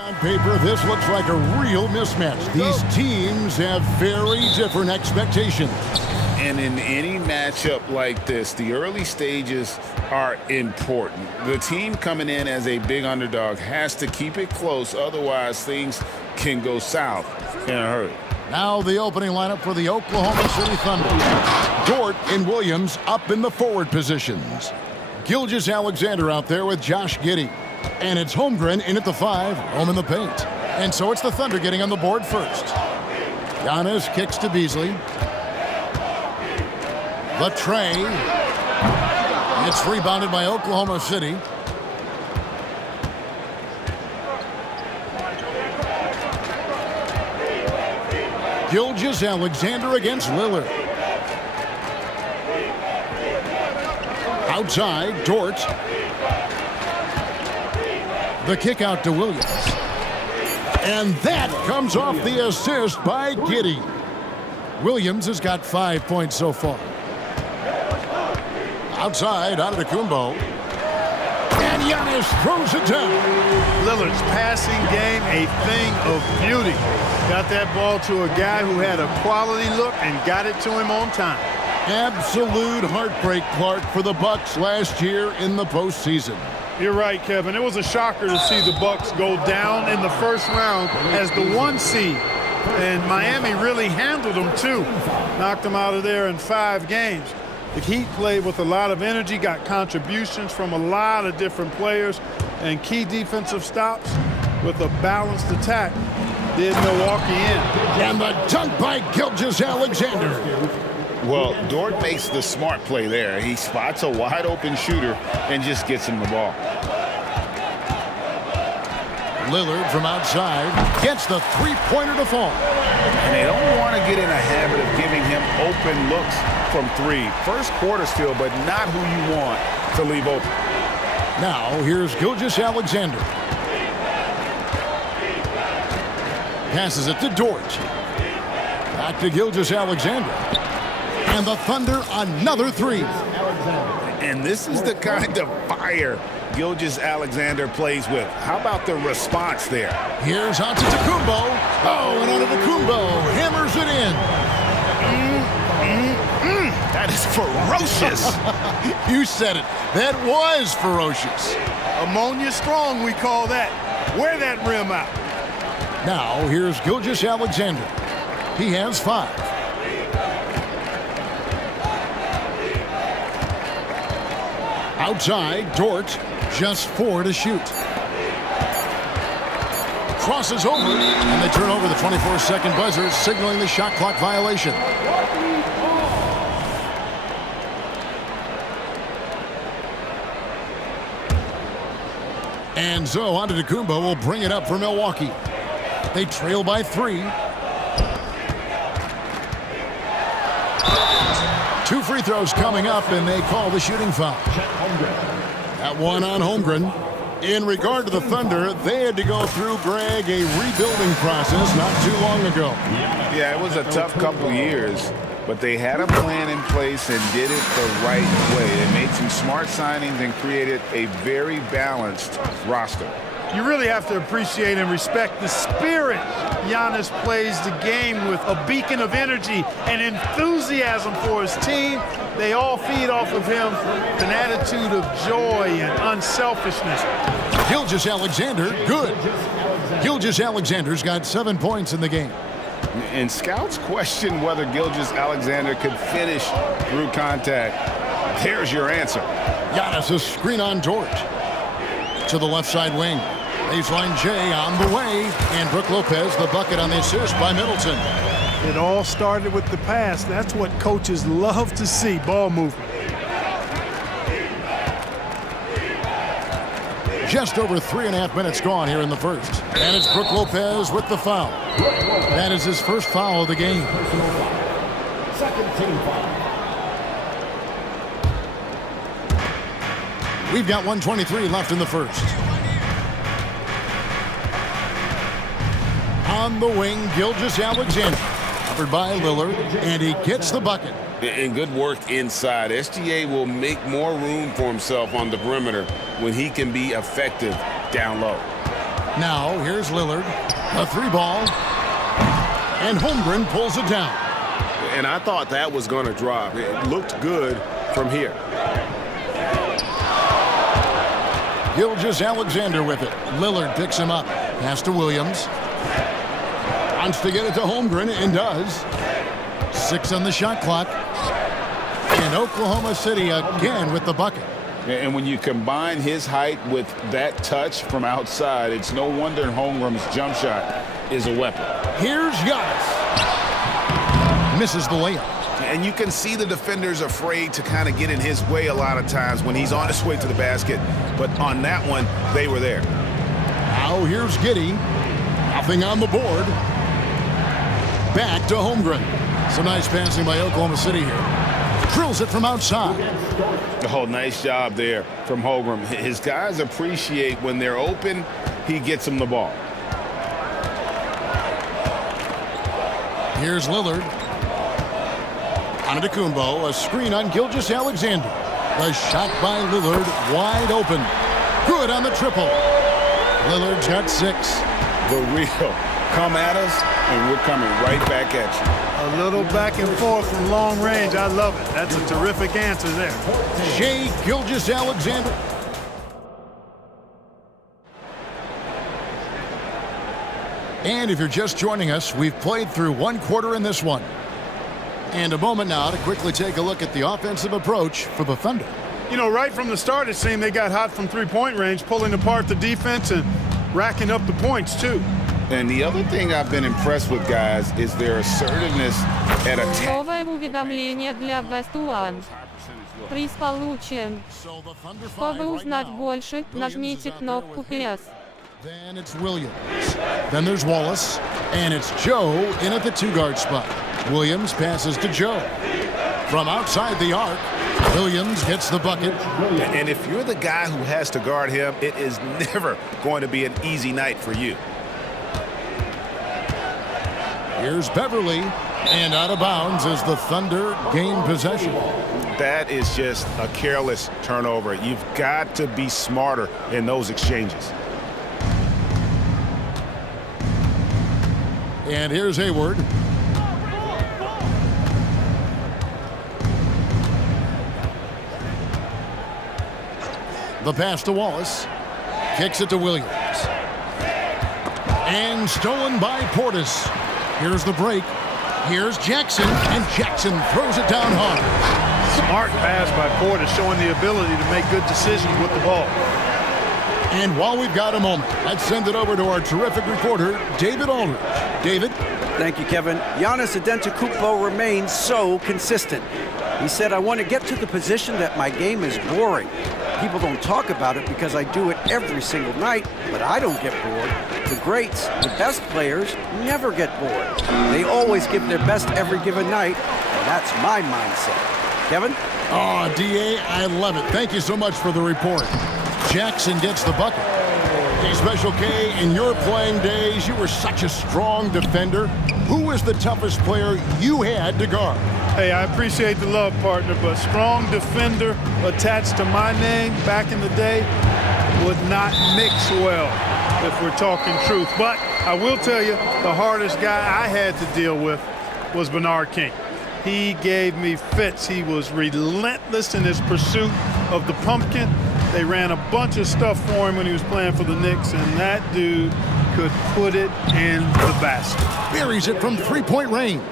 On paper, this looks like a real mismatch. These teams have very different expectations. And in any matchup like this, the early stages are important. The team coming in as a big underdog has to keep it close, otherwise things can go south in a hurry. Now the opening lineup for the Oklahoma City Thunder. Dort and Williams up in the forward positions. Gilgeous-Alexander out there with Josh Giddey. And it's Holmgren in at the 5, home in the paint. And so it's the Thunder getting on the board first. Giannis kicks to Beasley. The tray. It's rebounded by Oklahoma City. Gilgeous-Alexander against Lillard. Outside, Dort. The kick out to Williams. And that comes off the assist by Giddey. Williams has got 5 points so far. Outside, Antetokounmpo. And Giannis throws it down. Lillard's passing game, a thing of beauty. Got that ball to a guy who had a quality look and got it to him on time. Absolute heartbreak, Clark, for the Bucks last year in the postseason. You're right, Kevin. It was a shocker to see the Bucks go down in the first round as the 1 seed. And Miami really handled them, too. Knocked them out of there in 5 games. The Heat played with a lot of energy, got contributions from a lot of different players, and key defensive stops with a balanced attack did Milwaukee in. And the dunk by Gilgeous-Alexander. Well, Dort makes the smart play there. He spots a wide-open shooter and just gets him the ball. Lillard from outside gets the three-pointer to fall. And they don't want to get in a habit of giving him open looks from 3. First quarter still, but not who you want to leave open. Now, here's Gilgeous-Alexander. Passes it to Dort. Back to Gilgeous-Alexander. And the Thunder, another 3. And this is the kind of fire Gilgeous-Alexander plays with. How about the response there? Here's Antetokounmpo. Oh, and Antetokounmpo hammers it in. That is ferocious. You said it. That was ferocious. Ammonia strong, we call that. Wear that rim out. Now, here's Gilgeous-Alexander. He has 5. Outside, Dort, just 4 to shoot. Crosses over, and they turn over the 24-second buzzer, signaling the shot clock violation. And so Antetokounmpo will bring it up for Milwaukee. They trail by 3. 2 free throws coming up, and they call the shooting foul. That one on Holmgren. In regard to the Thunder, they had to go through, Greg, a rebuilding process not too long ago. Yeah, it was a tough couple years, but they had a plan in place and did it the right way. They made some smart signings and created a very balanced roster. You really have to appreciate and respect the spirit Giannis plays the game with, a beacon of energy and enthusiasm for his team. They all feed off of him with an attitude of joy and unselfishness. Gilgeous-Alexander, good. Gilgeous-Alexander's got 7 points in the game. And scouts question whether Gilgeous-Alexander could finish through contact. There's your answer. Giannis, a screen on Dort. To the left side wing. Baseline J on the way. And Brook Lopez, the bucket on the assist by Middleton. It all started with the pass. That's what coaches love to see, ball movement. Just over 3.5 minutes gone here in the first. And it's Brook Lopez with the foul. That is his first foul of the game. Second team foul. We've got 1:23 left in the first. On the wing, Gilgeous-Alexander. Covered by Lillard, and he gets the bucket. And good work inside. SGA will make more room for himself on the perimeter when he can be effective down low. Now, here's Lillard. A three ball. And Holmgren pulls it down. And I thought that was going to drop. It looked good from here. Gilgeous-Alexander with it. Lillard picks him up. Pass to Williams. Wants to get it to Holmgren and does. 6 on the shot clock. And Oklahoma City again with the bucket. And when you combine his height with that touch from outside, it's no wonder Holmgren's jump shot is a weapon. Here's Giannis. Misses the layup. And you can see the defenders afraid to kind of get in his way a lot of times when he's on his way to the basket. But on that one, they were there. Now here's Giddey. Nothing on the board. Back to Holmgren. Some nice passing by Oklahoma City here. Drills it from outside. Oh, nice job there from Holmgren. His guys appreciate when they're open, he gets them the ball. Here's Lillard. Antetokounmpo, a screen on Gilgeous-Alexander. The shot by Lillard, wide open. Good on the triple. Lillard's got 6. The real. Come at us, and we're coming right back at you. A little back and forth from long range. I love it. That's a terrific answer there. Shai Gilgeous-Alexander. And if you're just joining us, we've played through 1 quarter in this one. And a moment now to quickly take a look at the offensive approach for the Thunder. You know, right from the start, it seemed they got hot from three-point range, pulling apart the defense and racking up the points, too. And the other thing I've been impressed with, guys, is their assertiveness at attack. Новое уведомление для Best One. Приз получен. Чтобы узнать больше, нажмите кнопку «Yes». Then it's Williams. Then there's Wallace. And it's Joe in at the 2-guard spot. Williams passes to Joe. From outside the arc, Williams gets the bucket. And if you're the guy who has to guard him, it is never going to be an easy night for you. Here's Beverly. And out of bounds as the Thunder gain possession. That is just a careless turnover. You've got to be smarter in those exchanges. And here's Hayward. The pass to Wallace. Kicks it to Williams. And stolen by Portis. Here's the break. Here's Jackson. And Jackson throws it down hard. Smart pass by Portis, showing the ability to make good decisions with the ball. And while we've got a moment, let's send it over to our terrific reporter, David Aldridge. David? Thank you, Kevin. Giannis Antetokounmpo remains so consistent. He said, I want to get to the position that my game is boring. People don't talk about it because I do it every single night, but I don't get bored. The greats, the best players, never get bored. They always give their best every given night, and that's my mindset. Kevin? Oh, D.A., I love it. Thank you so much for the report. Jackson gets the bucket. Hey, Special K, in your playing days, you were such a strong defender. Who was the toughest player you had to guard? Hey, I appreciate the love, partner, but strong defender attached to my name back in the day would not mix well if we're talking truth. But I will tell you, the hardest guy I had to deal with was Bernard King. He gave me fits. He was relentless in his pursuit of the pumpkin. They ran a bunch of stuff for him when he was playing for the Knicks, and that dude could put it in the basket. Buries it from three-point range.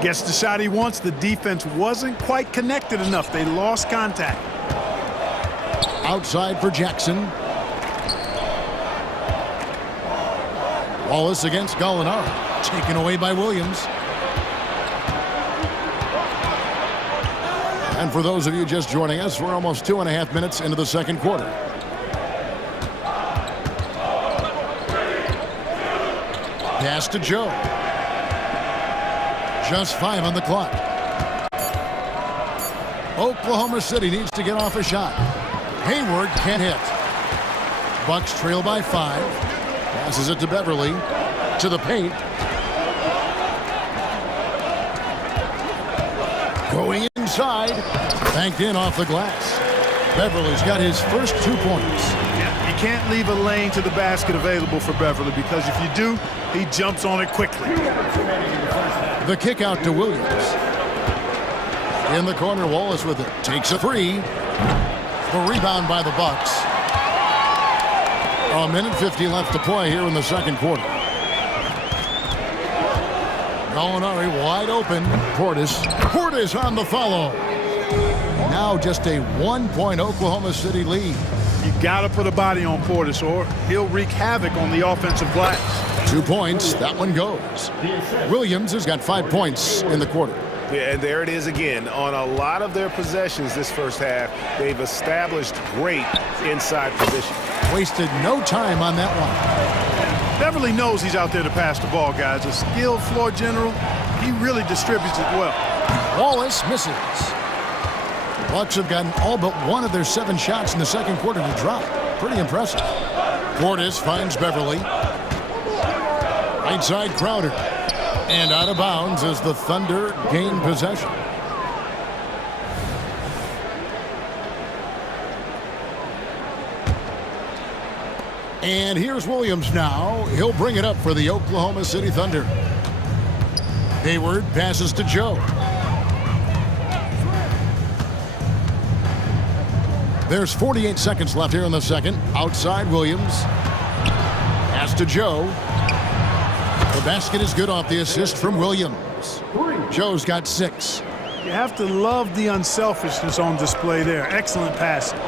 Gets the shot he wants. The defense wasn't quite connected enough. They lost contact. Outside for Jackson. Wallace against Gallinari. Taken away by Williams. And for those of you just joining us, we're almost 2.5 minutes into the second quarter. Pass to Joe. Just 5 on the clock. Oklahoma City needs to get off a shot. Hayward can't hit. Bucks trail by 5. Passes it to Beverly. To the paint. Going inside. Banked in off the glass. Beverly's got his first 2 points. Yeah, you can't leave a lane to the basket available for Beverly, because if you do, he jumps on it quickly. The kick out to Williams. In the corner, Wallace with it. Takes a three. The rebound by the Bucks. A minute 50 left to play here in the second quarter. Gallinari wide open. Portis on the follow. Now just a 1-point Oklahoma City lead. You got to put a body on Portis or he'll wreak havoc on the offensive glass. 2 points. That one goes. Williams has got 5 points in the quarter. Yeah, and there it is again. On a lot of their possessions this first half, they've established great inside position. Wasted no time on that one. Beverly knows he's out there to pass the ball, guys. A skilled floor general. He really distributes it well. Wallace misses. Bucks have gotten all but one of their 7 shots in the second quarter to drop. Pretty impressive. Portis finds Beverly. Right side Crowder. And out of bounds as the Thunder gain possession. And here's Williams now. He'll bring it up for the Oklahoma City Thunder. Hayward passes to Joe. There's 48 seconds left here in the second. Outside Williams. Pass to Joe. The basket is good off the assist from Williams. Joe's got 6. You have to love the unselfishness on display there. Excellent passing.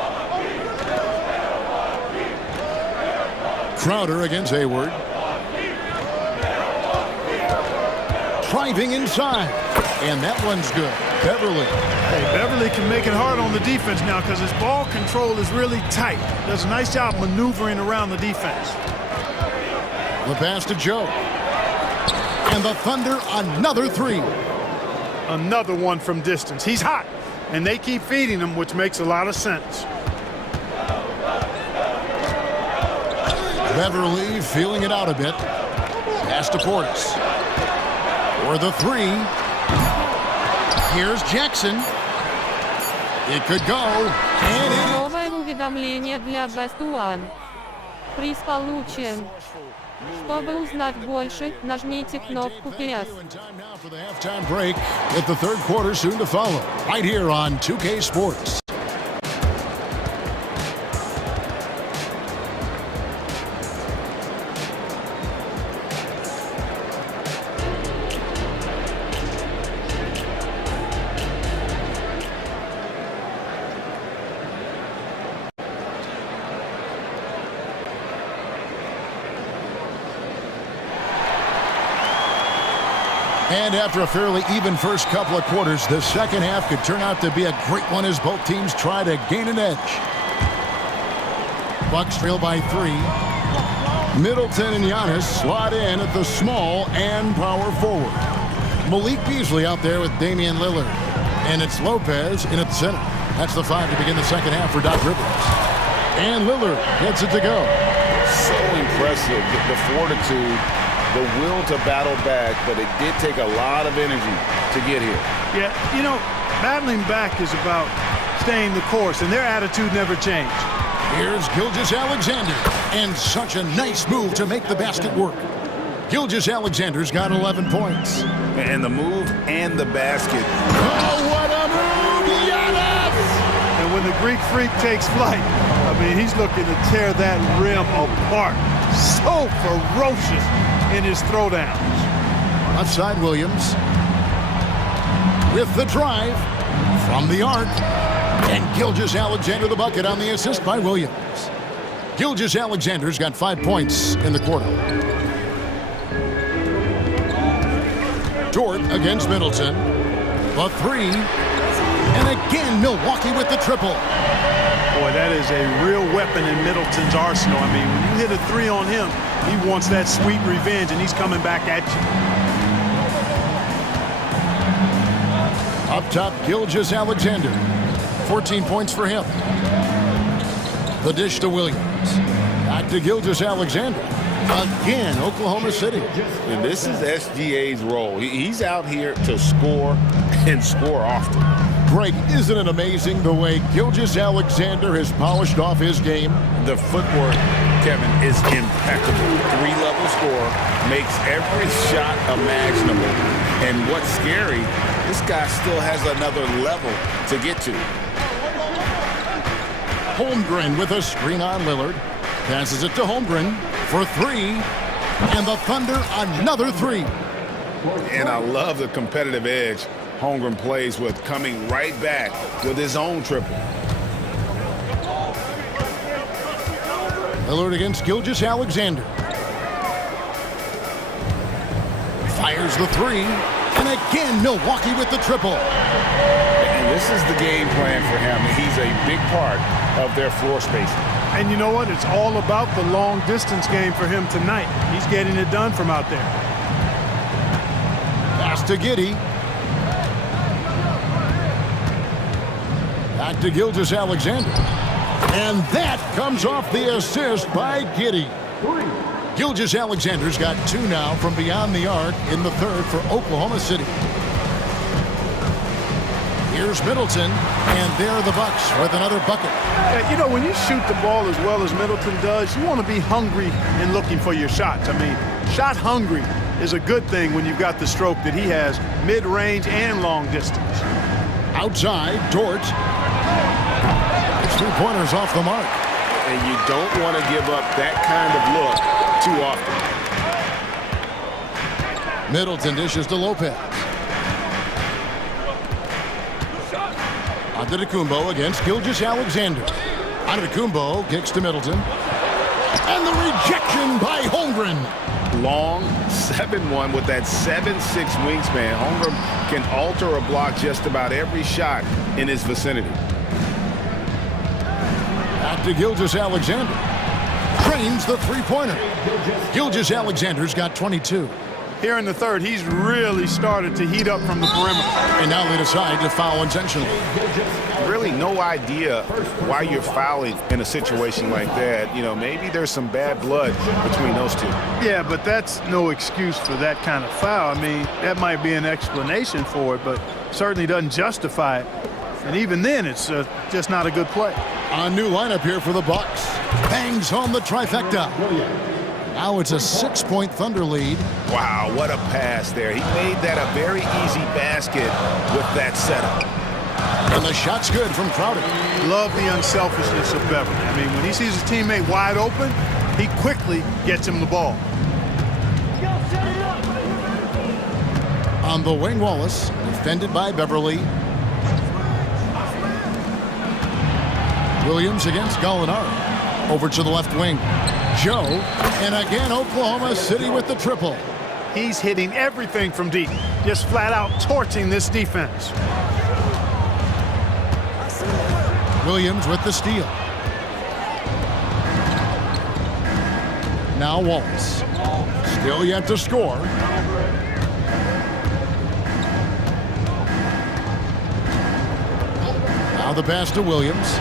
Crowder against Hayward. Driving inside. And that one's good. Beverly. Hey, Beverly can make it hard on the defense now because his ball control is really tight. Does a nice job maneuvering around the defense. The pass to Joe. And the Thunder, another 3. Another one from distance. He's hot, and they keep feeding him, which makes a lot of sense. Beverly feeling it out a bit. Pass to Portis. For the 3. Here's Jackson. It could go. And it... Новое уведомление для Best One. Приз получен. Чтобы узнать больше, нажмите кнопку «Yes». Time now for the halftime break, with the third quarter soon to follow, right here on 2K Sports. And after a fairly even first couple of quarters, the second half could turn out to be a great one as both teams try to gain an edge. Bucks trail by 3. Middleton and Giannis slot in at the small and power forward. Malik Beasley out there with Damian Lillard. And it's Lopez in at the center. That's the 5 to begin the second half for Doc Rivers. And Lillard gets it to go. So impressive, the fortitude, the will to battle back, but it did take a lot of energy to get here. Yeah, you know, battling back is about staying the course, and their attitude never changed. Here's Gilgeous-Alexander, and such a nice move to make the basket work. Gilgeous-Alexander's got 11 points. And the move and the basket. Oh, what a move, Giannis! And when the Greek Freak takes flight, I mean, he's looking to tear that rim apart. So ferocious in his throwdowns. Outside Williams with the drive from the arc, and Gilgeous-Alexander the bucket on the assist by Williams. Gilgeous-Alexander's got 5 points in the quarter. Dort against Middleton. The 3. And again, Milwaukee with the triple. Boy, that is a real weapon in Middleton's arsenal. I mean, when you hit a 3 on him, he wants that sweet revenge, and he's coming back at you. Up top, Gilgeous-Alexander. 14 points for him. The dish to Williams. Back to Gilgeous-Alexander. Again, Oklahoma City. And this is SGA's role. He's out here to score and score often. Greg, isn't it amazing the way Gilgeous-Alexander has polished off his game? The footwork, Kevin, is impeccable. 3-level score, makes every shot imaginable. And what's scary, this guy still has another level to get to. Holmgren with a screen on Lillard. Passes it to Holmgren for 3. And the Thunder, another 3. And I love the competitive edge Holmgren plays with, coming right back with his own triple. Lillard against Gilgeous-Alexander. Fires the 3. And again, Milwaukee with the triple. And this is the game plan for him. He's a big part of their floor spacing. And you know what? It's all about the long distance game for him tonight. He's getting it done from out there. Pass to Giddey. Back to Gilgeous-Alexander. And that comes off the assist by Giddey. Gilgeous-Alexander's got 2 now from beyond the arc in the third for Oklahoma City. Here's Middleton, and there are the Bucks with another bucket. Yeah, you know, when you shoot the ball as well as Middleton does, you want to be hungry and looking for your shots. I mean, shot hungry is a good thing when you've got the stroke that he has, mid-range and long distance. Outside, Dort. It's 3-pointers off the mark. And you don't want to give up that kind of look too often. Middleton dishes to Lopez. Antetokounmpo against Gilgeous-Alexander. Antetokounmpo kicks to Middleton. And the rejection by Holmgren. Long 7-1 with that 7'6" wingspan. Holmgren can alter a block just about every shot in his vicinity. Back to Gilgeous-Alexander. Trains the 3-pointer. Gilgeous-Alexander's got 22. Here in the third, he's really started to heat up from the perimeter. And now they decide to foul intentionally. Really no idea why you're fouling in a situation like that. You know, maybe there's some bad blood between those two. Yeah, but that's no excuse for that kind of foul. I mean, that might be an explanation for it, but certainly doesn't justify it. And even then, it's just not a good play. A new lineup here for the Bucks. Bangs home the trifecta. Now it's a 6-point Thunder lead. Wow, what a pass there. He made that a very easy basket with that setup. And the shot's good from Crowder. Love the unselfishness of Beverly. I mean, when he sees his teammate wide open, he quickly gets him the ball. On the wing, Wallace, defended by Beverly. Williams against Gallinari. Over to the left wing. Joe, and again Oklahoma City with the triple. He's hitting everything from deep, just flat out torching this defense. Williams with the steal. Now Wallace. Still yet to score. Now the pass to Williams.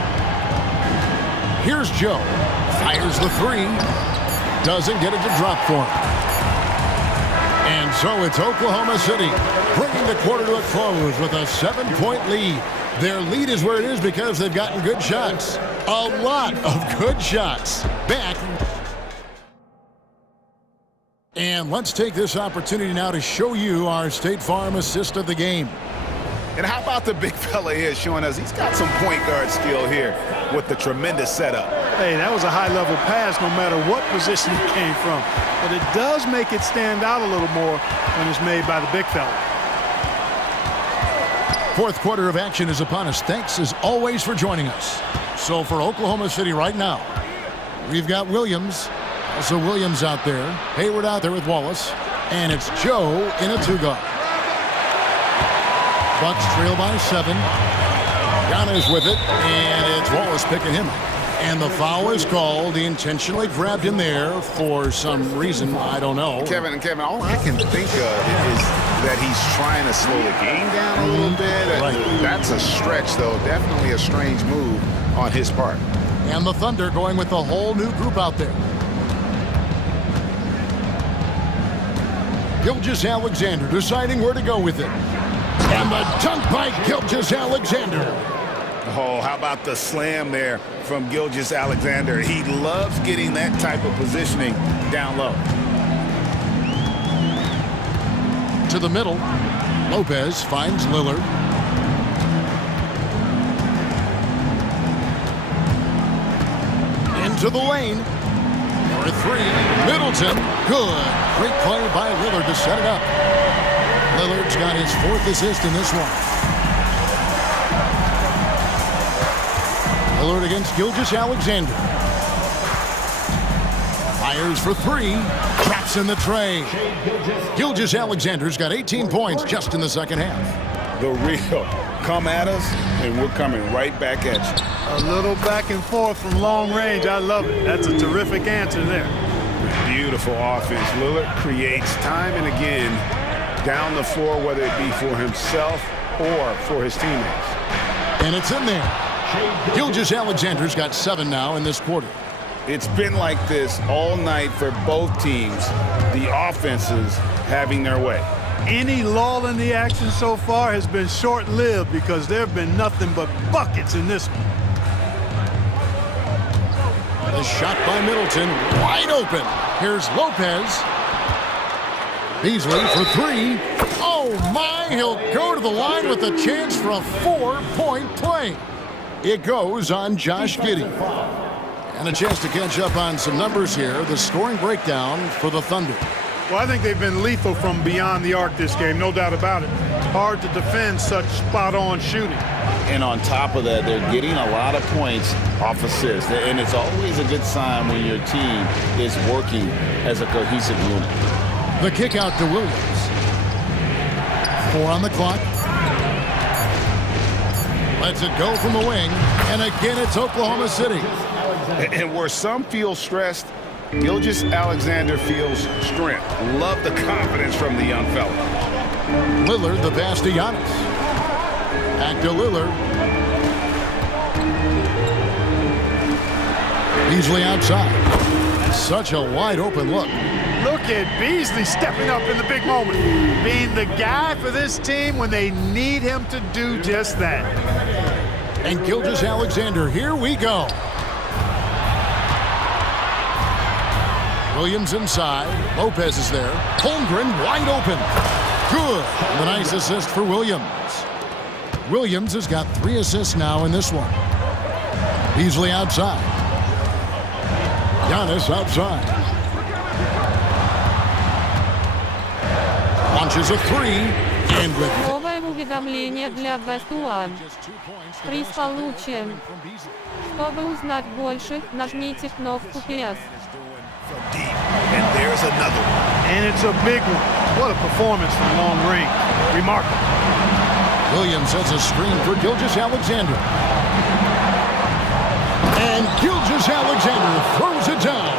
Here's Joe. Fires the 3. Doesn't get it to drop for him. And so it's Oklahoma City bringing the quarter to a close with a 7-point lead. Their lead is where it is because they've gotten good shots. A lot of good shots. Back. And let's take this opportunity now to show you our State Farm assist of the game. And how about the big fella here showing us he's got some point guard skill here with the tremendous setup. Hey, that was a high-level pass no matter what position it came from. But it does make it stand out a little more when it's made by the big fella. Fourth quarter of action is upon us. Thanks, as always, for joining us. So for Oklahoma City right now, we've got Williams. Also Williams out there. Hayward out there with Wallace. And it's Joe in a 2-guard. Bucks trail by 7. Giannis with it, and it's Wallace picking him up. And the foul is called. He intentionally grabbed him there for some reason. I don't know. Kevin, all I can think of is that he's trying to slow the game down a little bit. Right. That's a stretch, though. Definitely a strange move on his part. And the Thunder going with a whole new group out there. Gilgeous-Alexander deciding where to go with it. And the dunk by Gilgeous-Alexander. Oh, how about the slam there from Gilgeous-Alexander? He loves getting that type of positioning down low. To the middle. Lopez finds Lillard. Into the lane. For a three. Middleton. Good. Great play by Lillard to set it up. Lillard's got his 4th assist in this one. Lillard against Gilgeous-Alexander. Fires for three. Traps in the tray. Gilgeous-Alexander's got 18 points just in the second half. The real come at us, and we're coming right back at you. A little back and forth from long range. I love it. That's a terrific answer there. Beautiful offense. Lillard creates time and again down the floor, whether it be for himself or for his teammates. And it's in there. Gilgeous-Alexander's got 7 now in this quarter. It's been like this all night for both teams. The offenses having their way. Any lull in the action so far has been short-lived because there have been nothing but buckets in this one. The shot by Middleton, wide open. Here's Lopez. Beasley for three. Oh my, he'll go to the line with a chance for a 4-point play. It goes on Josh Giddey. And a chance to catch up on some numbers here. The scoring breakdown for the Thunder. Well, I think they've been lethal from beyond the arc this game, no doubt about it. Hard to defend such spot-on shooting. And on top of that, they're getting a lot of points off assists. And it's always a good sign when your team is working as a cohesive unit. The kick out to Williams. 4 on the clock. Lets it go from the wing. And again, it's Oklahoma City. And where some feel stressed, Gilgeous-Alexander feels strength. Love the confidence from the young fella. Lillard, the pass to Giannis. Back to Lillard. Beasley outside. Such a wide open look. Look at Beasley stepping up in the big moment. Being the guy for this team when they need him to do just that. And Gilgeous-Alexander, here we go. Williams inside. Lopez is there. Holmgren wide open. Good. And a nice assist for Williams. Williams has got 3 assists now in this one. Beasley outside. Giannis outside. Launches a 3. And with Новое уведомление для Best One. Приз получен. Чтобы узнать больше, нажмите кнопку PS. Deep, and there's another one. And it's a big one. What a performance from long range. Remarkable. Williams sets a screen for Gilgeous-Alexander. And Gilgeous-Alexander throws it down.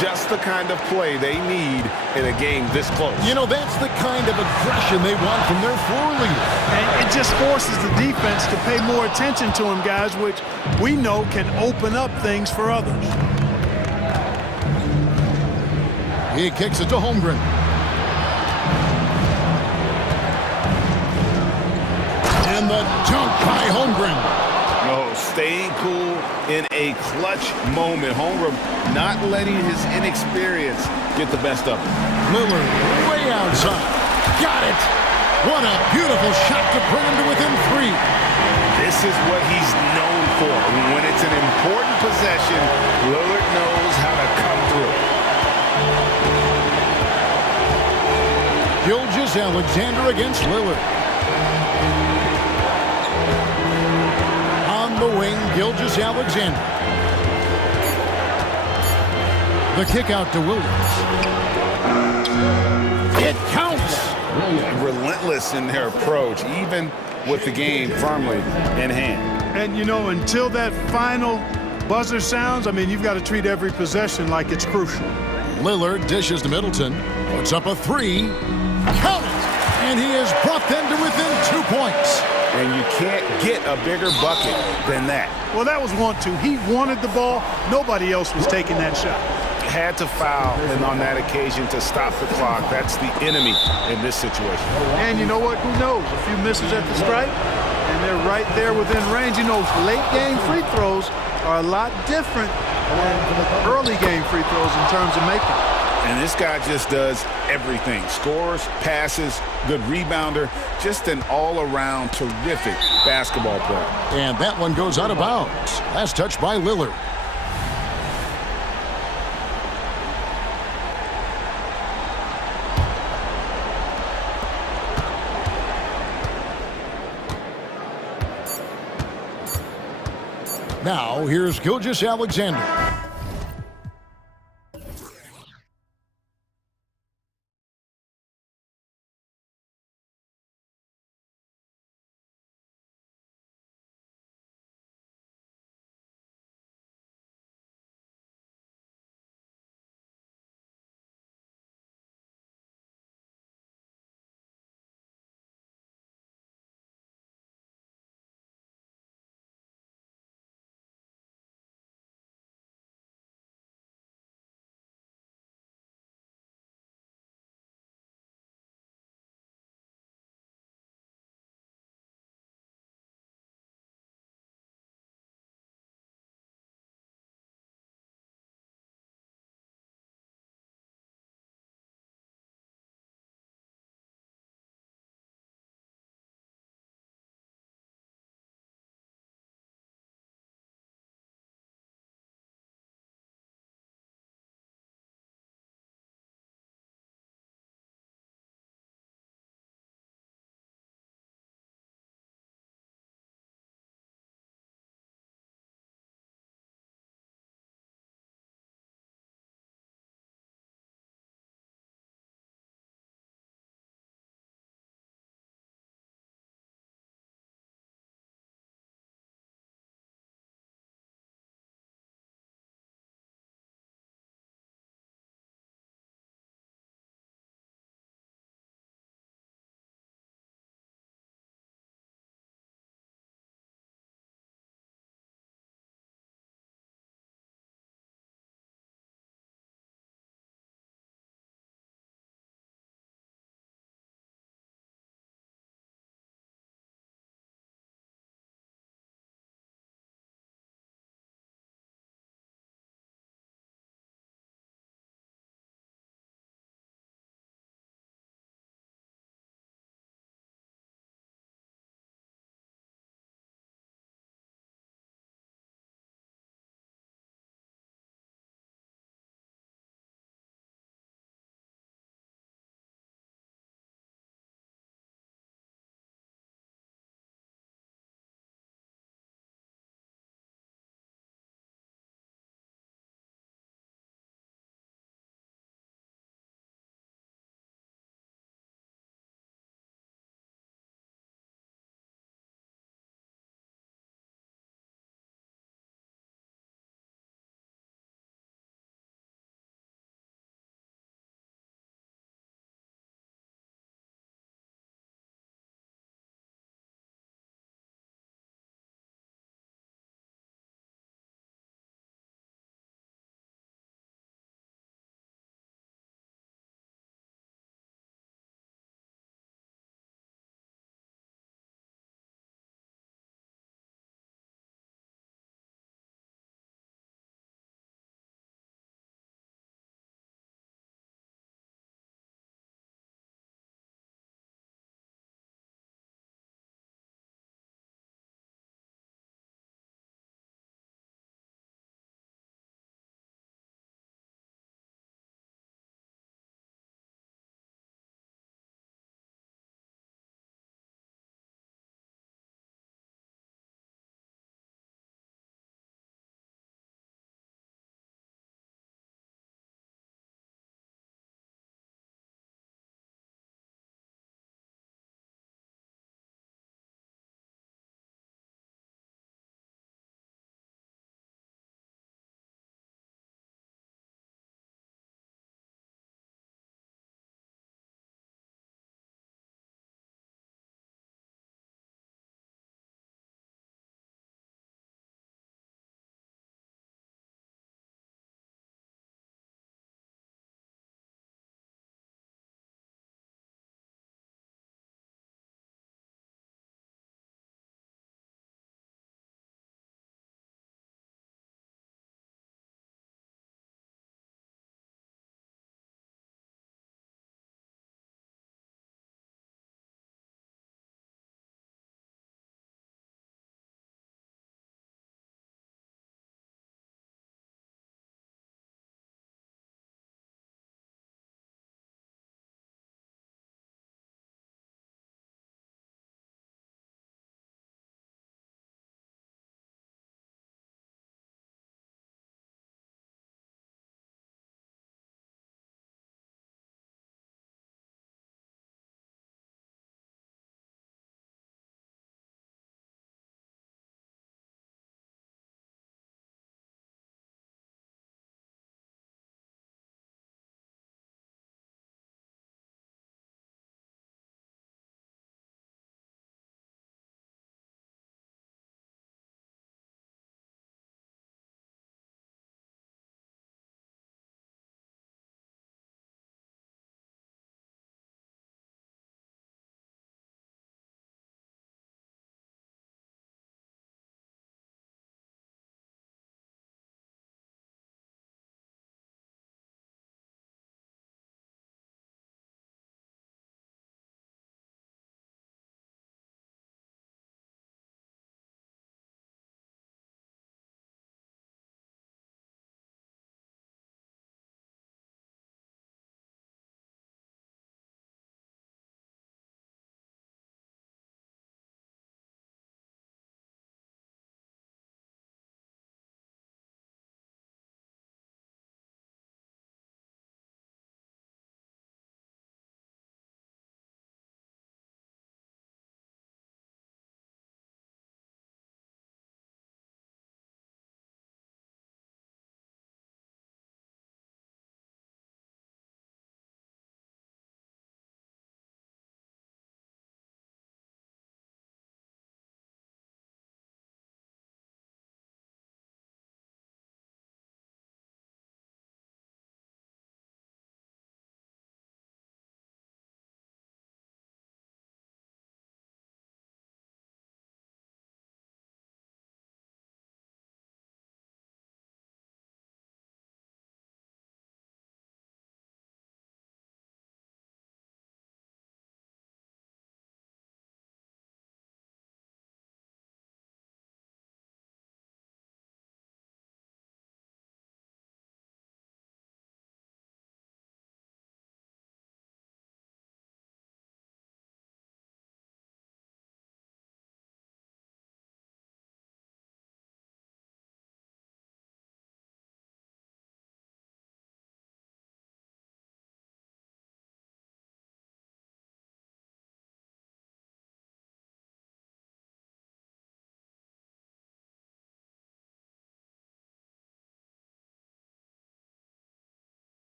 Just the kind of play they need in a game this close. You know, that's the kind of aggression they want from their floor leader. And it just forces the defense to pay more attention to him, guys, which we know can open up things for others. He kicks it to Holmgren. And the dunk by Holmgren. No, staying cool in a clutch moment. Holmgren not letting his inexperience get the best of him. Lillard way outside. Got it. What a beautiful shot to bring him to within 3. This is what he's known for. When it's an important possession, Lillard knows how to come through. Gilgeous-Alexander against Lillard. On the wing, Gilgeous-Alexander. The kick out to Williams. It counts. Relentless in their approach, even with the game firmly in hand. And, you know, until that final buzzer sounds, I mean, you've got to treat every possession like it's crucial. Lillard dishes to Middleton. Puts up a 3. Count it! And he has brought them to within 2 points. And you can't get a bigger bucket than that. Well, that was 1-2. He wanted the ball. Nobody else was taking that shot. had to foul, and on that occasion to stop the clock. That's the enemy in this situation. And you know what? Who knows? A few misses at the stripe, and they're right there within range. You know, late game free throws are a lot different than early game free throws in terms of making. And this guy just does everything. Scores, passes, good rebounder, just an all-around terrific basketball player. And that one goes out of bounds. Last touch by Lillard. Now, here's Gilgeous-Alexander.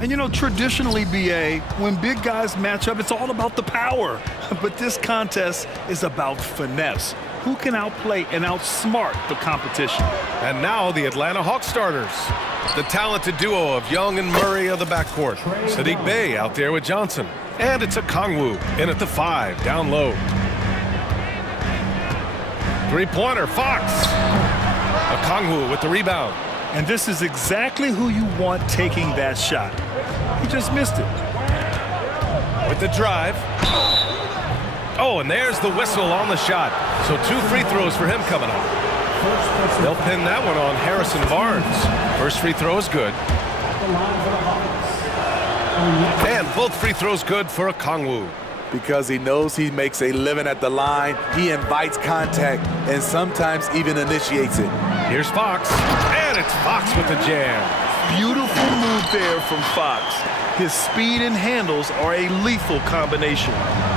And you know, traditionally, BA, when big guys match up, it's all about the power. But this contest is about finesse. Who can outplay and outsmart the competition? And now the Atlanta Hawks starters. The talented duo of Young and Murray of the backcourt. Sadiq Bey out there with Johnson. And it's Okongwu in at the 5, down low. Three-pointer, Fox. Okongwu with the rebound. And this is exactly who you want taking that shot. He just missed it. With the drive. Oh, and there's the whistle on the shot. So 2 free throws for him coming up. They'll pin that one on Harrison Barnes. First free throw is good. And both free throws good for Okongwu. Because he knows he makes a living at the line, he invites contact and sometimes even initiates it. Here's Fox, and it's Fox with the jam. Beautiful move there from Fox. His speed and handles are a lethal combination.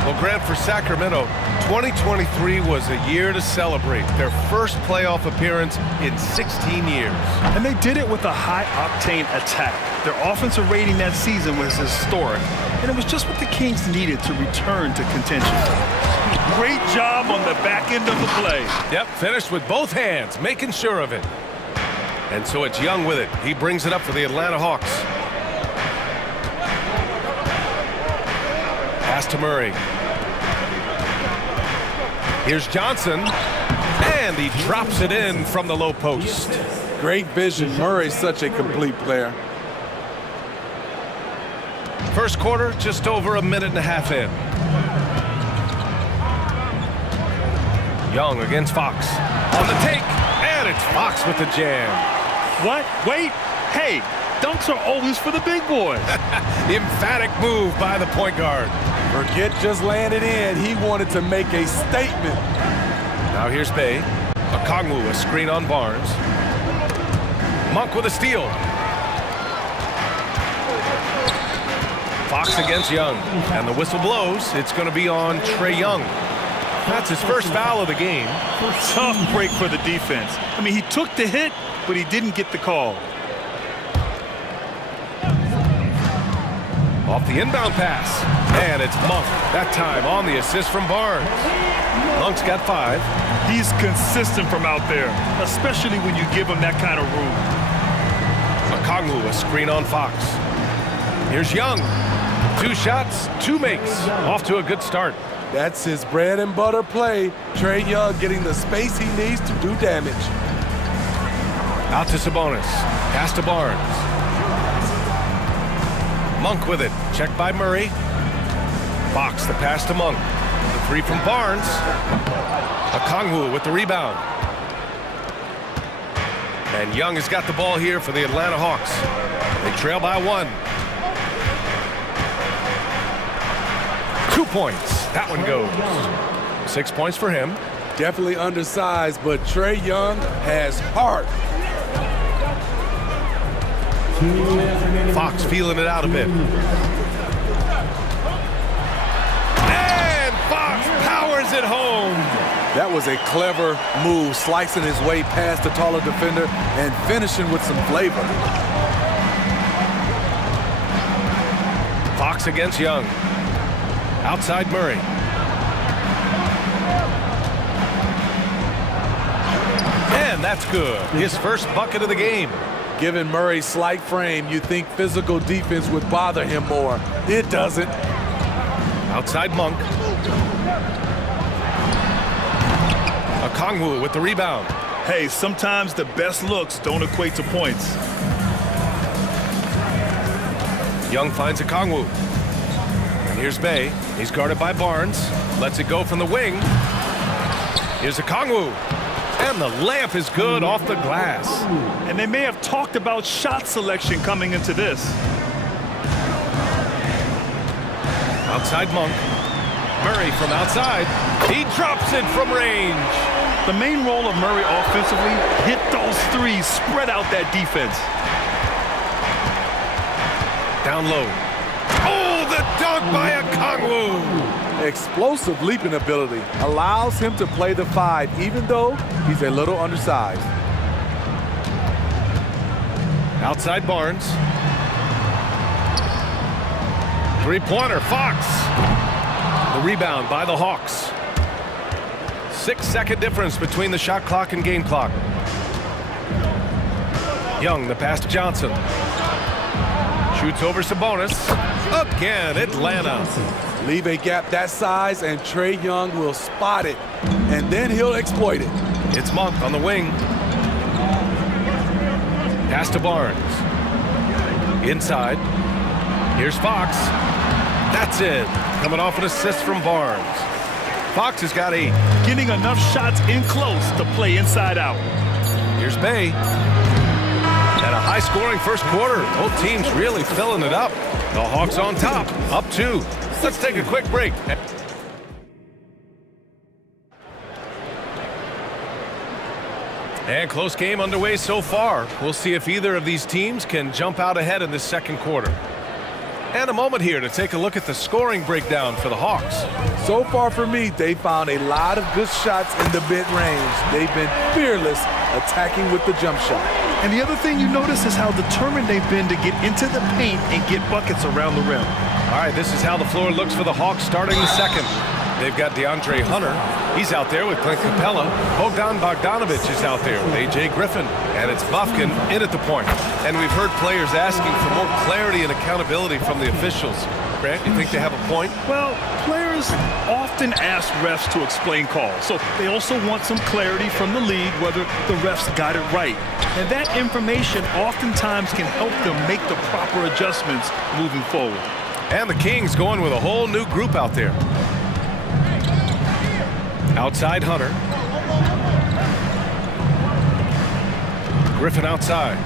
Well, Grant, for Sacramento, 2023 was a year to celebrate. Their first playoff appearance in 16 years. And they did it with a high-octane attack. Their offensive rating that season was historic, and it was just what the Kings needed to return to contention. Great job on the back end of the play. Yep, finished with both hands, making sure of it. And so it's Young with it. He brings it up for the Atlanta Hawks. Pass to Murray. Here's Johnson, and he drops it in from the low post. Great vision. Murray's such a complete player. First quarter, just over a minute and a half in. Young against Fox. On the take, and it's Fox with the jam. What? Wait. Hey, dunks are always for the big boys. Emphatic move by the point guard. Forget just laying it in. He wanted to make a statement. Now here's Bey. Okongwu, a screen on Barnes. Monk with a steal. Fox against Young. And the whistle blows. It's going to be on Trae Young. That's his first foul of the game. Tough break for the defense. I mean, he took the hit, but he didn't get the call. Off the inbound pass. And it's Monk. That time on the assist from Barnes. Monk's got 5. He's consistent from out there, especially when you give him that kind of room. Okongwu, a screen on Fox. Here's Young. 2 shots, 2 makes. Off to a good start. That's his bread and butter play. Trae Young getting the space he needs to do damage. Out to Sabonis. Pass to Barnes. Monk with it. Checked by Murray. Fox the pass to Monk. The 3 from Barnes. Okongwu with the rebound. And Young has got the ball here for the Atlanta Hawks. They trail by 1. 2 points. That one goes. 6 points for him. Definitely undersized, but Trae Young has heart. Fox feeling it out a bit. And Fox powers it home. That was a clever move, slicing his way past the taller defender and finishing with some flavor. Fox against Young. Outside Murray. And that's good. His first bucket of the game. Given Murray's slight frame, you think physical defense would bother him more. It doesn't. Outside Monk. Okongwu with the rebound. Hey, sometimes the best looks don't equate to points. Young finds Okongwu. And here's Bey. He's guarded by Barnes. Lets it go from the wing. Here's Okongwu. And the layup is good off the glass. And they may have talked about shot selection coming into this. Outside Monk. Murray from outside. He drops it from range. The main role of Murray offensively, hit those threes, spread out that defense. Down low. Oh, the dunk by Okongwu. Explosive leaping ability allows him to play the 5, even though he's a little undersized. Outside Barnes. Three-pointer, Fox. The rebound by the Hawks. 6-second difference between the shot clock and game clock. Young, the pass to Johnson. Shoots over Sabonis. Again, Atlanta. Leave a gap that size and Trae Young will spot it, and then he'll exploit it. It's Monk on the wing. Pass to Barnes. Inside. Here's Fox. That's it. Coming off an assist from Barnes. Fox has got getting enough shots in close to play inside out. Here's Bay. And a high-scoring first quarter. Both teams really filling it up. The Hawks on top, up 2. Let's take a quick break. And close game underway so far. We'll see if either of these teams can jump out ahead in this second quarter. And a moment here to take a look at the scoring breakdown for the Hawks. So far for me, they found a lot of good shots in the mid-range. They've been fearless attacking with the jump shot. And the other thing you notice is how determined they've been to get into the paint and get buckets around the rim. All right, this is how the floor looks for the Hawks starting the second. They've got DeAndre Hunter. He's out there with Clint Capella. Bogdan Bogdanovic is out there with A.J. Griffin. And it's Bufkin in at the point. And we've heard players asking for more clarity and accountability from the officials. Grant, you think they have a point? Well, players often ask refs to explain calls. So they also want some clarity from the league whether the refs got it right. And that information oftentimes can help them make the proper adjustments moving forward. And the Kings going with a whole new group out there. Outside Hunter. Griffin outside.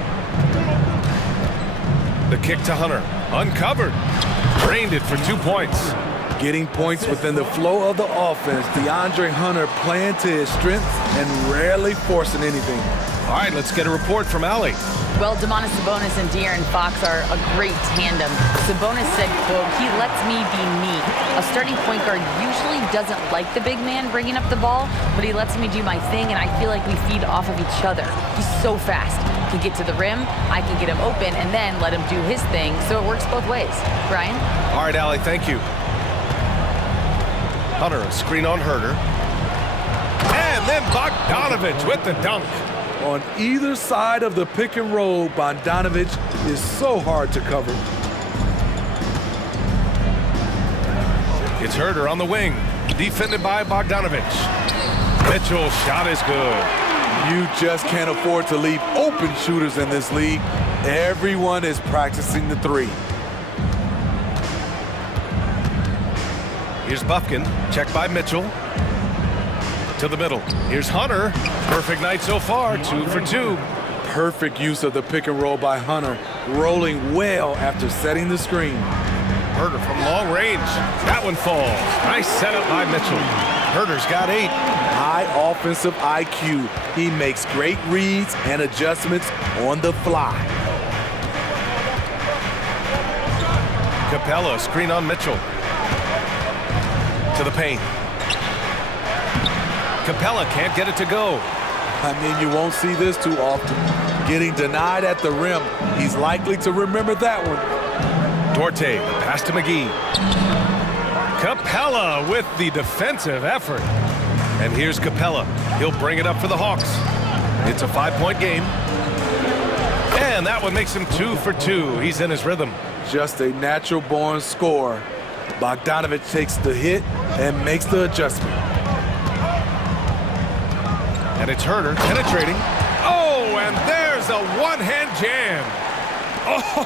The kick to Hunter. Uncovered. Drained it for 2 points. Getting points within the flow of the offense. DeAndre Hunter playing to his strengths and rarely forcing anything. All right, let's get a report from Allie. Well, Domantas Sabonis and De'Aaron Fox are a great tandem. Sabonis said, quote, "He lets me be me. A starting point guard usually doesn't like the big man bringing up the ball, but he lets me do my thing, and I feel like we feed off of each other. He's so fast. He can get to the rim, I can get him open, and then let him do his thing, so it works both ways." Brian? All right, Allie, thank you. Hunter, a screen on Herter. And then Bogdanovic with the dunk. On either side of the pick and roll, Bogdanovic is so hard to cover. It's Herter on the wing, defended by Bogdanovic. Mitchell's shot is good. You just can't afford to leave open shooters in this league. Everyone is practicing the three. Here's Bufkin, checked by Mitchell. To the middle. Here's Hunter. Perfect night so far, 2 for 2. Perfect use of the pick and roll by Hunter, rolling well after setting the screen. Herter from long range. That one falls. Nice setup by Mitchell. Herter's got 8. High offensive IQ. He makes great reads and adjustments on the fly. Capella, screen on Mitchell. To the paint. Capella can't get it to go. I mean, you won't see this too often. Getting denied at the rim. He's likely to remember that one. Duarte, pass to McGee. Capella with the defensive effort. And here's Capella. He'll bring it up for the Hawks. It's a 5-point game. And that one makes him 2 for 2. He's in his rhythm. Just a natural-born scorer. Bogdanovic takes the hit and makes the adjustment. And it's Herter penetrating. Oh, and there's a one-hand jam.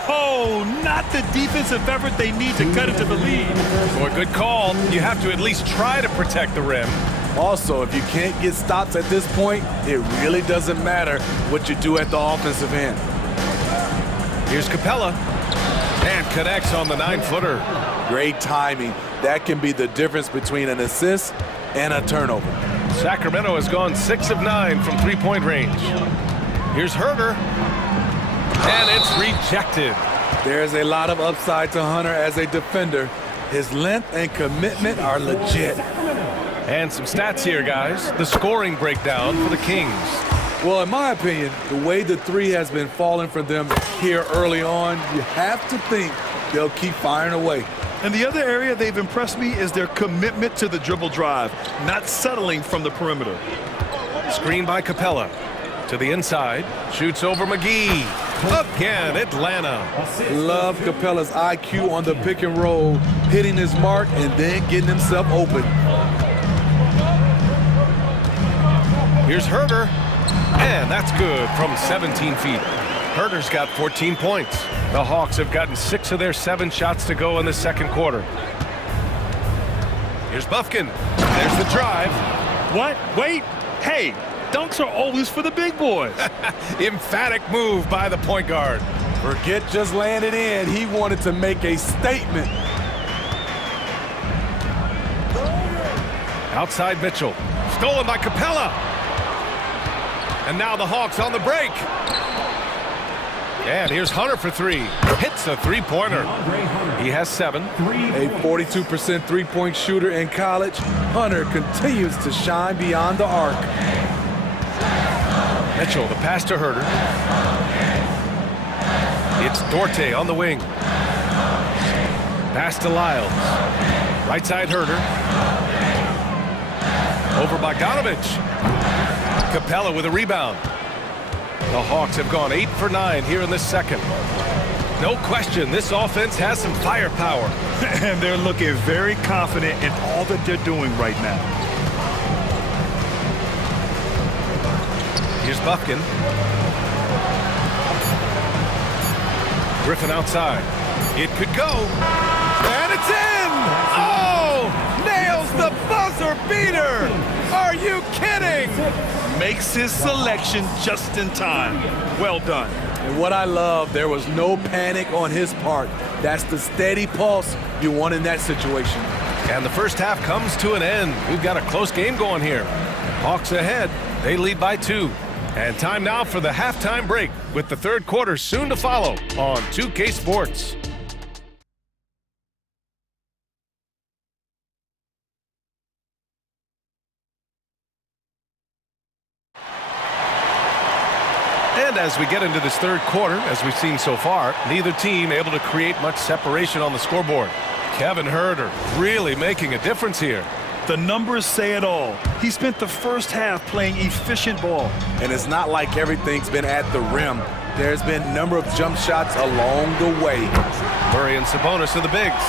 Oh, not the defensive effort they need to cut it to the lead. Boy, good call. You have to at least try to protect the rim. Also, if you can't get stops at this point, it really doesn't matter what you do at the offensive end. Here's Capella. And connects on the 9-footer. Great timing. That can be the difference between an assist and a turnover. Sacramento has gone 6 of 9 from 3-point range. Here's Herter. And it's rejected. There's a lot of upside to Hunter as a defender. His length and commitment are legit. And some stats here, guys. The scoring breakdown for the Kings. Well, in my opinion, the way the three has been falling for them here early on, you have to think they'll keep firing away. And the other area they've impressed me is their commitment to the dribble drive, not settling from the perimeter. Screen by Capella. To the inside. Shoots over McGee. Again, Atlanta. Love Capella's IQ on the pick and roll, hitting his mark and then getting himself open. Here's Herder. And that's good from 17 feet. Herder's got 14 points. The Hawks have gotten 6 of their 7 shots to go in the second quarter. Here's Bufkin. There's the drive. What? Wait. Hey, dunks are always for the big boys. Emphatic move by the point guard. Forget just laying it in. He wanted to make a statement. Outside Mitchell. Stolen by Capella. And now the Hawks on the break. And here's Hunter for 3. Hits a three-pointer. He has 7. A 42% three-point shooter in college, Hunter continues to shine beyond the arc. Mitchell, the pass to Herder. It's Dorte on the wing. Pass to Lyles. Right side Herder. Over Bogdanovich. Capella with a rebound. The Hawks have gone 8 for 9 here in this second. No question, this offense has some firepower. And they're looking very confident in all that they're doing right now. Here's Bufkin. Griffin outside. It could go. And it's in! Oh! Nails the buzzer beater! Are you kidding? Makes his selection just in time. Well done. And what I love, there was no panic on his part. That's the steady pulse you want in that situation. And the first half comes to an end. We've got a close game going here. Hawks ahead. They lead by 2. And time now for the halftime break with the third quarter soon to follow on 2K Sports. And as we get into this third quarter, as we've seen so far, neither team able to create much separation on the scoreboard. Kevin Herder really making a difference here. The numbers say it all. He spent the first half playing efficient ball. And it's not like everything's been at the rim. There's been a number of jump shots along the way. Murray and Sabonis are the bigs.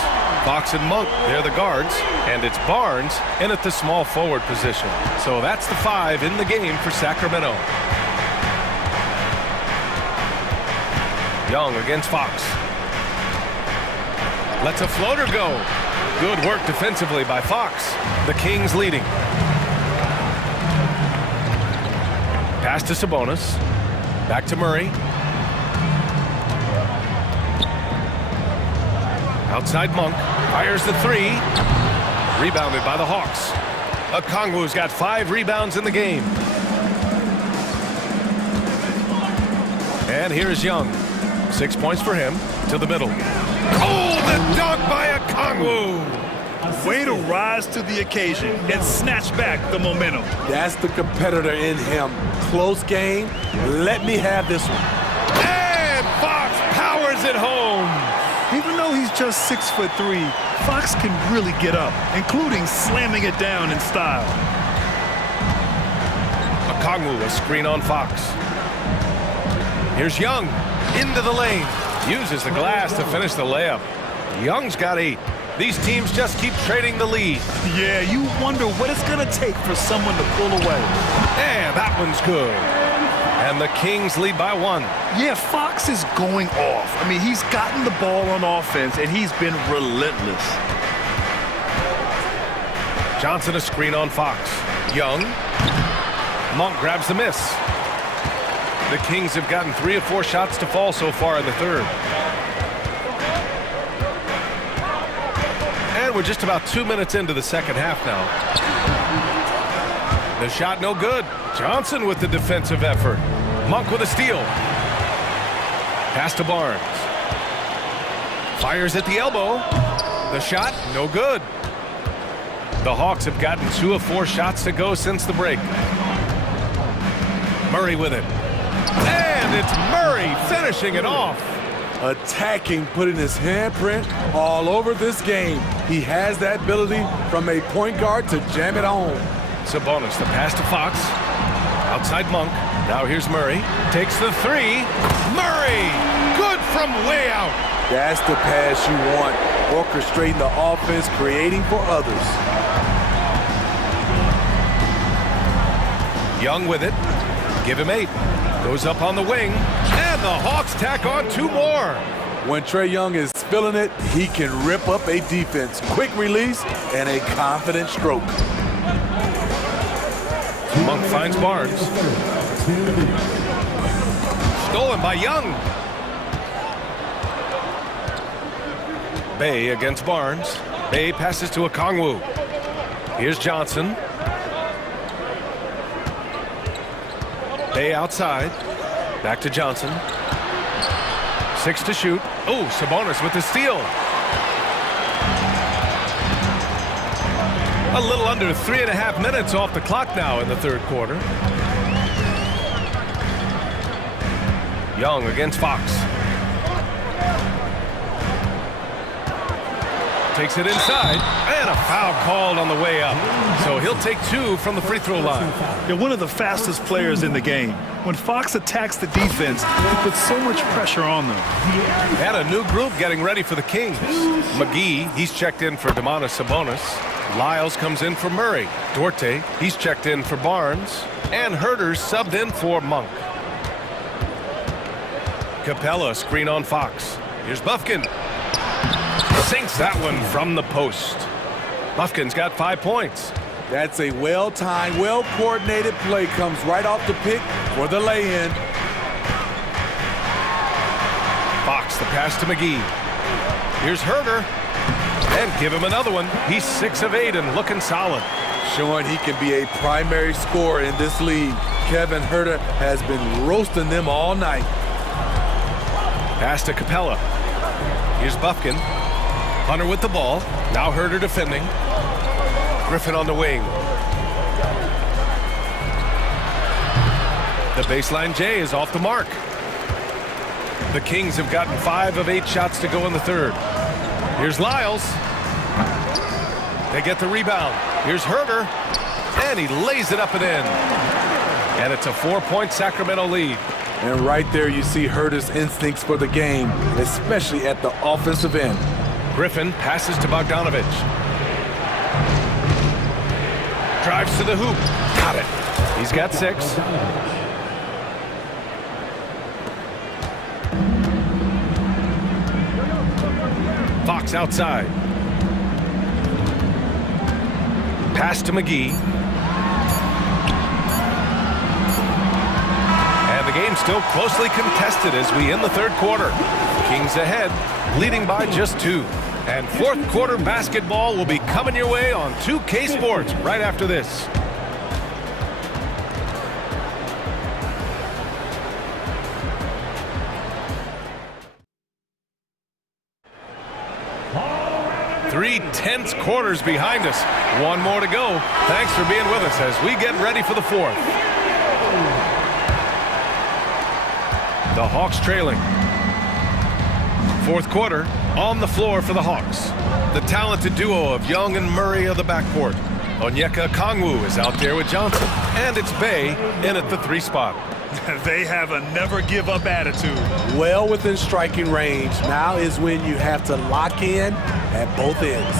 Fox and Monk, they're the guards. And it's Barnes in at the small forward position. So that's the 5 in the game for Sacramento. Young against Fox. Lets a floater go. Good work defensively by Fox. The Kings leading. Pass to Sabonis. Back to Murray. Outside Monk. Fires the 3. Rebounded by the Hawks. Okongwu's got 5 rebounds in the game. And here's Young. 6 points for him. To the middle. Oh, the dunk by Okongwu! Way to rise to the occasion and snatch back the momentum. That's the competitor in him. Close game. Let me have this one. And Fox powers it home. Even though he's just 6'3", Fox can really get up, including slamming it down in style. Okongwu, a screen on Fox. Here's Young. Into the lane. Uses the glass to finish the layup. Young's got 8. These teams just keep trading the lead. Yeah, you wonder what it's going to take for someone to pull away. And that one's good. And the Kings lead by 1. Yeah, Fox is going off. I mean, he's gotten the ball on offense, and he's been relentless. Johnson a screen on Fox. Young. Monk grabs the miss. The Kings have gotten 3 of 4 shots to fall so far in the third. And we're just about 2 minutes into the second half now. The shot no good. Johnson with the defensive effort. Monk with a steal. Pass to Barnes. Fires at the elbow. The shot no good. The Hawks have gotten 2 of 4 shots to go since the break. Murray with it. And it's Murray finishing it off. attacking, putting his handprint all over this game. He has that ability from a point guard to jam it home. Sabonis, the pass to Fox. Outside Monk. Now here's Murray. Takes the three. Murray! Good from way out. That's the pass you want. Orchestrating the offense, creating for others. Young with it. Give him 8. Goes up on the wing. And the Hawks tack on 2 more. When Trae Young is feeling it, he can rip up a defense. Quick release and a confident stroke. Monk finds Barnes. Stolen by Young. Bay against Barnes. Bay passes to Okongwu. Here's Johnson. Bay outside. Back to Johnson. 6 to shoot. Oh, Sabonis with the steal. A little under 3.5 minutes off the clock now in the third quarter. Young against Fox. Takes it inside, and a foul called on the way up. So he'll take 2 from the free throw line. You're one of the fastest players in the game. When Fox attacks the defense, he puts so much pressure on them. And a new group getting ready for the Kings. McGee, he's checked in for Domantas Sabonis. Lyles comes in for Murray. Duarte, he's checked in for Barnes. And Herter's subbed in for Monk. Capella, screen on Fox. Here's Bufkin. Sinks that one from the post. Bufkin's got 5 points. That's a well-timed, well-coordinated play. Comes right off the pick for the lay-in. Fox, the pass to McGee. Here's Herter. And give him another one. He's 6 of 8 and looking solid. Showing he can be a primary scorer in this league. Kevin Herter has been roasting them all night. Pass to Capella. Here's Bufkin. Hunter with the ball. Now Herter defending. Griffin on the wing. The baseline J is off the mark. The Kings have gotten 5 of 8 shots to go in the third. Here's Lyles. They get the rebound. Here's Herter. And he lays it up and in. And it's a 4-point Sacramento lead. And right there you see Herter's instincts for the game, especially at the offensive end. Griffin passes to Bogdanovich. Drives to the hoop. Got it. He's got 6. Fox outside. Pass to McGee. And the game's still closely contested as we end the third quarter. Kings ahead, leading by just 2. And fourth quarter basketball will be coming your way on 2K Sports right after this. Three tense quarters behind us. 1 more to go. Thanks for being with us as we get ready for the fourth. The Hawks trailing. Fourth quarter on the floor for the Hawks. The talented duo of Young and Murray of the backcourt. Onyeka Okongwu is out there with Johnson. And it's Bay in at the 3 spot. They have a never-give-up attitude. Well within striking range. Now is when you have to lock in at both ends.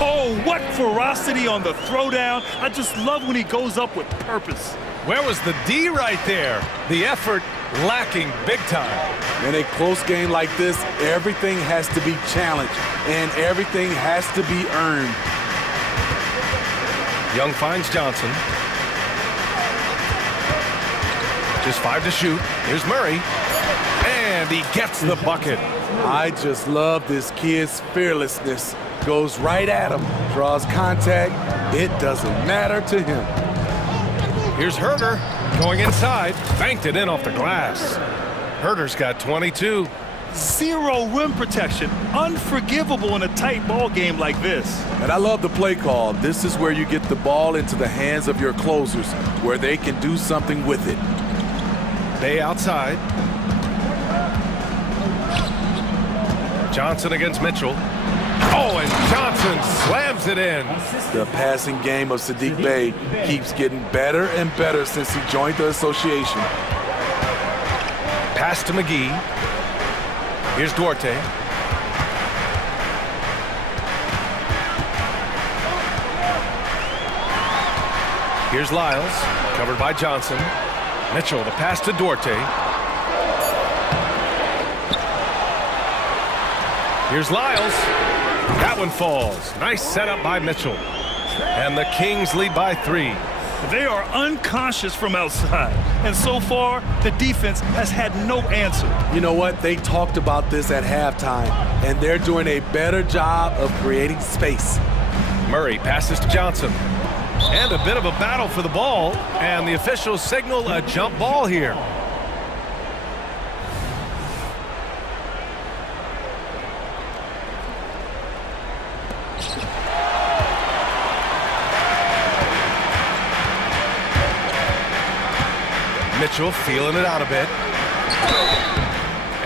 Oh, what ferocity on the throwdown. I just love when he goes up with purpose. Where was the D right there? The effort lacking big time. In a close game like this, everything has to be challenged and everything has to be earned. Young finds Johnson. Just 5 to shoot. Here's Murray. And he gets the bucket. I just love this kid's fearlessness. Goes right at him, draws contact. It doesn't matter to him. Here's Herter going inside. Banked it in off the glass. Herter's got 22. Zero rim protection. Unforgivable in a tight ball game like this. And I love the play call. This is where you get the ball into the hands of your closers, where they can do something with it. Bay outside. Johnson against Mitchell. Oh, and Johnson slams it in. The passing game of Sadiq Bey keeps getting better and better since he joined the association. Pass to McGee. Here's Duarte. Here's Lyles, covered by Johnson. Mitchell, the pass to Duarte. Here's Lyles. That one falls. Nice setup by Mitchell. And the Kings lead by 3. They are unconscious from outside, and so far, the defense has had no answer. You know what? They talked about this at halftime, and they're doing a better job of creating space. Murray passes to Johnson. And a bit of a battle for the ball, and the officials signal a jump ball here. Mitchell feeling it out a bit.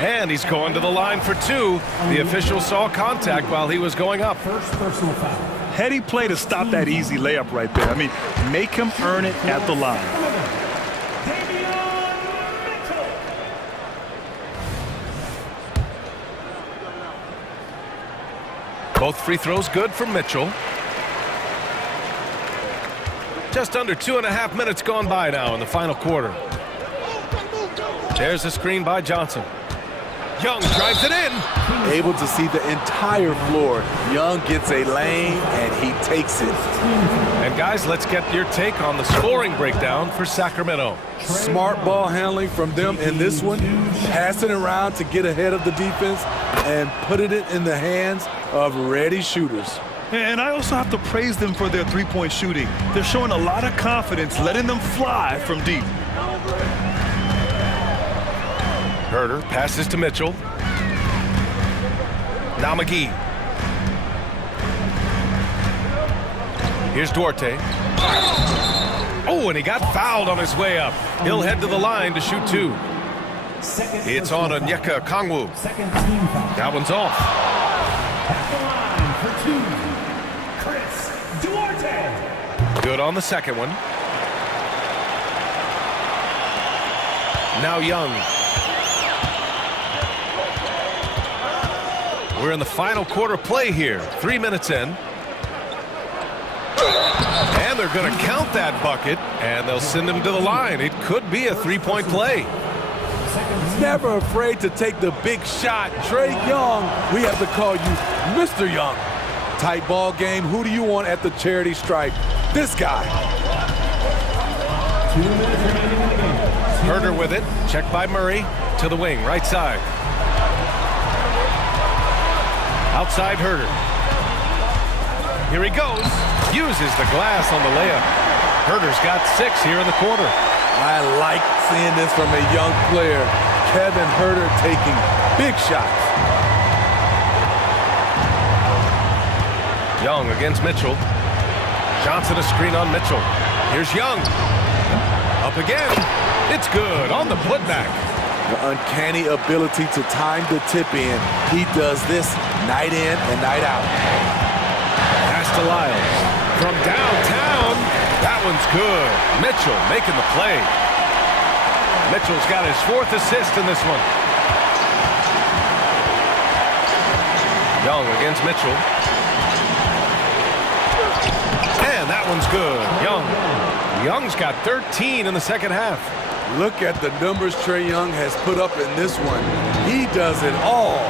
And he's going to the line for 2. The official saw contact while he was going up. First personal foul. Heady play to stop that easy layup right there. I mean, make him earn it at the line. Both free throws good from Mitchell. Just under 2.5 minutes gone by now in the final quarter. There's a screen by Johnson. Young drives it in. Able to see the entire floor. Young gets a lane, and he takes it. And guys, let's get your take on the scoring breakdown for Sacramento. Smart ball handling from them in this one. Passing around to get ahead of the defense and putting it in the hands of ready shooters. And I also have to praise them for their three-point shooting. They're showing a lot of confidence, letting them fly from deep. Herter passes to Mitchell. Now McGee. Here's Duarte. Oh, and he got fouled on his way up. He'll head to the line to shoot 2. It's on Onyeka Kongwu. That one's off. Good on the second one. Now Young. We're in the final quarter play here. 3 minutes in. And they're going to count that bucket, and they'll send him to the line. It could be a 3-point play. Never afraid to take the big shot. Trae Young, we have to call you Mr. Young. Tight ball game. Who do you want at the charity stripe? This guy. Herter with it. Check by Murray. To the wing, right side. Outside Herter. Here he goes. Uses the glass on the layup. Herter's got 6 here in the quarter. I like seeing this from a young player. Kevin Herter taking big shots. Young against Mitchell. Johnson a screen on Mitchell. Here's Young. Up again. It's good on the putback. The uncanny ability to time the tip in. He does this night in and night out. Pass to Lyles. From downtown. That one's good. Mitchell making the play. Mitchell's got his 4th assist in this one. Young against Mitchell. And that one's good. Young's got 13 in the second half. Look at the numbers Trae Young has put up in this one. He does it all.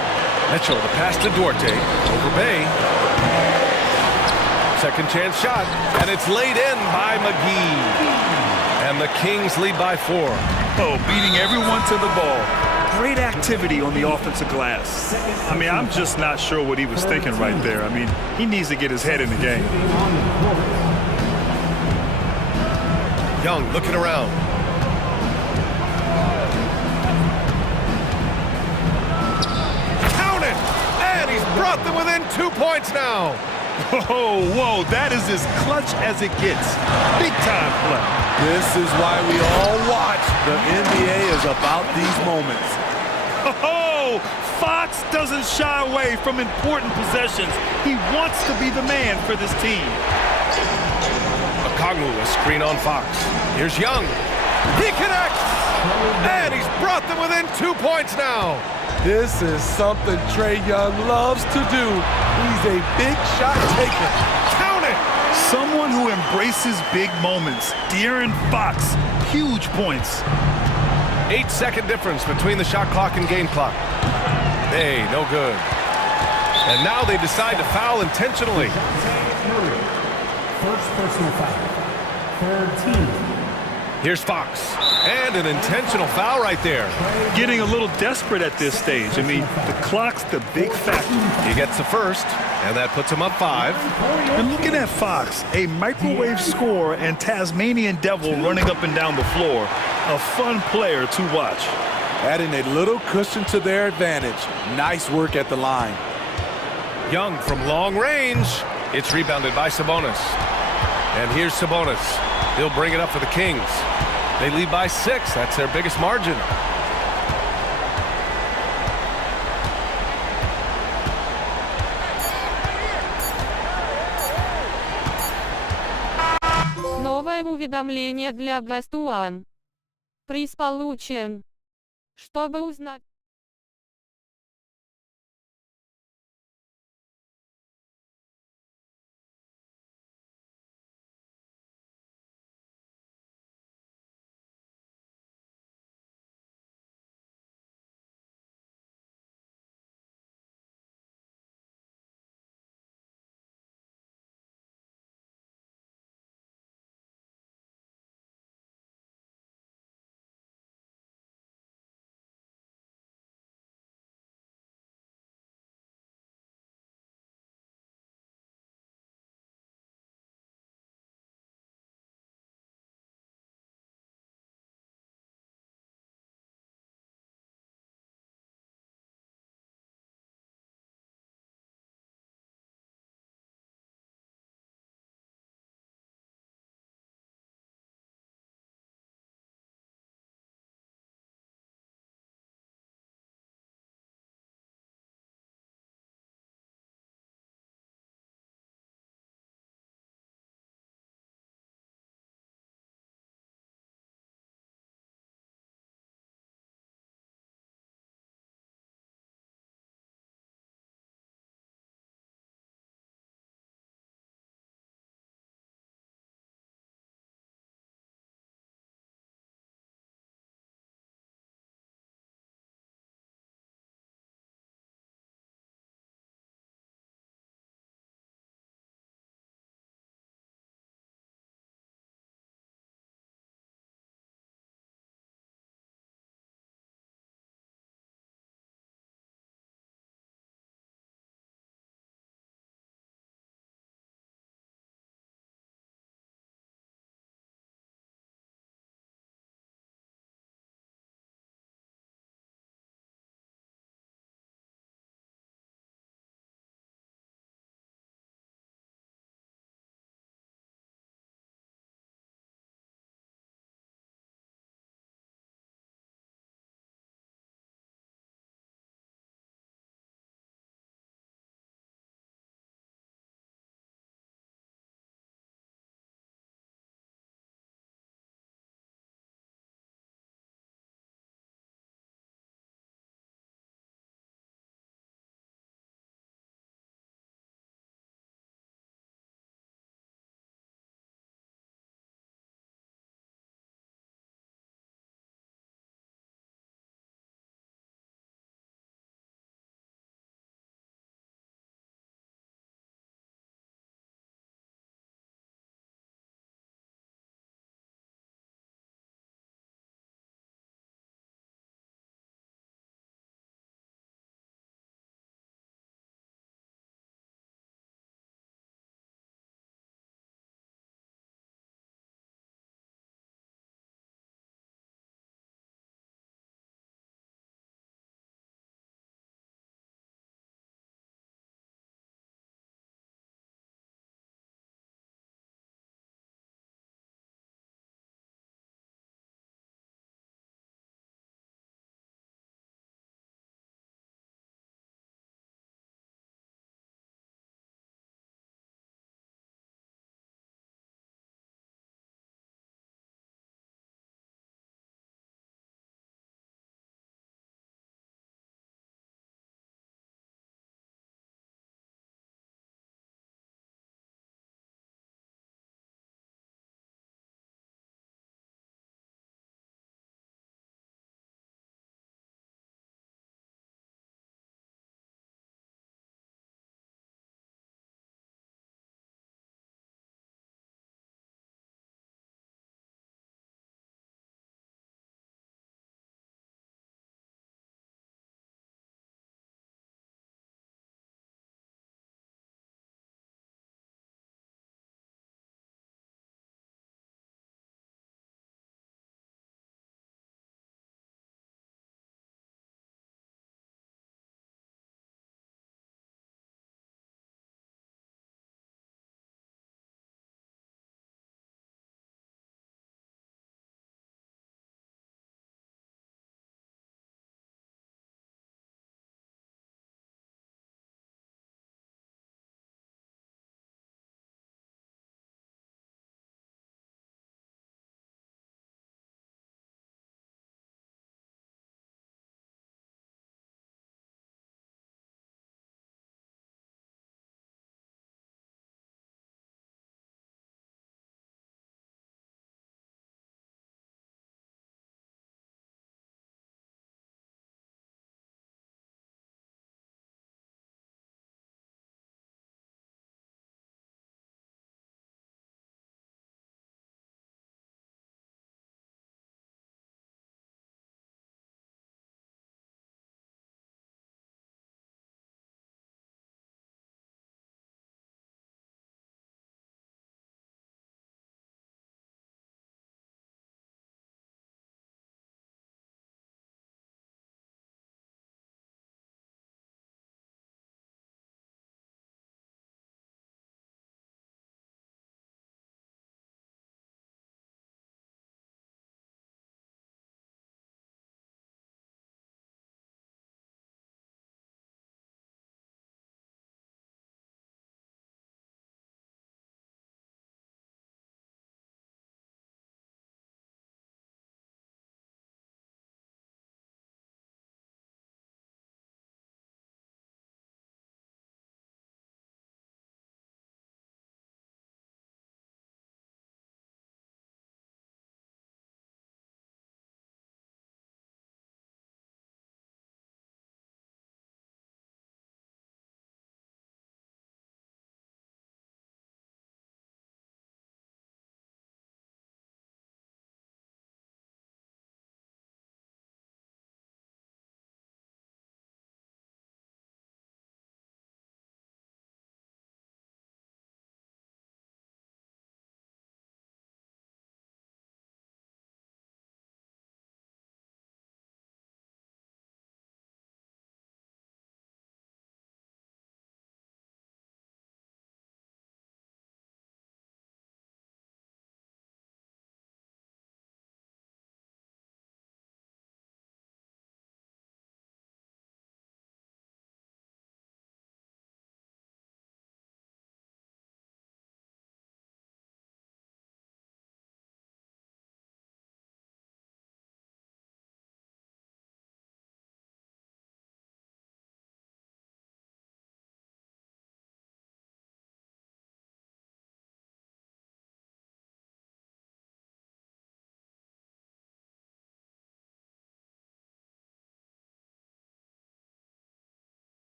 Mitchell, the pass to Duarte. Over Bey. Second chance shot. And it's laid in by McGee. And the Kings lead by 4. Oh, beating everyone to the ball. Great activity on the offensive glass. I mean, I'm just not sure what he was thinking right there. I mean, he needs to get his head in the game. Young looking around. Count it! And he's brought them within 2 points now. Oh, whoa, that is as clutch as it gets. Big time play. This is why we all watch. The NBA is about these moments. Oh, Fox doesn't shy away from important possessions. He wants to be the man for this team. Okongwu, a screen on Fox. Here's Young. He connects! And he's brought them within 2 points now. This is something Trae Young loves to do. He's a big shot taker. Count it! Someone who embraces big moments. De'Aaron Fox, huge points. 8-second difference between the shot clock and game clock. Hey, no good. And now they decide to foul intentionally. First personal foul. Third team. Here's Fox. And an intentional foul right there. Getting a little desperate at this stage. I mean, the clock's the big factor. He gets the first, and that puts him up 5. And looking at Fox, a microwave scorer and Tasmanian devil running up and down the floor. A fun player to watch. Adding a little cushion to their advantage. Nice work at the line. Young from long range. It's rebounded by Sabonis. And here's Sabonis. He'll bring it up for the Kings. They lead by 6. That's their biggest margin. Новое уведомление для Best One. Приз получен. Чтобы узнать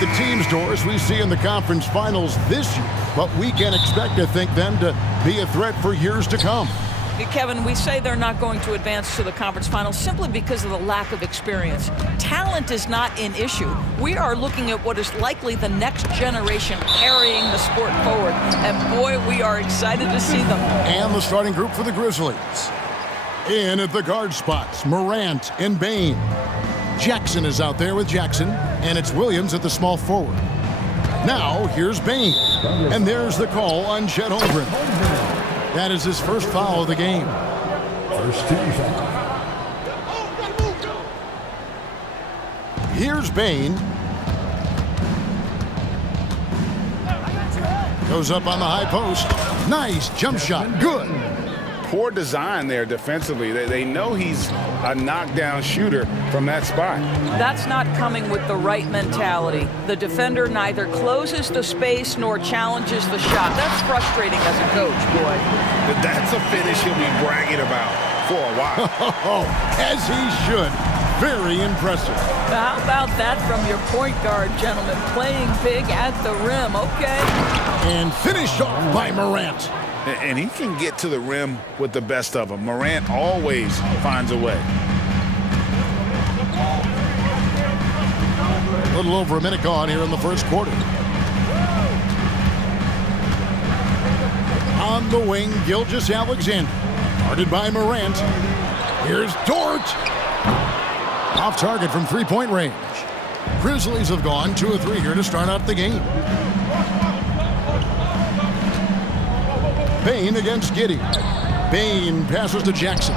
the teams, Doris, we see in the conference finals this year, but we can expect to think them to be a threat for years to come. Kevin, we say they're not going to advance to the conference finals simply because of the lack of experience. Talent is not an issue. We are looking at what is likely the next generation carrying the sport forward. And boy, we are excited to see them. And the starting group for the Grizzlies. In at the guard spots, Morant and Bain. Jackson is out there with Jackson, and it's Williams at the small forward. Now, here's Bain. And there's the call on Chet Holmgren. That is his first foul of the game. First team foul. Here's Bain. Goes up on the high post. Nice jump shot. Good. Poor design there defensively. They know he's a knockdown shooter from that spot. That's not coming with the right mentality. The defender neither closes the space nor challenges the shot. That's frustrating as a coach, boy. That's a finish he'll be bragging about for a while. As he should. Very impressive. How about that from your point guard, gentlemen? Playing big at the rim, okay. And finished off by Morant. And he can get to the rim with the best of them. Morant always finds a way. A little over a minute gone here in the first quarter. On the wing, Gilgeous-Alexander. Guarded by Morant. Here's Dort. Off target from three-point range. Grizzlies have gone 2 of 3 here to start out the game. Bain against Giddey. Bain passes to Jackson.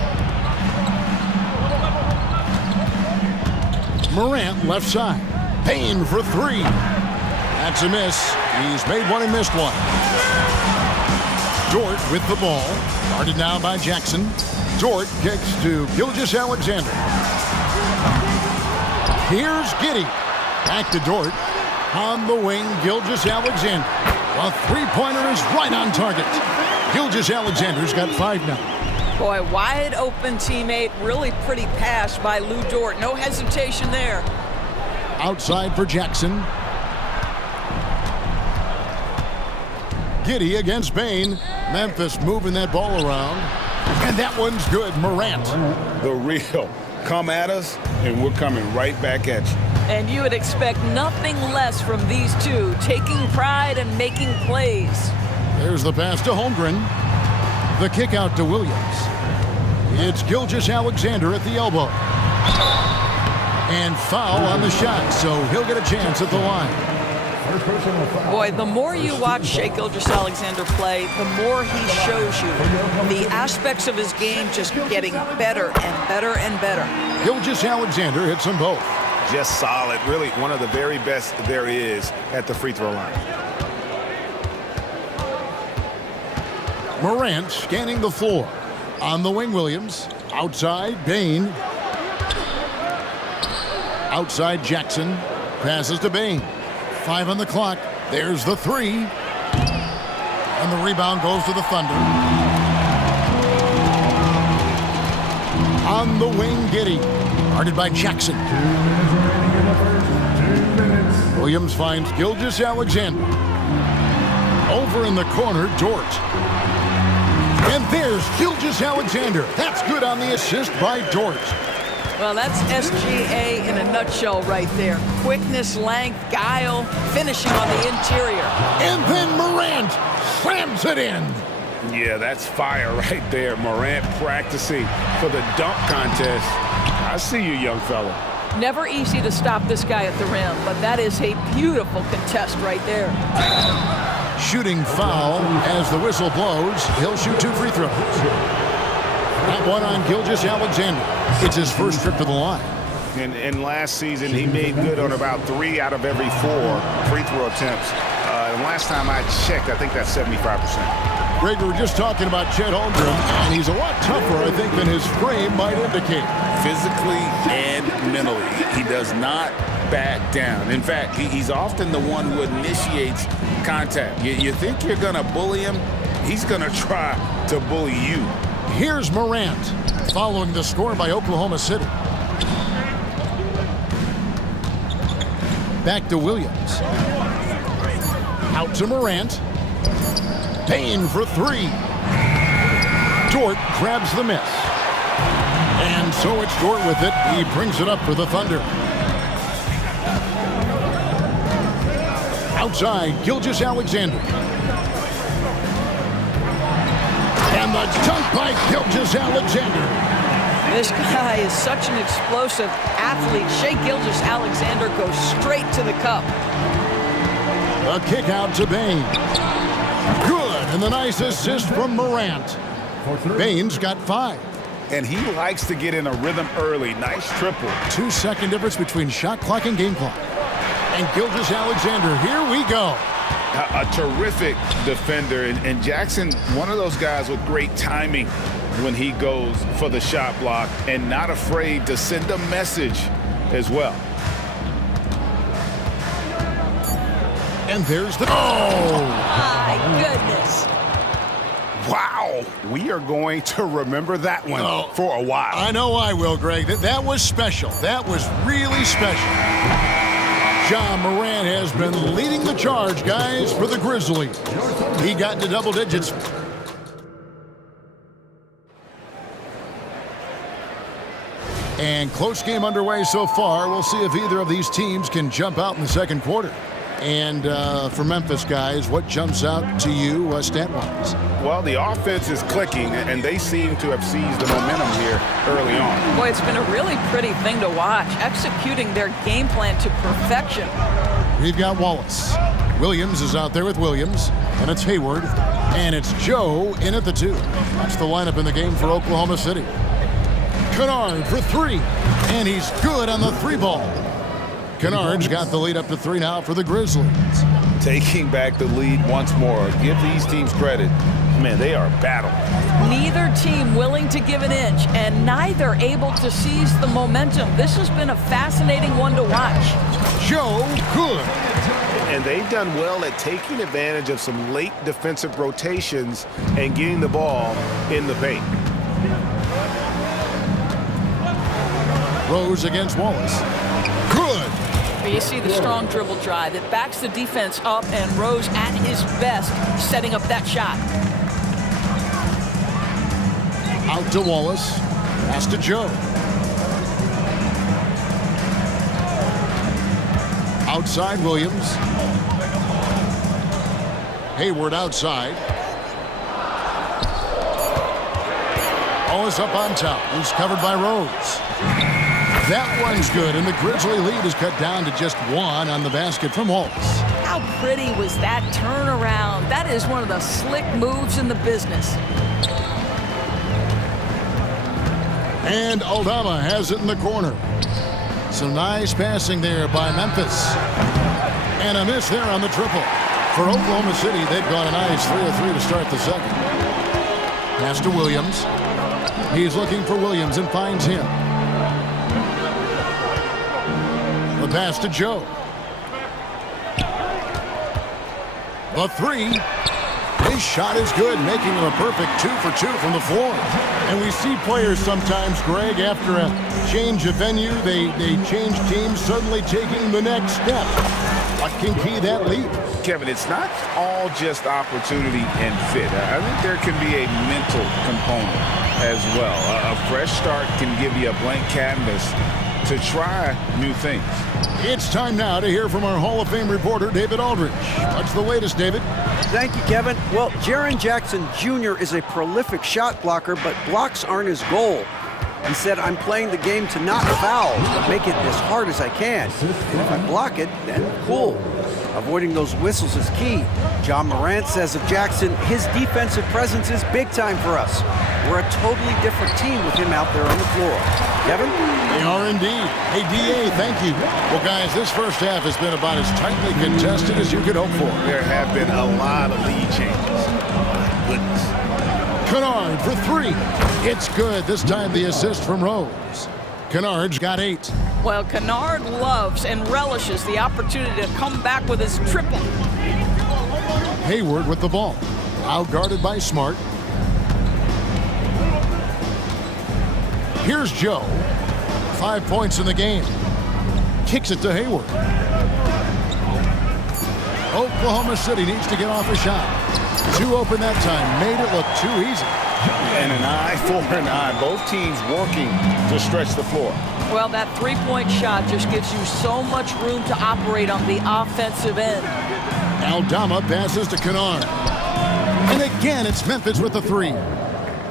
Morant left side. Bain for 3. That's a miss. He's made one and missed one. Dort with the ball. Guarded now by Jackson. Dort kicks to Gilgeous-Alexander. Here's Giddey. Back to Dort. On the wing, Gilgeous-Alexander. A three-pointer is right on target. Gilgeous-Alexander's got 5 now. Boy, wide open teammate. Really pretty pass by Lou Dort. No hesitation there. Outside for Jackson. Giddey against Bain. Memphis moving that ball around. And that one's good. Morant. The real. Come at us, and we're coming right back at you. And you would expect nothing less from these two, taking pride and making plays. There's the pass to Holmgren. The kick out to Williams. It's Gilgeous-Alexander at the elbow. And foul on the shot, so he'll get a chance at the line. Boy, the more you watch Shai Gilgeous-Alexander play, the more he shows you the aspects of his game just getting better and better and better. Gilgeous-Alexander hits them both. Just solid. Really one of the very best there is at the free throw line. Morant scanning the floor. On the wing, Williams. Outside, Bain. Outside, Jackson. Passes to Bain. 5 on the clock. There's the 3. And the rebound goes to the Thunder. On the wing, Giddey. Guarded by Jackson. 2 minutes. Williams finds Gilgeous-Alexander. Over in the corner, Dort. And there's Gilgeous-Alexander. That's good on the assist by Dort. Well, that's SGA in a nutshell right there. Quickness, length, guile, finishing on the interior. And then Morant slams it in. Yeah, that's fire right there. Morant practicing for the dunk contest. I see you, young fella. Never easy to stop this guy at the rim, but that is a beautiful contest right there. Shooting foul as the whistle blows. He'll shoot 2 free throws. That one on Gilgeous-Alexander. It's his first trip to the line. And last season, he made good on about 3 out of every 4 free throw attempts. And last time I checked, I think that's 75%. Greg, we were just talking about Chet Holmgren, and he's a lot tougher, I think, than his frame might indicate. Physically and mentally, he does not back down. In fact, he's often the one who initiates contact. You think you're going to bully him, he's going to try to bully you. Here's Morant, following the score by Oklahoma City. Back to Williams. Out to Morant. Payne for three. Dort grabs the miss. And so it's Dort with it. He brings it up for the Thunder. Outside, Gilgeous-Alexander. And the dunk by Gilgeous-Alexander. This guy is such an explosive athlete. Shai Gilgeous-Alexander goes straight to the cup. A kick out to Bane. Good, and the nice assist from Morant. Bane's got 5. And he likes to get in a rhythm early. Nice triple. 2-second difference between shot clock and game clock. And Gilgeous-Alexander, here we go. A terrific defender. And Jackson, one of those guys with great timing when he goes for the shot block and not afraid to send a message as well. And there's the... Oh, my goodness. Wow. We are going to remember that one for a while. I know I will, Greg. That was special. That was really special. Ja Morant has been leading the charge, guys, for the Grizzlies. He got into double digits. And close game underway so far. We'll see if either of these teams can jump out in the second quarter. And for Memphis, guys, what jumps out to you stat-wise? Well, the offense is clicking, and they seem to have seized the momentum here early on. Boy, it's been a really pretty thing to watch, executing their game plan to perfection. We've got Wallace. Williams is out there with Williams, and it's Hayward, and it's Joe in at the 2. That's the lineup in the game for Oklahoma City. Kennard for 3, and he's good on the 3-ball. Kennard's got the lead up to 3 now for the Grizzlies. Taking back the lead once more. Give these teams credit. Man, they are battling. Neither team willing to give an inch, and neither able to seize the momentum. This has been a fascinating one to watch. Joe, good. And they've done well at taking advantage of some late defensive rotations and getting the ball in the paint. Rose against Wallace. Good. You see the strong dribble drive. It backs the defense up, and Rose at his best setting up that shot. Out to Wallace. Pass to Joe. Outside Williams. Hayward outside. Wallace up on top. He's covered by Rose. That one's good, and the Grizzly lead is cut down to just 1 on the basket from Wallace. How pretty was that turnaround? That is one of the slick moves in the business. And Aldama has it in the corner. Some nice passing there by Memphis. And a miss there on the triple. For Oklahoma City, they've got a nice 3 of 3 to start the second. Pass to Williams. He's looking for Williams and finds him. The pass to Joe. The 3. His shot is good, making him a perfect 2 for 2 from the floor. And we see players sometimes, Greg, after a change of venue, they change teams, suddenly taking the next step. What can key that lead? Kevin, it's not all just opportunity and fit. I think there can be a mental component as well. A fresh start can give you a blank canvas to try new things. It's time now to hear from our Hall of Fame reporter, David Aldridge. What's the latest, David? Thank you, Kevin. Well, Jaren Jackson Jr. is a prolific shot blocker, but blocks aren't his goal. He said, I'm playing the game to not foul, but make it as hard as I can. And if I block it, then cool. Avoiding those whistles is key. John Morant says of Jackson, his defensive presence is big time for us. We're a totally different team with him out there on the floor. Kevin? They are indeed. Hey, D.A., thank you. Well, guys, this first half has been about as tightly contested as you could hope for. There have been a lot of lead changes. My goodness. Kennard for 3. It's good. This time the assist from Rose. Kennard's got 8. Well, Kennard loves and relishes the opportunity to come back with his triple. Hayward with the ball. Outguarded by Smart. Here's Joe. 5 points in the game. Kicks it to Hayward. Oklahoma City needs to get off a shot. Too open that time, made it look too easy. And an eye for an eye. Both teams working to stretch the floor. Well, that three-point shot just gives you so much room to operate on the offensive end. Aldama passes to Kennard. And again, it's Memphis with the three.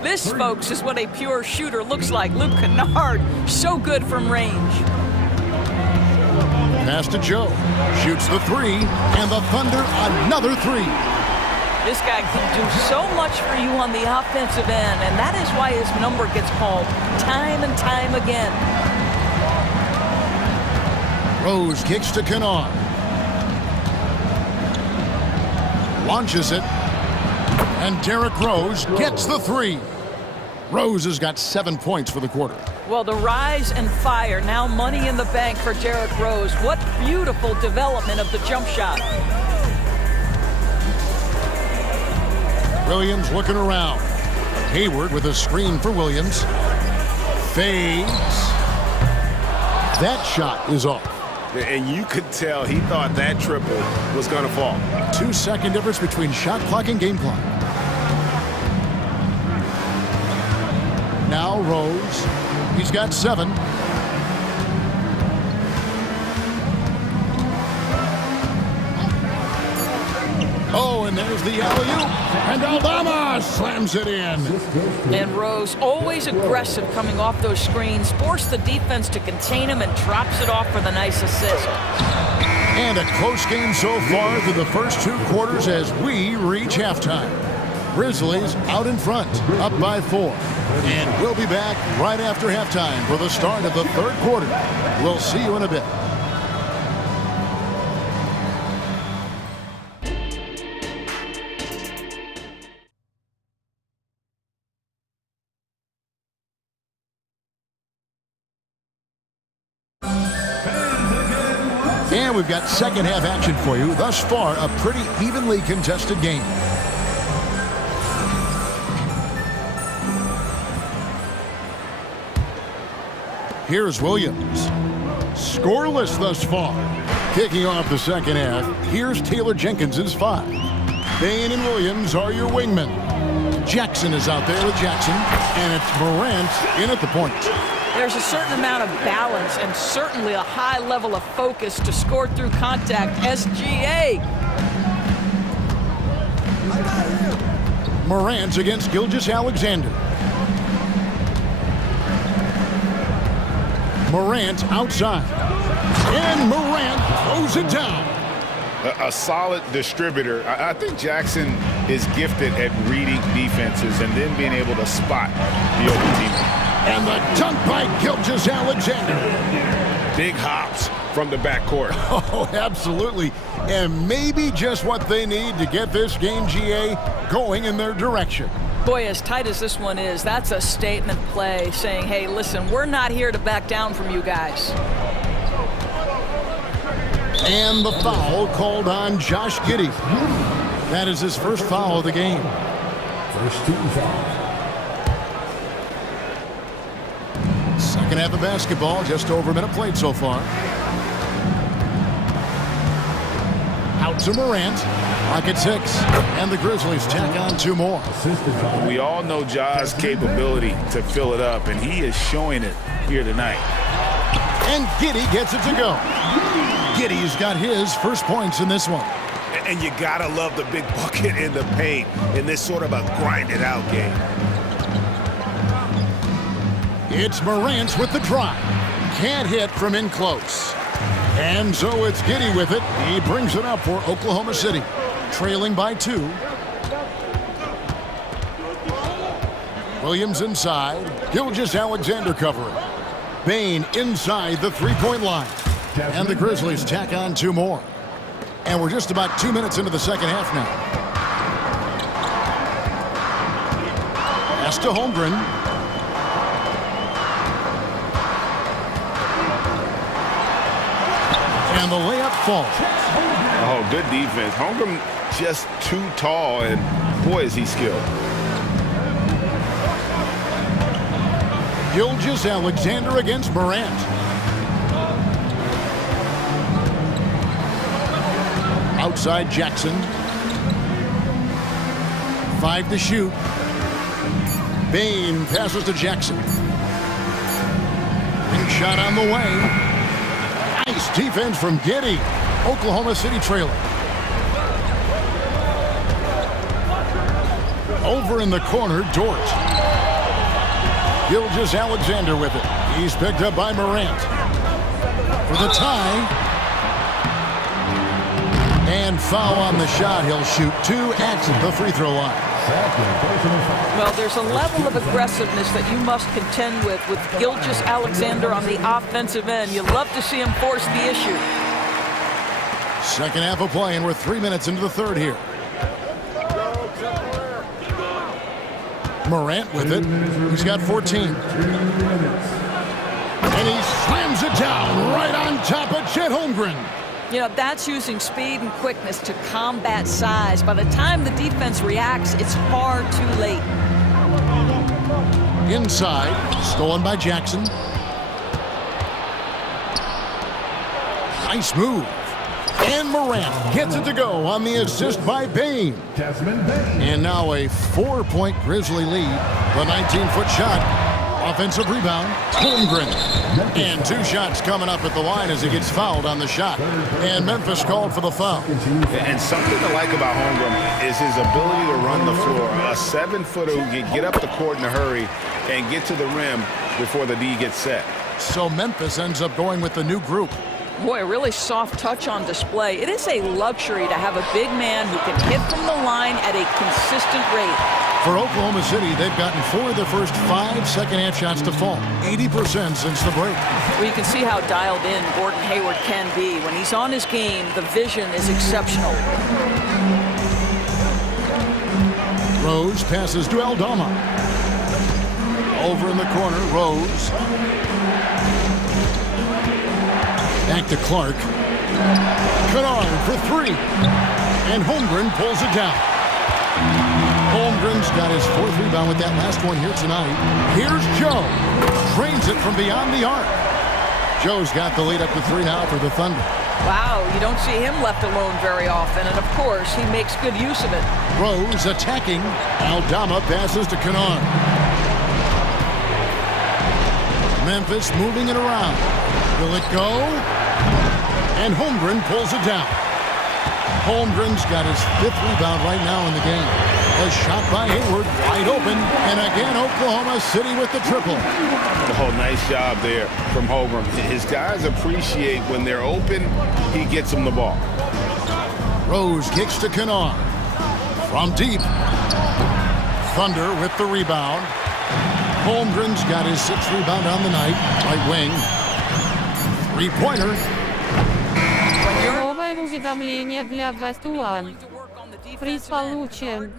This, folks, is what a pure shooter looks like. Luke Kennard, so good from range. Pass to Joe. Shoots the three, and the Thunder another three. This guy can do so much for you on the offensive end, and that is why his number gets called time and time again. Rose kicks to Kennard. Launches it. And Derrick Rose gets the three. Rose has got 7 points for the quarter. Well, the rise and fire, now money in the bank for Derrick Rose. What beautiful development of the jump shot. Williams looking around. Hayward with a screen for Williams. Fades. That shot is off. And you could tell he thought that triple was going to fall. 2 second difference between shot clock and game clock. Now Rose. He's got 7. Oh, and there's the alley-oop. And Aldama slams it in. And Rose, always aggressive coming off those screens, forced the defense to contain him and drops it off for the nice assist. And a close game so far through the first 2 quarters as we reach halftime. Grizzlies out in front, up by 4. And we'll be back right after halftime for the start of the 3rd quarter. We'll see you in a bit. And we've got second half action for you. Thus far, a pretty evenly contested game. Here's Williams. Scoreless thus far. Kicking off the second half, here's Taylor Jenkins's 5. Bain and Williams are your wingmen. Jackson is out there with Jackson, and it's Morant in at the point. There's a certain amount of balance and certainly a high level of focus to score through contact. SGA. Morant against Gilgeous-Alexander. Morant outside. And Morant throws it down. A solid distributor. I think Jackson is gifted at reading defenses and then being able to spot the open teammate. And the dunk by Gilgeous-Alexander. Big hops from the backcourt. Oh, absolutely. And maybe just what they need to get this game, GA, going in their direction. Boy, as tight as this one is, that's a statement play saying, hey, listen, we're not here to back down from you guys. And the foul called on Josh Giddey. That is his first foul of the game. First team foul. Second half of basketball, just over a minute played so far. Out to Morant. Clock at 6. And the Grizzlies tack on 2 more. We all know Ja's capability to fill it up, and he is showing it here tonight. And Giddey gets it to go. Giddey's got his first points in this one. And you gotta love the big bucket in the paint in this sort of a grinded-out game. It's Morant with the drive. Can't hit from in close. And so it's Giddey with it. He brings it up for Oklahoma City. Trailing by 2. Williams inside. Gilgeous-Alexander covering. Bain inside the 3-point line. And the Grizzlies tack on 2 more. And we're just about 2 minutes into the second half now. Pass to Holmgren. And the layup falls. Oh, good defense. Holmgren just too tall, and boy, is he skilled. Gilgeous-Alexander against Morant. side, Jackson. 5 to shoot. Bain passes to Jackson. Big shot on the way. Nice defense from Giddy. Oklahoma City trailing. Over in the corner, Dort. Gilgeous Alexander with it. He's picked up by Morant. For the tie. And foul on the shot. He'll shoot 2 at the free throw line. Well, there's a level of aggressiveness that you must contend with Gilgeous Alexander on the offensive end. You love to see him force the issue. Second half of play, and we're 3 minutes into the third here. Morant with it. He's got 14. And he slams it down right on top of Chet Holmgren. You know, that's using speed and quickness to combat size. By the time the defense reacts, it's far too late. Inside, stolen by Jackson. Nice move. And Morant gets it to go on the assist by Bain. And now a 4-point Grizzly lead. The 19-foot shot. Offensive rebound, Holmgren. And 2 shots coming up at the line as he gets fouled on the shot. And Memphis called for the foul. And something to like about Holmgren is his ability to run the floor. A 7-footer who can get up the court in a hurry and get to the rim before the D gets set. So Memphis ends up going with the new group. Boy, a really soft touch on display. It is a luxury to have a big man who can hit from the line at a consistent rate. For Oklahoma City, they've gotten 4 of their first 5 second-half shots to fall. 80% since the break. Well, you can see how dialed in Gordon Hayward can be. When he's on his game, the vision is exceptional. Rose passes to Aldama. Over in the corner, Rose. Back to Clark. Kennard for 3. And Holmgren pulls it down. Holmgren's got his 4th rebound with that last one here tonight. Here's Joe. Trains it from beyond the arc. Joe's got the lead up to 3 now for the Thunder. Wow, you don't see him left alone very often. And, of course, he makes good use of it. Rose attacking. Aldama passes to Kennard. Memphis moving it around. Will it go? And Holmgren pulls it down. Holmgren's got his 5th rebound right now in the game. A shot by Hayward, wide open, and again Oklahoma City with the triple. Oh, nice job there from Holmgren. His guys appreciate when they're open, he gets them the ball. Rose kicks to Kennard. From deep. Thunder with the rebound. Holmgren's got his 6th rebound on the night, right wing. 3-pointer. Новое уведомление для Бастуан. Приз получен.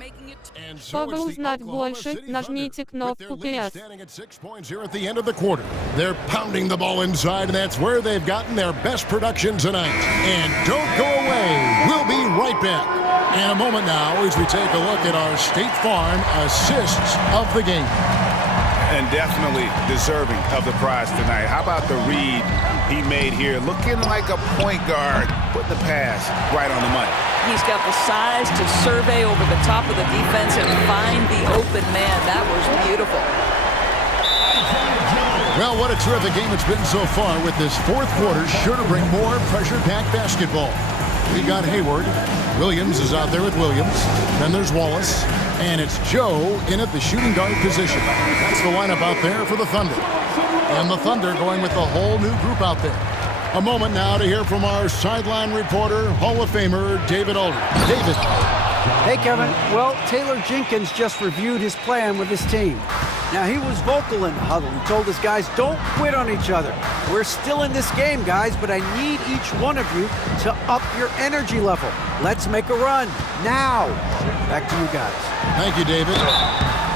Чтобы узнать больше, нажмите кнопку «Плюс». Standing at 6 points here at the end of the quarter. They're pounding the ball inside, and that's where they've gotten their best production tonight. And don't go away. We'll be right back. In a moment now as we take a look at our State Farm assists of the game. And definitely deserving of the prize tonight. How about the read he made here? Looking like a point guard, putting the pass right on the money. He's got the size to survey over the top of the defense and find the open man. That was beautiful. Well, what a terrific game it's been so far with this 4th quarter. Sure to bring more pressure-packed basketball. We got Hayward. Williams is out there with Williams. Then there's Wallace. And it's Joe in at the shooting guard position. That's the lineup out there for the Thunder. And the Thunder going with the whole new group out there. A moment now to hear from our sideline reporter, Hall of Famer David Aldridge. David. Hey, Kevin. Well, Taylor Jenkins just reviewed his plan with his team. Now, he was vocal in the huddle. He told his guys, don't quit on each other. We're still in this game, guys, but I need each one of you to up your energy level. Let's make a run now. Back to you guys. Thank you, David.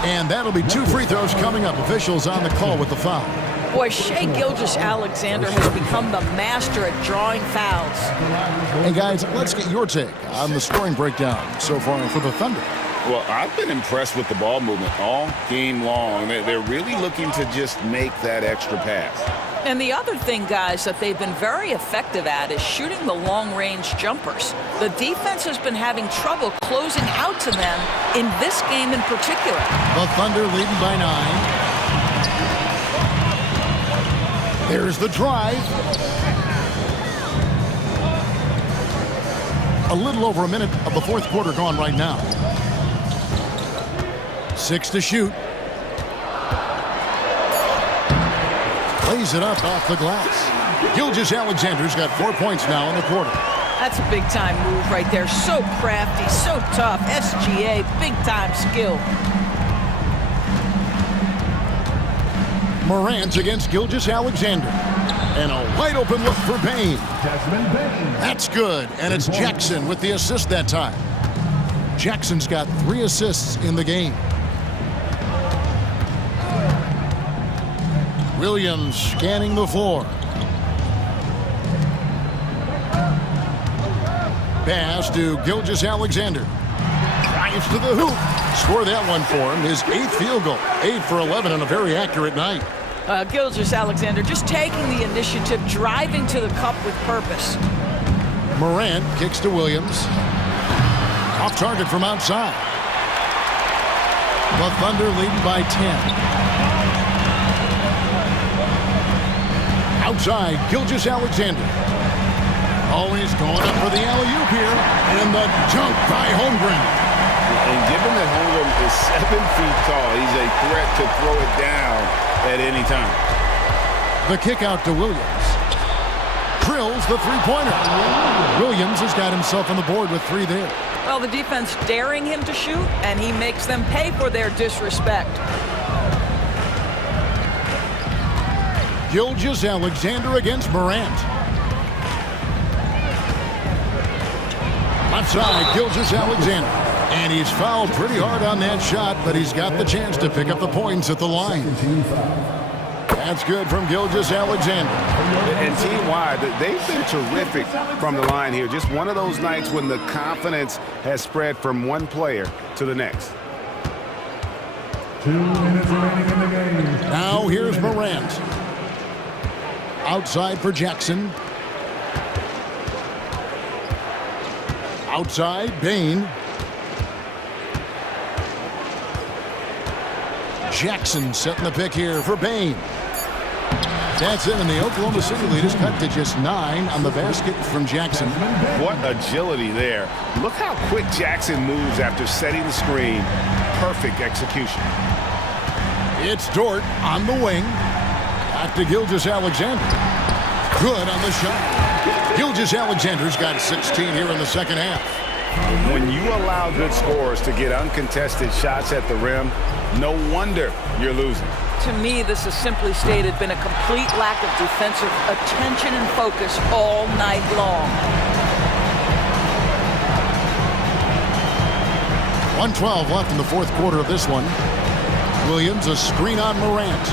And that'll be 2 free throws coming up. Officials on the call with the foul. Boy, Shai Gilgeous-Alexander has become the master at drawing fouls. Hey, guys, let's get your take on the scoring breakdown so far for the Thunder. Well, I've been impressed with the ball movement all game long. They're really looking to just make that extra pass. And the other thing, guys, that they've been very effective at is shooting the long-range jumpers. The defense has been having trouble closing out to them in this game in particular. The Thunder leading by 9. There's the drive. A little over a minute of the fourth quarter gone right now. 6 to shoot. Lays it up off the glass. Gilgeous-Alexander's got 4 points now in the quarter. That's a big-time move right there. So crafty, so tough. SGA, big-time skill. Morant against Gilgeous-Alexander. And a wide-open look for Bain. That's good, and it's Jackson with the assist that time. Jackson's got 3 assists in the game. Williams scanning the floor. Pass to Gilgeous-Alexander. Drives to the hoop. Score that one for him. His 8th field goal. 8 for 11 on a very accurate night. Gilgeous-Alexander just taking the initiative, driving to the cup with purpose. Morant kicks to Williams. Off target from outside. The Thunder leading by 10. Outside, Gilgeous-Alexander. Always going up for the alley-oop here. And the dunk by Holmgren. And given that Holmgren is 7 feet tall, he's a threat to throw it down at any time. The kick out to Williams. Drills the three-pointer. Williams has got himself on the board with 3 there. Well, the defense daring him to shoot, and he makes them pay for their disrespect. Gilgeous-Alexander against Morant. Left side, Gilgeous-Alexander. And he's fouled pretty hard on that shot, but he's got the chance to pick up the points at the line. That's good from Gilgeous-Alexander. And team-wide, they've been terrific from the line here. Just one of those nights when the confidence has spread from one player to the next. 2 minutes remaining in the game. Now here's Morant. Outside for Jackson. Outside, Bain. Jackson setting the pick here for Bain. That's it, and the Oklahoma City lead is cut to just 9 on the basket from Jackson. What agility there. Look how quick Jackson moves after setting the screen. Perfect execution. It's Dort on the wing. Back to Gilgeous-Alexander. Good on the shot. Gilgeous-Alexander's got 16 here in the second half. When you allow good scorers to get uncontested shots at the rim, no wonder you're losing. To me, this has simply stated been a complete lack of defensive attention and focus all night long. 1:12 left in the fourth quarter of this one. Williams, a screen on Morant.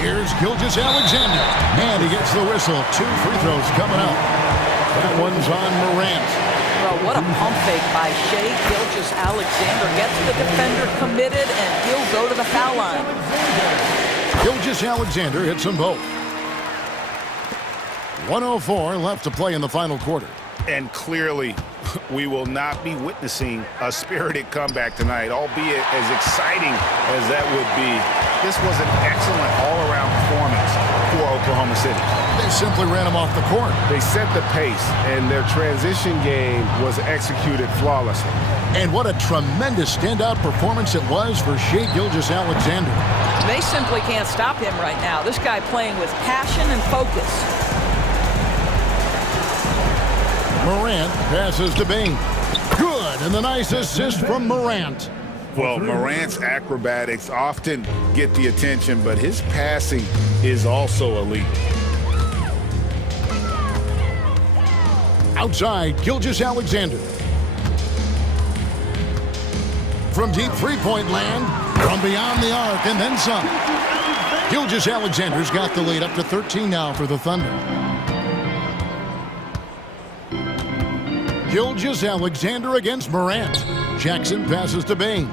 Here's Gilgeous-Alexander. And he gets the whistle. 2 free throws coming up. That one's on Morant. Well, what a pump fake by Shai Gilgeous-Alexander. Gets the defender committed, and he'll go to the foul line. Gilgeous-Alexander hits them both. 1:04 left to play in the final quarter. And clearly, we will not be witnessing a spirited comeback tonight, albeit as exciting as that would be. This was an excellent all-around performance for Oklahoma City. They simply ran him off the court. They set the pace, and their transition game was executed flawlessly. And what a tremendous standout performance it was for Shai Gilgeous-Alexander. They simply can't stop him right now. This guy playing with passion and focus. Morant passes to Bain. Good, and the nice assist from Morant. Well, Morant's acrobatics often get the attention, but his passing is also elite. Outside, Gilgeous-Alexander. From deep three-point land, from beyond the arc, and then some. Gilgeous-Alexander's got the lead up to 13 now for the Thunder. Gilgeous-Alexander against Morant. Jackson passes to Bain.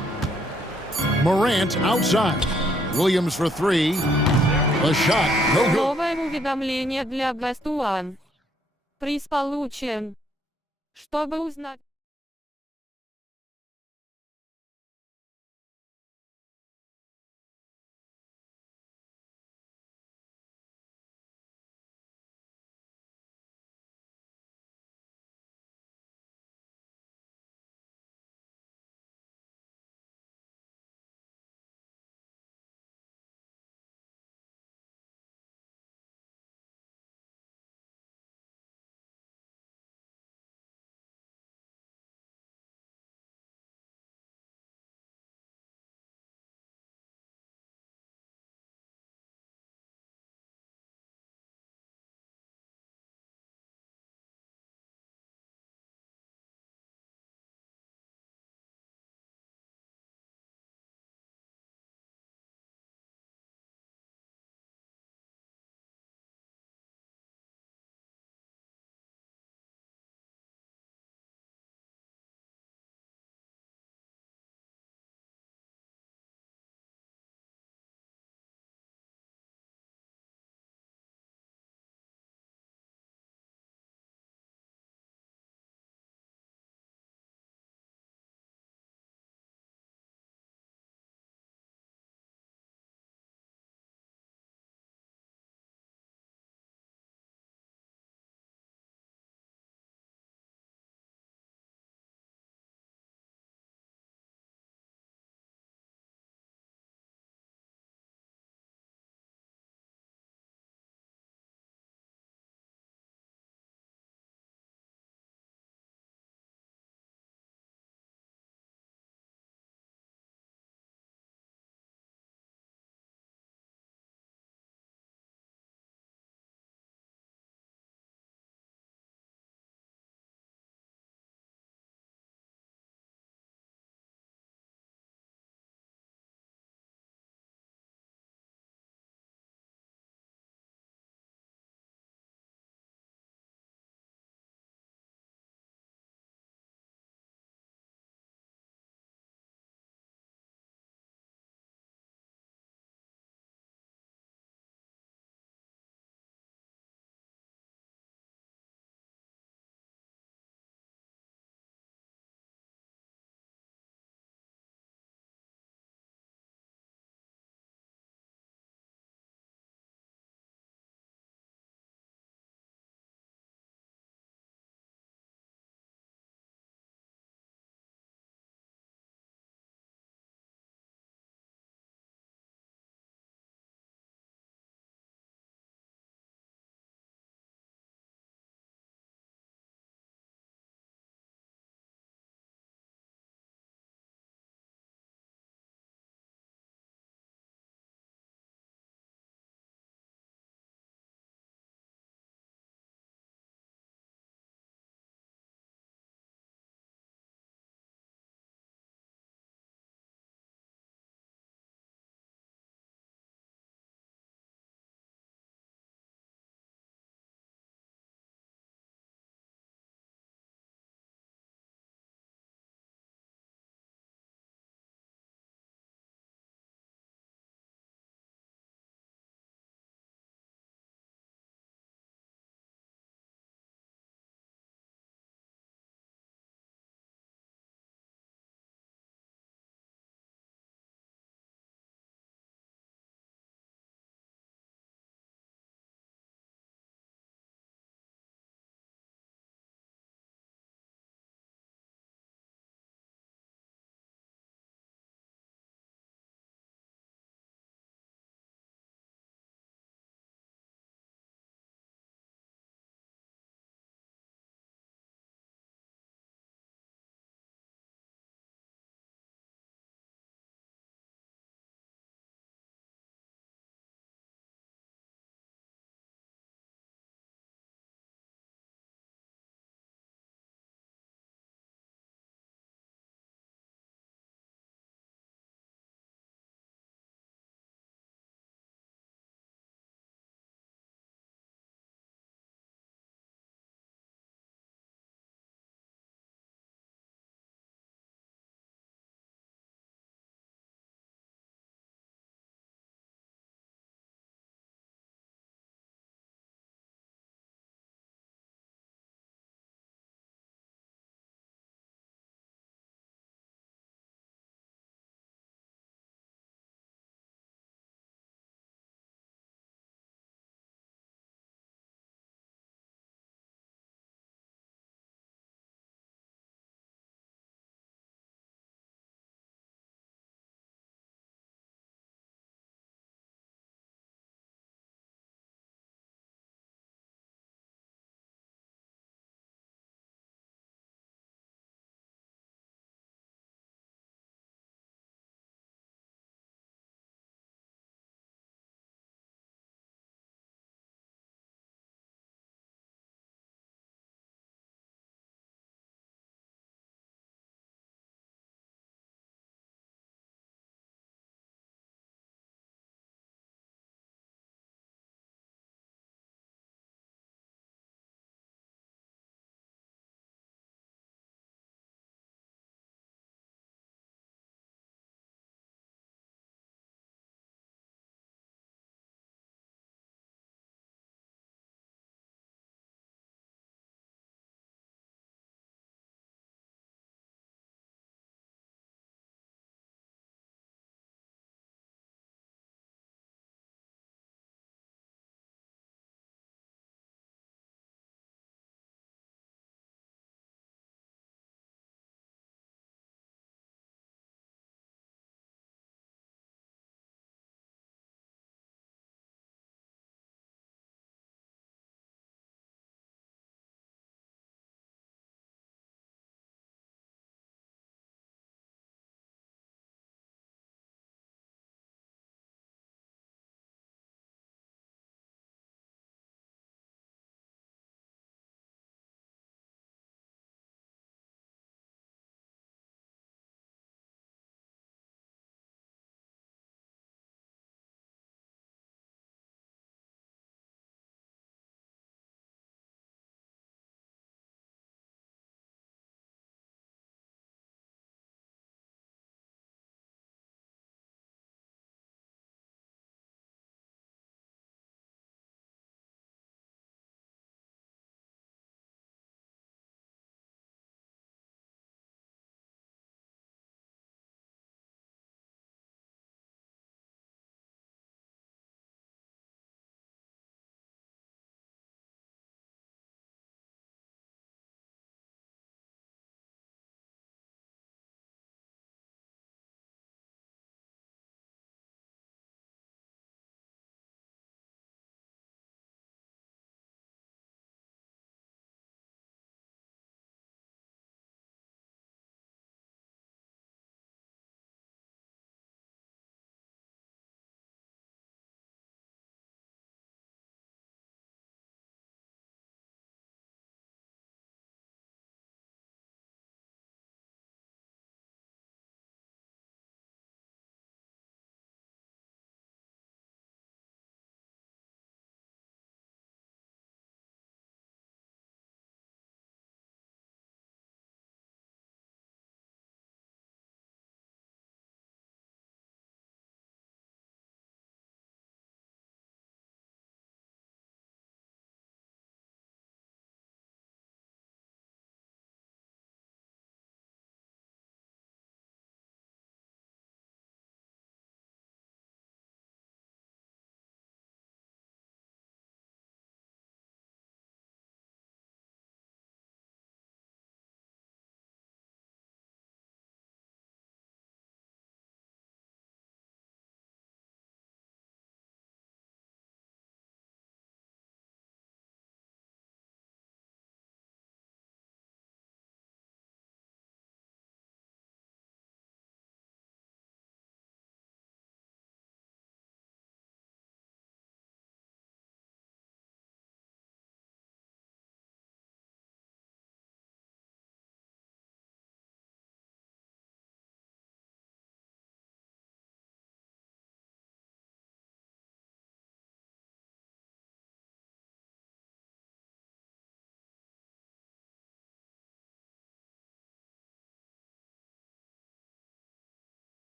Morant outside. Williams for three. The shot, no good. Новое уведомление для Best One. Приз получен. Чтобы узнать...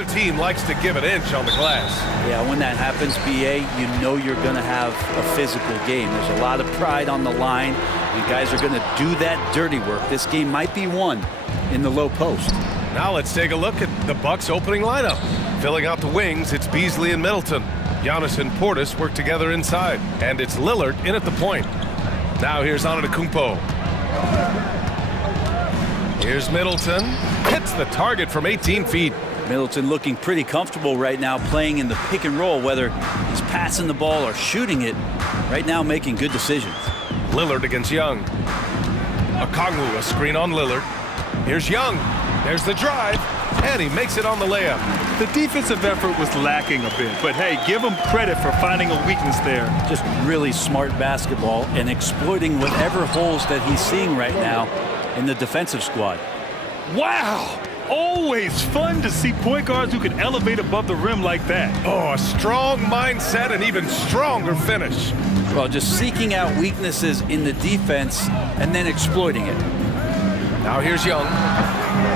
Neither team likes to give an inch on the glass. Yeah, when that happens, BA, you know you're going to have a physical game. There's a lot of pride on the line. You guys are going to do that dirty work. This game might be won in the low post. Now let's take a look at the Bucks' opening lineup. Filling out the wings, it's Beasley and Middleton. Giannis and Portis work together inside, and it's Lillard in at the point. Now here's Antetokounmpo. Here's Middleton. Hits the target from 18 feet. Middleton looking pretty comfortable right now playing in the pick and roll, whether he's passing the ball or shooting it. Right now making good decisions. Lillard against Young. Okongwu, a screen on Lillard. Here's Young. There's the drive, and he makes it on the layup. The defensive effort was lacking a bit, but hey, give him credit for finding a weakness there. Just really smart basketball and exploiting whatever holes that he's seeing right now in the defensive squad. Wow! Always fun to see point guards who can elevate above the rim like that. Oh, a strong mindset and even stronger finish. Well, just seeking out weaknesses in the defense and then exploiting it. Now here's Young.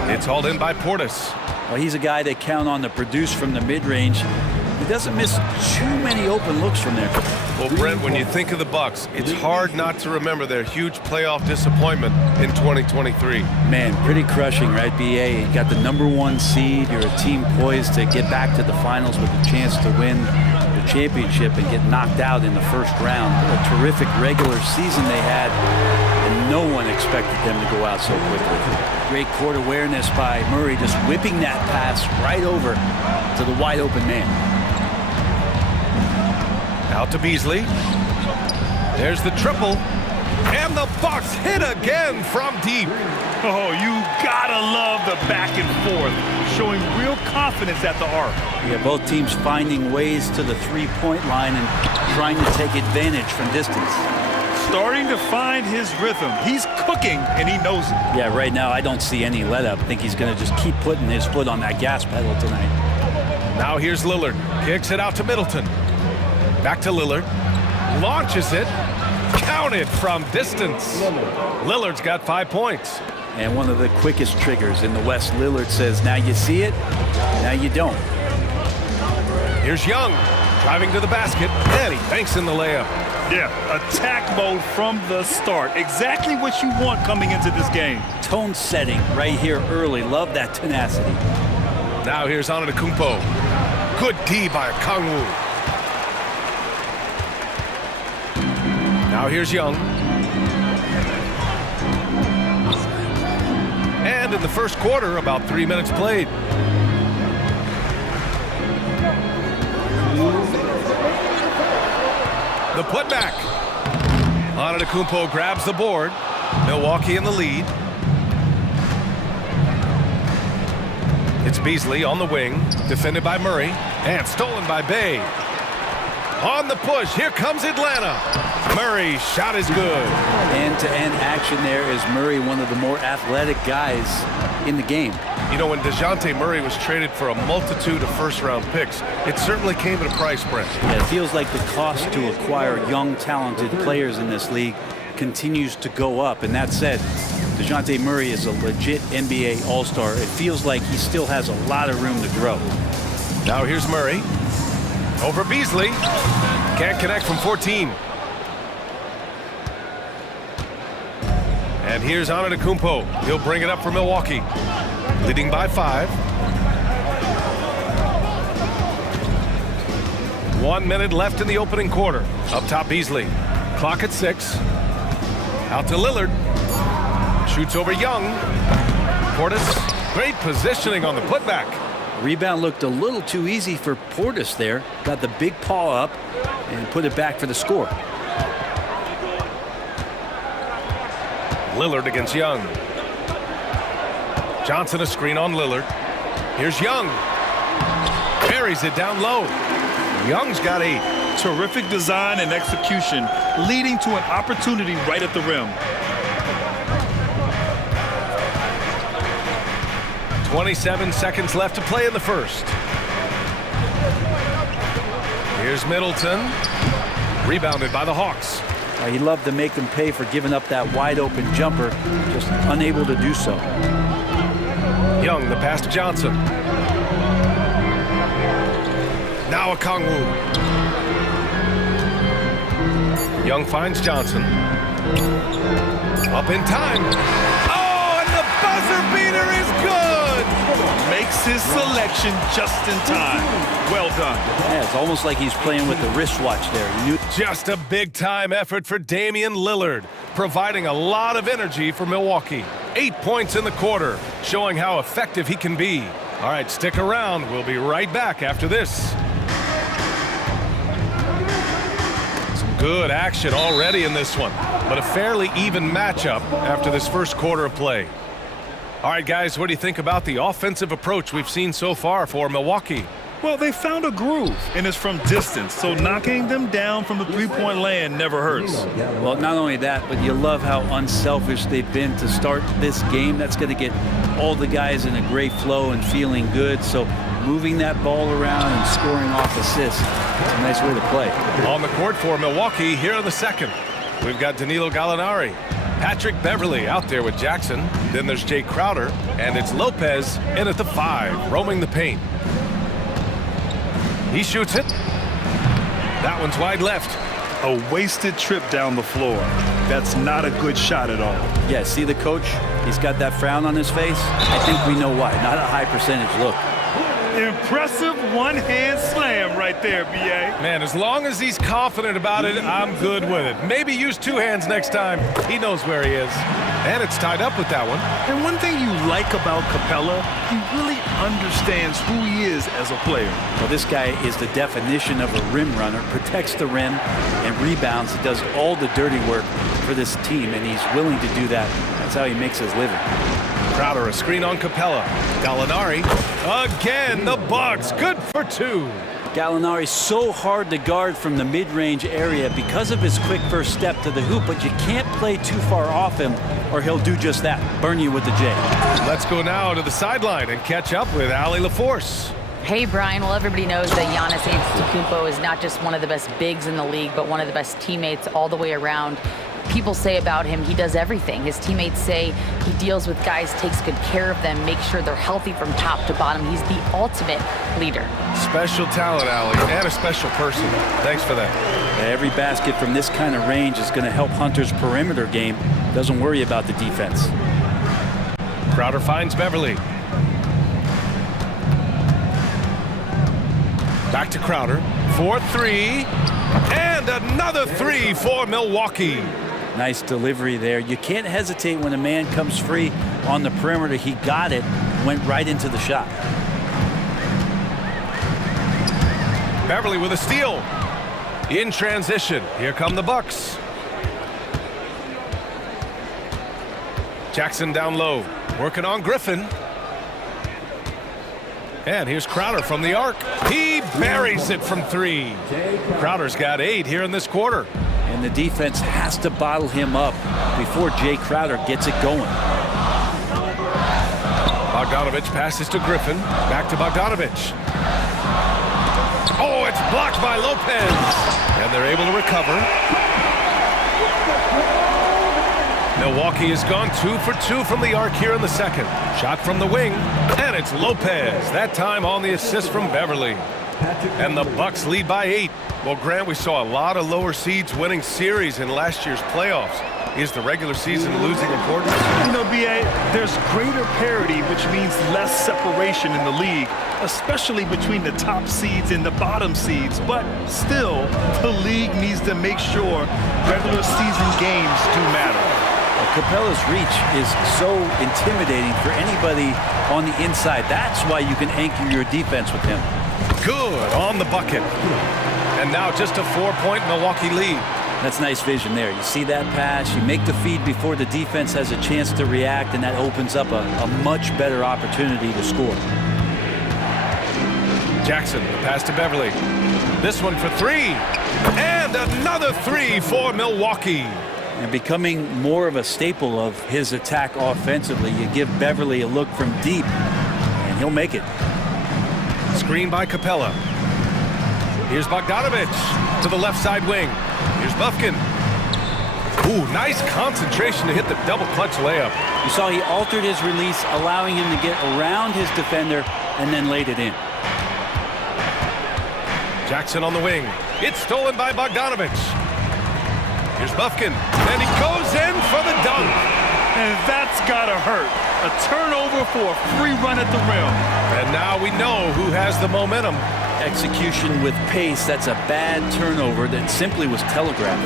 It's hauled in by Portis. Well, he's a guy they count on to produce from the mid-range. He doesn't miss too many open looks from there. Well, Brent, when you think of the Bucks, it's hard not to remember their huge playoff disappointment in 2023. Man, pretty crushing, right, BA? You got the #1 seed. You're a team poised to get back to the finals with a chance to win the championship and get knocked out in the first round. What a terrific regular season they had, and no one expected them to go out so quickly. Great court awareness by Murray, just whipping that pass right over to the wide open man. Out to Beasley. There's the triple. And the Bucks hit again from deep. Oh, you gotta love the back and forth, showing real confidence at the arc. Yeah, both teams finding ways to the three-point line and trying to take advantage from distance. Starting to find his rhythm. He's cooking, and he knows it. Yeah, right now I don't see any let-up. I think he's going to just keep putting his foot on that gas pedal tonight. Now here's Lillard. Kicks it out to Middleton. Back to Lillard. Launches it. Counted from distance. Lillard's got 5 points. And one of the quickest triggers in the West. Lillard says, now you see it, now you don't. Here's Young. Driving to the basket. And he banks in the layup. Yeah, attack mode from the start. Exactly what you want coming into this game. Tone setting right here early. Love that tenacity. Now here's Antetokounmpo. Good D by Okongwu. Now here's Young. And in the first quarter, about 3 minutes played. The putback. Antetokounmpo grabs the board. Milwaukee in the lead. It's Beasley on the wing, defended by Murray, and stolen by Bay. On the push, here comes Atlanta. Murray, shot is good. End-to-end action there is Murray, one of the more athletic guys in the game. You know, when DeJounte Murray was traded for a multitude of first-round picks, it certainly came at a price, Brent. Yeah, it feels like the cost to acquire young, talented players in this league continues to go up. And that said, DeJounte Murray is a legit NBA All-Star. It feels like he still has a lot of room to grow. Now here's Murray. Over Beasley. Can't connect from 14. And here's Antetokounmpo. He'll bring it up for Milwaukee. Leading by 5. 1 minute left in the opening quarter. Up top Beasley. Clock at 6. Out to Lillard. Shoots over Young. Portis. Great positioning on the putback. Rebound looked a little too easy for Portis there. Got the big paw up and put it back for the score. Lillard against Young. Johnson a screen on Lillard. Here's Young. Carries it down low. Young's got 8. Terrific design and execution, leading to an opportunity right at the rim. 27 seconds left to play in the first. Here's Middleton. Rebounded by the Hawks. He loved to make them pay for giving up that wide open jumper, just unable to do so. Young, the pass to Johnson. Now Okongwu. Young finds Johnson. Up in time. Oh, and the buzzer beater is good! Makes his selection just in time. Well done. Yeah, it's almost like he's playing with the wristwatch there. He knew. Just a big-time effort for Damian Lillard, providing a lot of energy for Milwaukee. 8 points in the quarter, showing how effective he can be. All right, stick around. We'll be right back after this. Good action already in this one, but a fairly even matchup after this first quarter of play. All right, guys, what do you think about the offensive approach we've seen so far for Milwaukee? Well, they found a groove, and it's from distance, so knocking them down from the three-point land never hurts. Well, not only that, but you love how unselfish they've been to start this game. That's going to get all the guys in a great flow and feeling good. So moving that ball around and scoring off assists, it's a nice way to play. On the court for Milwaukee here in the second, we've got Danilo Gallinari, Patrick Beverly out there with Jackson. Then there's Jay Crowder, and it's Lopez in at the 5, roaming the paint. He shoots it. That one's wide left. A wasted trip down the floor. That's not a good shot at all. Yeah, see the coach? He's got that frown on his face. I think we know why. Not a high percentage look. Impressive one-hand slam right there, B.A. Man, as long as he's confident about it, I'm good with it. Maybe use 2 hands next time. He knows where he is. And it's tied up with that one. And one thing you like about Capella, he really understands who he is as a player. Well, this guy is the definition of a rim runner, protects the rim and rebounds. He does all the dirty work for this team, and he's willing to do that. That's how he makes his living. Crowder, a screen on Capella. Gallinari, again, the Bucks, good for 2. Gallinari's so hard to guard from the mid-range area because of his quick first step to the hoop, but you can't play too far off him or he'll do just that, burn you with the J. Let's go now to the sideline and catch up with Allie LaForce. Hey, Brian. Well, everybody knows that Giannis Antetokounmpo is not just one of the best bigs in the league, but one of the best teammates all the way around. People say about him, he does everything. His teammates say he deals with guys, takes good care of them, makes sure they're healthy from top to bottom. He's the ultimate leader. Special talent, Allie, and a special person. Thanks for that. Every basket from this kind of range is going to help Hunter's perimeter game. Doesn't worry about the defense. Crowder finds Beverly. Back to Crowder. 4-3. And another 3 for Milwaukee. Nice delivery there. You can't hesitate when a man comes free on the perimeter. He got it, went right into the shot. Beverly with a steal. In transition, here come the Bucks. Jackson down low, working on Griffin. And here's Crowder from the arc. He buries it from 3. Crowder's got 8 here in this quarter. And the defense has to bottle him up before Jay Crowder gets it going. Bogdanovich passes to Griffin. Back to Bogdanovich. Oh, it's blocked by Lopez. And they're able to recover. Milwaukee has gone 2 for 2 from the arc here in the second. Shot from the wing, and it's Lopez. That time on the assist from Beverly. And the Bucks lead by 8. Well, Grant, we saw a lot of lower seeds winning series in last year's playoffs. Is the regular season losing importance? You know, B.A., there's greater parity, which means less separation in the league, especially between the top seeds and the bottom seeds. But still, the league needs to make sure regular season games do matter. Capella's reach is so intimidating for anybody on the inside. That's why you can anchor your defense with him. Good on the bucket. And now just a 4-point Milwaukee lead. That's nice vision there. You see that pass, you make the feed before the defense has a chance to react, and that opens up a much better opportunity to score. Jackson, the pass to Beverly. This one for 3. And another 3 for Milwaukee. And becoming more of a staple of his attack offensively, you give Beverly a look from deep, and he'll make it. Screen by Capella. Here's Bogdanovich to the left side wing. Here's Bufkin. Ooh, nice concentration to hit the double clutch layup. You saw he altered his release, allowing him to get around his defender and then laid it in. Jackson on the wing. It's stolen by Bogdanovich. Here's Bufkin, and he goes in for the dunk. And that's gotta hurt. A turnover for a free run at the rim. And now we know who has the momentum. Execution with pace, that's a bad turnover that simply was telegraphed.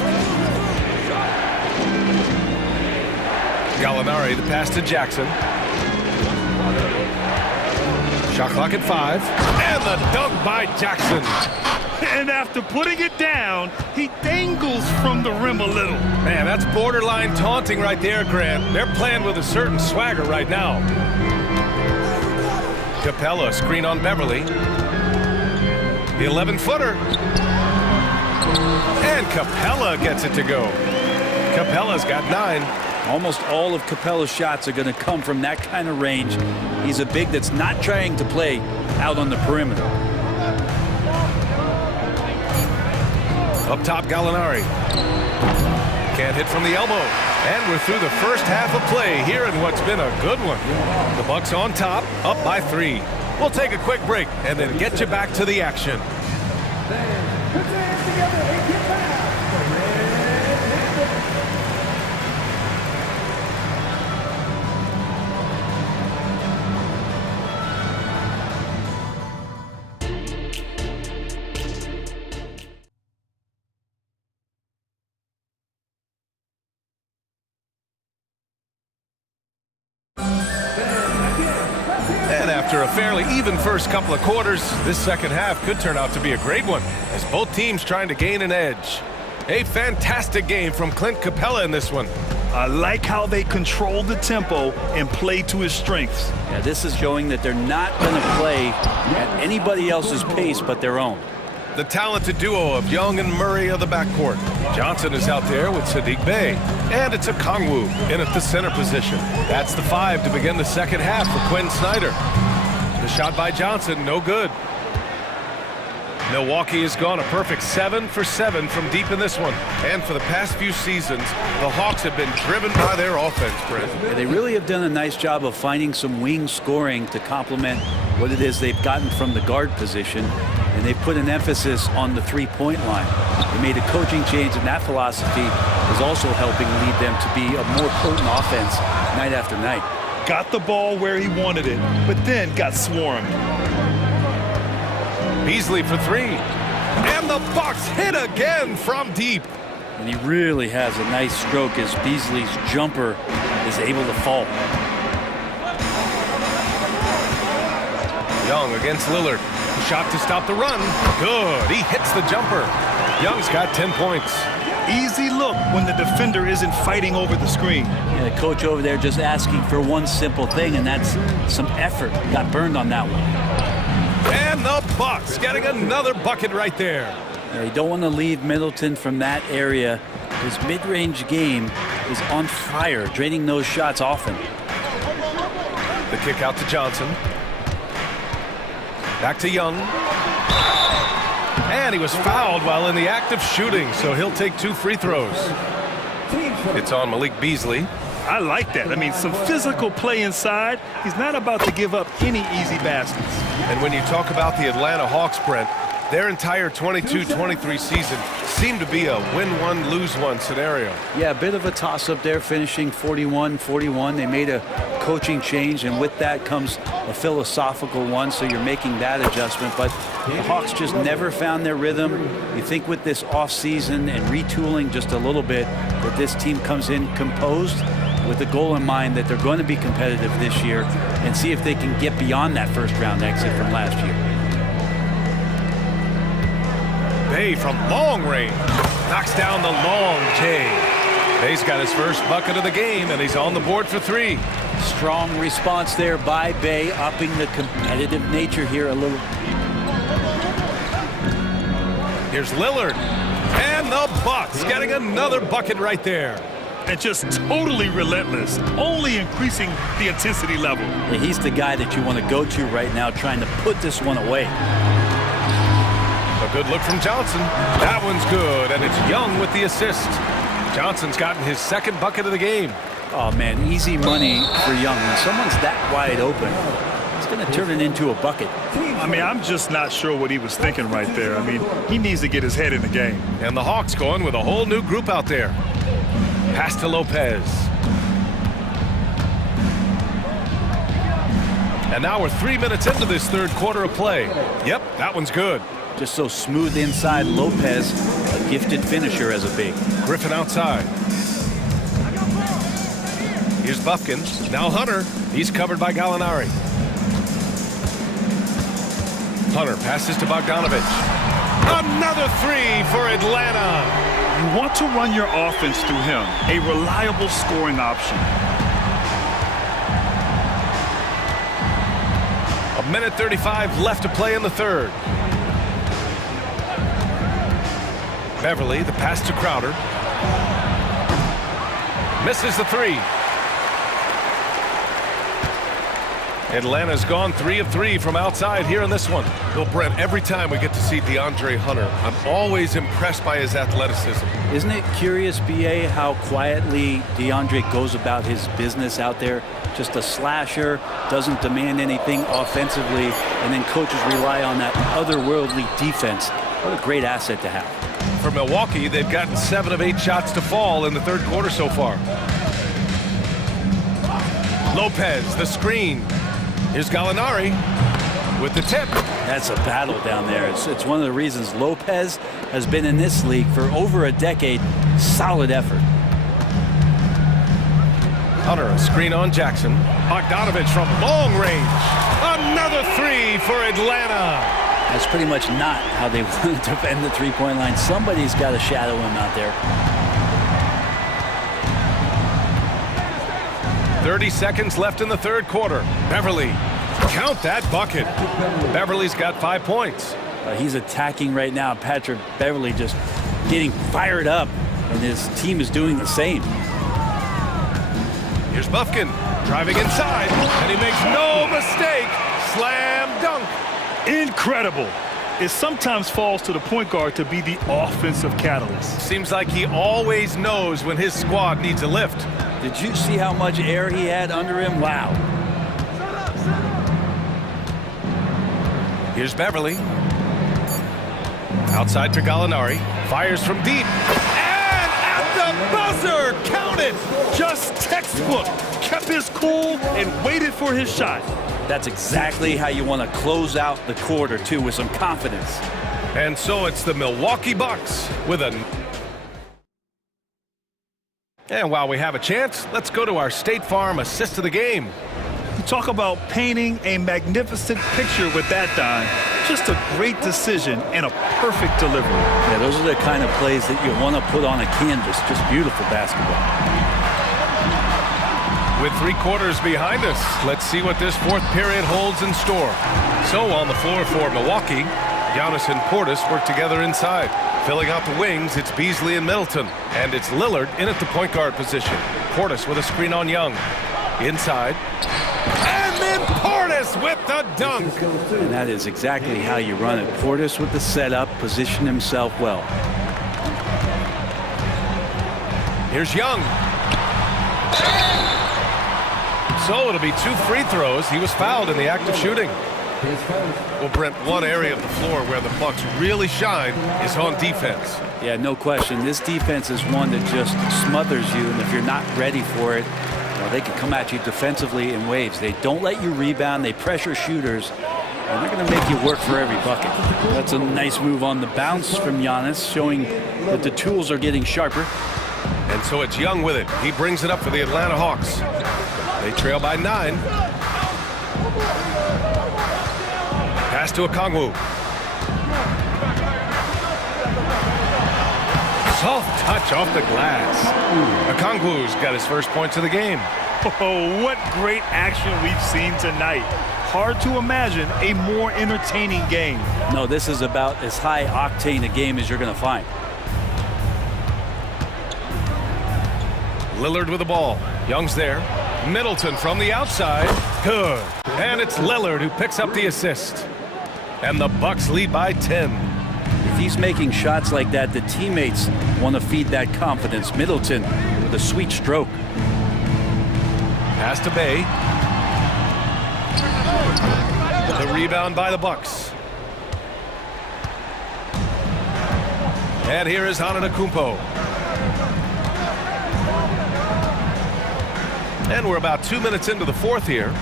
Gallinari, the pass to Jackson. Shot clock at 5. And the dunk by Jackson. And after putting it down, he dangles from the rim a little. Man, that's borderline taunting right there, Grant. They're playing with a certain swagger right now. Capella, screen on Beverly. The 11-footer. And Capella gets it to go. Capella's got 9. Almost all of Capella's shots are going to come from that kind of range. He's a big that's not trying to play out on the perimeter. Up top, Gallinari. Can't hit from the elbow. And we're through the first half of play here in what's been a good one. The Bucks on top, up by 3. We'll take a quick break and then get you back to the action. And after a fairly even first couple of quarters, this second half could turn out to be a great one, as both teams trying to gain an edge. A fantastic game from Clint Capella in this one. I like how they control the tempo and play to his strengths. Yeah, this is showing that they're not going to play at anybody else's pace but their own. The talented duo of Young and Murray of the backcourt. Johnson is out there with Sadiq Bey. And it's a Kongwu in at the center position. That's the 5 to begin the second half for Quinn Snyder. The shot by Johnson, no good. Milwaukee has gone a perfect 7 for 7 from deep in this one. And for the past few seasons, the Hawks have been driven by their offense, Brent. Yeah, they really have done a nice job of finding some wing scoring to complement what it is they've gotten from the guard position. And they've put an emphasis on the three-point line. They made a coaching change, and that philosophy is also helping lead them to be a more potent offense night after night. Got the ball where he wanted it, but then got swarmed. Beasley for 3. And the Bucks hit again from deep. And he really has a nice stroke as Beasley's jumper is able to fall. Young against Lillard. The shot to stop the run. Good. He hits the jumper. Young's got 10 points. Easy look when the defender isn't fighting over the screen. Yeah, the coach over there just asking for one simple thing, and that's some effort. Got burned on that one. And the Bucks getting another bucket right there. Yeah, you don't want to leave Middleton from that area. His mid-range game is on fire, draining those shots often. The kick out to Johnson. Back to Young. And he was fouled while in the act of shooting, so he'll take 2 free throws. It's on Malik Beasley. I like that. I mean, some physical play inside. He's not about to give up any easy baskets. And when you talk about the Atlanta Hawks, Brent, their entire 22-23 season seemed to be a win-1, lose-1 scenario. Yeah, a bit of a toss-up there, finishing 41-41. They made a coaching change, and with that comes a philosophical one, so you're making that adjustment. But the Hawks just never found their rhythm. You think with this offseason and retooling just a little bit that this team comes in composed with the goal in mind that they're going to be competitive this year and see if they can get beyond that first-round exit from last year. Bey from long range knocks down the long J. Bey's got his first bucket of the game, and he's on the board for 3. Strong response there by Bey, upping the competitive nature here a little. Here's Lillard, and the Bucks getting another bucket right there. And just totally relentless, only increasing the intensity level. Yeah, he's the guy that you want to go to right now, trying to put this one away. A good look from Johnson. That one's good, and it's Young with the assist. Johnson's gotten his second bucket of the game. Oh, man, easy money for Young. When someone's that wide open, It's going to turn it into a bucket. I mean, I'm just not sure what he was thinking right there. I mean, he needs to get his head in the game. And the Hawks going with a whole new group out there. Pass to Lopez. And now we're 3 minutes into this third quarter of play. Yep, that one's good. Just so smooth inside. Lopez, a gifted finisher as a big. Griffin outside. Here's Buffkin. Now Hunter. He's covered by Gallinari. Hunter passes to Bogdanovich. Another three for Atlanta. You want to run your offense through him, a reliable scoring option. A minute 35 left to play in the third. Beverly, the pass to Crowder. Misses the three. Atlanta's gone 3 of 3 from outside here in this one. Well, Brent, every time we get to see DeAndre Hunter, I'm always impressed by his athleticism. Isn't it curious, BA, how quietly DeAndre goes about his business out there? Just a slasher, doesn't demand anything offensively, and then coaches rely on that otherworldly defense. What a great asset to have. For Milwaukee, they've gotten 7 of 8 shots to fall in the third quarter so far. Lopez, the screen. Here's Gallinari with the tip. That's a battle down there. It's one of the reasons Lopez has been in this league for over a decade. Solid effort. Hunter, a screen on Jackson. Bogdanovich from long range. Another three for Atlanta. That's pretty much not how they want to defend the three-point line. Somebody's got to shadow him out there. 30 seconds left in the third quarter. Beverly, count that bucket. Beverly's got 5 points. He's attacking right now. Patrick Beverly just getting fired up, and his team is doing the same. Here's Buffkin driving inside, and he makes no mistake. Slam dunk. Incredible. It sometimes falls to the point guard to be the offensive catalyst. Seems like he always knows when his squad needs a lift. Did you see how much air he had under him? Wow. Here's Beverly. Outside to Gallinari. Fires from deep. And at the buzzer! Count it! Just textbook. Kept his cool and waited for his shot. That's exactly how you want to close out the quarter, too, with some confidence. And so it's the Milwaukee Bucks with a... And while we have a chance, let's go to our State Farm assist of the game. You talk about painting a magnificent picture with that dime. Just a great decision and a perfect delivery. Yeah, those are the kind of plays that you want to put on a canvas. Just beautiful basketball. With 3 quarters behind us, let's see what this fourth period holds in store. So on the floor for Milwaukee, Giannis and Portis work together inside. Filling out the wings, it's Beasley and Middleton. And it's Lillard in at the point guard position. Portis with a screen on Young. Inside. And then Portis with the dunk. And that is exactly how you run it. Portis with the setup, position himself well. Here's Young. So it'll be 2 free throws. He was fouled in the act of shooting. Well, Brent, one area of the floor where the Bucks really shine is on defense. Yeah, no question. This defense is one that just smothers you, and if you're not ready for it, well, they can come at you defensively in waves. They don't let you rebound. They pressure shooters, and they're going to make you work for every bucket. That's a nice move on the bounce from Giannis, showing that the tools are getting sharper. And so it's Young with it. He brings it up for the Atlanta Hawks. They trail by 9. Pass to Okongwu. Soft touch off the glass. Okongwu's got his first points of the game. Oh, what great action we've seen tonight. Hard to imagine a more entertaining game. No, this is about as high octane a game as you're going to find. Lillard with the ball. Young's there. Middleton from the outside. Good. And it's Lillard who picks up the assist. And the Bucks lead by 10. If he's making shots like that, the teammates want to feed that confidence. Middleton with a sweet stroke. Pass to Bay. The rebound by the Bucks. And here is Antetokounmpo. And we're about 2 minutes into the fourth here.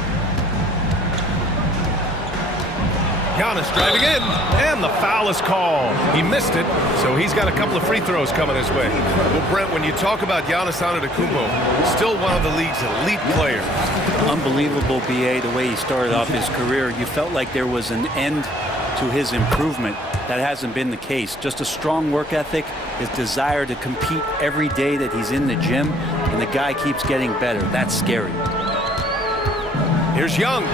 Giannis driving in, and the foul is called. He missed it, so he's got a couple of free throws coming his way. Well, Brent, when you talk about Giannis Antetokounmpo, still one of the league's elite players. Unbelievable, BA, the way he started off his career. You felt like there was an end to his improvement. That hasn't been the case. Just a strong work ethic, his desire to compete every day that he's in the gym, and the guy keeps getting better. That's scary. Here's Young.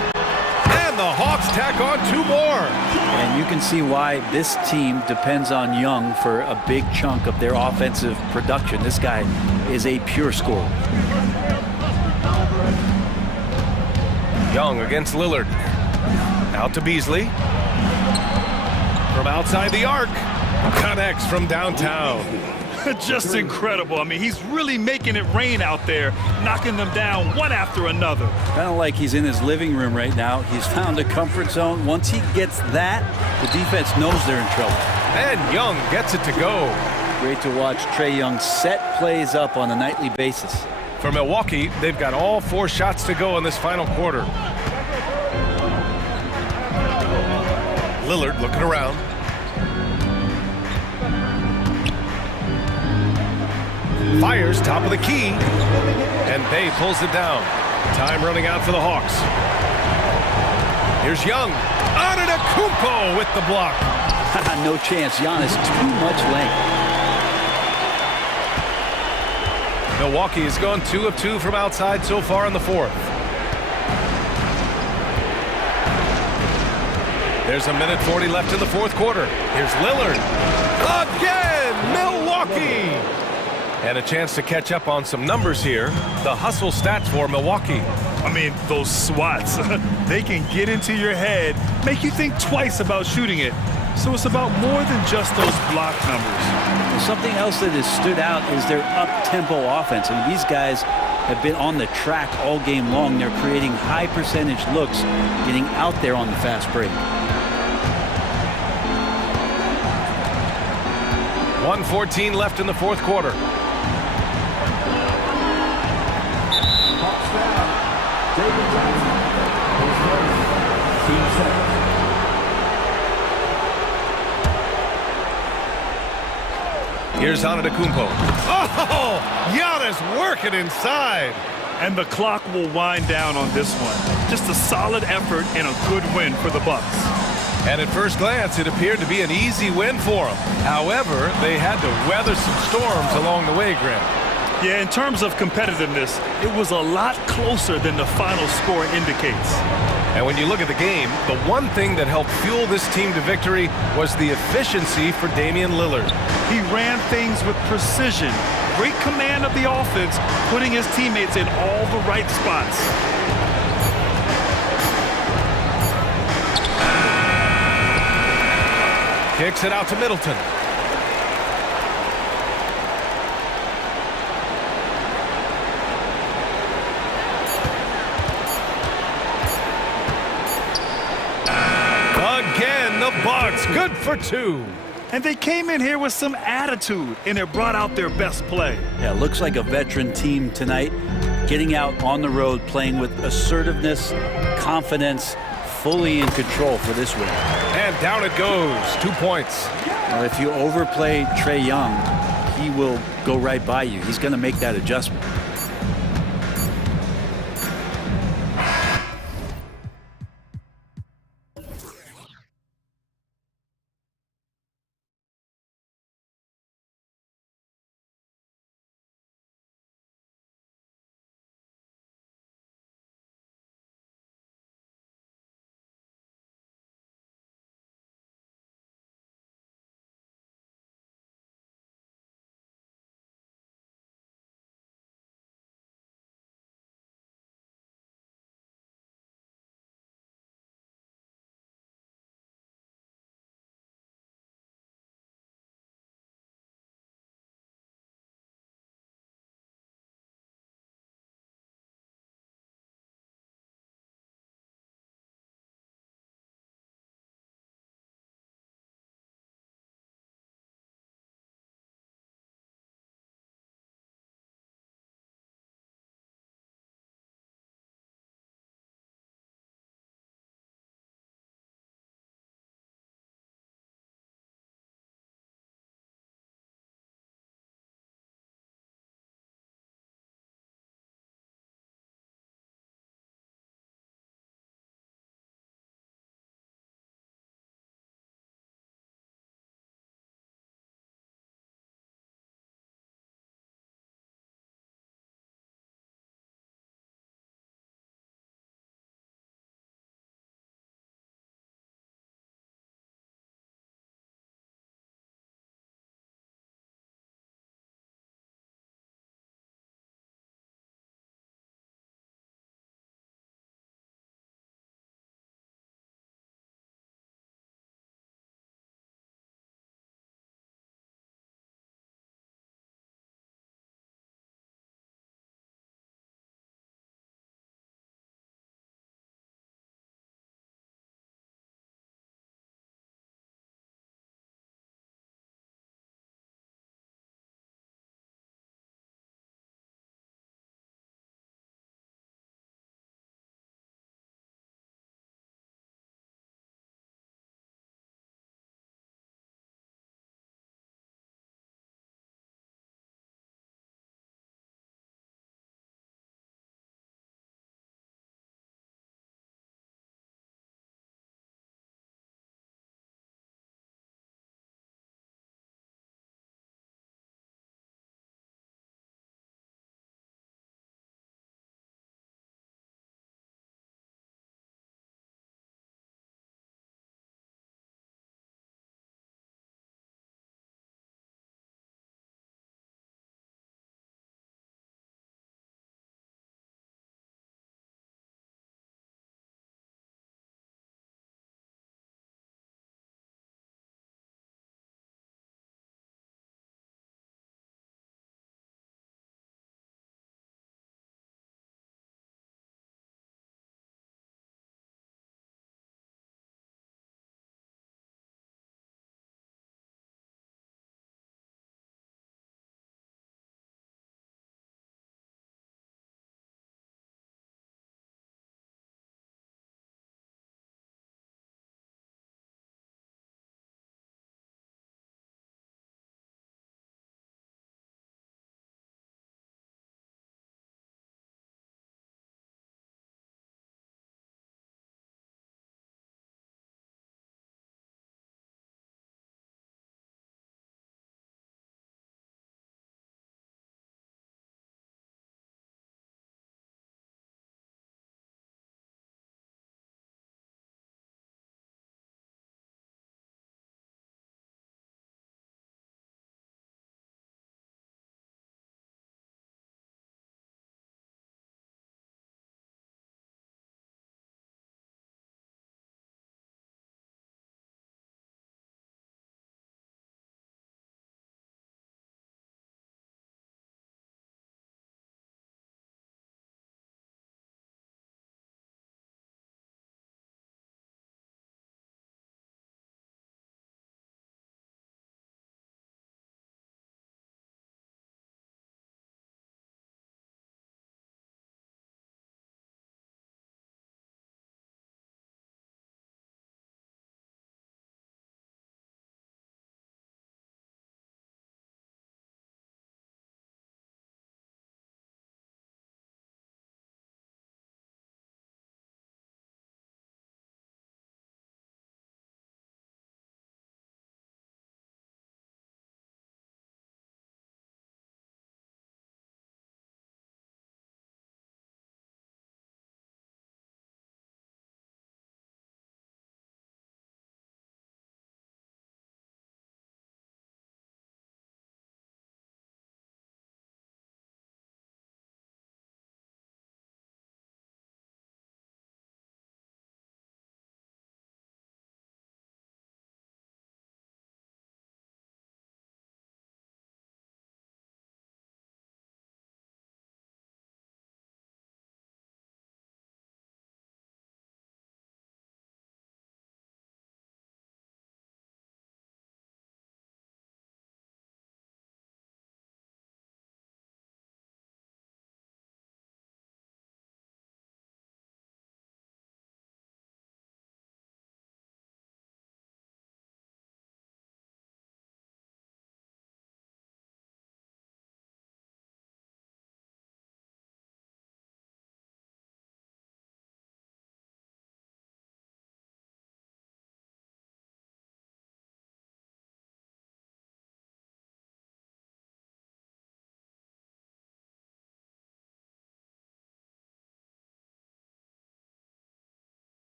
And the Hawks tack on 2 more. And you can see why this team depends on Young for a big chunk of their offensive production. This guy is a pure scorer. Young against Lillard. Out to Beasley. From outside the arc. Connects from downtown. Just incredible. I mean, he's really making it rain out there, knocking them down one after another. Kind of like he's in his living room right now. He's found a comfort zone. Once he gets that, the defense knows they're in trouble. And Young gets it to go. Great to watch Trae Young set plays up on a nightly basis. For Milwaukee, they've got all 4 shots to go in this final quarter. Lillard looking around. Fires top of the key, and Bay pulls it down. Time running out for the Hawks. Here's Young. Antetokounmpo with the block. No chance. Giannis, too much length. Milwaukee has gone 2 of 2 from outside so far in the fourth. There's a minute 40 left in the fourth quarter. Here's Lillard. Again, Milwaukee. And a chance to catch up on some numbers here. The hustle stats for Milwaukee. I mean, those swats, they can get into your head, make you think twice about shooting it. So it's about more than just those block numbers. And something else that has stood out is their up-tempo offense. I mean, these guys have been on the track all game long. They're creating high percentage looks, getting out there on the fast break. 1:14 left in the fourth quarter. Here's Antetokounmpo. Oh, Giannis working inside. And the clock will wind down on this one. Just a solid effort and a good win for the Bucks. And at first glance, it appeared to be an easy win for them. However, they had to weather some storms along the way, Grant. Yeah, in terms of competitiveness, it was a lot closer than the final score indicates. And when you look at the game, the one thing that helped fuel this team to victory was the efficiency for Damian Lillard. He ran things with precision, great command of the offense, putting his teammates in all the right spots. Kicks it out to Middleton. Again, the Bucks, good for 2. And they came in here with some attitude, and it brought out their best play. Yeah, looks like a veteran team tonight, getting out on the road, playing with assertiveness, confidence, fully in control for this win. And down it goes, 2 points. Well, if you overplay Trae Young, he will go right by you. He's going to make that adjustment.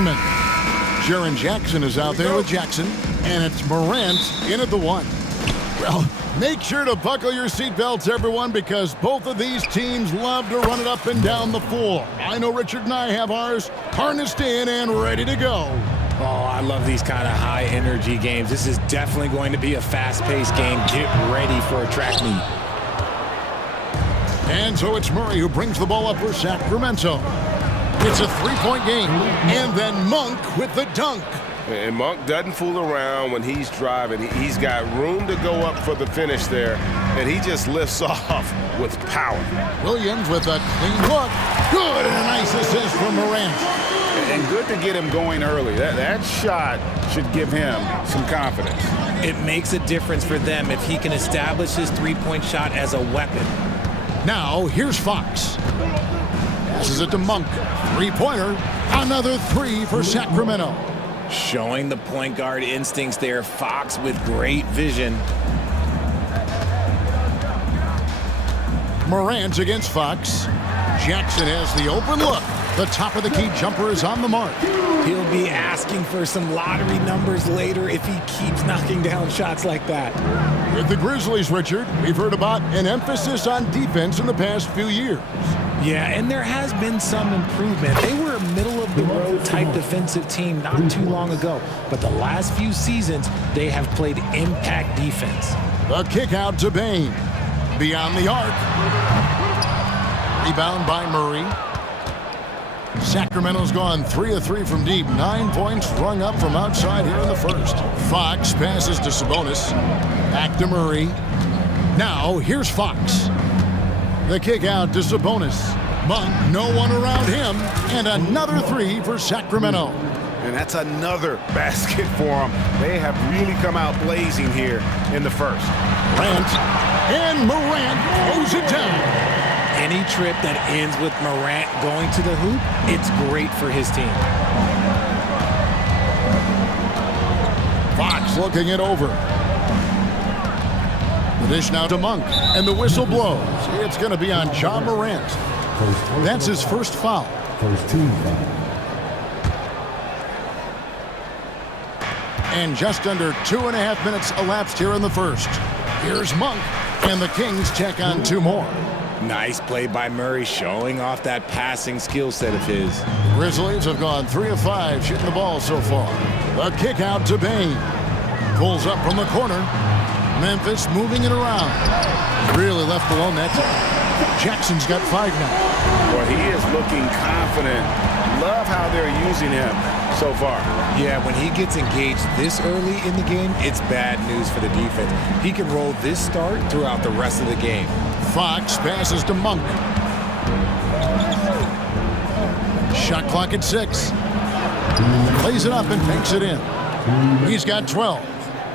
wingman. Jaren Jackson is out there with Jackson, and it's Morant in at the one. Well, make sure to buckle your seatbelts, everyone, because both of these teams love to run it up and down the floor. I know Richard and I have ours harnessed in and ready to go. Oh, I love these kind of high-energy games. This is definitely going to be a fast-paced game. Get ready for a track meet. And so it's Murray who brings the ball up for Sacramento. It's a three-point game. And then Monk with the dunk. And Monk doesn't fool around when he's driving. He's got room to go up for the finish there, and he just lifts off with power. Williams with a clean look. Good, and a nice assist from Morant. And good to get him going early. That shot should give him some confidence. It makes a difference for them if he can establish his three-point shot as a weapon. Now, here's Fox. Passes it to Monk. Three-pointer. Another three for Sacramento. Showing the point guard instincts there. Fox with great vision. Morant against Fox. Jackson has the open look. The top of the key jumper is on the mark. He'll be asking for some lottery numbers later if he keeps knocking down shots like that. With the Grizzlies, Richard, we've heard about an emphasis on defense in the past few years. Yeah, and there has been some improvement. They were a middle-of-the-road type defensive team not too long ago, but the last few seasons, they have played impact defense. The kick out to Bain. Beyond the arc. Rebound by Murray. Sacramento's gone 3 of 3 from deep. 9 points rung up from outside here in the first. Fox passes to Sabonis. Back to Murray. Now, here's Fox. The kick out to Sabonis. Monk, no one around him. And another three for Sacramento. And that's another basket for them. They have really come out blazing here in the first. Morant throws it down. Any trip that ends with Morant going to the hoop, it's great for his team. Fox looking it over. The dish now to Monk, and the whistle blows. It's going to be on Ja Morant. That's his first foul. First team foul. And just under 2.5 minutes elapsed here in the first. Here's Monk, and the Kings check on 2 more. Nice play by Murray, showing off that passing skill set of his. The Grizzlies have gone 3 of 5 shooting the ball so far. The kick out to Bain. Pulls up from the corner. Memphis moving it around. Really left alone that time. Jackson's got 5 now. Well, he is looking confident. Love how they're using him so far. Yeah, when he gets engaged this early in the game, it's bad news for the defense. He can roll this start throughout the rest of the game. Fox passes to Monk. Shot clock at 6. Plays it up and banks it in. He's got 12.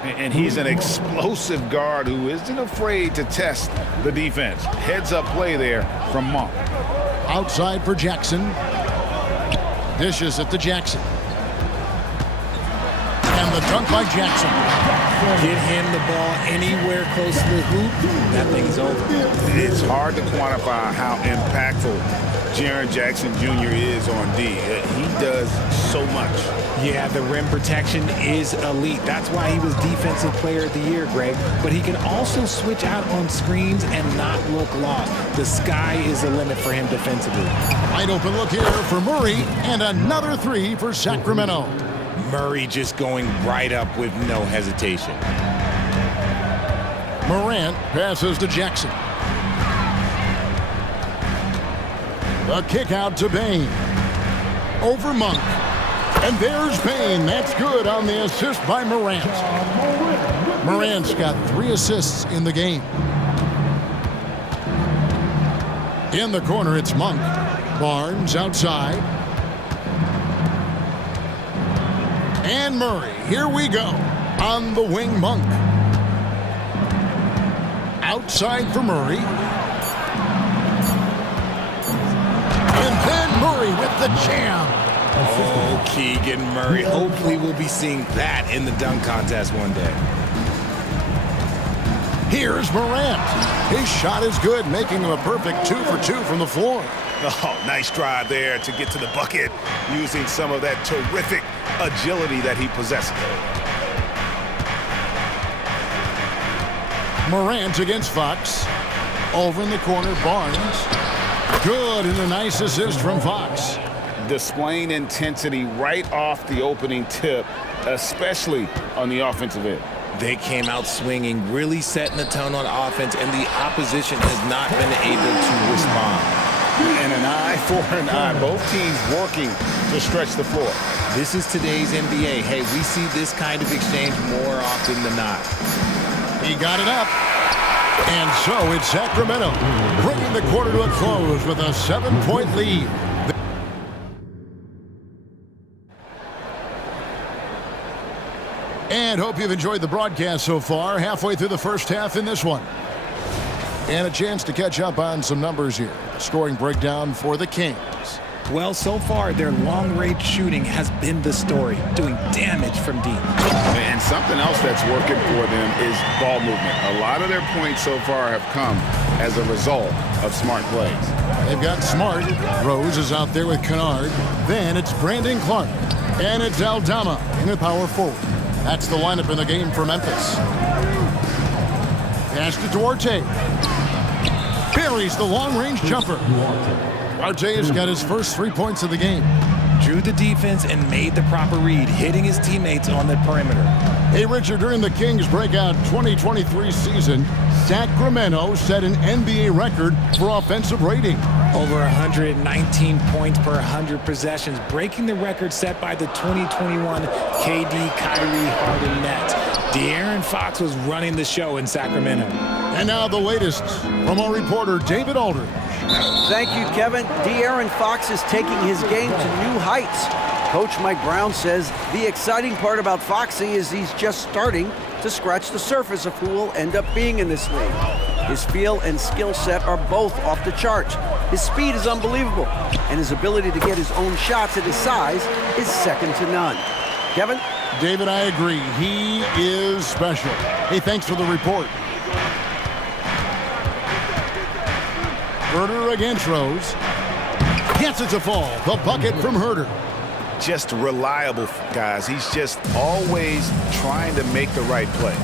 And he's an explosive guard who isn't afraid to test the defense. Heads up play there from Monk. Outside for Jackson. Dishes it to Jackson. And the dunk by Jackson. Get him the ball anywhere close to the hoop, that thing's over. It's hard to quantify how impactful Jaren Jackson Jr. is on D. He does so much. Yeah, the rim protection is elite. That's why he was Defensive Player of the Year, Greg. But he can also switch out on screens and not look lost. The sky is the limit for him defensively. Wide open look here for Murray, and another three for Sacramento. Murray just going right up with no hesitation. Morant passes to Jackson. The kick out to Bain. Over Monk. And there's Bain. That's good on the assist by Morant. Morant's got 3 assists in the game. In the corner, it's Monk. Barnes outside. And Murray, here we go. On the wing, Monk. Outside for Murray. And then Murray with the jam. Oh, Keegan Murray. Hopefully we'll be seeing that in the dunk contest one day. Here's Morant. His shot is good, making him a perfect 2 for 2 from the floor. Oh, nice drive there to get to the bucket using some of that terrific agility that he possesses. Morant against Fox. Over in the corner, Barnes. Good, and a nice assist from Fox. Displaying intensity right off the opening tip, especially on the offensive end. They came out swinging, really setting the tone on offense, and the opposition has not been able to respond. And an eye for an eye. Both teams working to stretch the floor. This is today's NBA. Hey, we see this kind of exchange more often than not. He got it up. And so it's Sacramento bringing the quarter to a close with a 7-point lead. And hope you've enjoyed the broadcast so far. Halfway through the first half in this one. And a chance to catch up on some numbers here. The scoring breakdown for the Kings. Well, so far, their long-range shooting has been the story, doing damage from deep. And something else that's working for them is ball movement. A lot of their points so far have come as a result of smart plays. They've got Smart. Rose is out there with Kennard. Then it's Brandon Clark. And it's Aldama in the power forward. That's the lineup in the game for Memphis. Pass to Duarte. Buries the long-range jumper. Duarte has got his first 3 points of the game. Drew the defense and made the proper read, hitting his teammates on the perimeter. Hey, Richard, during the Kings' breakout 2023 season, Sacramento set an NBA record for offensive rating. Over 119 points per 100 possessions, breaking the record set by the 2021 KD Kyrie Harden Nets. De'Aaron Fox was running the show in Sacramento. And now the latest from our reporter, David Aldridge. Thank you, Kevin. De'Aaron Fox is taking his game to new heights. Coach Mike Brown says the exciting part about Foxy is he's just starting to scratch the surface of who will end up being in this league. His feel and skill set are both off the charts. His speed is unbelievable, and his ability to get his own shots at his size is second to none. Kevin? David, I agree. He is special. Hey, thanks for the report. Herder against Rose. Gets it to fall. The bucket from Herder. Just reliable, guys. He's just always trying to make the right play.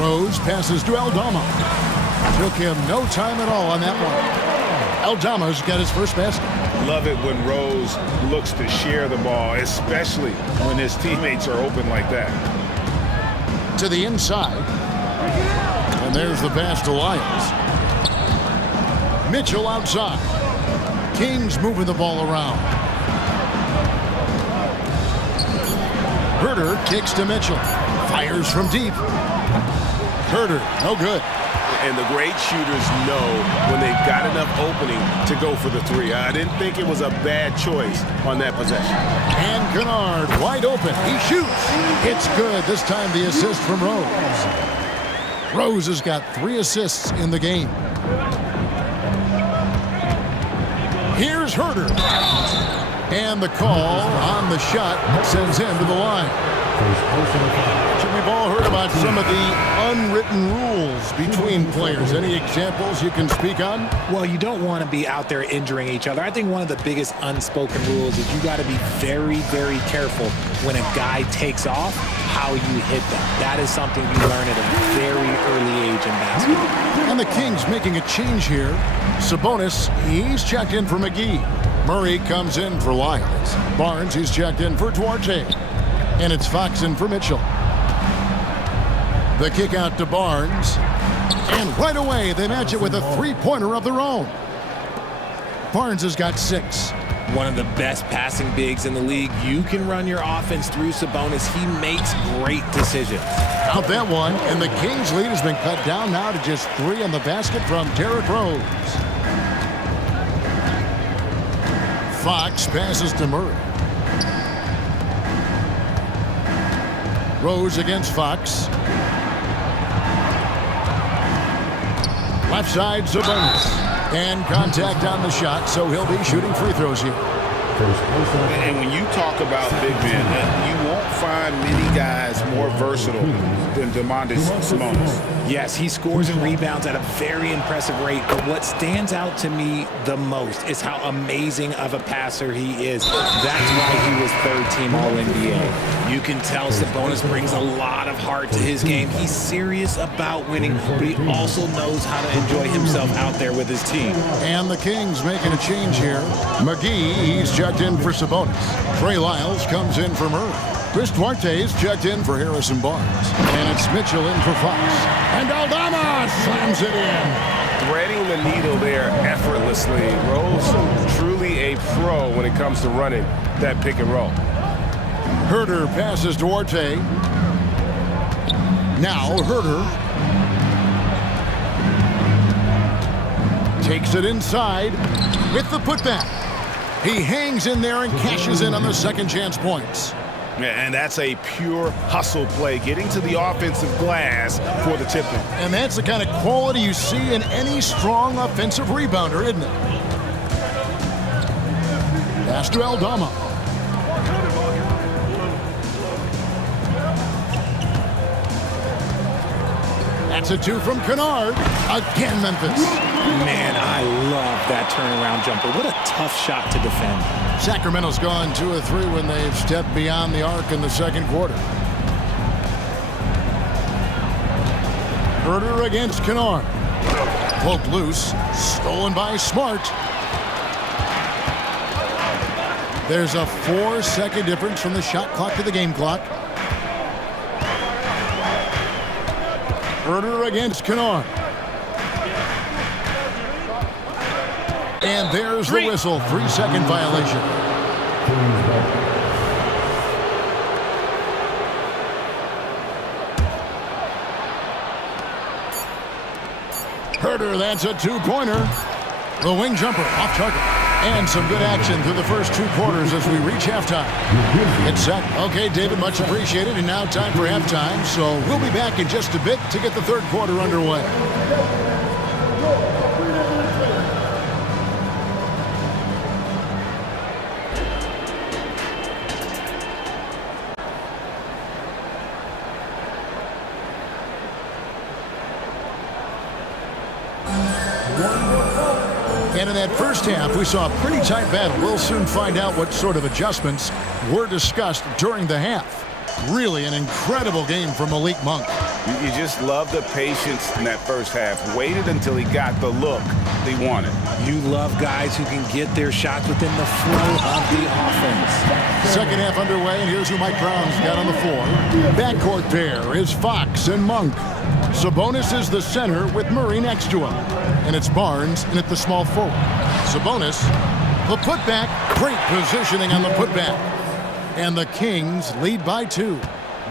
Rose passes to Aldama. Took him no time at all on that one. Aldama's got his first basket. Love it when Rose looks to share the ball, especially when his teammates are open like that. To the inside. And there's the pass to Lyons. Mitchell outside. Kings moving the ball around. Herder kicks to Mitchell. Fires from deep. Herder, no good. And the great shooters know when they've got enough opening to go for the three. I didn't think it was a bad choice on that possession. And Kennard wide open. He shoots. It's good. This time the assist from Rose. Rose has got 3 assists in the game. Here's Herder. And the call on the shot sends him to the line. We've all heard about some of the unwritten rules between players. Any examples you can speak on? Well, you don't want to be out there injuring each other. I think one of the biggest unspoken rules is you got to be very, very careful when a guy takes off, how you hit them. That is something you learn at a very early age in basketball. And the Kings making a change here. Sabonis, he's checked in for McGee. Murray comes in for Lyles. Barnes, he's checked in for Duarte. And it's Fox in for Mitchell. The kick out to Barnes. And right away, they match it with a three-pointer of their own. Barnes has got 6. One of the best passing bigs in the league. You can run your offense through Sabonis. He makes great decisions. Out that one, and the Kings' lead has been cut down now to just 3 on the basket from Derrick Rose. Fox passes to Murray. Rose against Fox. Left side, Sabonis. And contact on the shot, so he'll be shooting free throws here. And when you talk about big men, you won't find many guys more versatile than Domantas Sabonis. Yes, he scores and rebounds at a very impressive rate, but what stands out to me the most is how amazing of a passer he is. That's why he was third-team All-NBA. You can tell Sabonis brings a lot of heart to his game. He's serious about winning, but he also knows how to enjoy himself out there with his team. And the Kings making a change here. McGee, he's checked in for Sabonis. Trey Lyles comes in for Murray. Chris Duarte's checked in for Harrison Barnes. And it's Mitchell in for Fox. And Aldama slams it in. Threading the needle there effortlessly. Rose truly a pro when it comes to running that pick and roll. Herder passes Duarte. Now Herder takes it inside with the putback. He hangs in there and cashes in on the second chance points. And that's a pure hustle play, getting to the offensive glass for the tip-in. And that's the kind of quality you see in any strong offensive rebounder, isn't it? Pass to Aldama. That's a two from Kennard. Again, Memphis. Man, I love that turnaround jumper. What a tough shot to defend. Sacramento's gone 2 of 3 when they've stepped beyond the arc in the second quarter. Herder against Kennard. Poked loose. Stolen by Smart. There's a 4-second difference from the shot clock to the game clock. Herder against Kennard. And there's the whistle. 3-second violation. Herder, that's a 2-pointer. The wing jumper off target. And some good action through the first 2 quarters as we reach halftime. It's set. Okay, David, much appreciated. And now time for halftime. So we'll be back in just a bit to get the third quarter underway. And in that first half, we saw a pretty tight battle. We'll soon find out what sort of adjustments were discussed during the half. Really an incredible game from Malik Monk. You just love the patience in that first half. Waited until he got the look they wanted. You love guys who can get their shots within the flow of the offense. Second half underway, and here's who Mike Brown's got on the floor. Backcourt pair is Fox and Monk. Sabonis is the center with Murray next to him. And it's Barnes in at the small forward. Sabonis, the putback. Great positioning on the putback. And the Kings lead by 2.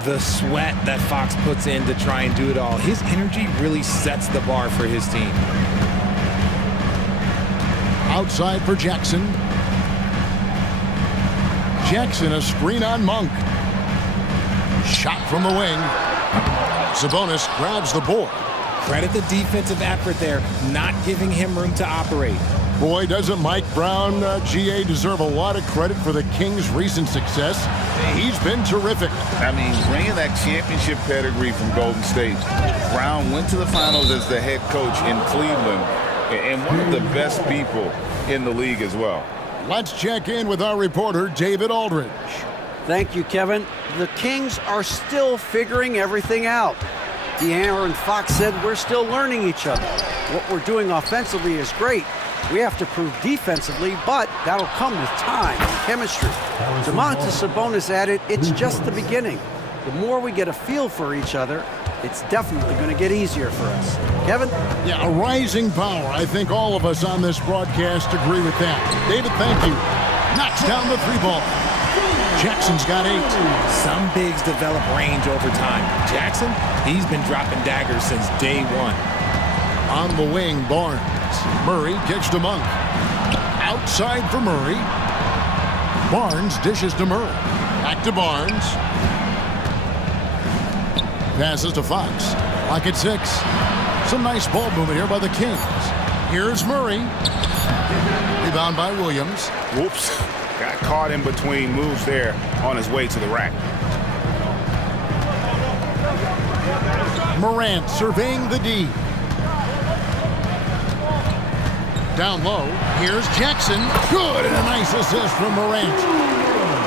The sweat that Fox puts in to try and do it all. His energy really sets the bar for his team. Outside for Jackson. Jackson, a screen on Monk. Shot from the wing. Sabonis grabs the board. Credit the defensive effort there, not giving him room to operate. Boy, doesn't Mike Brown, GA, deserve a lot of credit for the Kings' recent success. He's been terrific. I mean, bringing that championship pedigree from Golden State. Brown went to the finals as the head coach in Cleveland and one of the best people in the league as well. Let's check in with our reporter, David Aldridge. Thank you, Kevin. The Kings are still figuring everything out. De'Aaron Fox said we're still learning each other. What we're doing offensively is great. We have to prove defensively, but that'll come with time and chemistry. Domantas Sabonis added, it's just the beginning. The more we get a feel for each other, it's definitely going to get easier for us. Kevin? Yeah, a rising power. I think all of us on this broadcast agree with that. David, thank you. Knocks down the 3-ball. Jackson's got 8. Some bigs develop range over time. Jackson, he's been dropping daggers since day 1. On the wing, Barnes. Murray kicks to Monk. Outside for Murray. Barnes dishes to Murray. Back to Barnes. Passes to Fox. Clock at 6. Some nice ball movement here by the Kings. Here's Murray. Rebound by Williams. Whoops. Got caught in between moves there on his way to the rack. Morant surveying the D. Down low, here's Jackson. Good, and a nice assist from Morant.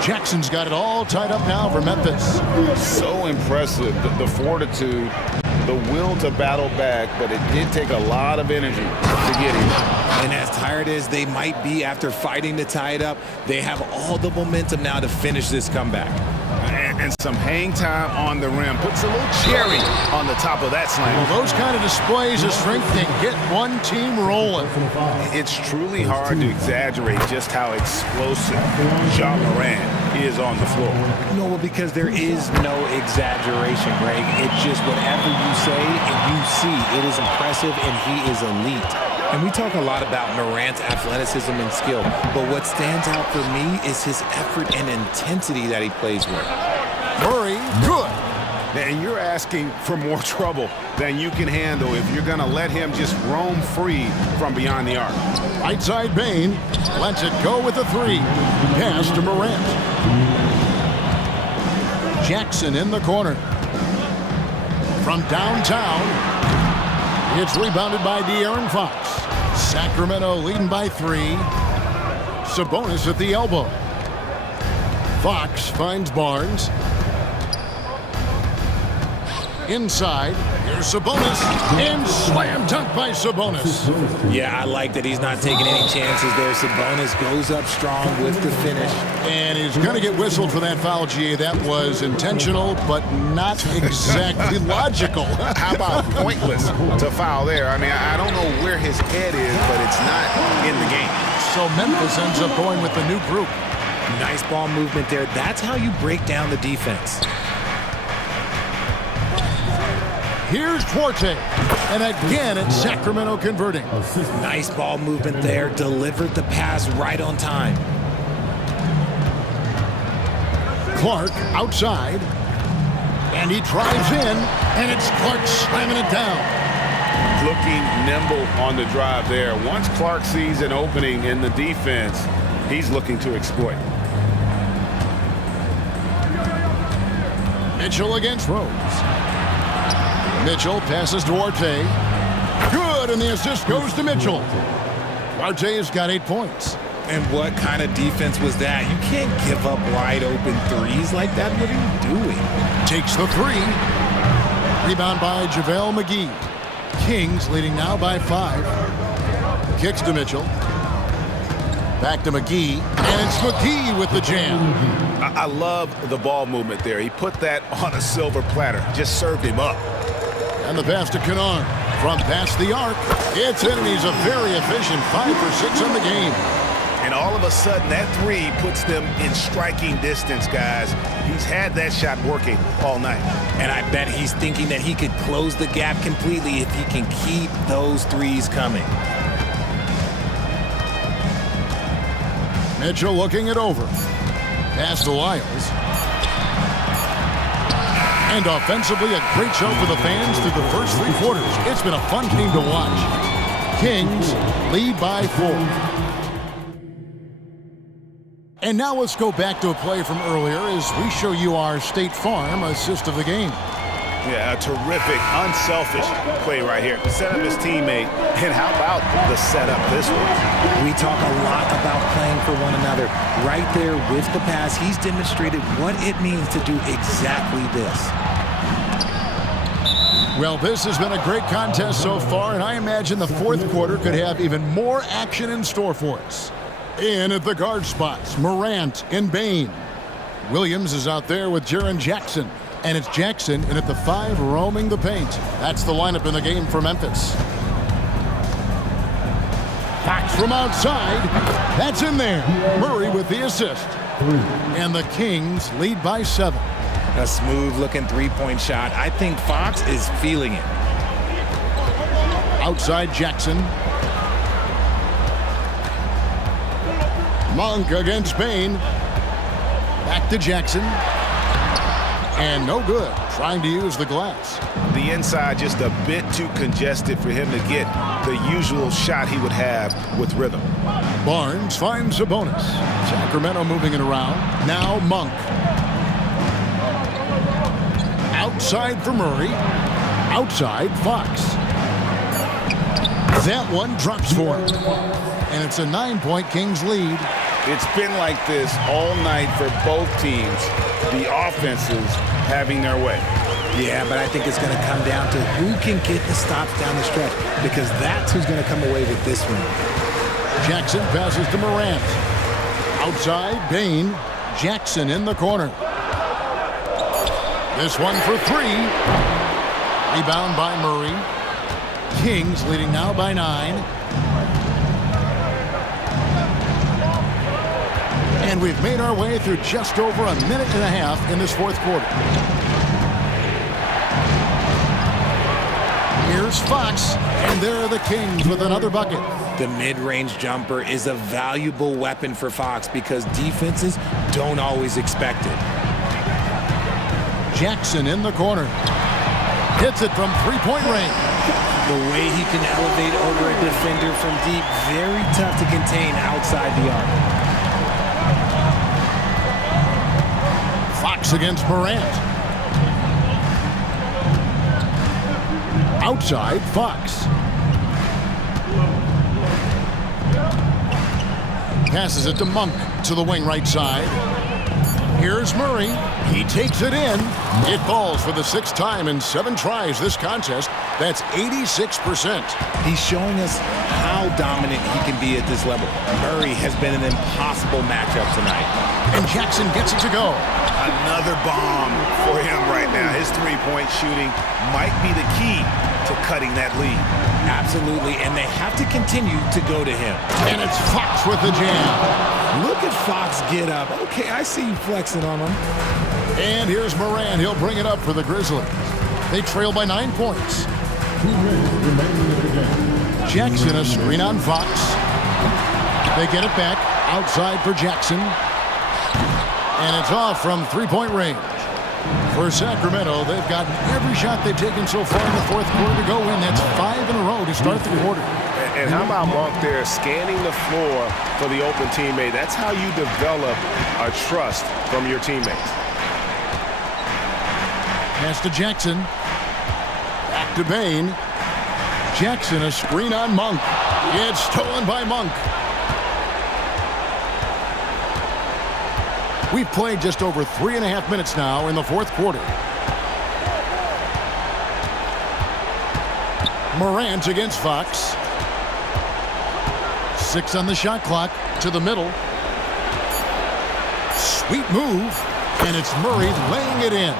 Jackson's got it all tied up now for Memphis. So impressive, the fortitude, the will to battle back, but it did take a lot of energy to get him. And as tired as they might be after fighting to tie it up, they have all the momentum now to finish this comeback. And some hang time on the rim. Puts a little cherry on the top of that slam. Well, those kind of displays of strength can get one team rolling. It's truly hard to exaggerate just how explosive Ja Morant is on the floor. No, well, because there is no exaggeration, Greg. It's just whatever you say and you see. It is impressive, and he is elite. And we talk a lot about Morant's athleticism and skill, but what stands out for me is his effort and intensity that he plays with. Murray, good. And you're asking for more trouble than you can handle if you're going to let him just roam free from beyond the arc. Right side Bane lets it go with a three. Pass to Morant. Jackson in the corner. From downtown, it's rebounded by De'Aaron Fox. Sacramento leading by 3. Sabonis at the elbow. Fox finds Barnes. Inside, here's Sabonis, and slam dunk by Sabonis. Yeah, I like that he's not taking any chances there. Sabonis goes up strong with the finish. And he's going to get whistled for that foul, GA. That was intentional, but not exactly logical. How about pointless to foul there? I mean, I don't know where his head is, but it's not in the game. So Memphis ends up going with the new group. Nice ball movement there. That's how you break down the defense. Here's Forte, and again it's Sacramento converting. Nice ball movement there, delivered the pass right on time. Clark outside, and he drives in, and it's Clark slamming it down. Looking nimble on the drive there. Once Clark sees an opening in the defense, he's looking to exploit. Mitchell against Rose. Mitchell passes to Duarte. Good, and the assist goes to Mitchell. Duarte's got 8 points. And what kind of defense was that? You can't give up wide open threes like that. What are you doing? Takes the 3. Rebound by JaVale McGee. Kings leading now by 5. Kicks to Mitchell. Back to McGee, and it's McGee with the jam. I love the ball movement there. He put that on a silver platter, just served him up. And the pass to Kennard from past the arc. It's in, and he's a very efficient 5 for 6 on the game. And all of a sudden, that 3 puts them in striking distance, guys. He's had that shot working all night. And I bet he's thinking that he could close the gap completely if he can keep those 3s coming. Mitchell looking it over. Pass to Lyles. And offensively, a great show for the fans through the first 3 quarters. It's been a fun game to watch. Kings lead by 4. And now let's go back to a play from earlier as we show you our State Farm assist of the game. Yeah, a terrific, unselfish play right here. Set up his teammate, and how about the setup this one? We talk a lot about playing for one another. Right there with the pass, he's demonstrated what it means to do exactly this. Well, this has been a great contest so far, and I imagine the 4th quarter could have even more action in store for us. In at the guard spots, Morant and Bane. Williams is out there with Jaren Jackson. And it's Jackson in at the 5 roaming the paint. That's the lineup in the game for Memphis. Fox from outside. That's in there. Murray with the assist. And the Kings lead by 7. A smooth-looking 3-point shot. I think Fox is feeling it. Outside Jackson. Monk against Bane. Back to Jackson. And no good, trying to use the glass. The inside just a bit too congested for him to get the usual shot he would have with rhythm. Barnes finds Sabonis. Sacramento moving it around. Now Monk. Outside for Murray. Outside Fox. That one drops for him. And it's a 9-point Kings lead. It's been like this all night for both teams. The offenses having their way. Yeah, but I think it's going to come down to who can get the stops down the stretch, because that's who's going to come away with this one. Jackson passes to Morant. Outside, Bain. Jackson in the corner. This one for three. Rebound by Murray. Kings leading now by 9. And we've made our way through just over a minute and a half in this fourth quarter. Here's Fox, and there are the Kings with another bucket. The mid-range jumper is a valuable weapon for Fox because defenses don't always expect it. Jackson in the corner. Hits it from three-point range. The way he can elevate over a defender from deep, very tough to contain outside the arc. Fox against Morant. Outside, Fox. Passes it to Monk to the wing right side. Here's Murray. He takes it in. It falls for the 6th time in 7 tries this contest. That's 86%. He's showing us how dominant he can be at this level. Murray has been an impossible matchup tonight. And Jackson gets it to go. Another bomb for him right now. His three-point shooting might be the key to cutting that lead. Absolutely, and they have to continue to go to him. And it's Fox with the jam. Look at Fox get up. Okay, I see you flexing on him. And here's Moran. He'll bring it up for the Grizzlies. They trail by 9 points. Jackson, a screen on Fox. They get it back. Outside for Jackson. And it's off from three-point range. For Sacramento, they've gotten every shot they've taken so far in the fourth quarter to go in. That's 5 in a row to start the quarter. And how about Monk there scanning the floor for the open teammate? That's how you develop a trust from your teammates. Pass to Jackson. Back to Bain. Jackson, a screen on Monk. It's stolen by Monk. We've played just over 3.5 minutes now in the fourth quarter. Morant against Fox. 6 on the shot clock. To the middle. Sweet move. And it's Murray laying it in.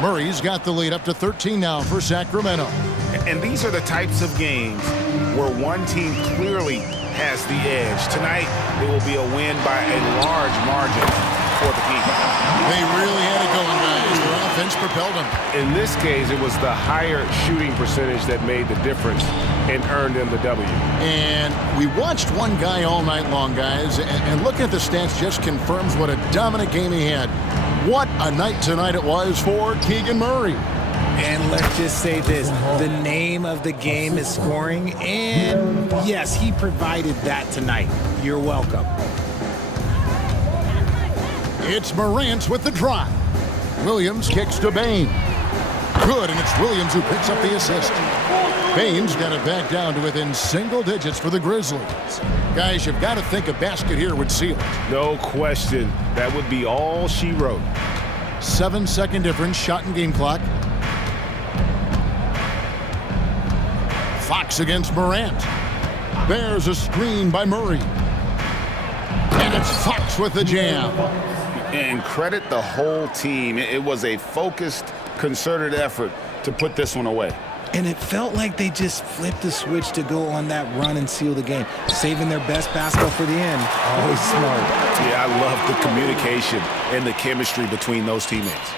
Murray's got the lead up to 13 now for Sacramento. And these are the types of games where one team clearly has the edge. Tonight, it will be a win by a large margin for the Kings. They really had it going, guys. Their offense propelled them. In this case, it was the higher shooting percentage that made the difference and earned them the W. And we watched one guy all night long, guys, and looking at the stats just confirms what a dominant game he had. What a night tonight it was for Keegan Murray. And let's just say this, the name of the game is scoring, and yes, he provided that tonight. You're welcome. It's Morant with the drive. Williams kicks to Bain. Good, and it's Williams who picks up the assist. Bain's got it back down to within single digits for the Grizzlies. Guys, you've got to think a basket here would seal it. No question. That would be all she wrote. 7-second difference, shot and game clock. Fox against Morant. There's a screen by Murray. And it's Fox with the jam. And credit the whole team. It was a focused, concerted effort to put this one away. And it felt like they just flipped the switch to go on that run and seal the game, saving their best basketball for the end. Always smart. Yeah, I love the communication and the chemistry between those teammates.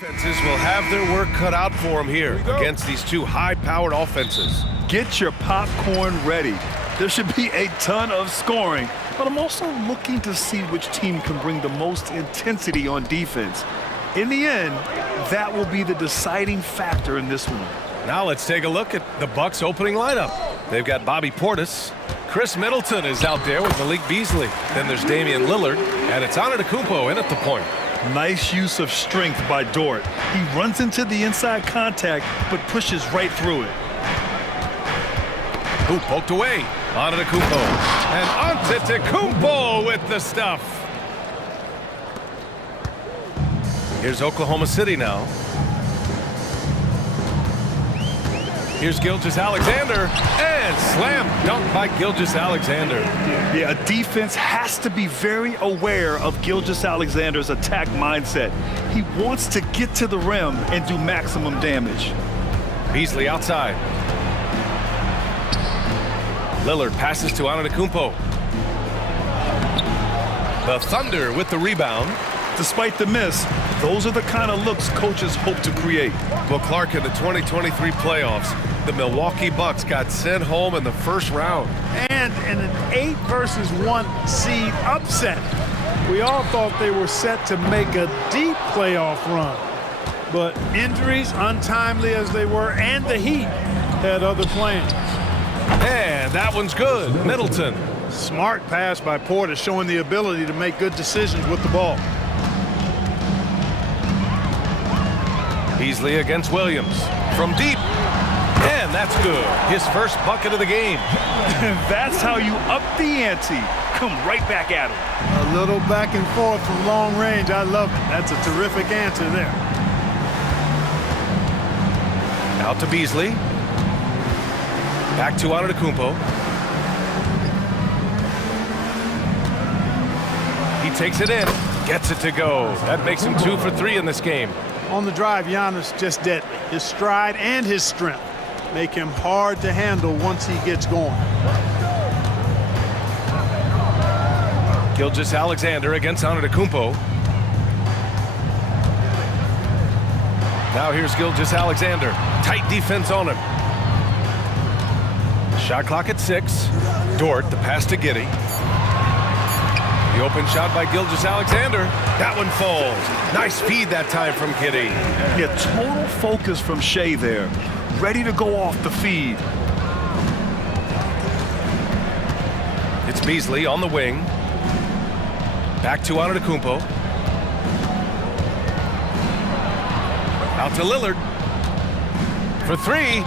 Defenses will have their work cut out for them here against these two high-powered offenses. Get your popcorn ready. There should be a ton of scoring, but I'm also looking to see which team can bring the most intensity on defense. In the end, that will be the deciding factor in this one. Now let's take a look at the Bucks' opening lineup. They've got Bobby Portis. Chris Middleton is out there with Malik Beasley. Then there's Damian Lillard, and it's Antetokounmpo in at the point. Nice use of strength by Dort. He runs into the inside contact, but pushes right through it. Who poked away? Antetokounmpo. And Antetokounmpo with the stuff. Here's Oklahoma City now. Here's Gilgeous-Alexander, and slam dunk by Gilgeous-Alexander. Yeah, a defense has to be very aware of Gilgeous-Alexander's attack mindset. He wants to get to the rim and do maximum damage. Beasley outside. Lillard passes to Antetokounmpo. The Thunder with the rebound. Despite the miss, those are the kind of looks coaches hope to create. Well, Clark, in the 2023 playoffs, the Milwaukee Bucks got sent home in the first round. And in an 8-versus-1 seed upset. We all thought they were set to make a deep playoff run. But injuries, untimely as they were, and the Heat had other plans. And that one's good. Middleton. Smart pass by Porter, showing the ability to make good decisions with the ball. Beasley against Williams. From deep. And that's good. His first bucket of the game. That's how you up the ante. Come right back at him. A little back and forth from long range. I love it. That's a terrific answer there. Out to Beasley. Back to Antetokounmpo. He takes it in. Gets it to go. That makes him 2 for 3 in this game. On the drive, Giannis just deadly. His stride and his strength make him hard to handle once he gets going. Gilgeous-Alexander against Antetokounmpo. Now here's Gilgeous-Alexander. Tight defense on him. Shot clock at 6. Dort, the pass to Giddey. The open shot by Gilgeous-Alexander. That one falls. Nice feed that time from Giddey. Yeah, total focus from Shea there. Ready to go off the feed. It's Beasley on the wing. Back to Antetokounmpo. Out to Lillard. For 3.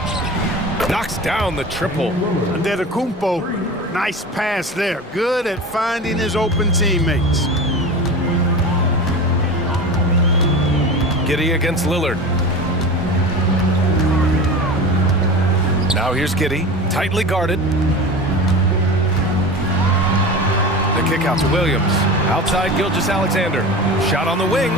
Knocks down the triple. Antetokounmpo, nice pass there. Good at finding his open teammates. Giddey against Lillard. Now here's Giddey, tightly guarded. The kick out to Williams. Outside Gilgeous-Alexander. Shot on the wing.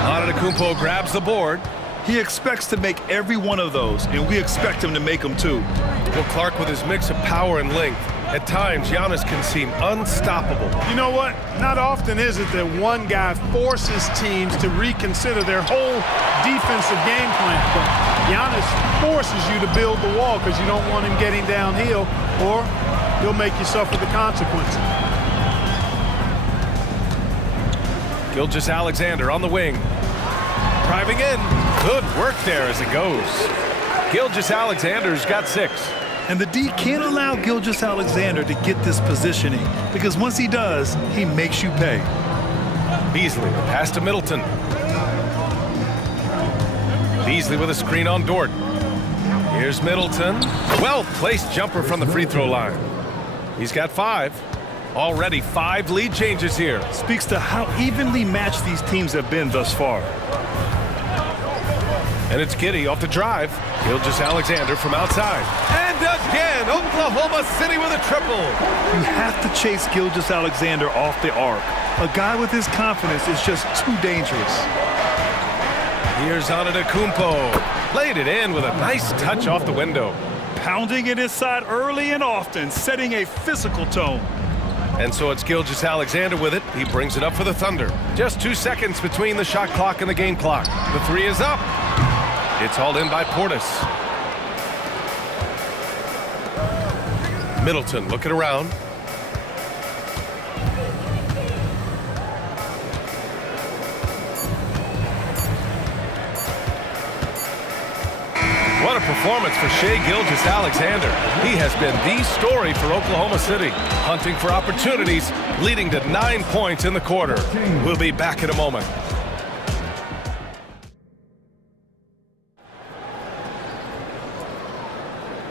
Antetokounmpo grabs the board. He expects to make every one of those, and we expect him to make them too. Well, Clark, with his mix of power and length, at times Giannis can seem unstoppable. You know what? Not often is it that one guy forces teams to reconsider their whole defensive game plan. But Giannis forces you to build the wall because you don't want him getting downhill, or he'll make you suffer the consequences. Gilgeous-Alexander on the wing. Driving in. Good work there as it goes. Gilgeous-Alexander's got 6. And the D can't allow Gilgeous-Alexander to get this positioning, because once he does, he makes you pay. Beasley, the pass to Middleton. Beasley with a screen on Dort. Here's Middleton. Well-placed jumper from the free throw line. He's got 5. Already 5 lead changes here. Speaks to how evenly matched these teams have been thus far. And it's Giddey off the drive. Gilgeous-Alexander from outside. And again, Oklahoma City with a triple. You have to chase Gilgeous-Alexander off the arc. A guy with his confidence is just too dangerous. Here's Antetokounmpo. Laid it in with a nice touch off the window. Pounding it inside early and often, setting a physical tone. And so it's Gilgeous-Alexander with it. He brings it up for the Thunder. Just 2 seconds between the shot clock and the game clock. The three is up. It's hauled in by Portis. Middleton looking around. What a performance for Shai Gilgeous-Alexander. He has been the story for Oklahoma City, hunting for opportunities, leading to 9 points in the quarter. We'll be back in a moment.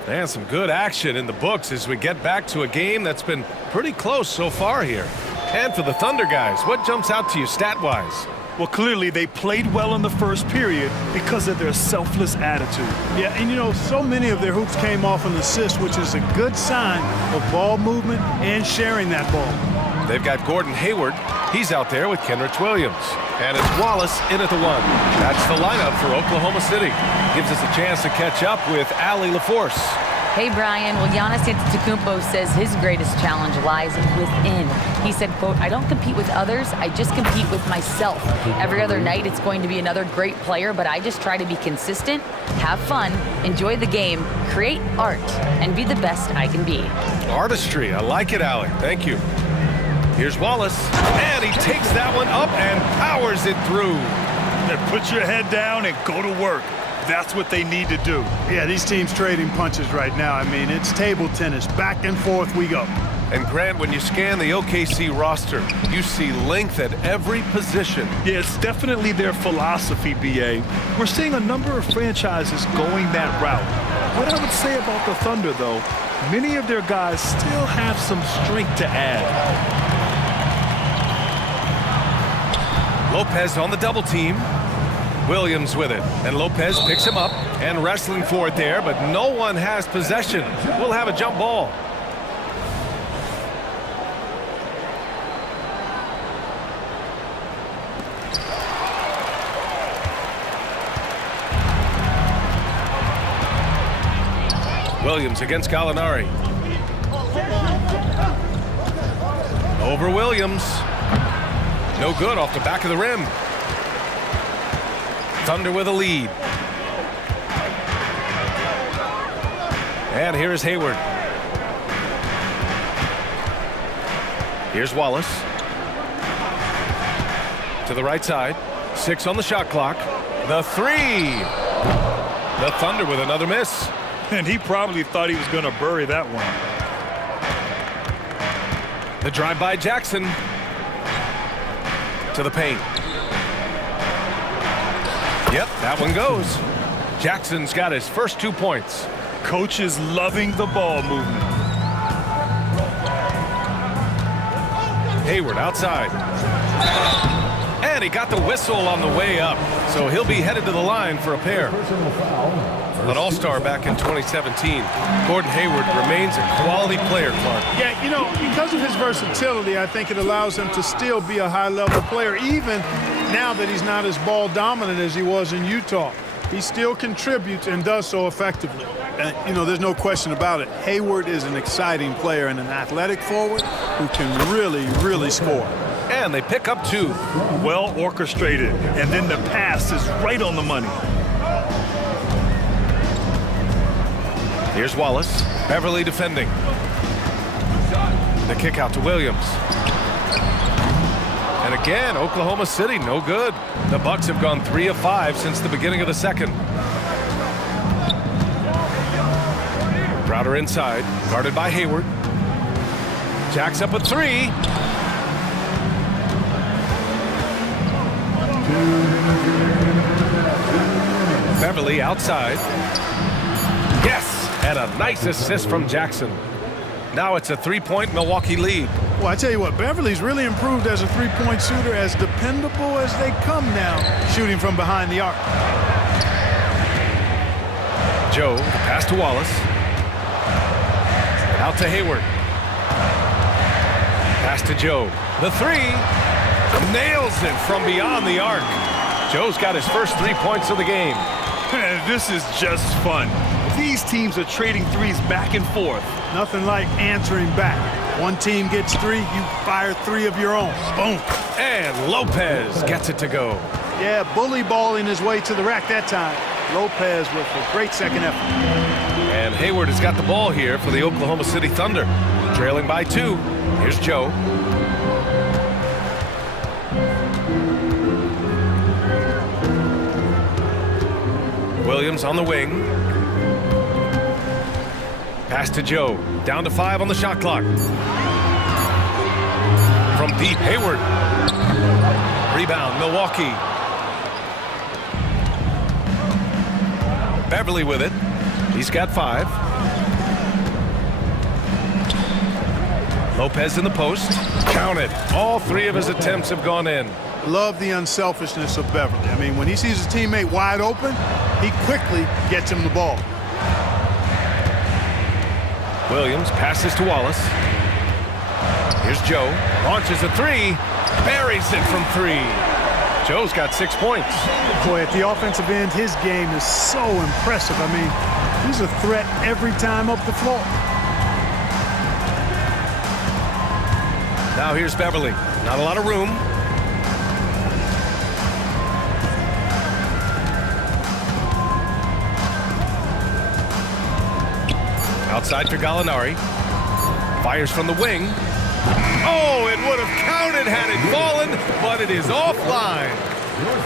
And some good action in the books as we get back to a game that's been pretty close so far here. And for the Thunder guys, what jumps out to you stat-wise? Well, clearly they played well in the first period because of their selfless attitude. Yeah, and you know, so many of their hoops came off an assist, which is a good sign of ball movement and sharing that ball. They've got Gordon Hayward. He's out there with Kenrich Williams. And it's Wallace in at the 1. That's the lineup for Oklahoma City. Gives us a chance to catch up with Allie LaForce. Hey, Brian. Well, Giannis Antetokounmpo says his greatest challenge lies within. He said, quote, "I don't compete with others, I just compete with myself. Every other night it's going to be another great player, but I just try to be consistent, have fun, enjoy the game, create art, and be the best I can be." Artistry. I like it, Allie. Thank you. Here's Wallace, and he takes that one up and powers it through. Then put your head down and go to work. That's what they need to do. Yeah, these teams trading punches right now. I mean, it's table tennis. Back and forth we go. And Grant, when you scan the OKC roster, you see length at every position. Yeah, it's definitely their philosophy, BA. We're seeing a number of franchises going that route. What I would say about the Thunder, though, many of their guys still have some strength to add. Lopez on the double team. Williams with it, and Lopez picks him up and wrestling for it there, but no one has possession. We'll have a jump ball. Williams against Gallinari. Over Williams. No good off the back of the rim. Thunder with a lead. And here's Hayward. Here's Wallace. To the right side. 6 on the shot clock. The 3. The Thunder with another miss. And he probably thought he was going to bury that one. The drive by Jackson. To the paint. Yep, that one goes. Jackson's got his first 2 points. Coach is loving the ball movement. Hayward outside. And he got the whistle on the way up. So he'll be headed to the line for a pair. An all-star back in 2017. Gordon Hayward remains a quality player, Clark. Yeah, you know, because of his versatility, I think it allows him to still be a high-level player, even now that he's not as ball dominant as he was in Utah. He still contributes and does so effectively. And, you know, there's no question about it. Hayward is an exciting player and an athletic forward who can really, really score. And they pick up 2. Well orchestrated. And then the pass is right on the money. Here's Wallace. Beverly defending. The kick out to Williams. And again, Oklahoma City, no good. The Bucks have gone 3 of 5 since the beginning of the second. Crowder inside, guarded by Hayward. Jacks up a 3. Beverly outside. Yes, and a nice assist from Jackson. Now it's a 3-point Milwaukee lead. Well, I tell you what, Beverly's really improved as a three-point shooter, as dependable as they come now, shooting from behind the arc. Joe, the pass to Wallace. Out to Hayward. Pass to Joe. The 3. Nails it from beyond the arc. Joe's got his first 3 points of the game. This is just fun. These teams are trading threes back and forth. Nothing like answering back. One team gets 3, you fire 3 of your own. Boom. And Lopez gets it to go. Yeah, bully balling his way to the rack that time. Lopez with a great second effort. And Hayward has got the ball here for the Oklahoma City Thunder. Trailing by 2. Here's Joe. Williams on the wing. Pass to Joe. Down to 5 on the shot clock. From deep, Hayward. Rebound, Milwaukee. Beverly with it. He's got 5. Lopez in the post. Count it. All 3 of his attempts have gone in. Love the unselfishness of Beverly. I mean, when he sees his teammate wide open, he quickly gets him the ball. Williams passes to Wallace. Here's Joe. Launches a 3. Buries it from 3. Joe's got 6 points. Boy, at the offensive end, his game is so impressive. I mean, he's a threat every time up the floor. Now here's Beverly. Not a lot of room. Outside for Gallinari. Fires from the wing. Oh, it would have counted had it fallen, but it is offline.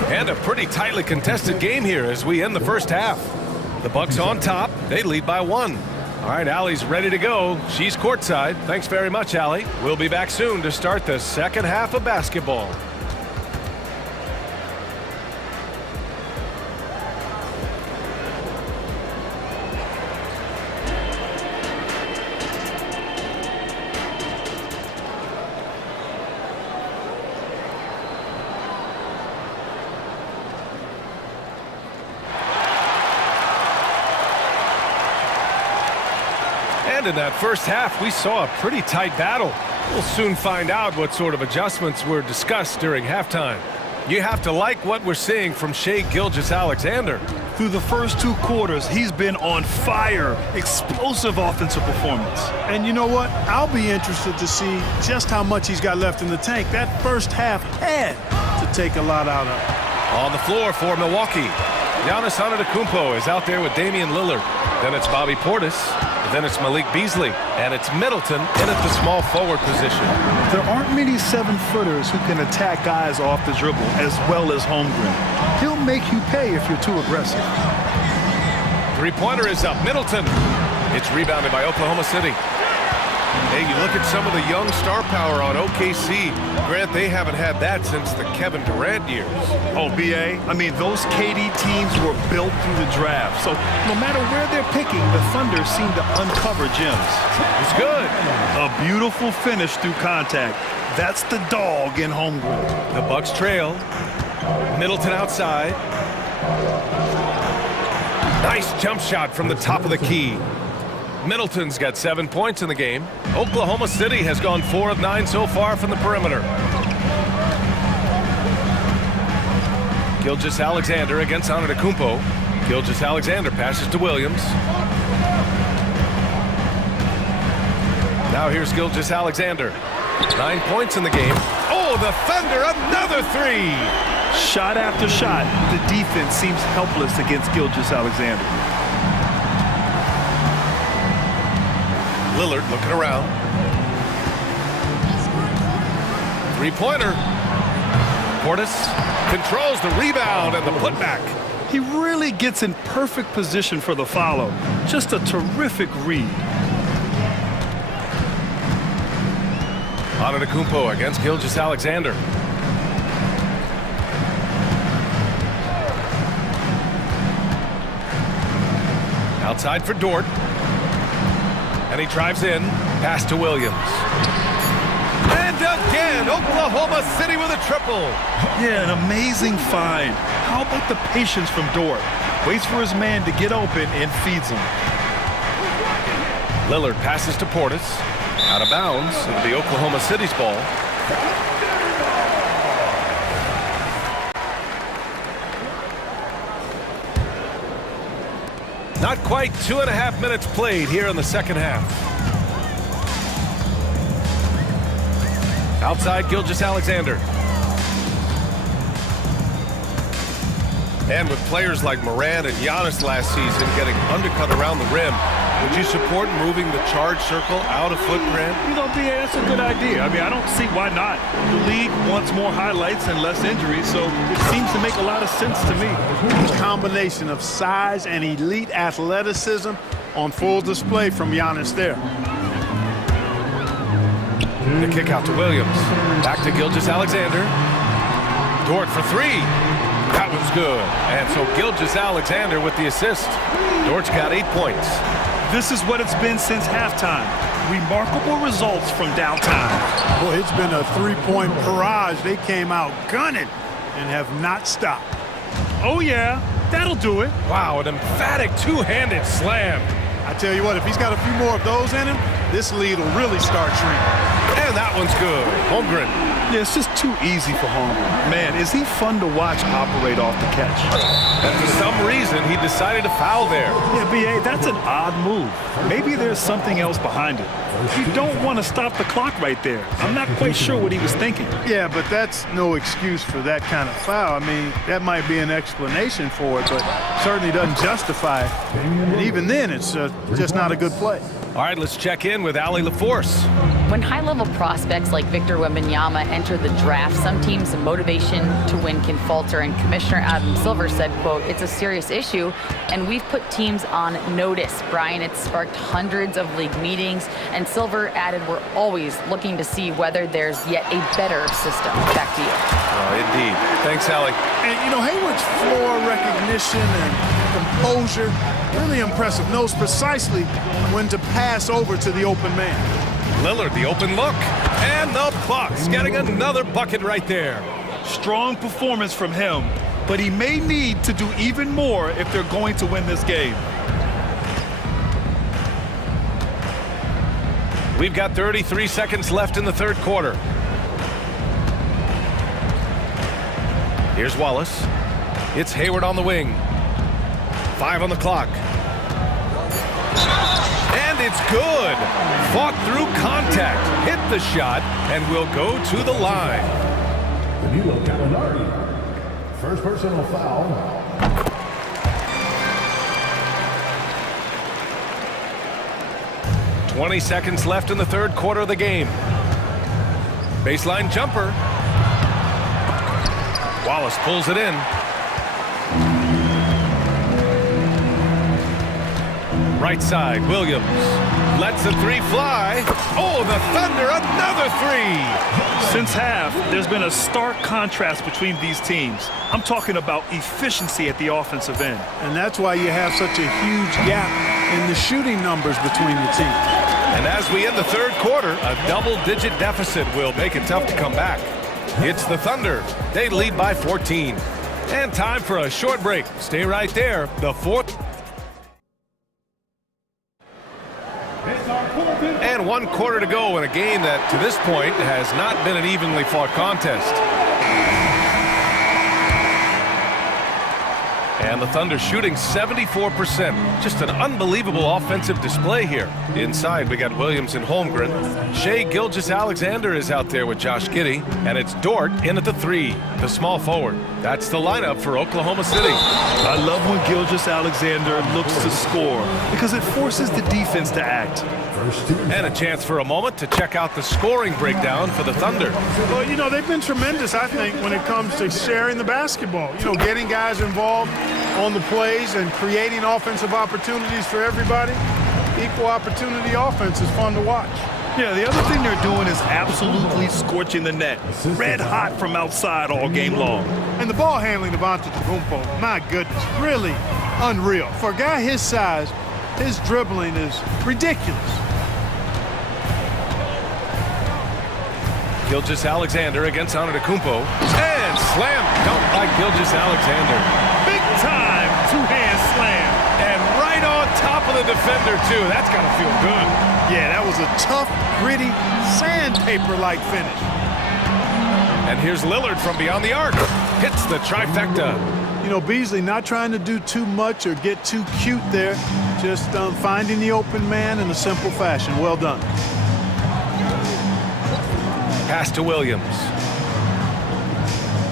And a pretty tightly contested game here as we end the first half. The Bucks on top. They lead by 1. All right, Allie's ready to go. She's courtside. Thanks very much, Allie. We'll be back soon to start the second half of basketball. And in that first half, we saw a pretty tight battle. We'll soon find out what sort of adjustments were discussed during halftime. You have to like what we're seeing from Shai Gilgeous-Alexander. Through the first 2 quarters, he's been on fire. Explosive offensive performance. And you know what? I'll be interested to see just how much he's got left in the tank. That first half had to take a lot out of it. On the floor for Milwaukee, Giannis Antetokounmpo is out there with Damian Lillard. Then it's Bobby Portis. Then it's Malik Beasley. And it's Middleton in at the small forward position. There aren't many 7-footers who can attack guys off the dribble as well as Holmgren. He'll make you pay if you're too aggressive. 3-pointer is up. Middleton. It's rebounded by Oklahoma City. Hey, you look at some of the young star power on OKC. Grant, they haven't had that since the Kevin Durant years. Oh, B.A., I mean, those KD teams were built through the draft. So no matter where they're picking, the Thunder seem to uncover gems. It's good. A beautiful finish through contact. That's the dog in Holmgren. The Bucks trail. Middleton outside. Nice jump shot from the top of the key. Middleton's got 7 points in the game. Oklahoma City has gone 4 of 9 so far from the perimeter. Gilgeous-Alexander against Antetokounmpo. Gilgeous-Alexander passes to Williams. Now here's Gilgeous-Alexander. 9 points in the game. Oh, the Thunder, another 3! Shot after shot, the defense seems helpless against Gilgeous-Alexander. Lillard looking around. 3-pointer. Portis controls the rebound and the putback. He really gets in perfect position for the follow. Just a terrific read. Antetokounmpo against Gilgeous-Alexander. Outside for Dort. And he drives in. Pass to Williams. And again, Oklahoma City with a triple. Yeah, an amazing find. How about the patience from Dort? Waits for his man to get open and feeds him. Lillard passes to Portis. Out of bounds. It'll be Oklahoma City's ball. Not quite 2.5 minutes played here in the second half. Outside Gilgeous-Alexander. And with players like Morant and Giannis last season getting undercut around the rim, would you support moving the charge circle out of footprint? You know, BA, that's a good idea. I mean, I don't see why not. The league wants more highlights and less injuries, so it seems to make a lot of sense to me. A combination of size and elite athleticism on full display from Giannis there. The kick out to Williams. Back to Gilgeous-Alexander. Dort for three. That was good. And so Gilgeous-Alexander with the assist. Dort's got 8 points. This is what it's been since halftime. Remarkable results from downtown. Boy, it's been a three-point barrage. They came out gunning and have not stopped. Oh, yeah. That'll do it. Wow, an emphatic two-handed slam. I tell you what, if he's got a few more of those in him, this lead will really start shrinking. And that one's good. Holmgren. Yeah, it's just too easy for Holmgren. Man, is he fun to watch operate off the catch. And for some reason, he decided to foul there. Yeah, BA, that's an odd move. Maybe there's something else behind it. You don't want to stop the clock right there. I'm not quite sure what he was thinking. Yeah, but that's no excuse for that kind of foul. I mean, that might be an explanation for it, but certainly doesn't justify it. And even then, it's just not a good play. All right, let's check in with Allie LaForce. When high-level prospects like Victor Wembanyama enter the draft, some teams' motivation to win can falter, and Commissioner Adam Silver said, quote, "It's a serious issue, and we've put teams on notice." Brian, it's sparked hundreds of league meetings, and Silver added, "We're always looking to see whether there's yet a better system." Back to you. Indeed. Thanks, Allie. And, you know, Hayward's floor recognition and composure, really impressive. Knows precisely when to pass over to the open man. Lillard, the open look. And the Bucks getting another bucket right there. Strong performance from him, but he may need to do even more if they're going to win this game. We've got 33 seconds left in the third quarter. Here's Wallace. It's Hayward on the wing. 5 on the clock. And it's good. Fought through contact. Hit the shot and will go to the line. Danilo Gallinari. First personal foul. $20 seconds left in the third quarter of the game. Baseline jumper. Wallace pulls it in. Right side, Williams lets the three fly. Oh, the Thunder, another three. Since half, there's been a stark contrast between these teams. I'm talking about efficiency at the offensive end. And that's why you have such a huge gap in the shooting numbers between the teams. And as we end the third quarter, a double-digit deficit will make it tough to come back. It's the Thunder. They lead by 14. And time for a short break. Stay right there. The fourth. And 1 quarter to go in a game that, to this point, has not been an evenly fought contest. And the Thunder shooting 74%. Just an unbelievable offensive display here. Inside, we got Williams and Holmgren. Shai Gilgeous-Alexander is out there with Josh Giddey. And it's Dort in at the 3, the small forward. That's the lineup for Oklahoma City. I love when Gilgeous-Alexander looks to score because it forces the defense to act. And a chance for a moment to check out the scoring breakdown for the Thunder. Well, you know, they've been tremendous, I think, when it comes to sharing the basketball. You know, getting guys involved on the plays and creating offensive opportunities for everybody. Equal opportunity offense is fun to watch. Yeah, the other thing they're doing is absolutely scorching the net. Red hot from outside all game long. And the ball handling of Antetokounmpo, my goodness, really unreal. For a guy his size, his dribbling is ridiculous. Gilgeous-Alexander against Antetokounmpo. And slam dunk by Gilgeous-Alexander. Big time two-hand slam. And right on top of the defender, too. That's got to feel good. Yeah, that was a tough, gritty, sandpaper-like finish. And here's Lillard from beyond the arc. Hits the trifecta. You know, Beasley not trying to do too much or get too cute there. Just finding the open man in a simple fashion. Well done. Pass to Williams.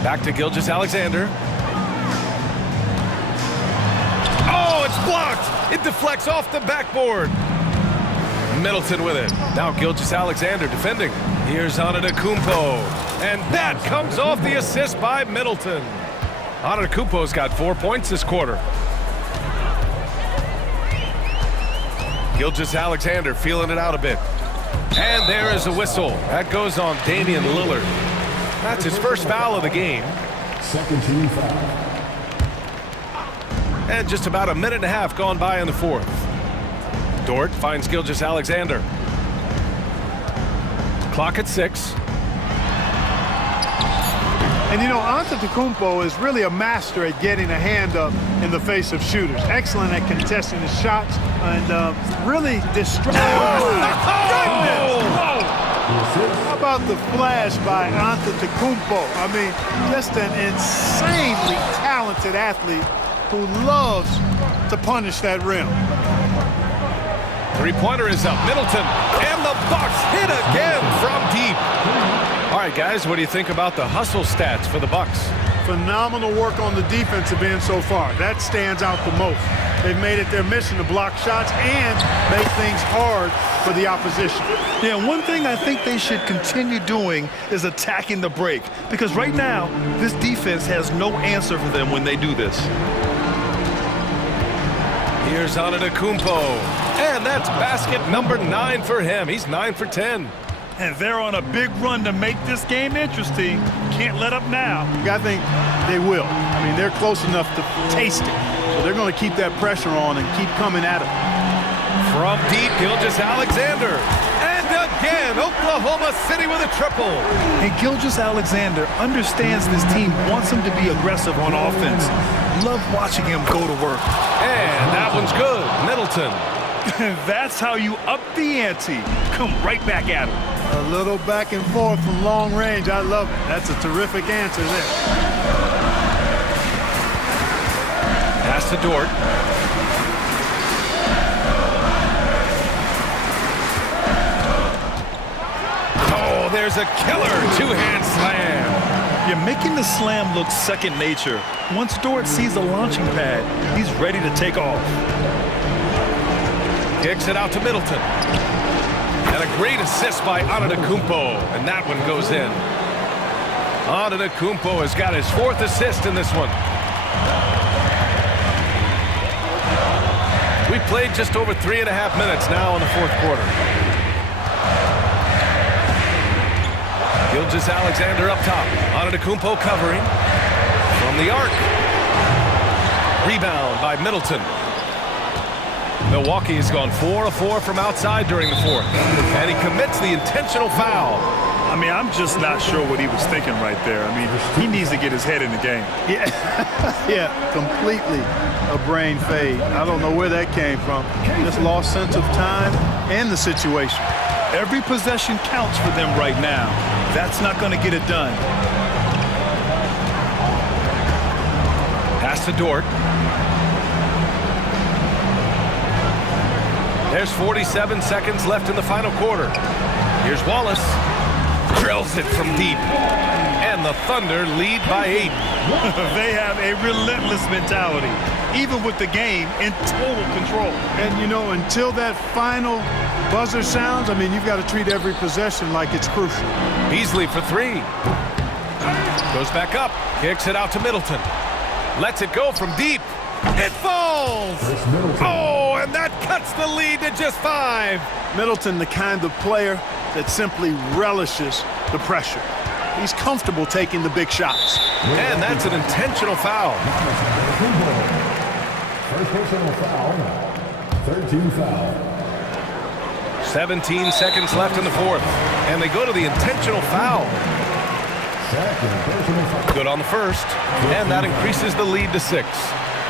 Back to Gilgeous-Alexander. Oh, it's blocked. It deflects off the backboard. Middleton with it. Now Gilgeous-Alexander defending. Here's Antetokounmpo. And that comes off the assist by Middleton. Antetokounmpo's got 4 points this quarter. Gilgeous-Alexander feeling it out a bit. And there is a whistle. That goes on Damian Lillard. That's his first foul of the game. Second team foul. And just about a minute and a half gone by in the fourth. Dort finds Gilgeous-Alexander. Clock at 6. And you know, Antetokounmpo is really a master at getting a hand up in the face of shooters. Excellent at contesting the shots and really destroying. How about the flash by Antetokounmpo? I mean, just an insanely talented athlete who loves to punish that rim. Three-pointer is up. Middleton, and the Bucks hit again from deep. All right, guys, what do you think about the hustle stats for the Bucks? Phenomenal work on the defensive end so far. That stands out the most. They've made it their mission to block shots and make things hard for the opposition. Yeah, one thing I think they should continue doing is attacking the break, because right now, this defense has no answer for them when they do this. Here's Antetokounmpo, and that's basket number 9 for him. He's 9 for 10. And they're on a big run to make this game interesting. Can't let up now. I think they will. I mean, they're close enough to taste it. So they're going to keep that pressure on and keep coming at it. From deep, Gilgeous-Alexander. And again, Oklahoma City with a triple. And Gilgeous-Alexander understands this team wants him to be aggressive on offense. Love watching him go to work. And that one's good. Middleton. That's how you up the ante. Come right back at him. A little back and forth from long range. I love it. That's a terrific answer there. Pass to Dort. Oh, there's a killer two-hand slam. You're making the slam look second nature. Once Dort sees the launching pad, he's ready to take off. Kicks it out to Middleton. And a great assist by Antetokounmpo, and that one goes in. Antetokounmpo has got his 4th assist in this one. We played just over 3.5 minutes now in the fourth quarter. Gilgeous-Alexander up top. Antetokounmpo covering from the arc. Rebound by Middleton. Milwaukee has gone 4 of 4 from outside during the fourth. And he commits the intentional foul. I mean, I'm just not sure what he was thinking right there. I mean, he needs to get his head in the game. Yeah, yeah, completely a brain fade. I don't know where that came from. Just lost sense of time and the situation. Every possession counts for them right now. That's not going to get it done. Pass to Dort. There's 47 seconds left in the final quarter. Here's Wallace. Drills it from deep. And the Thunder lead by 8. They have a relentless mentality, even with the game in total control. And, you know, until that final buzzer sounds, I mean, you've got to treat every possession like it's crucial. Beasley for 3. Goes back up. Kicks it out to Middleton. Lets it go from deep. It falls! Oh, and that cuts the lead to just 5. Middleton, the kind of player that simply relishes the pressure. He's comfortable taking the big shots. And that's an intentional foul. First personal foul. 3rd team foul. 17 seconds left in the fourth. And they go to the intentional foul. Second personal foul. Good on the first. And that increases the lead to 6.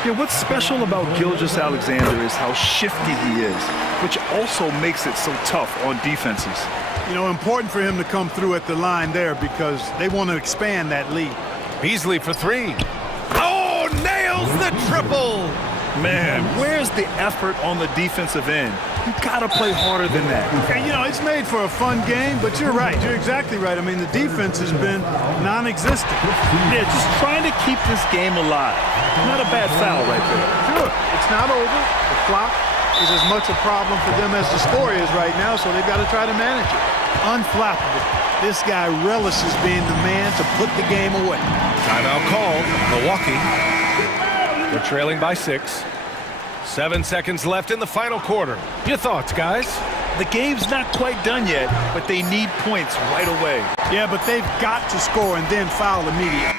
Yeah, what's special about Gilgeous-Alexander is how shifty he is, which also makes it so tough on defenses. You know, important for him to come through at the line there because they want to expand that lead. Beasley for 3. Oh, nails the triple! Man, where's the effort on the defensive end? You gotta play harder than that. And, you know, it's made for a fun game, but you're right. You're exactly right. I mean, the defense has been non-existent. Yeah, just trying to keep this game alive. Not a bad foul right there. Sure, it's not over. The clock is as much a problem for them as the score is right now, so they've got to try to manage it. Unflappable. This guy relishes being the man to put the game away. Timeout called. Milwaukee. They're trailing by 6. 7 seconds left in the final quarter. Your thoughts, guys? The game's not quite done yet, but they need points right away. Yeah, but they've got to score and then foul immediately.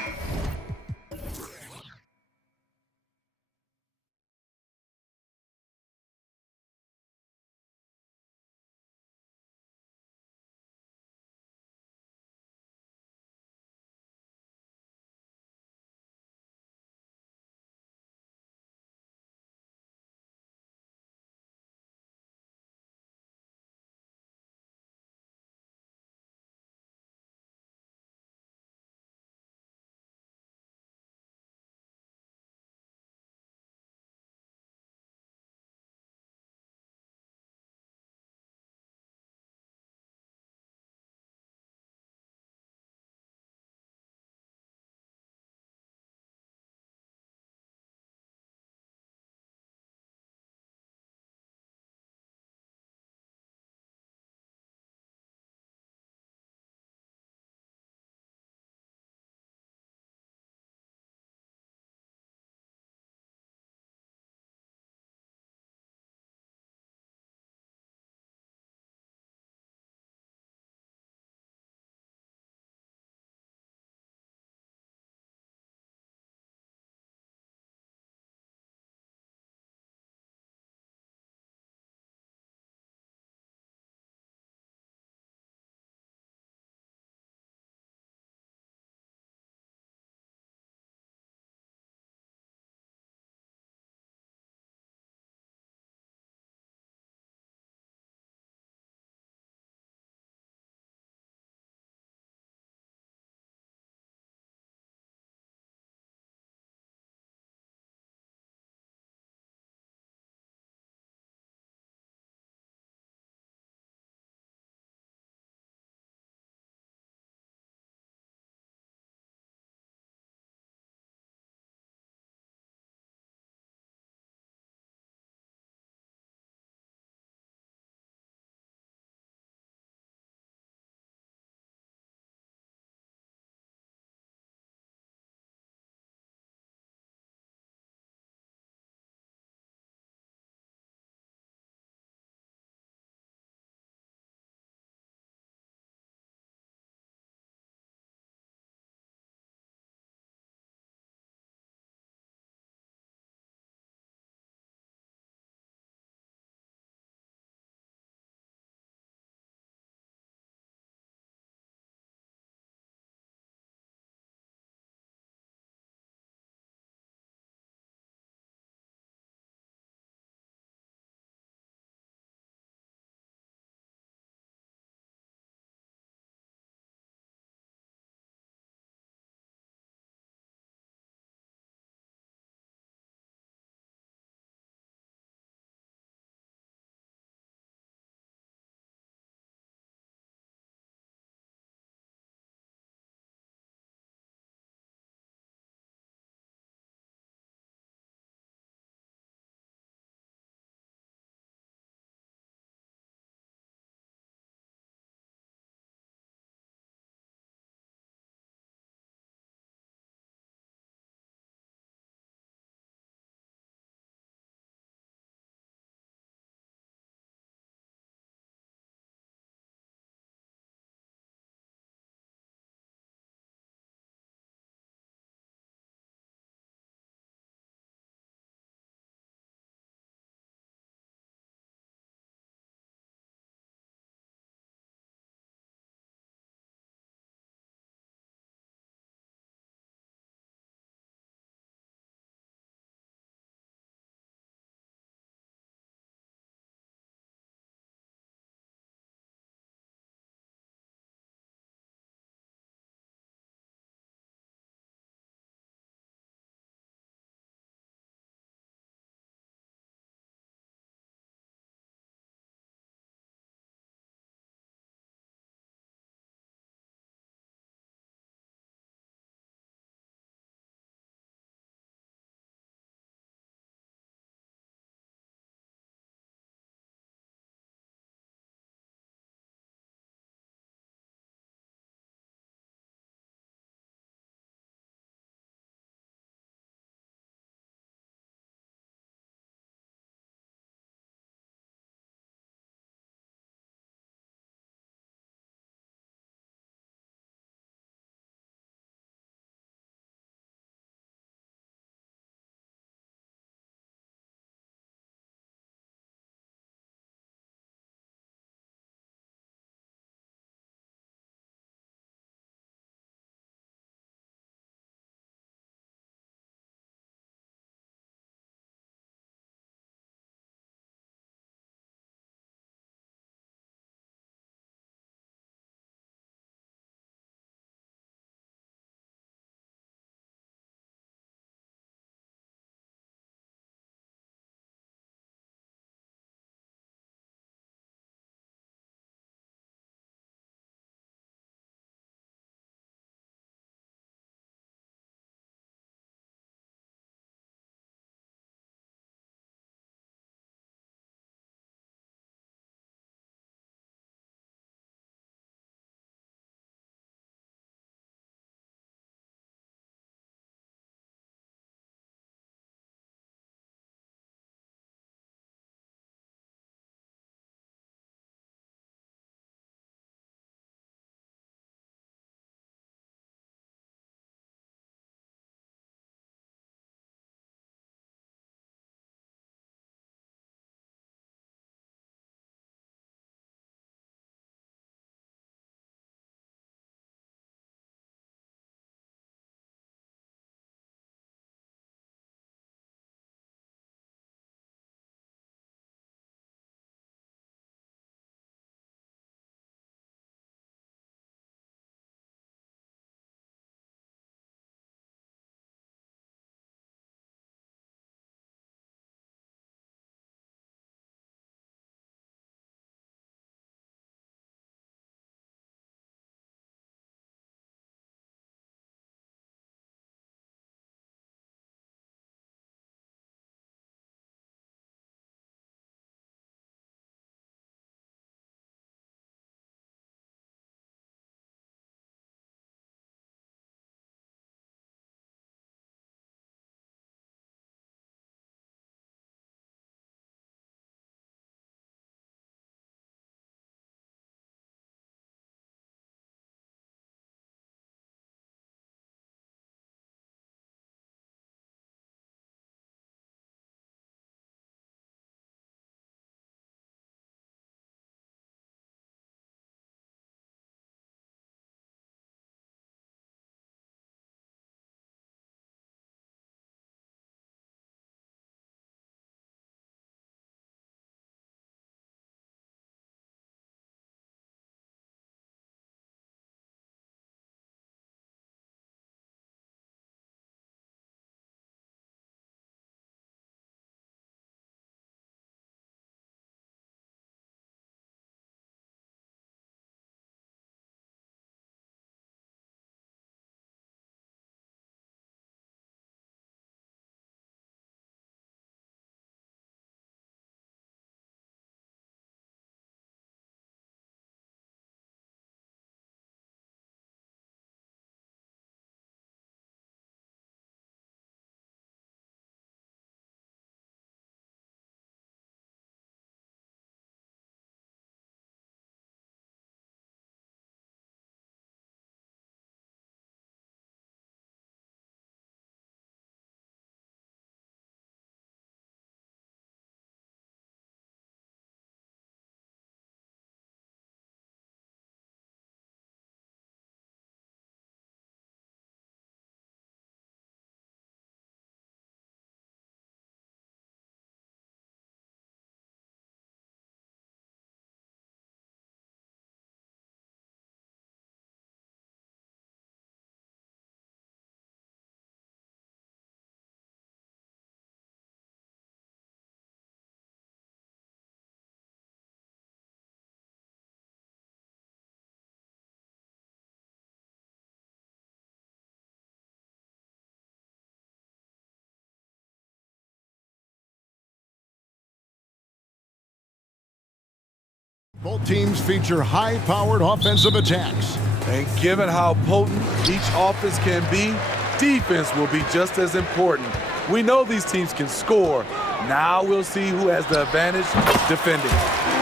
Both teams feature high-powered offensive attacks. And given how potent each offense can be, defense will be just as important. We know these teams can score. Now we'll see who has the advantage defending.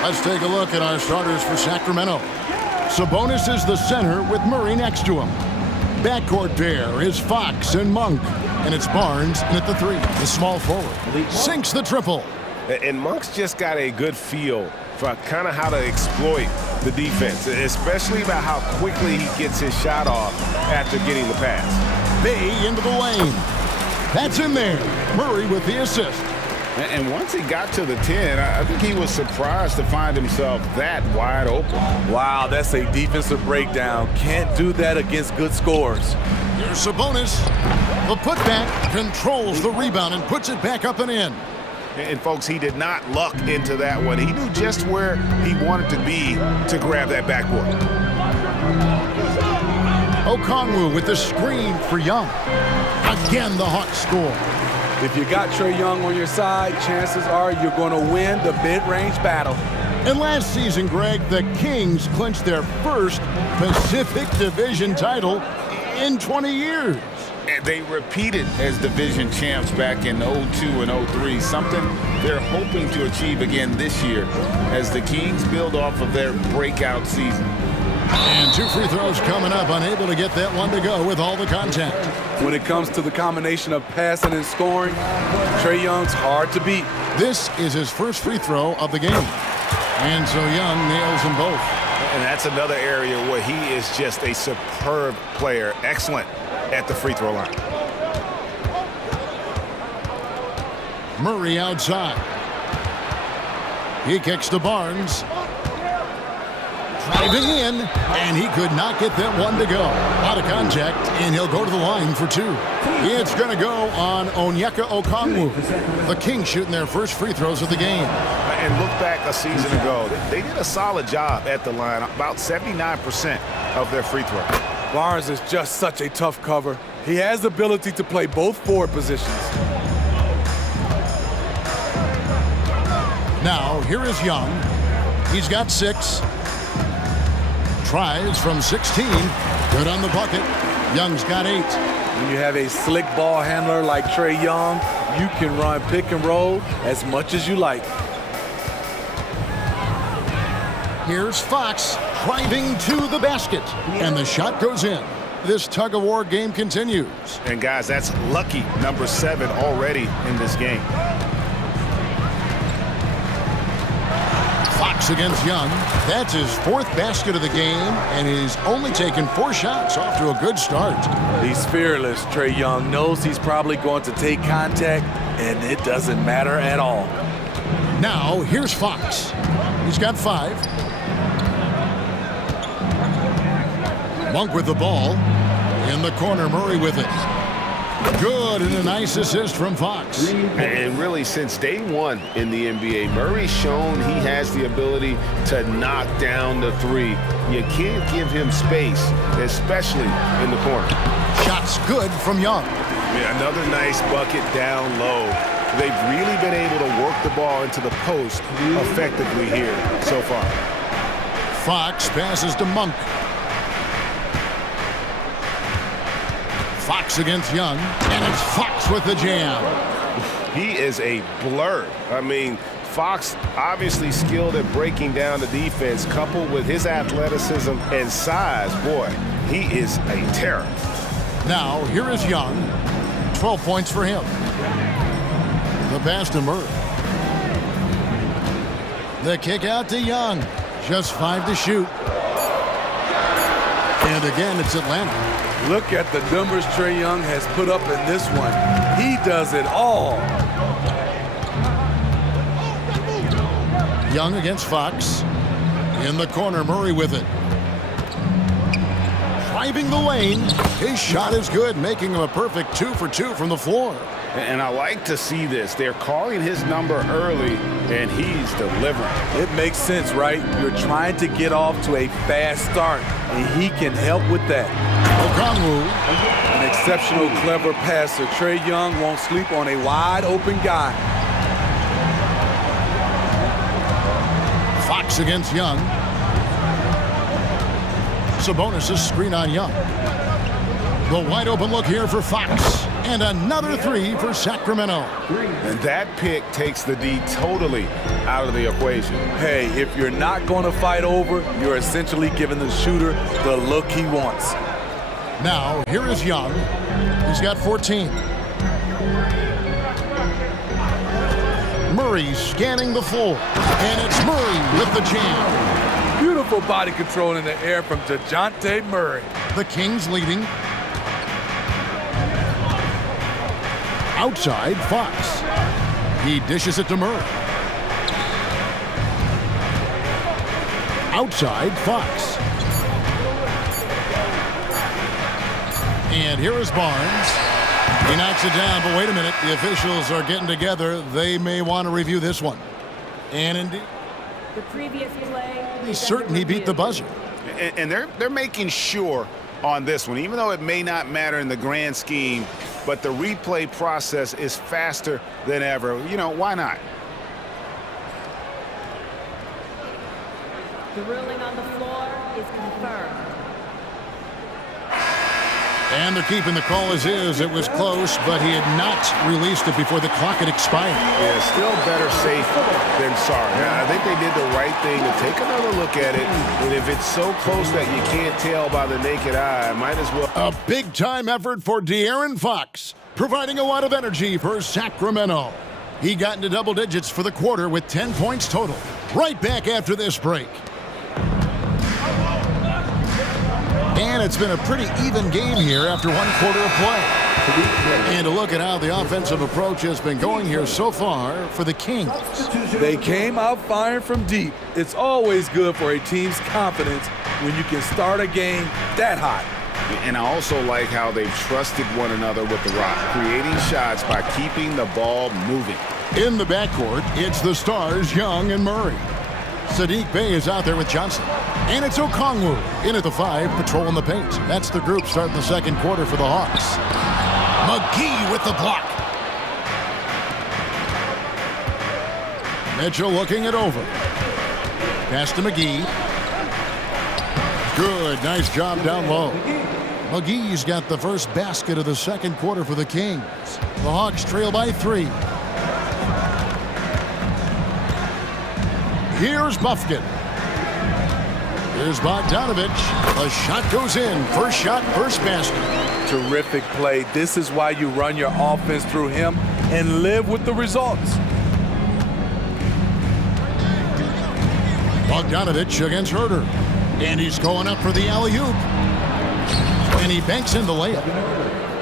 Let's take a look at our starters for Sacramento. Sabonis is the center with Murray next to him. Backcourt pair is Fox and Monk. And it's Barnes in at the 3. The small forward sinks the triple. And Monk's just got a good feel for kind of how to exploit the defense, especially about how quickly he gets his shot off after getting the pass. Bay into the lane. That's in there. Murray with the assist. And once he got to the 10, I think he was surprised to find himself that wide open. Wow, that's a defensive breakdown. Can't do that against good scores. Here's Sabonis. The putback controls the rebound and puts it back up and in. And folks, he did not luck into that one. He knew just where he wanted to be to grab that backboard. Okongwu with the screen for Young. Again, the Hawks score. If you got Trae Young on your side, chances are you're going to win the mid-range battle. And last season, Greg, the Kings clinched their first Pacific Division title in 20 years. And they repeated as division champs back in 02 and 03, something they're hoping to achieve again this year as the Kings build off of their breakout season. And 2 free throws coming up, unable to get that one to go with all the contact. When it comes to the combination of passing and scoring, Trae Young's hard to beat. This is his first free throw of the game. And so Young nails them both. And that's another area where he is just a superb player, excellent at the free throw line. Murray outside. He kicks to Barnes. Driving in, and he could not get that one to go. Out of contact, and he'll go to the line for 2. It's going to go on Onyeka Okongwu. The Kings shooting their first free throws of the game. And look back a season ago, they did a solid job at the line, about 79% of their free throw. Barnes is just such a tough cover. He has the ability to play both forward positions. Now, here is Young. He's got 6. Tries from 16. Good on the bucket. Young's got 8. When you have a slick ball handler like Trae Young, you can run pick and roll as much as you like. Here's Fox driving to the basket, and the shot goes in. This tug-of-war game continues. And guys, that's lucky number 7 already in this game. Fox against Young. That's his 4th basket of the game, and he's only taken 4 shots, off to a good start. He's fearless. Trae Young knows he's probably going to take contact, and it doesn't matter at all. Now, here's Fox. He's got 5. Monk with the ball. In the corner, Murray with it. Good, and a nice assist from Fox. And really, since day one in the NBA, Murray's shown he has the ability to knock down the 3. You can't give him space, especially in the corner. Shots good from Young. Yeah, another nice bucket down low. They've really been able to work the ball into the post effectively here so far. Fox passes to Monk. Fox against Young, and it's Fox with the jam. He is a blur. I mean, Fox obviously skilled at breaking down the defense, coupled with his athleticism and size. Boy, he is a terror. Now, here is Young. 12 points for him. The pass to Murray. The kick out to Young. Just 5 to shoot. And again, it's Atlanta. Look at the numbers Trae Young has put up in this one. He does it all. Young against Fox. In the corner, Murray with it. Driving the lane. His shot is good, making him a perfect 2 for 2 from the floor. And I like to see this. They're calling his number early, and he's delivering. It makes sense, right? You're trying to get off to a fast start, and he can help with that. Okongwu. An exceptional, clever passer. Trae Young won't sleep on a wide-open guy. Fox against Young. Sabonis' screen on Young. The wide open look here for Fox. And another three for Sacramento. And that pick takes the D totally out of the equation. Hey, if you're not going to fight over, you're essentially giving the shooter the look he wants. Now, here is Young. He's got 14. Murray scanning the floor. And it's Murray with the jam. Beautiful body control in the air from DeJounte Murray. The Kings leading. Outside, Fox. He dishes it to Murray. Outside, Fox. And here is Barnes. He knocks it down, but wait a minute. The officials are getting together. They may want to review this one. And indeed, the previous play, he's certain he beat the buzzer. And they're making sure on this one, even though it may not matter in the grand scheme, but the replay process is faster than ever. You know, why not? The ruling on the floor is confirmed. And they're keeping the call as is. It was close, but he had not released it before the clock had expired. Yeah, still better safe than sorry. I think they did the right thing to take another look at it. And if it's so close that you can't tell by the naked eye, might as well. A big-time effort for De'Aaron Fox, providing a lot of energy for Sacramento. He got into double digits for the quarter with 10 points total. Right back after this break. And it's been a pretty even game here after one quarter of play. And to look at how the offensive approach has been going here so far for the Kings. They came out firing from deep. It's always good for a team's confidence when you can start a game that hot. And I also like how they've trusted one another with the rock, creating shots by keeping the ball moving. In the backcourt, it's the stars, Young and Murray. Sadiq Bey is out there with Johnson. And it's Okongwu in at the 5, patrolling the paint. That's the group starting the second quarter for the Hawks. McGee with the block. Mitchell looking it over. Pass to McGee. Good, nice job down low. McGee's got the first basket of the second quarter for the Kings. The Hawks trail by 3. Here's Buffkin. Here's Bogdanovich. A shot goes in. First shot, first basket. Terrific play. This is why you run your offense through him and live with the results. Bogdanovich against Herter. And he's going up for the alley-oop. And he banks in the layup.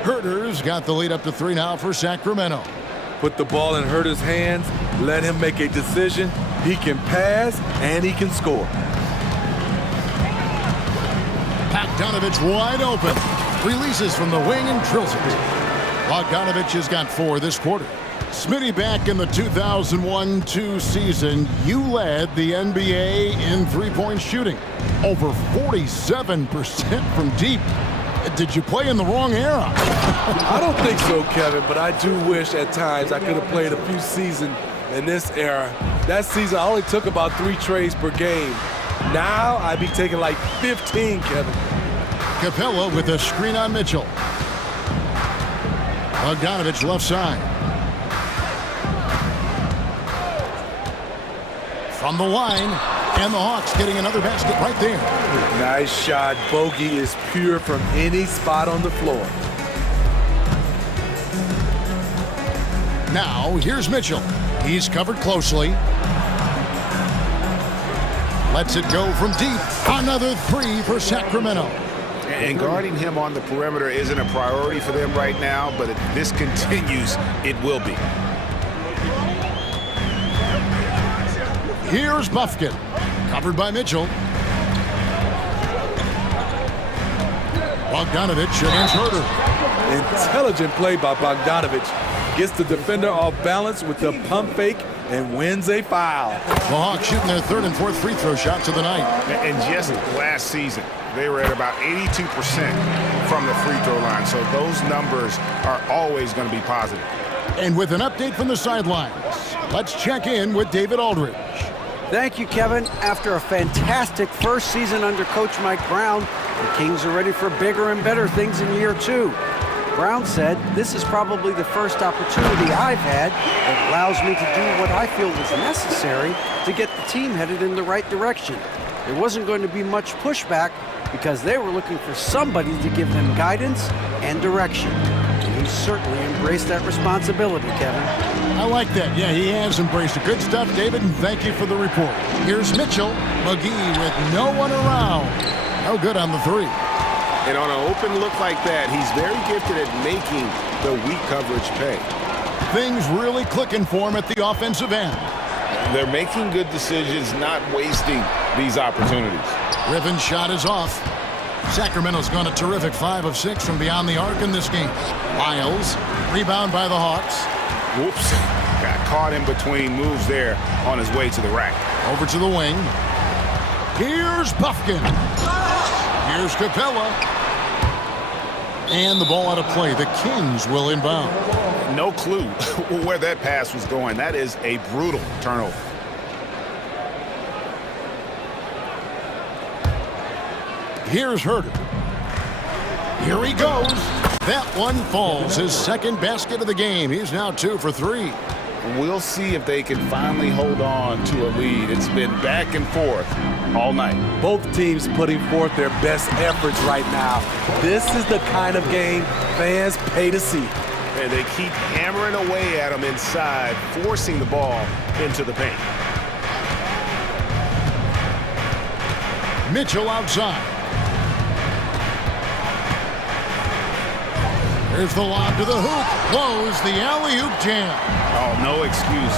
Herter's got the lead up to 3 now for Sacramento. Put the ball in Herter's hands. Let him make a decision. He can pass and he can score. Bogdanovich wide open. Releases from the wing and drills it. Bogdanovich has got 4 this quarter. Smitty, back in the 2001-2 season, you led the NBA in three-point shooting. Over 47% from deep. Did you play in the wrong era? I don't think so, Kevin, but I do wish at times I could have played a few seasons in this era. That season, I only took about 3 trades per game. Now, I'd be taking like 15, Kevin. Capella with a screen on Mitchell. Bogdanovich left side. From the line, and the Hawks getting another basket right there. Nice shot. Bogey is pure from any spot on the floor. Now, here's Mitchell. He's covered closely. Lets it go from deep. Another 3 for Sacramento. And guarding him on the perimeter isn't a priority for them right now, but if this continues, it will be. Here's Buffkin. Covered by Mitchell. Bogdanovich against Herter. Intelligent play by Bogdanovich. Gets the defender off balance with the pump fake and wins a foul. The Hawks shooting their 3rd and 4th free throw shots of the night. And just last season, they were at about 82% from the free throw line. So those numbers are always going to be positive. And with an update from the sidelines, let's check in with David Aldridge. Thank you, Kevin. After a fantastic first season under Coach Mike Brown, the Kings are ready for bigger and better things in year 2. Brown said, "This is probably the first opportunity I've had that allows me to do what I feel was necessary to get the team headed in the right direction. There wasn't going to be much pushback because they were looking for somebody to give them guidance and direction." And he certainly embraced that responsibility, Kevin. I like that. Yeah, he has embraced it. Good stuff, David, and thank you for the report. Here's Mitchell. McGee with no one around. No good on the three. And on an open look like that, he's very gifted at making the weak coverage pay. Things really clicking for him at the offensive end. They're making good decisions, not wasting these opportunities. Griffin's shot is off. Sacramento's gone a terrific 5 of 6 from beyond the arc in this game. Lyles, rebound by the Hawks. Whoops. Got caught in between moves there on his way to the rack. Over to the wing. Here's Buffkin. Here's Capella. And the ball out of play. The Kings will inbound. No clue where that pass was going. That is a brutal turnover. Here's Herter. Here he goes. That one falls. His second basket of the game. He's now 2 for 3. We'll see if they can finally hold on to a lead. It's been back and forth all night. Both teams putting forth their best efforts right now. This is the kind of game fans pay to see. And they keep hammering away at them inside, forcing the ball into the paint. Mitchell outside. Here's the lob to the hoop. Close the alley-oop jam. Oh, no excuse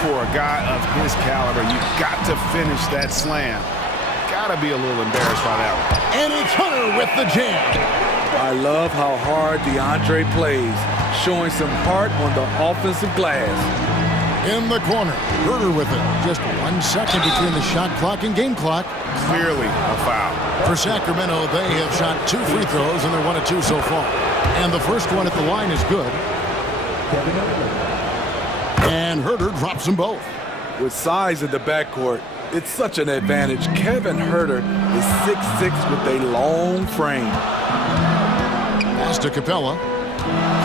for a guy of his caliber. You've got to finish that slam. Gotta be a little embarrassed by that one. And it's Hunter with the jam. I love how hard DeAndre plays, showing some heart on the offensive glass. In the corner, Herter with it. Just 1 second between the shot clock and game clock. Clearly a foul. For Sacramento, they have shot 2 free throws, and they're 1 of 2 so far. And the first one at the line is good. And Herter drops them both. With size in the backcourt, it's such an advantage. Kevin Herter is 6'6" with a long frame. Pass to Capella.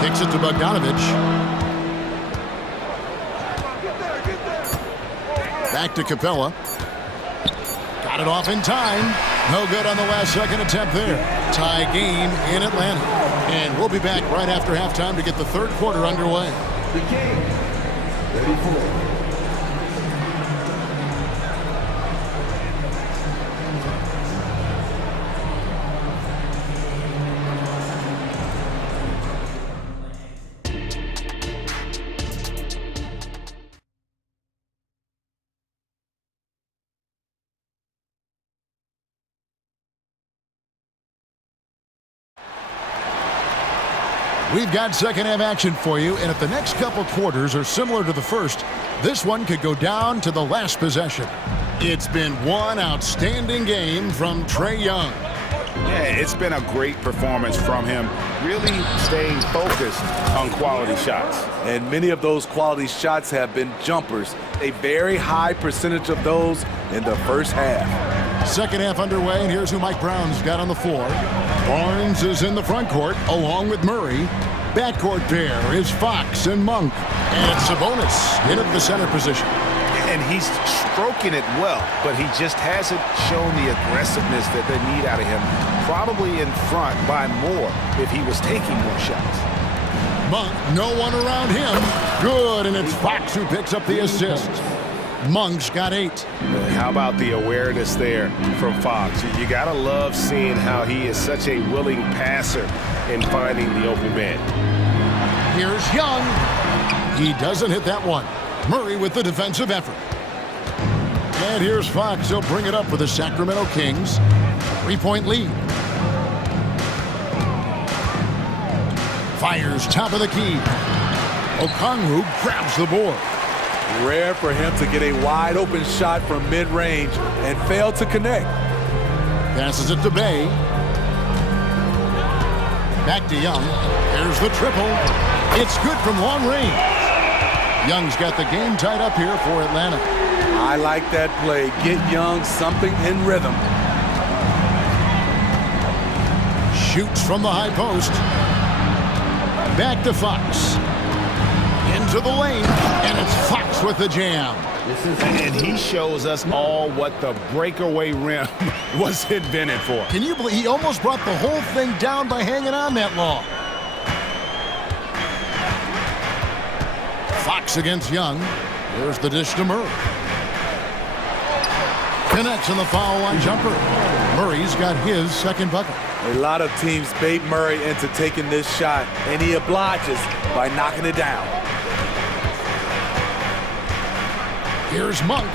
Kicks it to Bogdanovich. Back to Capella. Got it off in time. No good on the last second attempt there. Tie game in Atlanta. And we'll be back right after halftime to get the third quarter underway. The game. Ready for. We've got second half action for you, and if the next couple quarters are similar to the first, this one could go down to the last possession. It's been one outstanding game from Trae Young. Yeah, it's been a great performance from him, really staying focused on quality shots. And many of those quality shots have been jumpers. A very high percentage of those in the first half. Second half underway, and here's who Mike Brown's got on the floor. Barnes is in the front court, along with Murray. Backcourt pair is Fox and Monk. And Sabonis in at the center position. And he's stroking it well, but he just hasn't shown the aggressiveness that they need out of him. Probably in front by more if he was taking more shots. Monk, no one around him. Good, and it's Fox who picks up the assist. Monk's got 8. How about the awareness there from Fox? You gotta love seeing how he is such a willing passer in finding the open man. Here's Young. He doesn't hit that one. Murray with the defensive effort. And here's Fox. He'll bring it up for the Sacramento Kings. 3-point lead. Fires top of the key. Okongwu grabs the board. Rare for him to get a wide open shot from mid-range and fail to connect. Passes it to Bay. Back to Young. There's the triple. It's good from long range. Young's got the game tied up here for Atlanta. I like that play. Get Young something in rhythm. Shoots from the high post. Back to Fox. Into the lane, and it's Fox with the jam. And he shows us all what the breakaway rim was invented for. Can you believe he almost brought the whole thing down by hanging on that long? Fox against Young. There's the dish to Murray. Connects on the foul line jumper. Murray's got his second bucket. A lot of teams bait Murray into taking this shot, and he obliges by knocking it down. Here's Monk.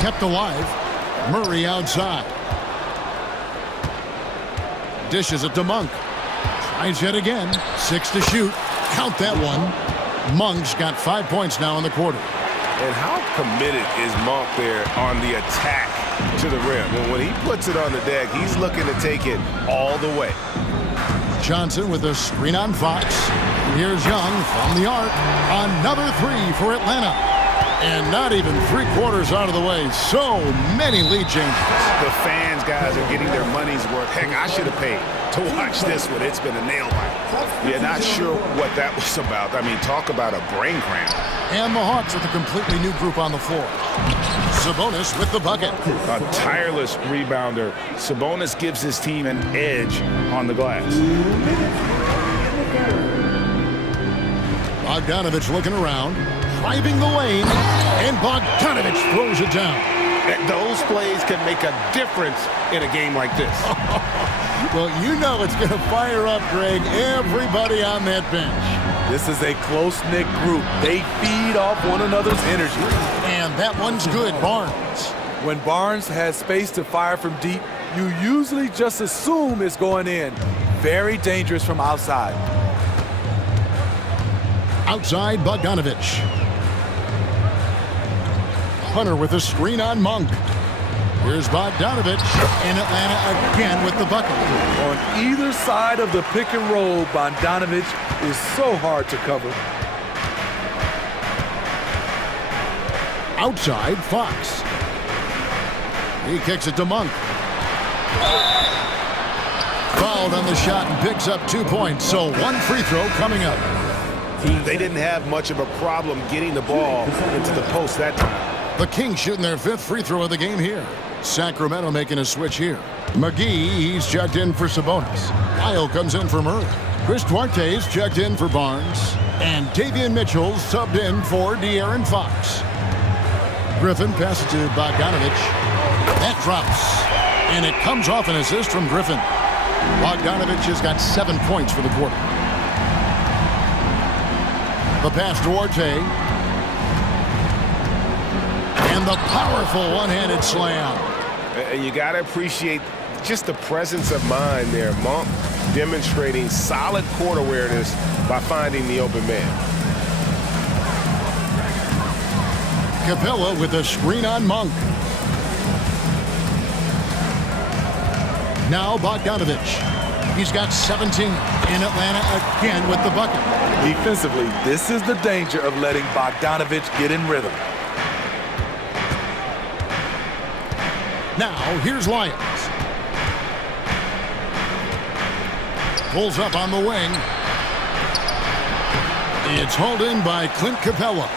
Kept alive. Murray outside. Dishes it to Monk. Tries yet again. 6 to shoot. Count that one. Monk's got 5 points now in the quarter. And how committed is Monk there on the attack to the rim? And when he puts it on the deck, he's looking to take it all the way. Johnson with a screen on Fox. Here's Young from the arc. Another three for Atlanta. And not even 3/4 out of the way. So many lead changes. The fans, guys, are getting their money's worth. Heck, I should have paid to watch this one. It's been a nail biter. Yeah, not sure what that was about. I mean, talk about a brain cramp. And the Hawks with a completely new group on the floor. Sabonis with the bucket. A tireless rebounder. Sabonis gives his team an edge on the glass. Bogdanovich looking around, driving the lane, and Bogdanovich throws it down. Those plays can make a difference in a game like this. Well, you know it's going to fire up, Greg, everybody on that bench. This is a close-knit group. They feed off one another's energy. And that one's good, Barnes. When Barnes has space to fire from deep, you usually just assume it's going in. Very dangerous from outside. Outside, Bogdanovich. Hunter with a screen on Monk. Here's Bogdanovich, and Atlanta again with the bucket. On either side of the pick and roll, Bogdanovich is so hard to cover. Outside, Fox. He kicks it to Monk. Fouled on the shot and picks up 2 points, so one free throw coming up. They didn't have much of a problem getting the ball into the post that time. The Kings shooting their 5th free throw of the game here. Sacramento making a switch here. McGee, he's checked in for Sabonis. Lyle comes in for Murray. Chris Duarte's checked in for Barnes. And Davian Mitchell's subbed in for De'Aaron Fox. Griffin passes to Bogdanovich. That drops. And it comes off an assist from Griffin. Bogdanovich has got 7 points for the quarter. The pass to Duarte. And the powerful one-handed slam. And you got to appreciate just the presence of mind there. Monk demonstrating solid court awareness by finding the open man. Capella with a screen on Monk. Now Bogdanovich. He's got 17. In Atlanta again with the bucket. Defensively, this is the danger of letting Bogdanovich get in rhythm. Now, here's Lyons. Pulls up on the wing. It's hauled in by Clint Capella.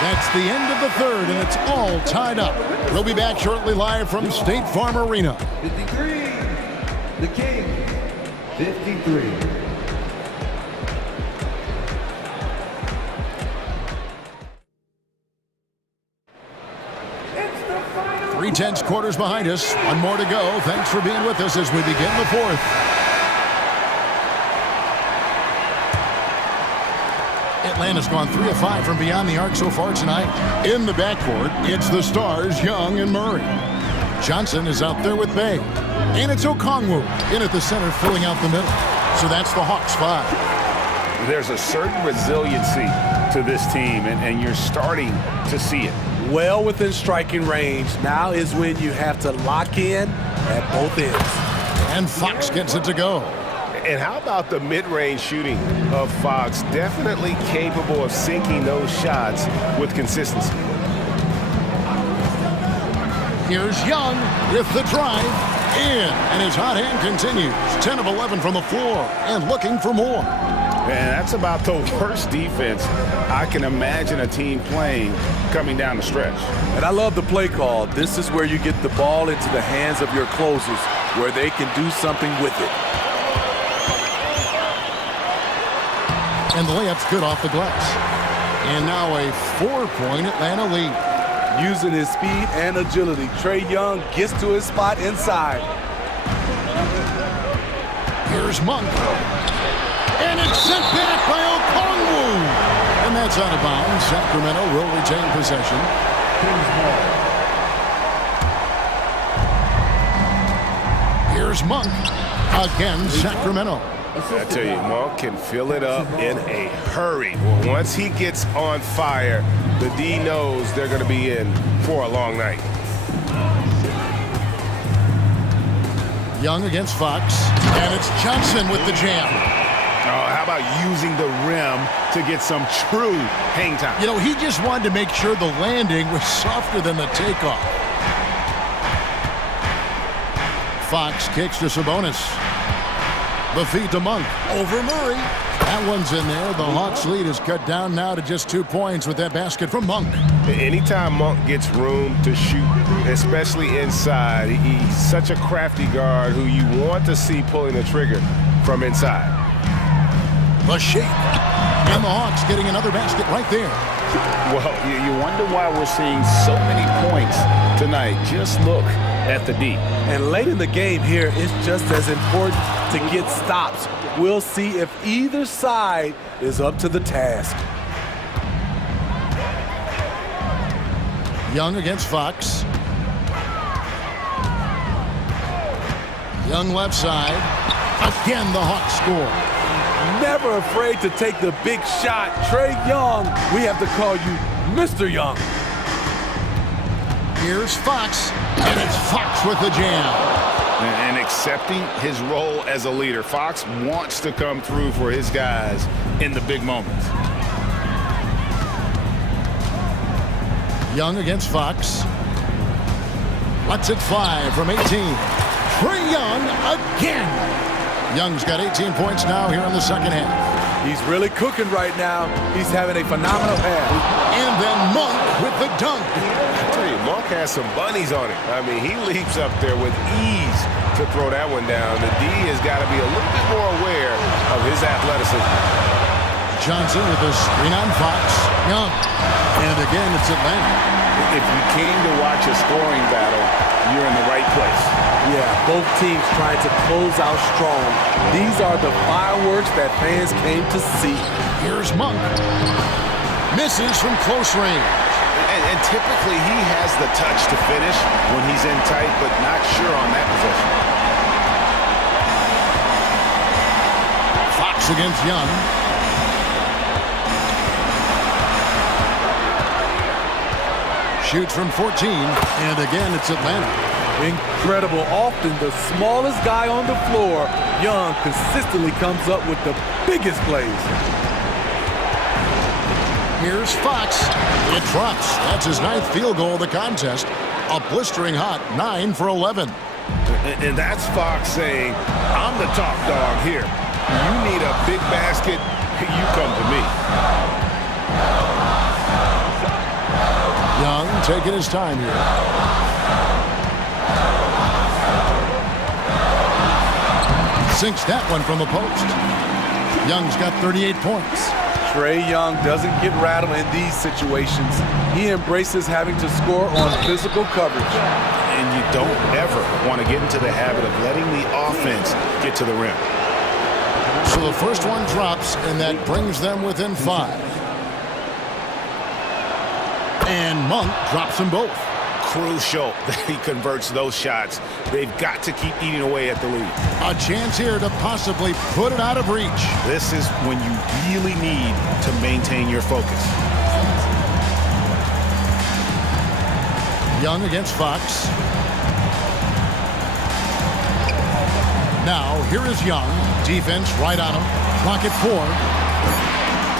That's the end of the third, and it's all tied up. We'll be back shortly live from State Farm Arena. 53, the King, 53. 3/10 quarters behind us. One more to go. Thanks for being with us as we begin the fourth. Atlanta's gone 3 of 5 from beyond the arc so far tonight. In the backcourt, it's the stars, Young and Murray. Johnson is out there with Bay. And it's Okongwu in at the center, filling out the middle. So that's the Hawks 5. There's a certain resiliency to this team, and you're starting to see it. Well within striking range. Now is when you have to lock in at both ends. And Fox gets it to go. And how about the mid-range shooting of Fox? Definitely capable of sinking those shots with consistency. Here's Young with the drive in, and his hot hand continues. 10 of 11 from the floor and looking for more. Man, that's about the worst defense I can imagine a team playing coming down the stretch. And I love the play call. This is where you get the ball into the hands of your closers, where they can do something with it. And the layup's good off the glass. And now a 4-point Atlanta lead. Using his speed and agility, Trae Young gets to his spot inside. Here's Monk. And it's sent back by Okongwu. And that's out of bounds. Sacramento will retain possession. Here's Monk. Again, Sacramento. I tell you, Monk can fill it up in a hurry. Well, once he gets on fire, the D knows they're going to be in for a long night. Young against Fox. And it's Johnson with the jam. Oh, how about using the rim to get some true hang time? You know, he just wanted to make sure the landing was softer than the takeoff. Fox kicks to Sabonis. The feed to Monk. Over Murray. That one's in there. The Hawks lead is cut down now to just 2 points with that basket from Monk. Anytime Monk gets room to shoot, especially inside, he's such a crafty guard who you want to see pulling the trigger from inside. The shake. And the Hawks getting another basket right there. Well, you wonder why we're seeing so many points tonight. Just look at the D. And late in the game here, it's just as important to get stops. We'll see if either side is up to the task. Young against Fox. Young left side. Again, the Hawks score. Never afraid to take the big shot. Trae Young, we have to call you Mr. Young. Here's Fox, and it's Fox with the jam. And accepting his role as a leader. Fox wants to come through for his guys in the big moments. Young against Fox. Let's it fly from 18. Trae Young again. Young's got 18 points now here in the second half. He's really cooking right now. He's having a phenomenal half. And then Monk with the dunk. I tell you, Monk has some bunnies on it. I mean, he leaps up there with ease to throw that one down. The D has got to be a little bit more aware of his athleticism. Johnson with a screen on Fox. Young. And again, it's Atlanta. If you came to watch a scoring battle, you're in the right place. Yeah, both teams trying to close out strong. These are the fireworks that fans came to see. Here's Monk. Misses from close range. And typically he has the touch to finish when he's in tight, but not sure on that possession. Fox against Young. Shoots from 14, and again it's Atlanta. Incredible. Often the smallest guy on the floor, Young consistently comes up with the biggest plays. Here's Fox. It drops. That's his 9th field goal of the contest. A blistering hot 9 for 11. And that's Fox saying, I'm the top dog here. You need a big basket, you come to me. Young taking his time here. Sinks that one from the post. Young's got 38 points. Trae Young doesn't get rattled in these situations. He embraces having to score on physical coverage. And you don't ever want to get into the habit of letting the offense get to the rim. So the first one drops, and that brings them within 5. And Monk drops them both. Crucial that he converts those shots. They've got to keep eating away at the lead. A chance here to possibly put it out of reach. This is when you really need to maintain your focus. Young against Fox. Now, here is Young. Defense right on him. Clock at 4.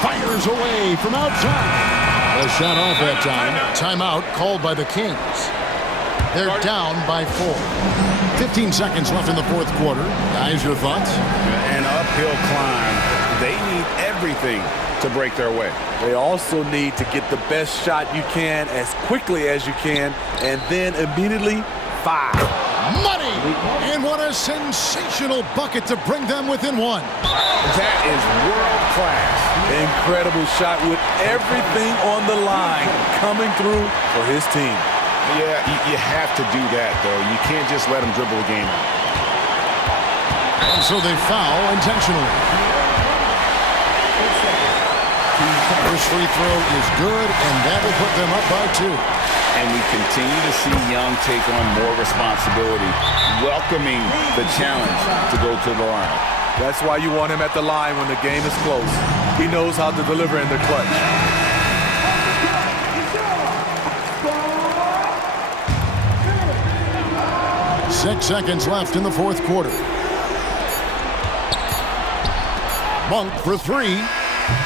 Fires away from outside. A shot off that time. Timeout called by the Kings. They're down by 4. 15 seconds left in the fourth quarter. Guys, your thoughts? An uphill climb. They need everything to break their way. They also need to get the best shot you can as quickly as you can, and then immediately fire. Money! And what a sensational bucket to bring them within 1. That is world class. Incredible shot with everything on the line coming through for his team. Yeah, you have to do that, though. You can't just let them dribble the game out. And so they foul intentionally. First free throw is good, and that will put them up by 2. And we continue to see Young take on more responsibility, welcoming the challenge to go to the line. That's why you want him at the line when the game is close. He knows how to deliver in the clutch. Six seconds left in the fourth quarter. Monk for 3.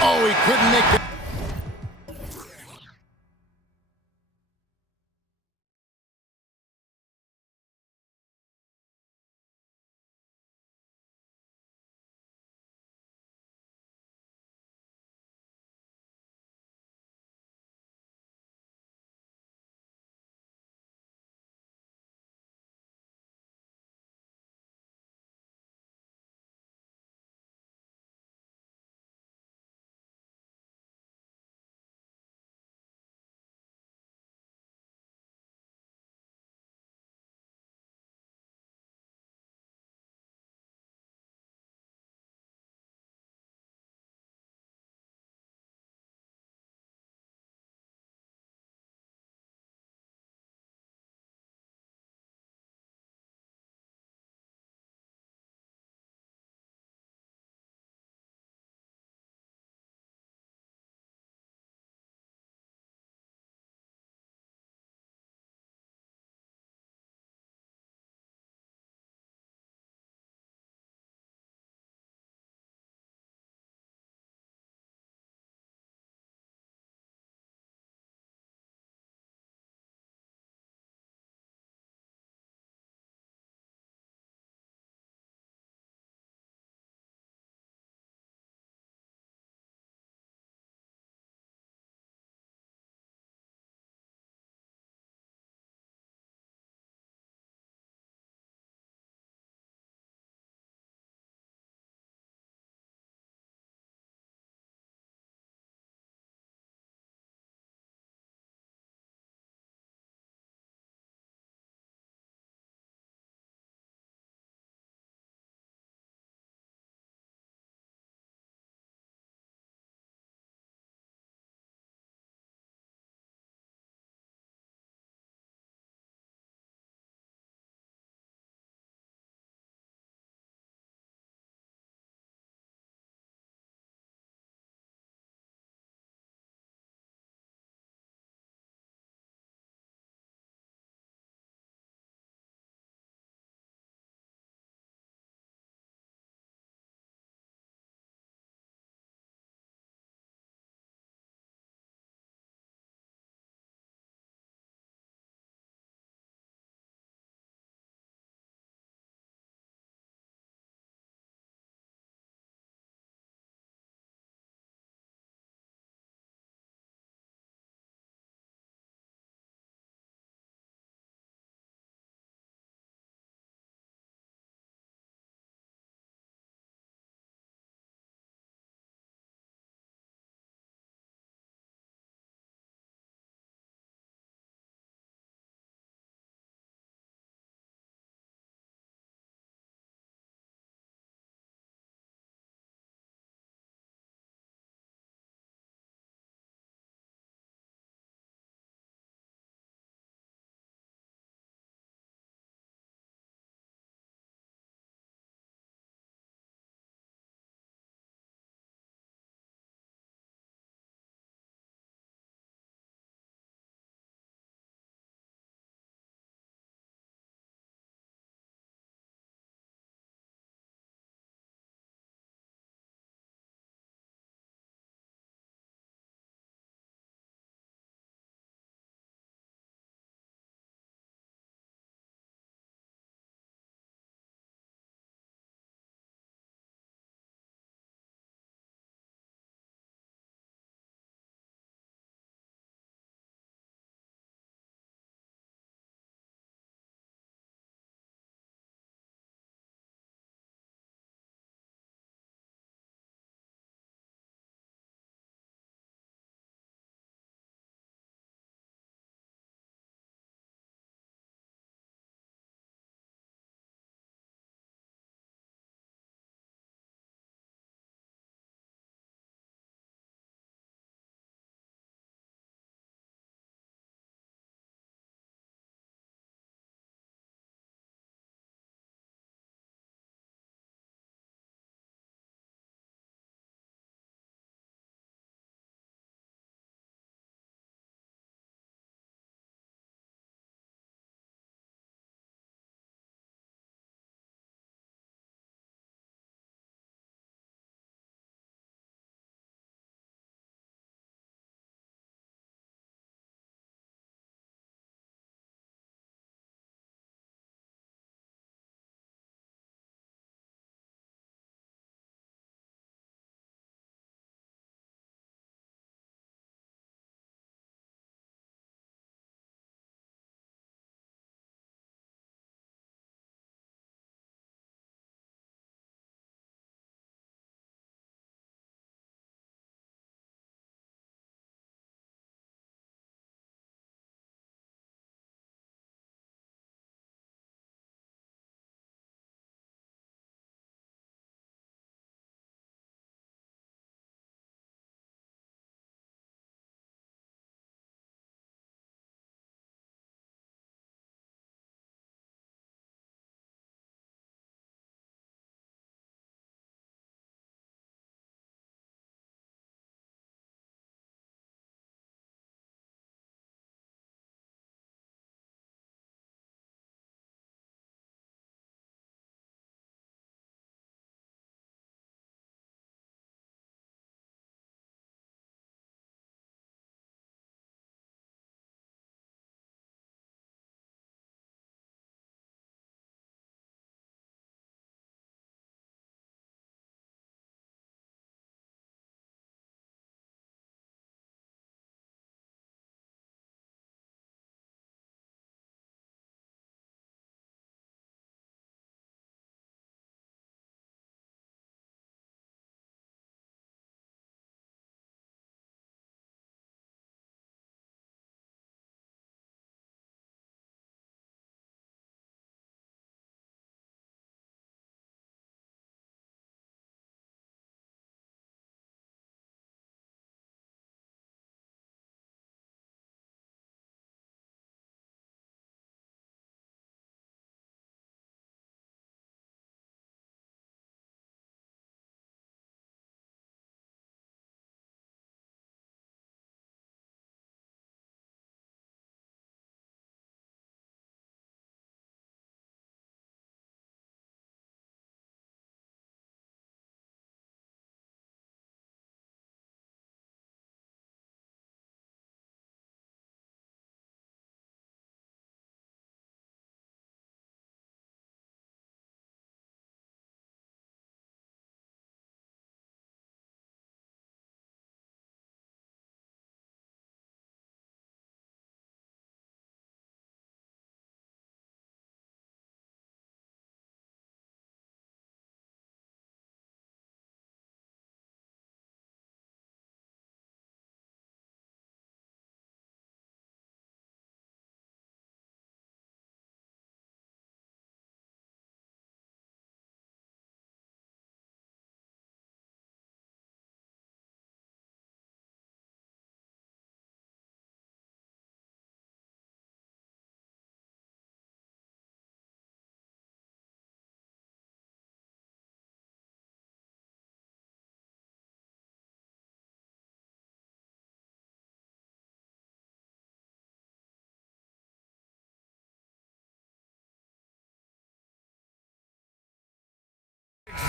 Oh, he couldn't make the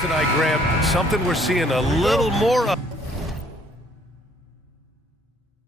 tonight, Graham. Something we're seeing a little more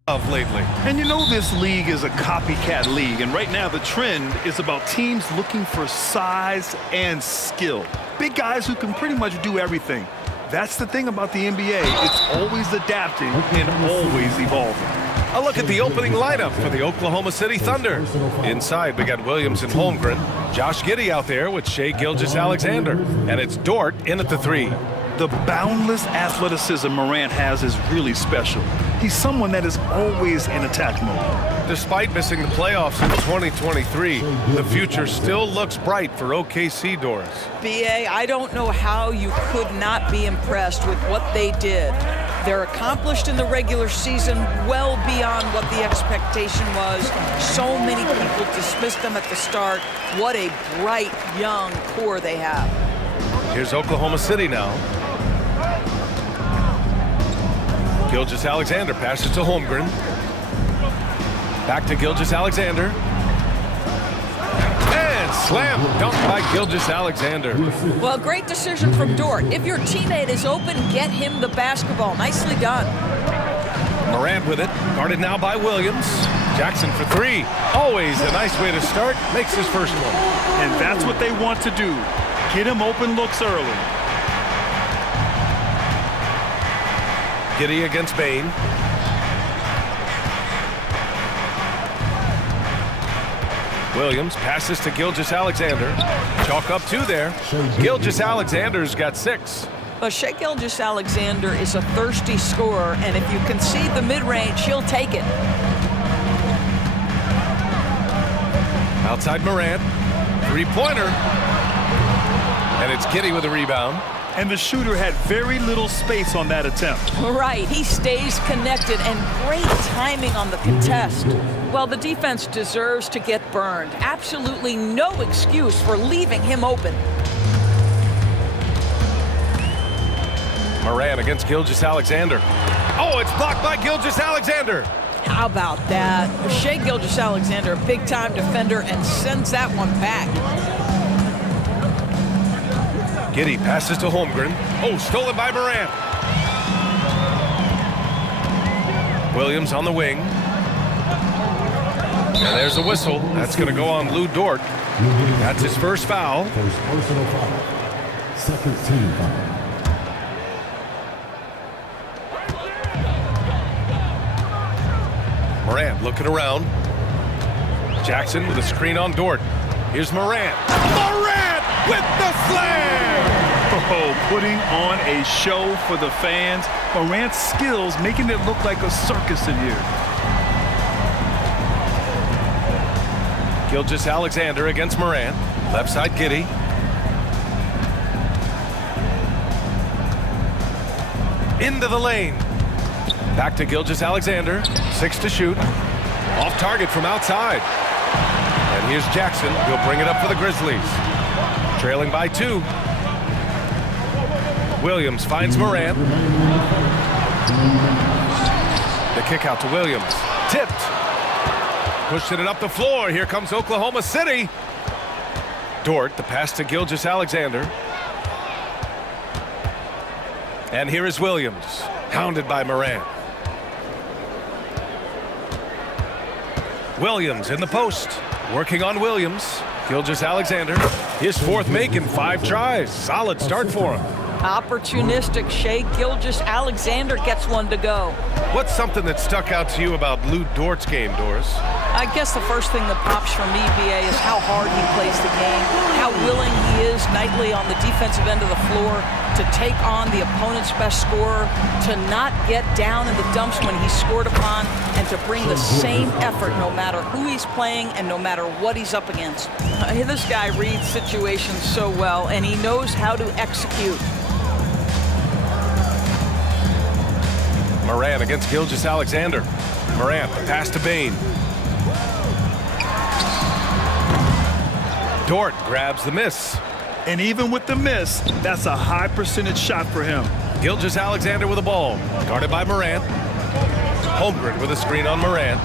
of lately. And you know this league is a copycat league, and right now the trend is about teams looking for size and skill. Big guys who can pretty much do everything. That's the thing about the NBA. It's always adapting and always evolving. A look at the opening lineup for the Oklahoma City Thunder. Inside, we got Williams and Holmgren. Josh Giddey out there with Shai Gilgeous-Alexander. And it's Dort in at the 3. The boundless athleticism Morant has is really special. He's someone that is always in attack mode. Despite missing the playoffs in 2023, the future still looks bright for OKC, Doris. BA, I don't know how you could not be impressed with what they did. They're accomplished in the regular season, well beyond what the expectation was. So many people dismissed them at the start. What a bright, young core they have. Here's Oklahoma City now. Gilgeous-Alexander passes to Holmgren. Back to Gilgeous-Alexander. And slam dunk by Gilgeous-Alexander. Well, great decision from Dort. If your teammate is open, get him the basketball. Nicely done. Morant with it, guarded now by Williams. Jackson for 3. Always a nice way to start. Makes his first one. And that's what they want to do. Get him open looks early. Giddey against Bain. Williams passes to Gilgeous-Alexander. Chalk up 2 there. Gilgeous-Alexander's got 6. Well, Shai Gilgeous-Alexander is a thirsty scorer, and if you concede the mid-range, he'll take it. Outside Morant. 3-pointer. And it's Giddey with a rebound. And the shooter had very little space on that attempt. Right, he stays connected, and great timing on the contest. Well, the defense deserves to get burned. Absolutely no excuse for leaving him open. Morant against Gilgeous-Alexander. Oh, it's blocked by Gilgeous-Alexander. How about that? Shai Gilgeous-Alexander, a big-time defender, and sends that one back. Giddey passes to Holmgren. Oh, stolen by Morant. Williams on the wing. And there's a whistle. That's going to go on Lou Dort. That's his first foul. First personal foul. Second team foul. Morant looking around. Jackson with a screen on Dort. Here's Morant. Morant with the slam! Oh, putting on a show for the fans. Morant's skills making it look like a circus in here. Gilgeous-Alexander against Morant. Left side Giddey. Into the lane. Back to Gilgeous-Alexander. 6 to shoot. Off target from outside. And here's Jackson. He'll bring it up for the Grizzlies. Trailing by 2. Williams finds Morant. The kick out to Williams. Tipped. Pushing it up the floor. Here comes Oklahoma City. Dort, the pass to Gilgeous-Alexander. And here is Williams, hounded by Morant. Williams in the post, working on Williams. Gilgeous-Alexander, his 4th make in 5 tries. Solid start for him. Opportunistic. Shai Gilgeous-Alexander gets one to go. What's something that stuck out to you about Lou Dort's game, Doris? I guess the first thing that pops from me, BA, is how hard he plays the game, how willing he is nightly on the defensive end of the floor to take on the opponent's best scorer, to not get down in the dumps when he's scored upon, and to bring the same effort no matter who he's playing and no matter what he's up against. This guy reads situations so well, and he knows how to execute. Morant against Gilgeous-Alexander. Morant, the pass to Bain. Dort grabs the miss. And even with the miss, that's a high percentage shot for him. Gilgeous-Alexander with the ball. Guarded by Morant. Holmgren with a screen on Morant.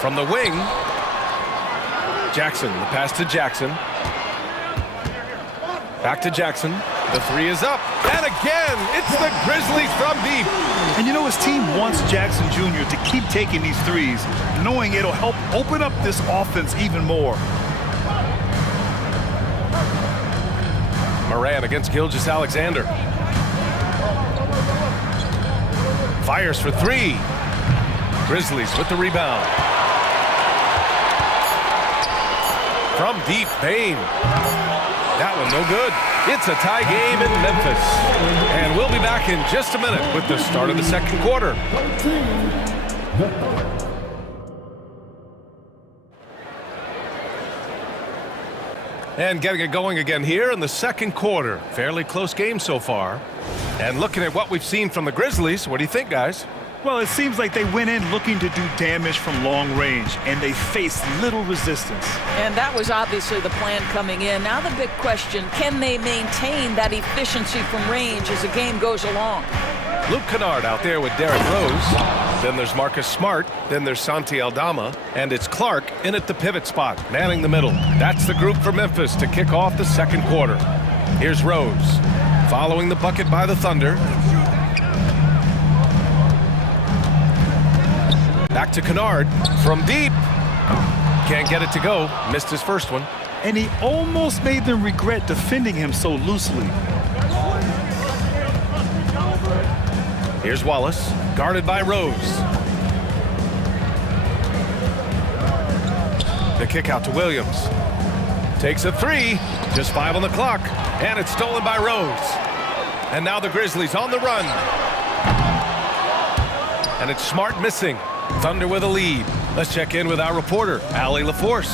From the wing, Jackson, the pass to Jackson. Back to Jackson. The three is up. And again, it's the Grizzlies from deep. And you know, his team wants Jackson Jr. to keep taking these threes, knowing it'll help open up this offense even more. Moran against Gilgeous-Alexander. Fires for three. Grizzlies with the rebound. From deep, Payne. That one no good. It's a tie game in Memphis. And we'll be back in just a minute with the start of the second quarter. And getting it going again here in the second quarter. Fairly close game so far. And looking at what we've seen from the Grizzlies, what do you think, guys? Well, it seems like they went in looking to do damage from long range, and they faced little resistance. And that was obviously the plan coming in. Now the big question, can they maintain that efficiency from range as the game goes along? Luke Kennard out there with Derrick Rose. Then there's Marcus Smart. Then there's Santi Aldama. And it's Clark in at the pivot spot, manning the middle. That's the group for Memphis to kick off the second quarter. Here's Rose, following the bucket by the Thunder. Back to Kennard from deep. Can't get it to go. Missed his first one. And he almost made them regret defending him so loosely. Here's Wallace, guarded by Rose. The kick out to Williams. Takes a three. Just 5 on the clock. And it's stolen by Rose. And now the Grizzlies on the run. And it's Smart missing. Thunder with a lead. Let's check in with our reporter, Allie LaForce.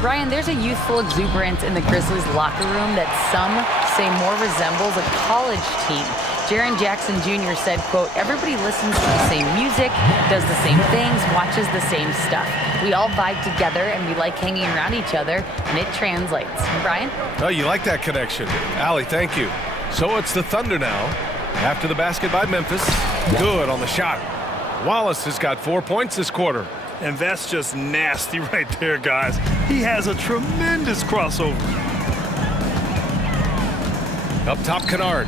Brian, there's a youthful exuberance in the Grizzlies locker room that some say more resembles a college team. Jaren Jackson Jr. said, quote, everybody listens to the same music, does the same things, watches the same stuff. We all vibe together and we like hanging around each other, and it translates. Brian? Oh, you like that connection. Allie, thank you. So it's the Thunder now. After the basket by Memphis. Good on the shot. Wallace has got 4 points this quarter. And that's just nasty right there, guys. He has a tremendous crossover. Up top, Kennard.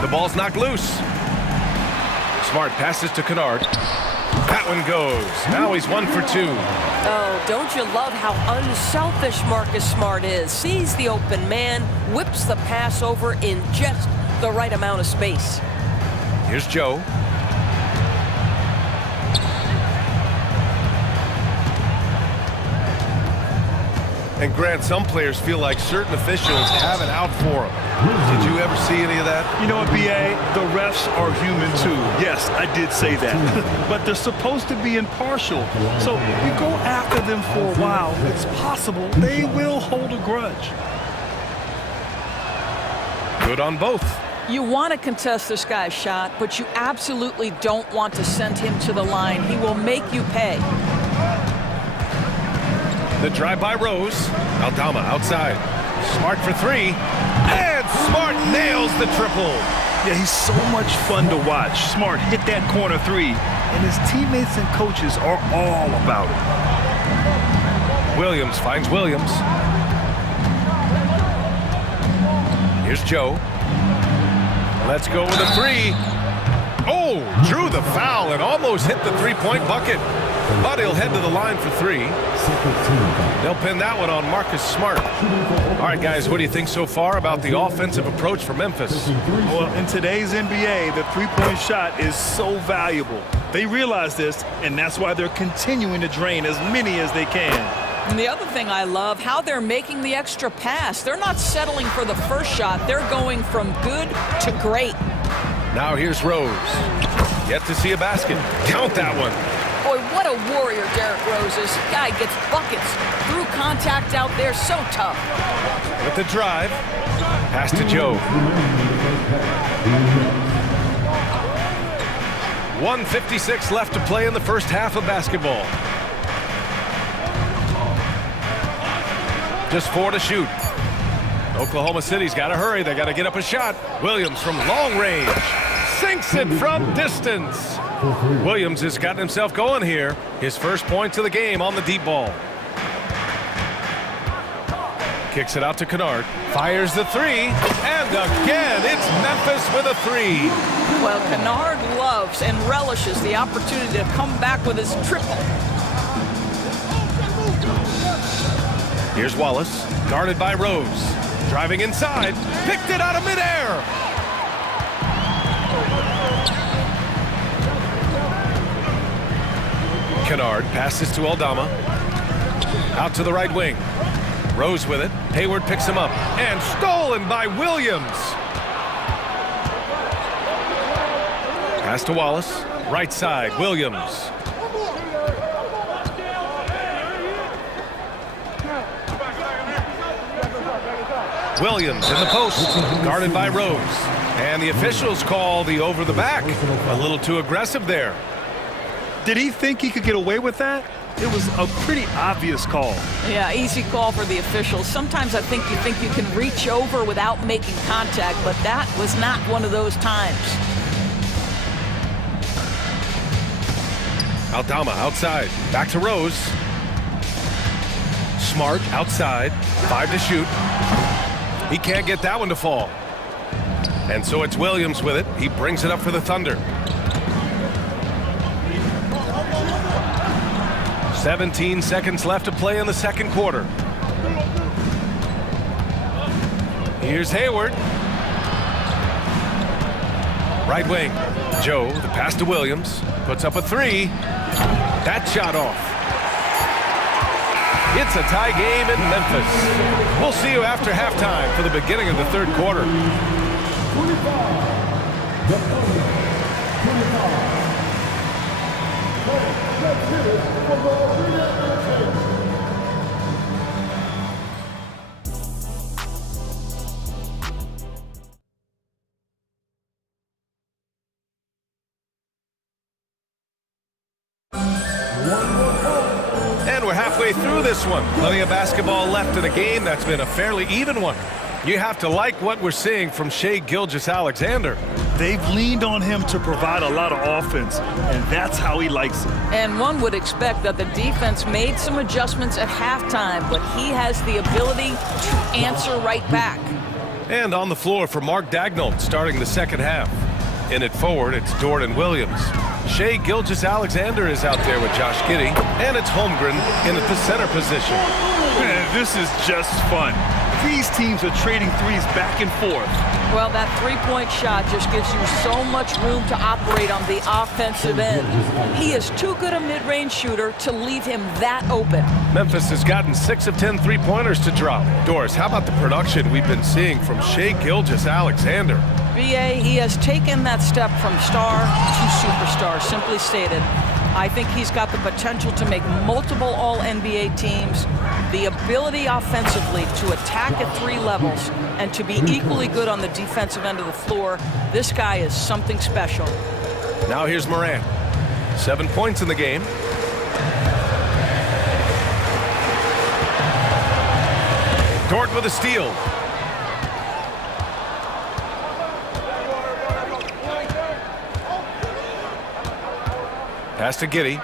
The ball's knocked loose. Smart passes to Kennard. That one goes. Now he's 1 for 2. Oh, don't you love how unselfish Marcus Smart is? Sees the open man, whips the pass over in just the right amount of space. Here's Joe. And Grant, some players feel like certain officials have it out for them. Did you ever see any of that? You know what, B.A.? The refs are human too. Yes, I did say that. But they're supposed to be impartial. So you go after them for a while, it's possible they will hold a grudge. Good on both. You want to contest this guy's shot, but you absolutely don't want to send him to the line. He will make you pay. The drive by Rose. Aldama outside. Smart for three. And Smart nails the triple. Yeah, he's so much fun to watch. Smart hit that corner three, and his teammates and coaches are all about it. Williams finds Williams. Here's Joe. Let's go with a three. Oh, drew the foul and almost hit the three-point bucket. But he'll head to the line for three. They'll pin that one on Marcus Smart. All right, guys, what do you think so far about the offensive approach for Memphis? Well, in today's NBA, the three-point shot is so valuable. They realize this, and that's why they're continuing to drain as many as they can. And the other thing I love, how they're making the extra pass. They're not settling for the first shot. They're going from good to great. Now here's Rose. Yet to see a basket. Count that one. Boy, what a warrior Derrick Rose is. Guy gets buckets. Through contact out there, so tough. With the drive. Pass to Joe. 1:56 left to play in the first half of basketball. Just 4 to shoot. Oklahoma City's got to hurry. They got to get up a shot. Williams from long range. sinks it from distance. Williams has gotten himself going here. His first points of the game on the deep ball. Kicks it out to Kennard. Fires the three. And again, it's Memphis with a three. Well, Kennard loves and relishes the opportunity to come back with his triple. Here's Wallace, guarded by Rose. Driving inside, picked it out of midair. Kennard passes to Aldama. Out to the right wing. Rose with it. Hayward picks him up. And stolen by Williams. Pass to Wallace. Right side, Williams. Williams in the post, guarded by Rose. And the officials call the over the back. A little too aggressive there. Did he think he could get away with that? It was a pretty obvious call. Yeah, easy call for the officials. Sometimes I think you can reach over without making contact, but that was not one of those times. Aldama outside, back to Rose. Smart outside, 5 to shoot. He can't get that one to fall. And so it's Williams with it. He brings it up for the Thunder. 17 seconds left to play in the second quarter. Here's Hayward. Right wing. Joe, the pass to Williams. Puts up a three. That shot off. It's a tie game in Memphis. We'll see you after halftime for the beginning of the third quarter. And we're halfway through this one. Plenty of basketball left in a game that's been a fairly even one. You have to like what we're seeing from Shai Gilgeous-Alexander. They've leaned on him to provide a lot of offense, and that's how he likes it. And one would expect that the defense made some adjustments at halftime, but he has the ability to answer right back. And on the floor for Mark Daigneault starting the second half. In it forward, it's Jordan Williams. Shai Gilgeous-Alexander is out there with Josh Giddey, and it's Holmgren in at the center position. Man, this is just fun. These teams are trading threes back and forth. Well, that three-point shot just gives you so much room to operate on the offensive end. He is too good a mid-range shooter to leave him that open. Memphis has gotten 6 of 10 three-pointers to drop. Doris, how about the production we've been seeing from Shai Gilgeous-Alexander? BA, he has taken that step from star to superstar, simply stated. I think he's got the potential to make multiple All-NBA teams, the ability offensively to attack at 3 levels, and to be equally good on the defensive end of the floor. This guy is something special. Now here's Morant. 7 points in the game. Dort with a steal. Pass to Giddey.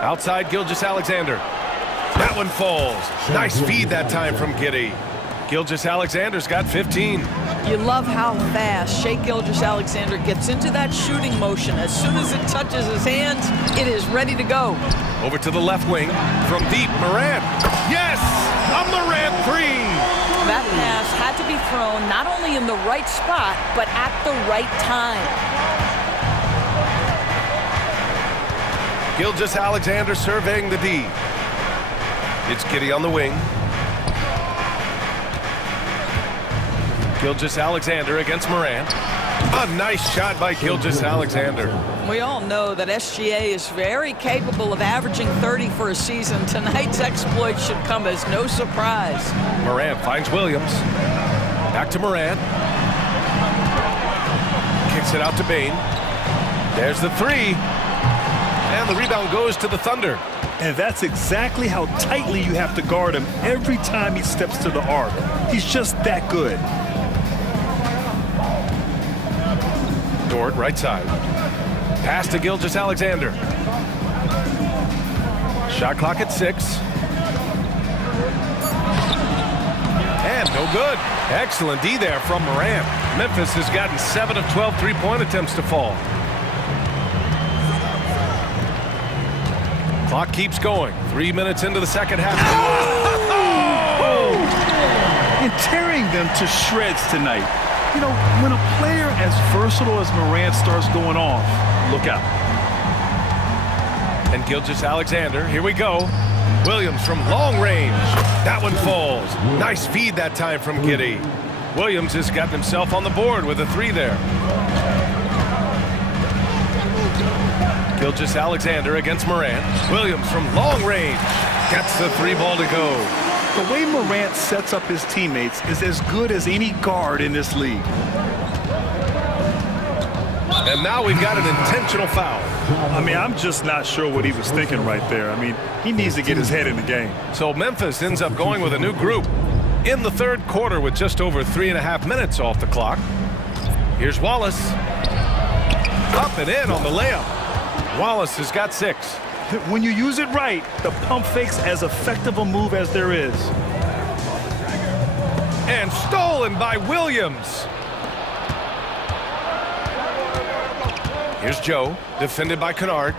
Outside Gilgeous-Alexander. That one falls. Nice feed that time from Giddey. Gilgeous-Alexander's got 15. You love how fast Shai Gilgeous-Alexander gets into that shooting motion. As soon as it touches his hands, it is ready to go. Over to the left wing. From deep, Morant. Yes! A Morant three! That pass had to be thrown not only in the right spot, but at the right time. Gilgeous-Alexander surveying the D. It's Giddey on the wing. Gilgeous-Alexander against Morant. A nice shot by Gilgeous-Alexander. We all know that SGA is very capable of averaging 30 for a season. Tonight's exploit should come as no surprise. Morant finds Williams. Back to Morant. Kicks it out to Bane. There's the three. And the rebound goes to the Thunder. And that's exactly how tightly you have to guard him every time he steps to the arc. He's just that good. court, right side. Pass to Gilgeous-Alexander. Shot clock at 6. And no good. Excellent D there from Morant. Memphis has gotten 7 of 12 three-point attempts to fall. Clock keeps going. 3 minutes into the second half. And tearing them to shreds tonight. You know, when a player as versatile as Morant starts going off, look out. And Gilgeous-Alexander, here we go. Williams from long range. That one falls. Nice feed that time from Giddey. Williams has got himself on the board with a 3 there. Gilgeous-Alexander against Morant. Williams from long range. Gets the 3 ball to go. The way Morant sets up his teammates is as good as any guard in this league. And now we've got an intentional foul. I mean, I'm just not sure what he was thinking right there. I mean, he needs to get his head in the game. So Memphis ends up going with a new group in the third quarter with just over 3.5 minutes off the clock. Here's Wallace. Up and in on the layup. Wallace has got 6. When you use it right, the pump fake's as effective a move as there is. And stolen by Williams. Here's Joe, defended by Kennard.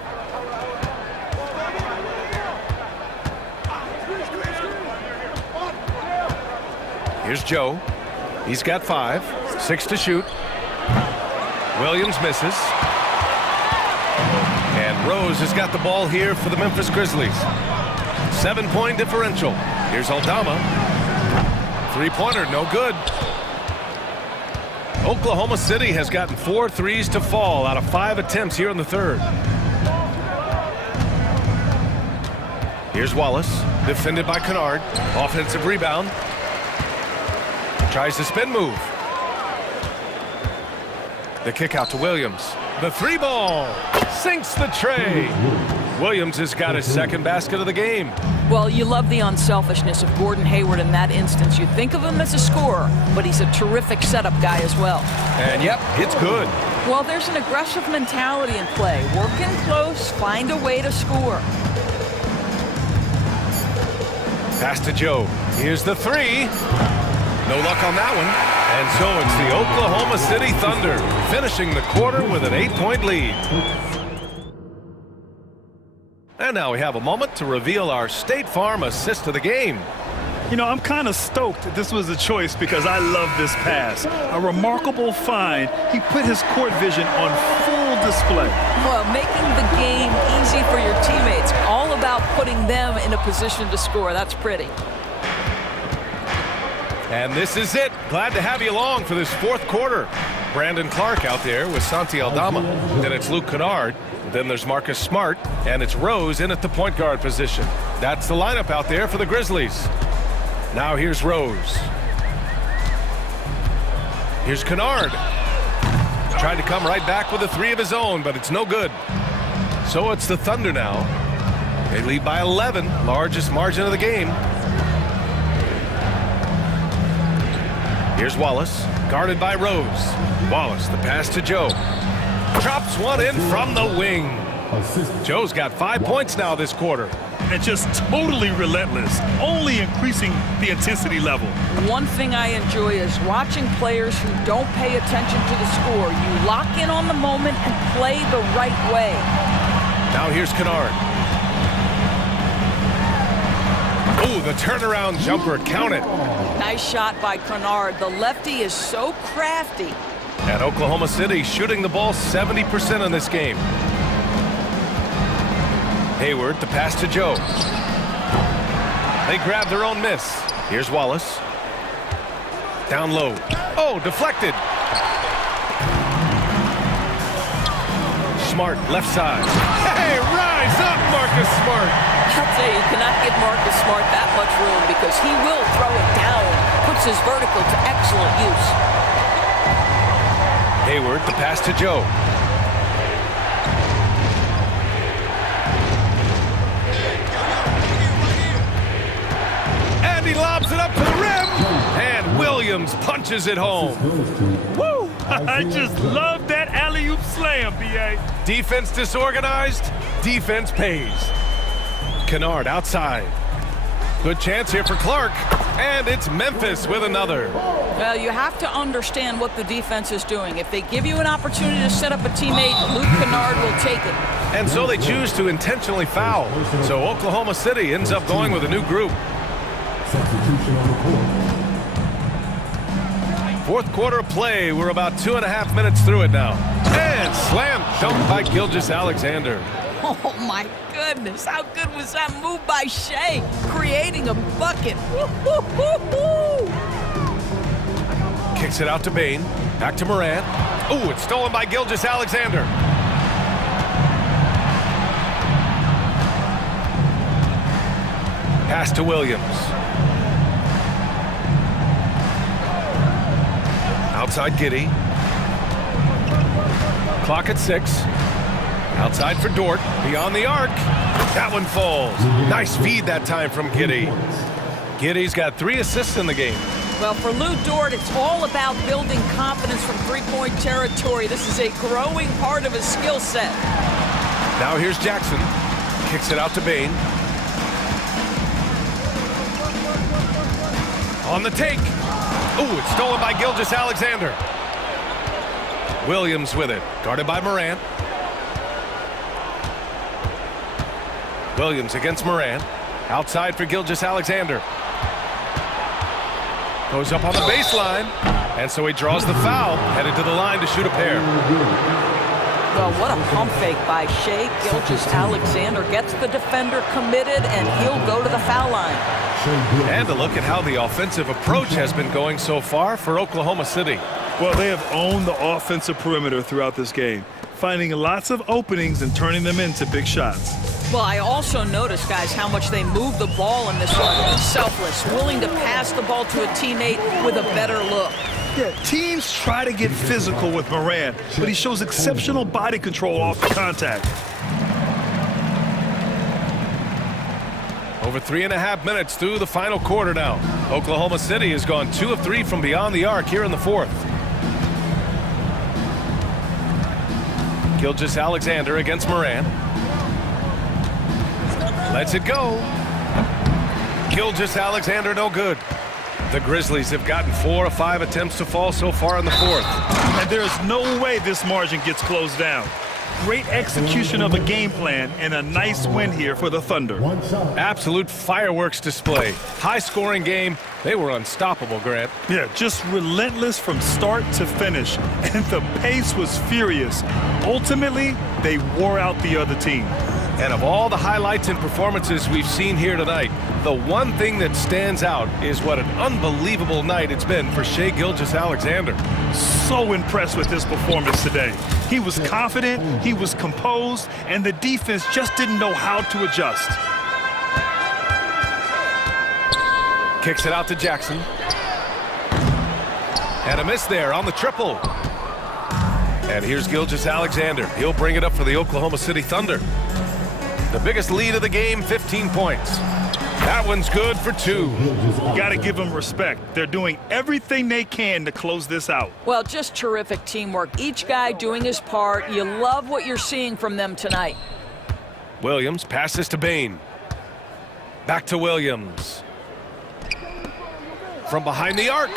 Here's Joe. He's got 5, 6 to shoot. Williams misses. And Rose has got the ball here for the Memphis Grizzlies. 7-point differential. Here's Aldama. 3-pointer, no good. Oklahoma City has gotten 4 threes to fall out of 5 attempts here in the third. Here's Wallace, defended by Kennard. Offensive rebound. Tries to spin move. The kick out to Williams. The 3 ball sinks the tray. Williams has got his second basket of the game. Well, you love the unselfishness of Gordon Hayward in that instance. You think of him as a scorer, but he's a terrific setup guy as well. And yep, it's good. Well, there's an aggressive mentality in play. Working close, find a way to score. Pass to Joe. Here's the 3. No luck on that one. And so it's the Oklahoma City Thunder finishing the quarter with an 8-point lead. And now we have a moment to reveal our State Farm assist of the game. You know, I'm kind of stoked that this was a choice because I love this pass. A remarkable find. He put his court vision on full display. Well, making the game easy for your teammates. All about putting them in a position to score. That's pretty. And this is it. Glad to have you along for this fourth quarter. Brandon Clark out there with Santi Aldama. Then it's Luke Kennard. Then there's Marcus Smart. And it's Rose in at the point guard position. That's the lineup out there for the Grizzlies. Now here's Rose. Here's Kennard. Tried to come right back with a 3 of his own, but it's no good. So it's the Thunder now. They lead by 11, largest margin of the game. Here's Wallace, guarded by Rose. Wallace, the pass to Joe. Drops one in from the wing. Joe's got 5 points now this quarter. And just totally relentless, only increasing the intensity level. One thing I enjoy is watching players who don't pay attention to the score. You lock in on the moment and play the right way. Now here's Kennard. Oh, the turnaround jumper, count it. Nice shot by Kennard. The lefty is so crafty. And Oklahoma City shooting the ball 70% in this game. Hayward, the pass to Joe. They grab their own miss. Here's Wallace. Down low. Oh, deflected. Smart, left side. Hey, rise up, Marcus Smart. I'll tell you, you cannot give Marcus Smart that much room because he will throw it down. Puts his vertical to excellent use. Hayward, the pass to Joe. And he lobs it up to the rim. And Williams punches it home. Woo! I just love that alley-oop Slam, B.A. Defense disorganized, defense pays. Kennard outside. Good chance here for Clark, and it's Memphis with another. Well, you have to understand what the defense is doing. If they give you an opportunity to set up a teammate, Luke Kennard will take it. And so they choose to intentionally foul. So Oklahoma City ends up going with a new group. Substitution on the court. Fourth quarter of play. We're about 2.5 minutes through it now. And slam dunk by Gilgeous-Alexander. Oh, my goodness. How good was that move by Shea? Creating a bucket. Woo-hoo-hoo-hoo! Kicks it out to Bain. Back to Morant. Ooh, it's stolen by Gilgeous-Alexander. Pass to Williams. Outside Giddey. Clock at 6. Outside for Dort. Beyond the arc. That one falls. Nice feed that time from Giddey. Giddey's got 3 assists in the game. Well, for Lou Dort, it's all about building confidence from three-point territory. This is a growing part of his skill set. Now here's Jackson. Kicks it out to Bain. On the take. Ooh, it's stolen by Gilgeous-Alexander. Williams with it. Guarded by Morant. Williams against Morant. Outside for Gilgeous-Alexander. Goes up on the baseline. And so he draws the foul. Headed to the line to shoot a pair. Well, what a pump fake by Shea Gilgeous-Alexander. Gets the defender committed, and he'll go to the foul line. And a look at how the offensive approach has been going so far for Oklahoma City. Well, they have owned the offensive perimeter throughout this game, finding lots of openings and turning them into big shots. Well, I also noticed, guys, how much they move the ball in this one. Selfless, willing to pass the ball to a teammate with a better look. Yeah, teams try to get physical with Morant, but he shows exceptional body control off the contact. Over 3.5 minutes through the final quarter now. Oklahoma City has gone 2 of 3 from beyond the arc here in the fourth. Gilgeous-Alexander against Morant. Lets it go. Gilgeous-Alexander no good. The Grizzlies have gotten 4 of 5 attempts to fall so far in the fourth. And there is no way this margin gets closed down. Great execution of a game plan and a nice win here for the Thunder. Absolute fireworks display. High-scoring game. They were unstoppable, Grant. Yeah, just relentless from start to finish. And the pace was furious. Ultimately, they wore out the other team. And of all the highlights and performances we've seen here tonight, the one thing that stands out is what an unbelievable night it's been for Shai Gilgeous-Alexander. So impressed with his performance today. He was confident, he was composed, and the defense just didn't know how to adjust. Kicks it out to Jackson. And a miss there on the triple. And here's Gilgeous-Alexander. He'll bring it up for the Oklahoma City Thunder. The biggest lead of the game, 15 points. That one's good for 2. Got to give them respect. They're doing everything they can to close this out. Well, just terrific teamwork. Each guy doing his part. You love what you're seeing from them tonight. Williams passes to Bain. Back to Williams. From behind the arc.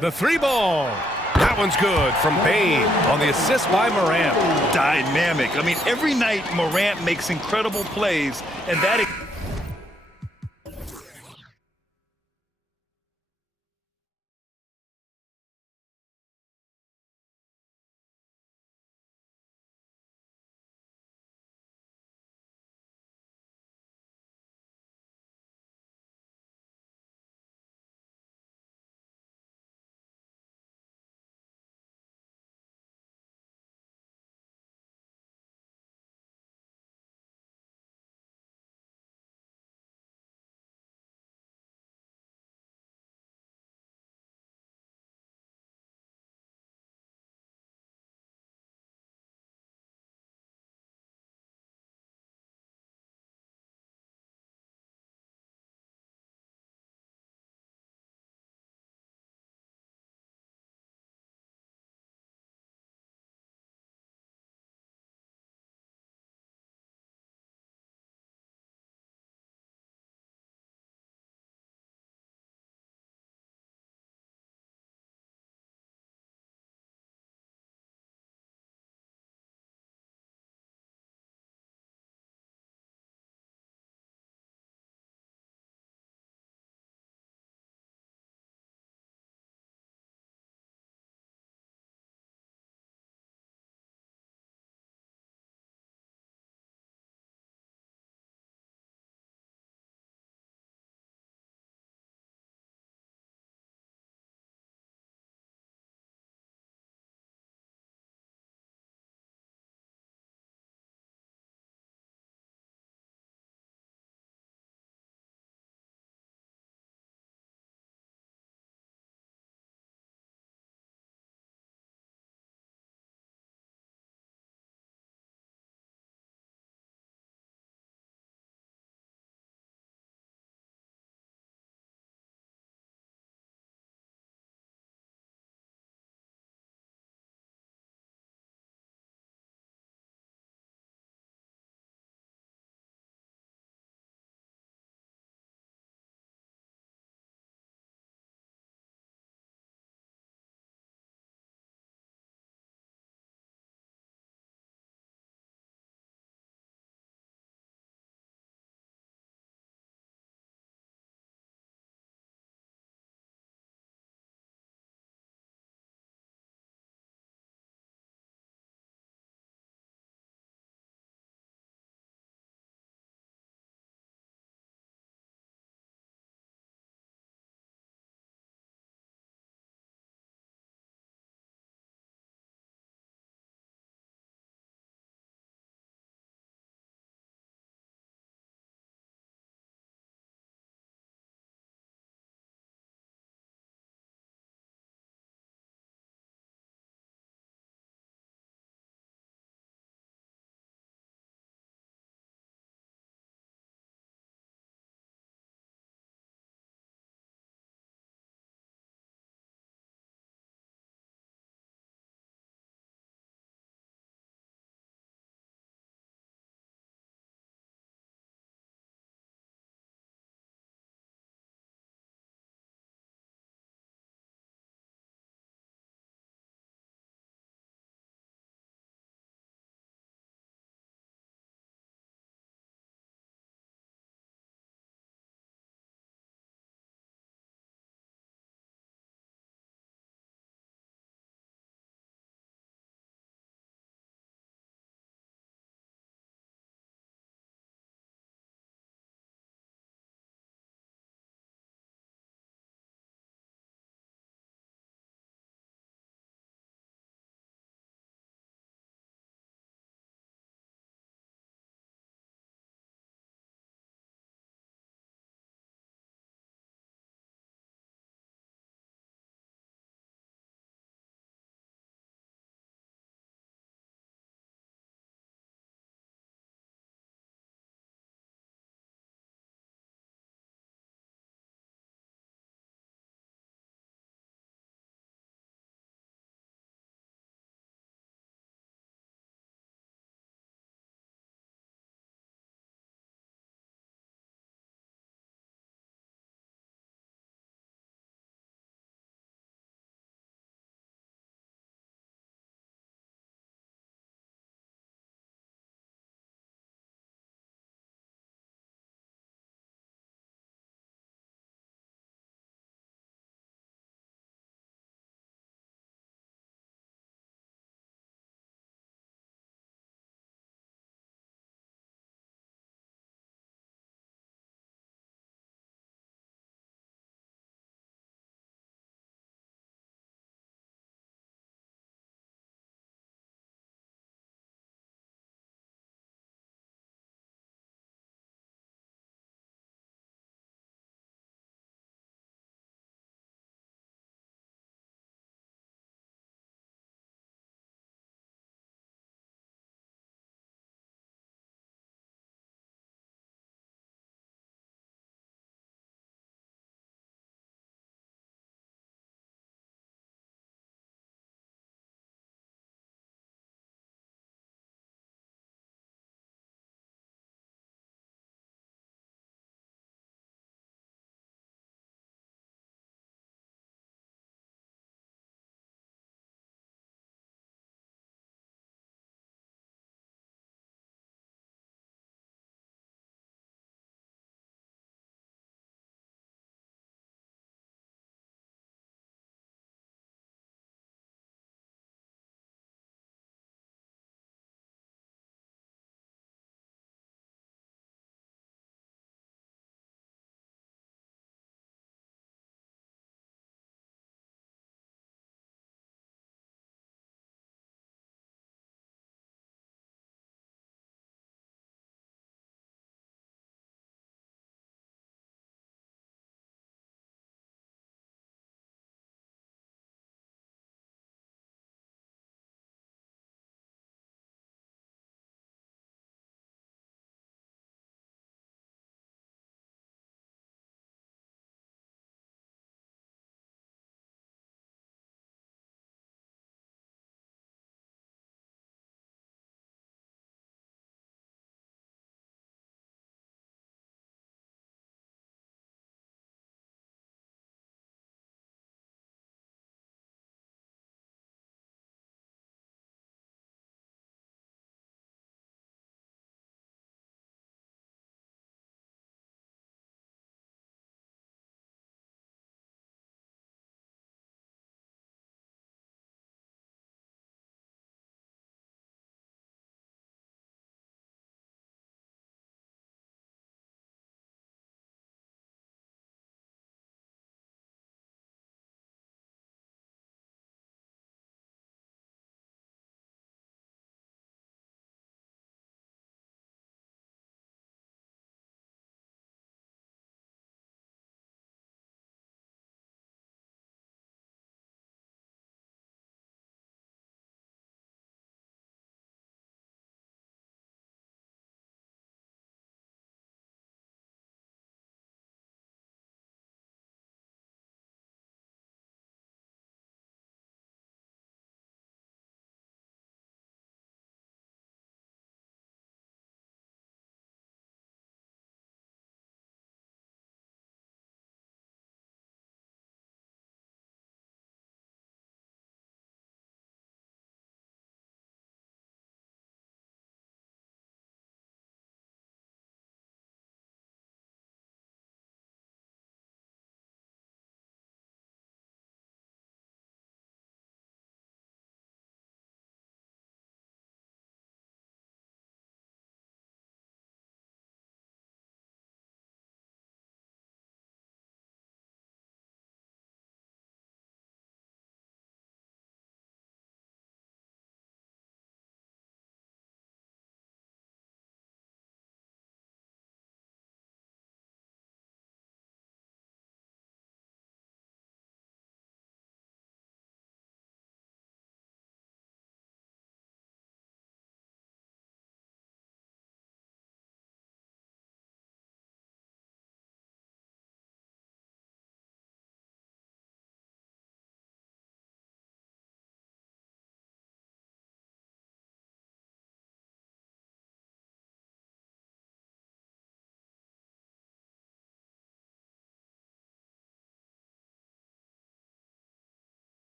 The 3-ball. That one's good from Bain on the assist by Morant. Dynamic. I mean, every night Morant makes incredible plays, and that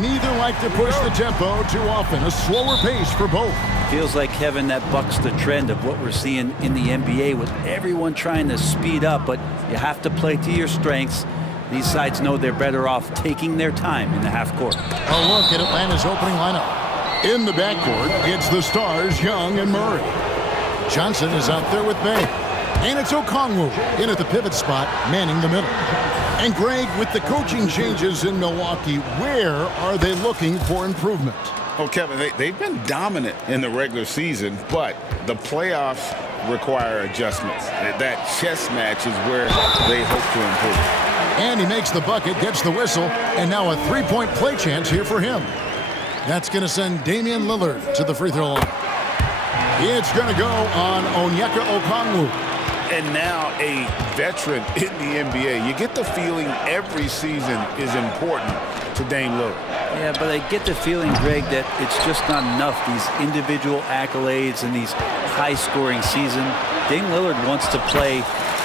neither like to push the tempo too often. A slower pace for both. Feels like, Kevin, that bucks the trend of what we're seeing in the NBA with everyone trying to speed up, but you have to play to your strengths. These sides know they're better off taking their time in the half court. A look at Atlanta's opening lineup. In the backcourt, it's the stars, Young and Murray. Johnson is out there with Bay. And it's Okongwu in at the pivot spot, manning the middle. And Greg, with the coaching changes in Milwaukee, where are they looking for improvement? Well, Kevin, they've been dominant in the regular season, but the playoffs require adjustments. That chess match is where they hope to improve. And he makes the bucket, gets the whistle, and now a three-point play chance here for him. That's going to send Damian Lillard to the free throw line. It's going to go on Onyeka Okongwu. And now a veteran in the NBA. You get the feeling every season is important to Dame Lillard. Yeah, but I get the feeling, Greg, that it's just not enough. These individual accolades and these high-scoring season. Dame Lillard wants to play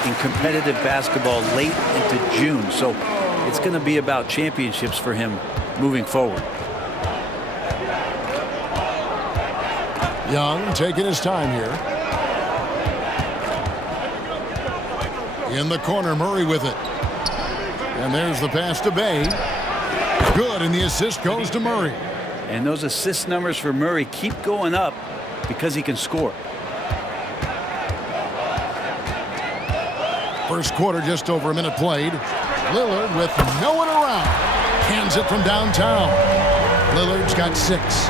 in competitive basketball late into June, so it's going to be about championships for him moving forward. Young taking his time here. In the corner, Murray with it. And there's the pass to Bay. Good, and the assist goes to Murray. And those assist numbers for Murray keep going up because he can score. First quarter, just over a minute played. Lillard with no one around. Hands it from downtown. Lillard's got 6.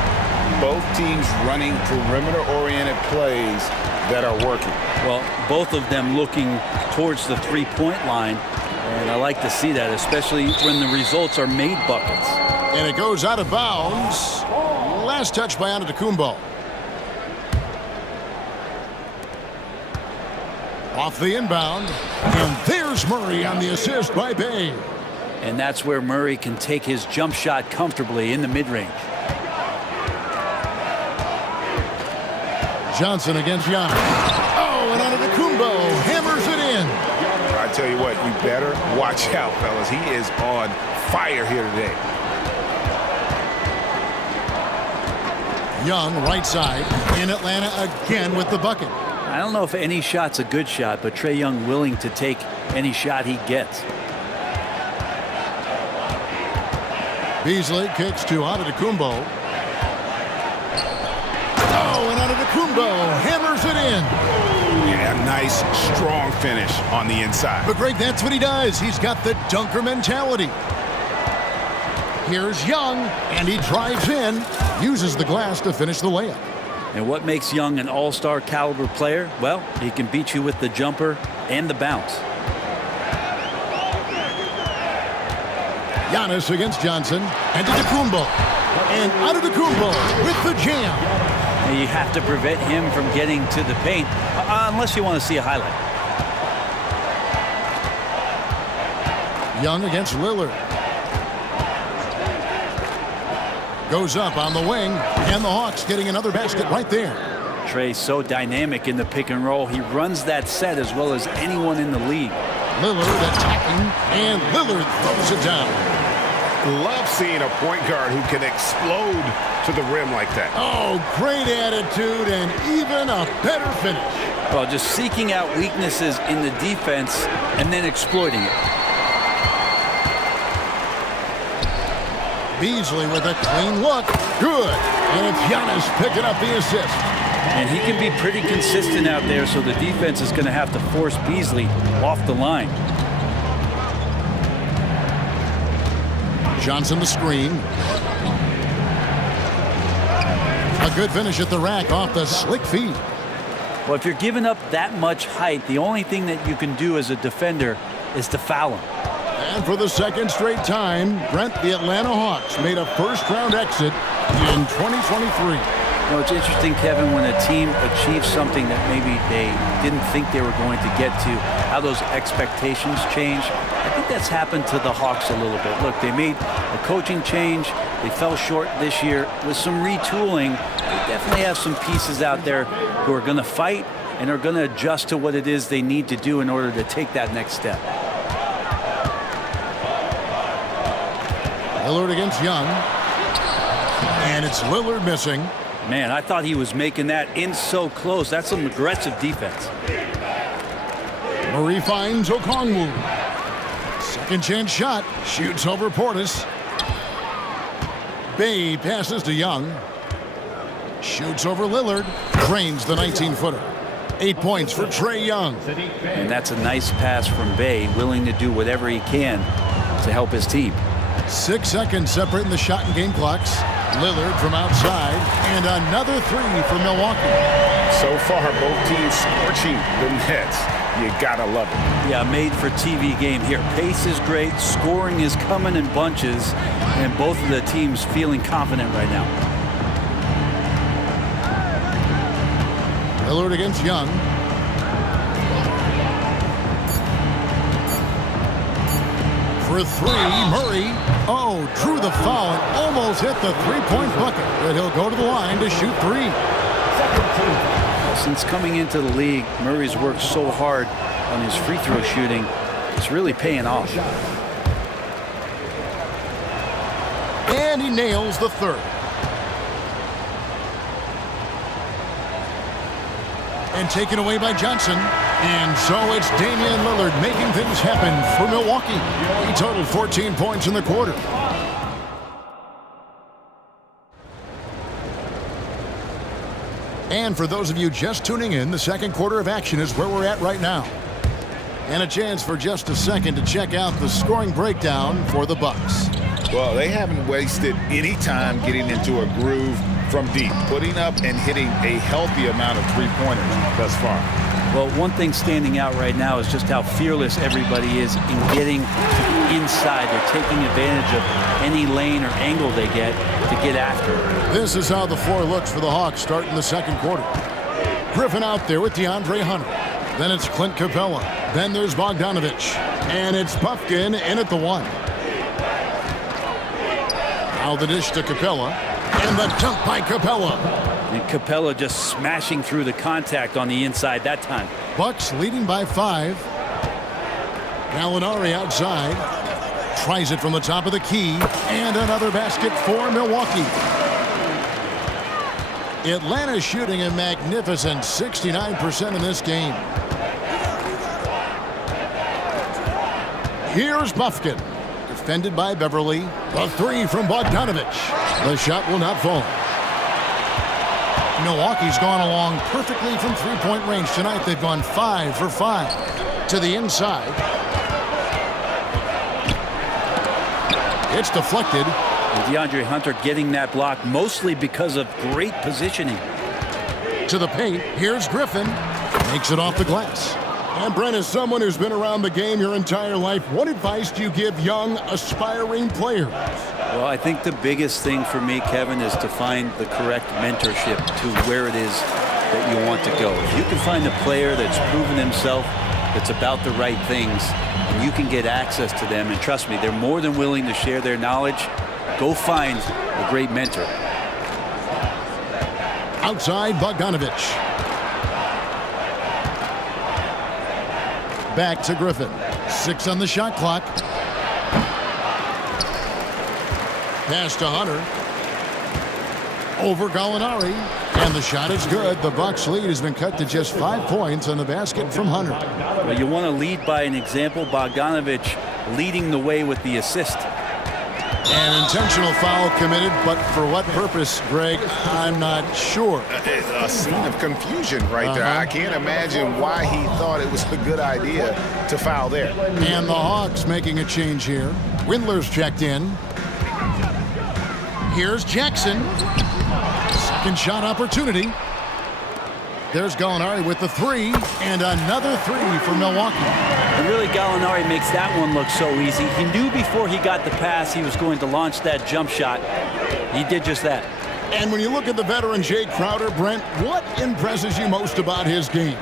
Both teams running perimeter-oriented plays that are working. Well, both of them looking towards the three-point line, and I like to see that, especially when the results are made buckets. And it goes out of bounds. Last touch by Antetokounmpo. Off the inbound, and there's Murray on the assist by Bay. And that's where Murray can take his jump shot comfortably in the mid-range. Johnson against Giannis. Oh, and Antetokounmpo hammers it in. I tell you what, you better watch out, fellas. He is on fire here today. Young, right side, in Atlanta again with the bucket. I don't know if any shot's a good shot, but Trae Young willing to take any shot he gets. Beasley kicks to Antetokounmpo. Oh, and Antetokounmpo hammers it in. Yeah, nice, strong finish on the inside. But Greg, that's what he does. He's got the dunker mentality. Here's Young, and he drives in, uses the glass to finish the layup. And what makes Young an all-star caliber player? Well, he can beat you with the jumper and the bounce. Giannis against Johnson, and Antetokounmpo. And Antetokounmpo with the jam. And you have to prevent him from getting to the paint, unless you want to see a highlight. Young against Lillard. Goes up on the wing, and the Hawks getting another basket right there. Trae's so dynamic in the pick and roll. He runs that set as well as anyone in the league. Lillard attacking, and Lillard throws it down. Love seeing a point guard who can explode to the rim like that. Oh, great attitude and even a better finish. Well, just seeking out weaknesses in the defense and then exploiting it. Beasley with a clean look. Good. And it's Giannis picking up the assist. And he can be pretty consistent out there, so the defense is going to have to force Beasley off the line. Johnson the screen. A good finish at the rack off the slick feed. Well, if you're giving up that much height, the only thing that you can do as a defender is to foul him. And for the second straight time, Brent, the Atlanta Hawks made a first-round exit in 2023. Well, it's interesting, Kevin, when a team achieves something that maybe they didn't think they were going to get to, how those expectations change. I think that's happened to the Hawks a little bit. Look, they made a coaching change. They fell short this year. With some retooling, they definitely have some pieces out there who are going to fight and are going to adjust to what it is they need to do in order to take that next step. Lillard against Young. And it's Lillard missing. Man, I thought he was making that in so close. That's some aggressive defense. Murray finds Okongwu. Second chance shot. Shoots over Portis. Bay passes to Young. Shoots over Lillard. Drains the 19-footer. 8 points for Trae Young. And that's a nice pass from Bay, willing to do whatever he can to help his team. 6 seconds separating the shot and game clocks. Lillard from outside, and another three for Milwaukee. So far, both teams scorching the Nets. You gotta love it. Yeah, made for TV game here. Pace is great, scoring is coming in bunches, and both of the teams feeling confident right now. Lillard against Young. For three, Murray. Oh, drew the foul and almost hit the three-point bucket. But he'll go to the line to shoot three. Since coming into the league, Murray's worked so hard on his free throw shooting. It's really paying off. And he nails the third. And taken away by Johnson. And so it's Damian Lillard making things happen for Milwaukee. He totaled 14 points in the quarter. And for those of you just tuning in, the second quarter of action is where we're at right now. And a chance for just a second to check out the scoring breakdown for the Bucks. Well, they haven't wasted any time getting into a groove from deep, putting up and hitting a healthy amount of three-pointers thus far. Well, one thing standing out right now is just how fearless everybody is in getting inside. They're taking advantage of any lane or angle they get to get after it. This is how the floor looks for the Hawks starting the second quarter. Griffin out there with DeAndre Hunter. Then it's Clint Capella. Then there's Bogdanovich. And it's Puffkin in at the one. Now the dish to Capella. And the dunk by Capella. And Capella just smashing through the contact on the inside that time. Bucks leading by 5. Gallinari outside. Tries it from the top of the key. And another basket for Milwaukee. Atlanta shooting a magnificent 69% in this game. Here's Buffkin. Defended by Beverly. The three from Bogdanovich. The shot will not fall. Milwaukee's gone along perfectly from three-point range tonight. They've gone 5 for 5 to the inside. It's deflected. And DeAndre Hunter getting that block mostly because of great positioning. To the paint. Here's Griffin. Makes it off the glass. And Brent, as someone who's been around the game your entire life, what advice do you give young, aspiring players? Well, I think the biggest thing for me, Kevin, is to find the correct mentorship to where it is that you want to go. If you can find a player that's proven himself, that's about the right things, and you can get access to them, and trust me, they're more than willing to share their knowledge, go find a great mentor. Outside, Bogdanovich. Back to Griffin. 6 on the shot clock. Pass to Hunter. Over Gallinari. And the shot is good. The Bucks lead has been cut to just 5 points on the basket from Hunter. Well, you want to lead by an example. Bogdanovich leading the way with the assist. An intentional foul committed, but for what purpose, Greg, I'm not sure. A scene of confusion right there. I can't imagine why he thought it was a good idea to foul there. And the Hawks making a change here. Windler's checked in. Here's Jackson. Second shot opportunity. There's Gallinari with the three, and another three for Milwaukee. And really, Gallinari makes that one look so easy. He knew before he got the pass he was going to launch that jump shot. He did just that. And when you look at the veteran Jay Crowder, Brent, what impresses you most about his game?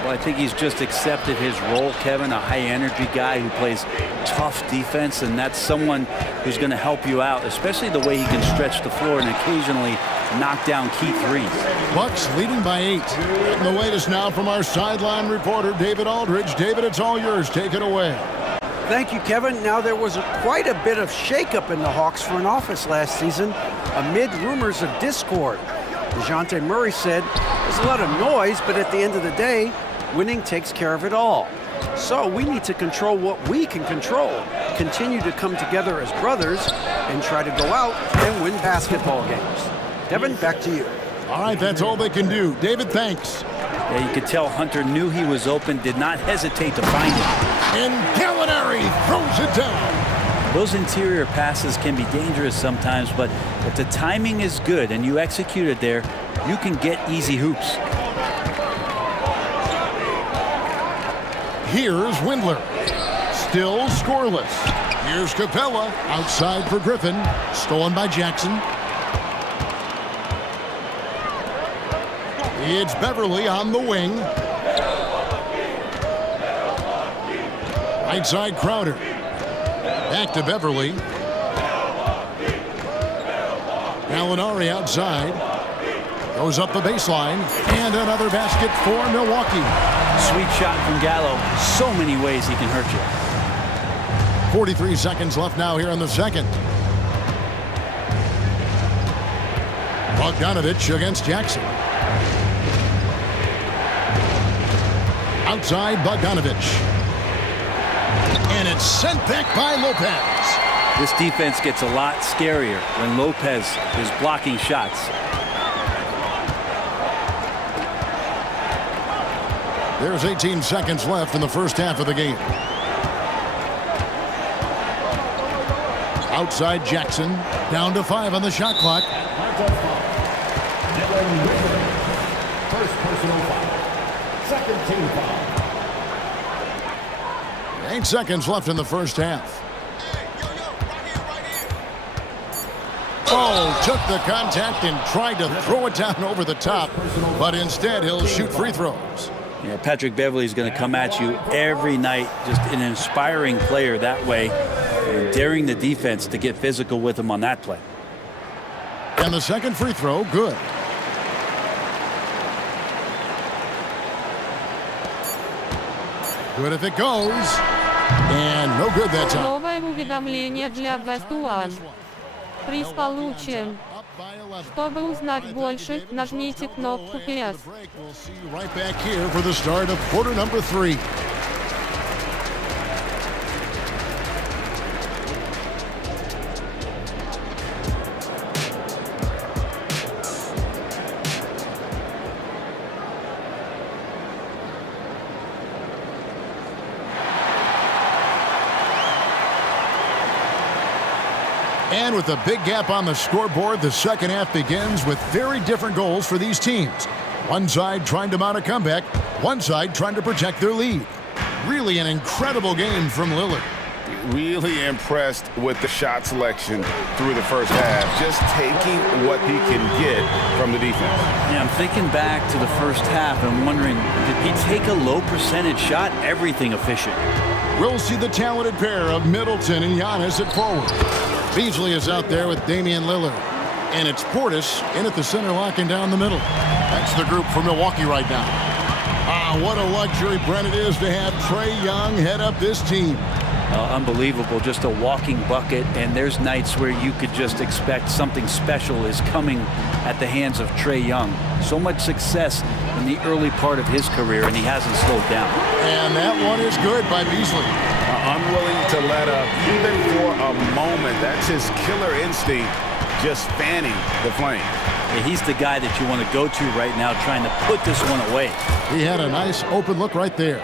Well, I think he's just accepted his role, Kevin, a high-energy guy who plays tough defense, and that's someone who's going to help you out, especially the way he can stretch the floor and occasionally knock down key threes. Bucks leading by 8. And the latest now from our sideline reporter, David Aldridge. David, it's all yours. Take it away. Thank you, Kevin. Now, there was quite a bit of shakeup in the Hawks front office last season amid rumors of discord. DeJounte Murray said, there's a lot of noise, but at the end of the day, winning takes care of it all. So we need to control what we can control, continue to come together as brothers, and try to go out and win basketball games. Kevin, back to you. All right, that's all they can do. David, thanks. Yeah, you could tell Hunter knew he was open, did not hesitate to find him. And Gallinari throws it down. Those interior passes can be dangerous sometimes, but if the timing is good and you execute it there, you can get easy hoops. Here's Windler. Still scoreless. Here's Capella. Outside for Griffin. Stolen by Jackson. It's Beverly on the wing. Right side Crowder. Back to Beverly. Gallinari outside. Goes up the baseline. And another basket for Milwaukee. Sweet shot from Gallo. So many ways he can hurt you. 43 seconds left now here in the second. Bogdanovich against Jackson. Outside Bogdanovich. And it's sent back by Lopez. This defense gets a lot scarier when Lopez is blocking shots. There's 18 seconds left in the first half of the game. Outside Jackson. Down to 5 on the shot clock. First personal foul. Second team foul. 8 seconds left in the first half. Oh, took the contact and tried to throw it down over the top, but instead he'll shoot free throws. Yeah, Patrick Beverly is going to come at you every night, just an inspiring player that way, and daring the defense to get physical with him on that play. And the second free throw, good. Good if it goes. And no good that time. Новое уведомление для Best One. Приз получен. Чтобы узнать больше, нажмите кнопку PS. We'll see you right back here for the start of quarter number 3. And with a big gap on the scoreboard, the second half begins with very different goals for these teams. One side trying to mount a comeback, one side trying to protect their lead. Really an incredible game from Lillard. Really impressed with the shot selection through the first half, just taking what he can get from the defense. Yeah, I'm thinking back to the first half and I'm wondering, did he take a low percentage shot? Everything efficient. We'll see the talented pair of Middleton and Giannis at forward. Beasley is out there with Damian Lillard. And it's Portis in at the center, locking down the middle. That's the group for Milwaukee right now. What a luxury, Brent, it is to have Trae Young head up this team. Unbelievable, just a walking bucket, and there's nights where you could just expect something special is coming at the hands of Trae Young. So much success in the early part of his career, and he hasn't slowed down. And that one is good by Beasley. Unwilling to let up, even for a moment. That's his killer instinct, just fanning the flame. Yeah, he's the guy that you want to go to right now, trying to put this one away. He had a nice open look right there.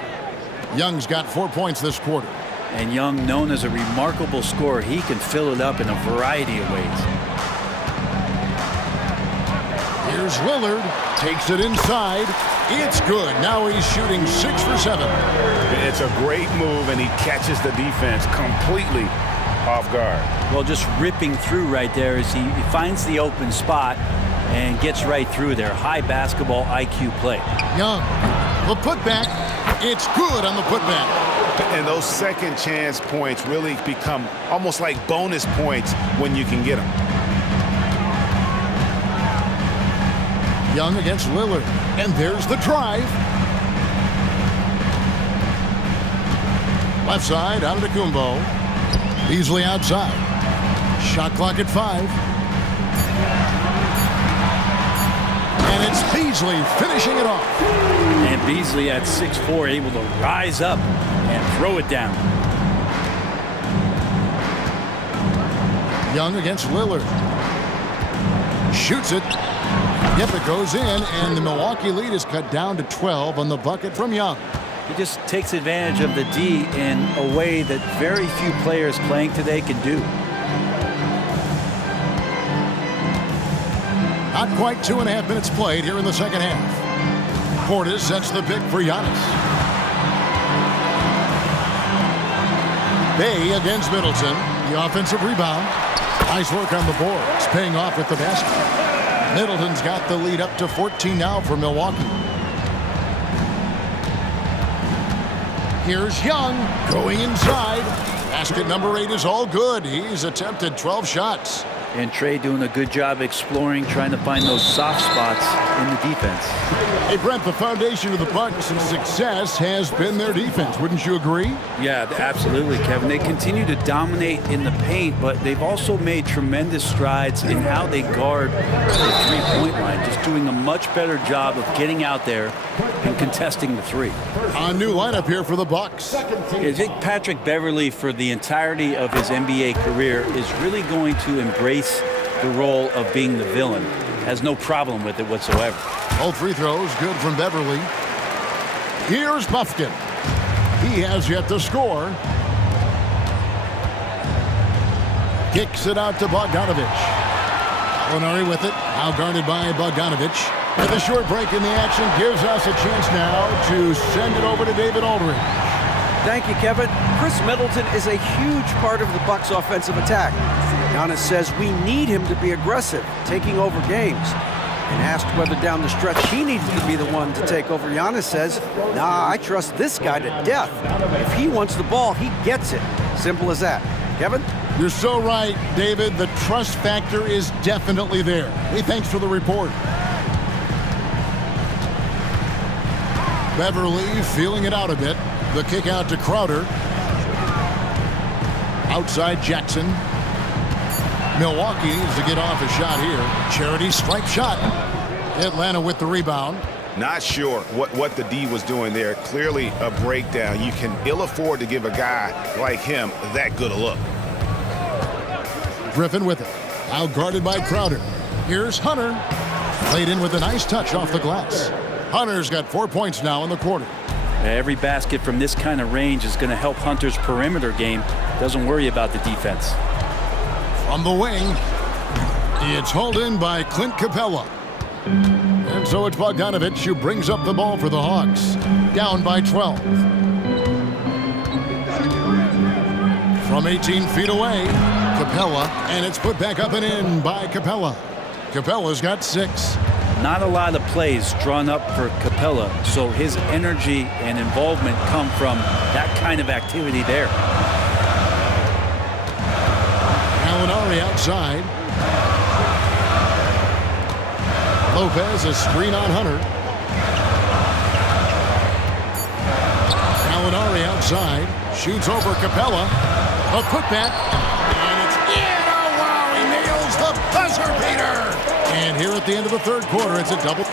Young's got 4 points this quarter. And Young, known as a remarkable scorer, he can fill it up in a variety of ways. Here's Lillard, takes it inside. It's good. Now he's shooting 6 for 7. It's a great move, and he catches the defense completely off guard. Well, just ripping through right there as he finds the open spot and gets right through there. High basketball IQ play. Young, the putback. It's good on the putback. And those second chance points really become almost like bonus points when you can get them. Young against Lillard. And there's the drive. Left side, out of Kumbo. Beasley outside. Shot clock at 5. And it's Beasley finishing it off. And Beasley at 6'4", able to rise up and throw it down. Young against Lillard. Shoots it. Yep, it goes in, and the Milwaukee lead is cut down to 12 on the bucket from Young. He just takes advantage of the D in a way that very few players playing today can do. Not quite 2.5 minutes played here in the second half. Portis sets the pick for Giannis. Bay against Middleton. The offensive rebound. Nice work on the boards, paying off with the basket. Middleton's got the lead up to 14 now for Milwaukee. Here's Young going inside. Basket number 8 is all good. He's attempted 12 shots. And Trey doing a good job exploring, trying to find those soft spots in the defense. Hey, Brent, the foundation of the Bucks' success has been their defense. Wouldn't you agree? Yeah, absolutely, Kevin. They continue to dominate in the paint, but they've also made tremendous strides in how they guard the three-point line, just doing a much better job of getting out there and contesting the three. A new lineup here for the Bucks. I think Patrick Beverley, for the entirety of his NBA career, is really going to embrace the role of being the villain. Has no problem with it whatsoever. All free throws good from Beverley. Here's Buffkin. He has yet to score. Kicks it out to Bogdanovich. Onari with it. Now guarded by Bogdanovich. With a short break in the action, gives us a chance now to send it over to David Aldridge. Thank you, Kevin. Chris Middleton is a huge part of the Bucks' offensive attack. Giannis says we need him to be aggressive, taking over games. And asked whether down the stretch he needs to be the one to take over, Giannis says, nah, I trust this guy to death. If he wants the ball, he gets it. Simple as that. Kevin? You're so right, David. The trust factor is definitely there. Hey, thanks for the report. Beverley feeling it out a bit. The kick out to Crowder. Outside Jackson. Milwaukee needs to get off a shot here. Charity stripe shot. Atlanta with the rebound. Not sure what the D was doing there. Clearly a breakdown. You can ill afford to give a guy like him that good a look. Griffin with it. Out guarded by Crowder. Here's Hunter. Played in with a nice touch off the glass. Hunter's got 4 points now in the quarter. Every basket from this kind of range is going to help Hunter's perimeter game. Doesn't worry about the defense. From the wing, it's hauled in by Clint Capella. And so it's Bogdanovich who brings up the ball for the Hawks. Down by 12. From 18 feet away, Capella, and it's put back up and in by Capella. Capella's got 6. Not a lot of plays drawn up for Capella, so his energy and involvement come from that kind of activity there. Gallinari outside. Lopez, a screen on Hunter. Gallinari outside. Shoots over Capella. A putback. And it's in. Oh, wow. He nails the buzzer beater. And here at the end of the third quarter, it's a double.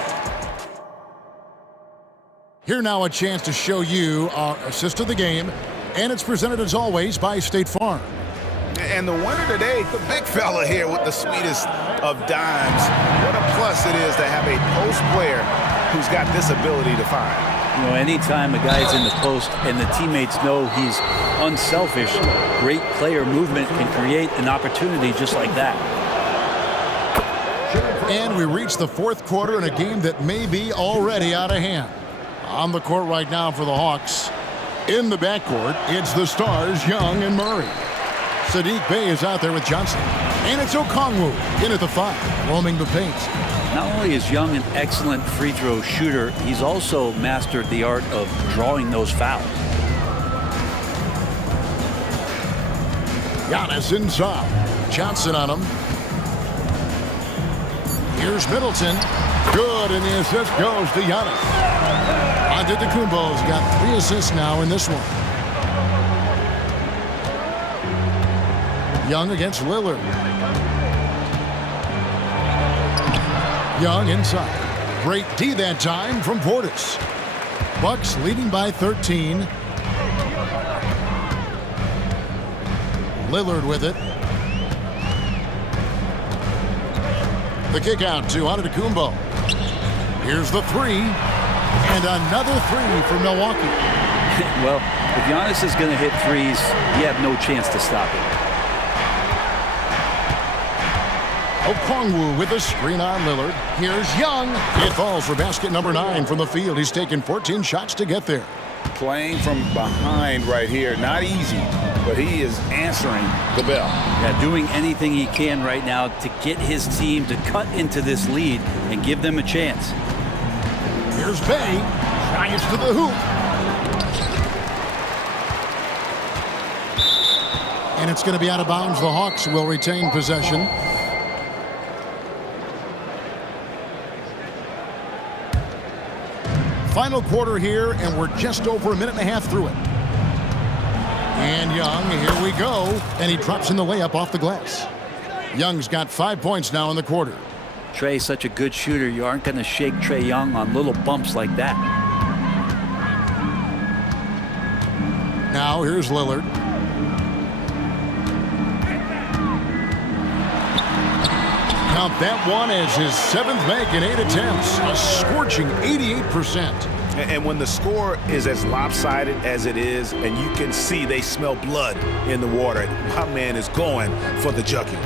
Here now a chance to show you our assist of the game. And it's presented as always by State Farm. And the winner today, the big fella here with the sweetest of dimes. What a plus it is to have a post player who's got this ability to find. You know, anytime a guy's in the post and the teammates know he's unselfish, great player movement can create an opportunity just like that. And we reach the fourth quarter in a game that may be already out of hand. On the court right now for the Hawks. In the backcourt, it's the stars, Young and Murray. Sadiq Bey is out there with Johnson. And it's Okongwu in at the 5, roaming the paint. Not only is Young an excellent free throw shooter, he's also mastered the art of drawing those fouls. Giannis inside. Johnson on him. Here's Middleton. Good, and the assist goes to Giannis. Antetokounmpo's got 3 assists now in this one. Young against Lillard. Young inside. Great D that time from Portis. Bucks leading by 13. Lillard with it. The kick out to Antetokounmpo. Here's the three. And another three for Milwaukee. Well, if Giannis is going to hit threes, you have no chance to stop it. Okongwu with a screen on Lillard. Here's Young. It falls for basket number 9 from the field. He's taken 14 shots to get there. Playing from behind right here, not easy, but he is answering the bell. Yeah, doing anything he can right now to get his team to cut into this lead and give them a chance. Here's Bay. Giants to the hoop. And it's going to be out of bounds. The Hawks will retain possession. Final quarter here, and we're just over a minute and a half through it. And Young, here we go. And he drops in the layup off the glass. Young's got 5 points now in the quarter. Trey's such a good shooter. You aren't going to shake Trae Young on little bumps like that. Now here's Lillard. Count that one as his 7th make in 8 attempts. A scorching 88%. And when the score is as lopsided as it is, and you can see they smell blood in the water, my man is going for the jugular.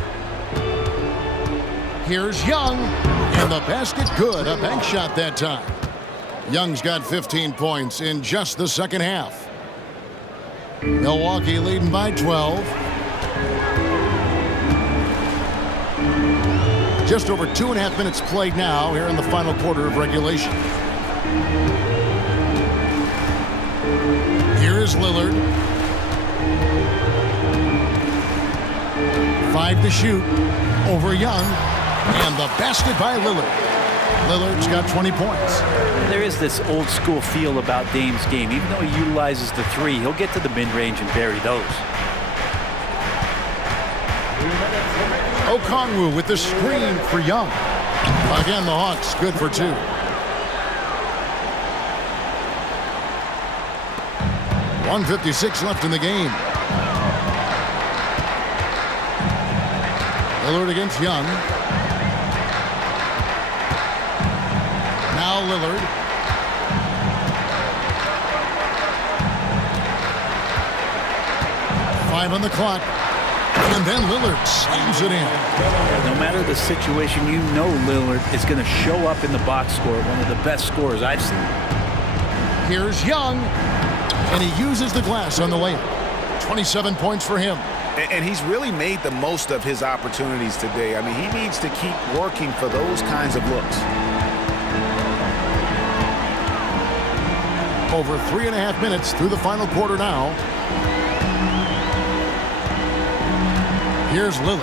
Here's Young, and the basket good. A bank shot that time. Young's got 15 points in just the second half. Milwaukee leading by 12. Just over 2.5 minutes played now here in the final quarter of regulation. Here is Lillard. 5 to shoot over Young. And the basket by Lillard. Lillard's got 20 points. There is this old school feel about Dame's game. Even though he utilizes the three, he'll get to the mid-range and bury those. Okongwu with the screen for Young. Again, the Hawks good for 2. .156 left in the game. Lillard against Young. Now Lillard. Five on the clock. And then Lillard slams it in. Yeah, no matter the situation, you know Lillard is going to show up in the box score. One of the best scorers I've seen. Here's Young. And he uses the glass on the layup. 27 points for him. And he's really made the most of his opportunities today. I mean, he needs to keep working for those kinds of looks. Over 3.5 minutes through the final quarter now. Here's Lillard.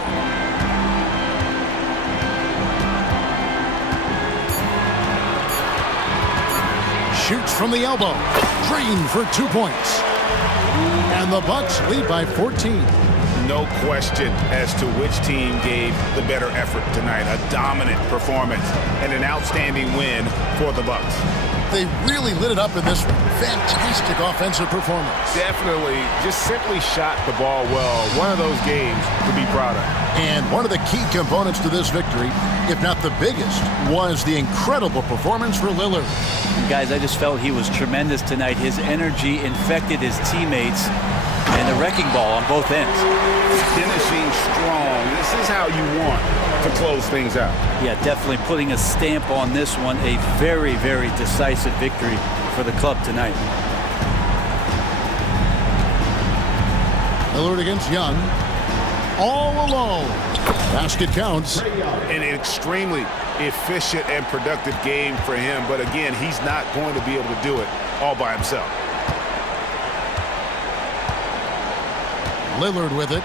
Shoots from the elbow. Green for 2 points. And the Bucks lead by 14. No question as to which team gave the better effort tonight. A dominant performance and an outstanding win for the Bucks. They really lit it up in this one. Fantastic offensive performance. Definitely just simply shot the ball well. One of those games to be proud of. And one of the key components to this victory, if not the biggest, was the incredible performance for Lillard. Guys, I just felt he was tremendous tonight. His energy infected his teammates and the wrecking ball on both ends. Finishing strong. This is how you want to close things out. Yeah, definitely putting a stamp on this one. A very, very decisive victory for the club tonight. Lillard against Young. All alone. Basket counts. An extremely efficient and productive game for him. But again, he's not going to be able to do it all by himself. Lillard with it.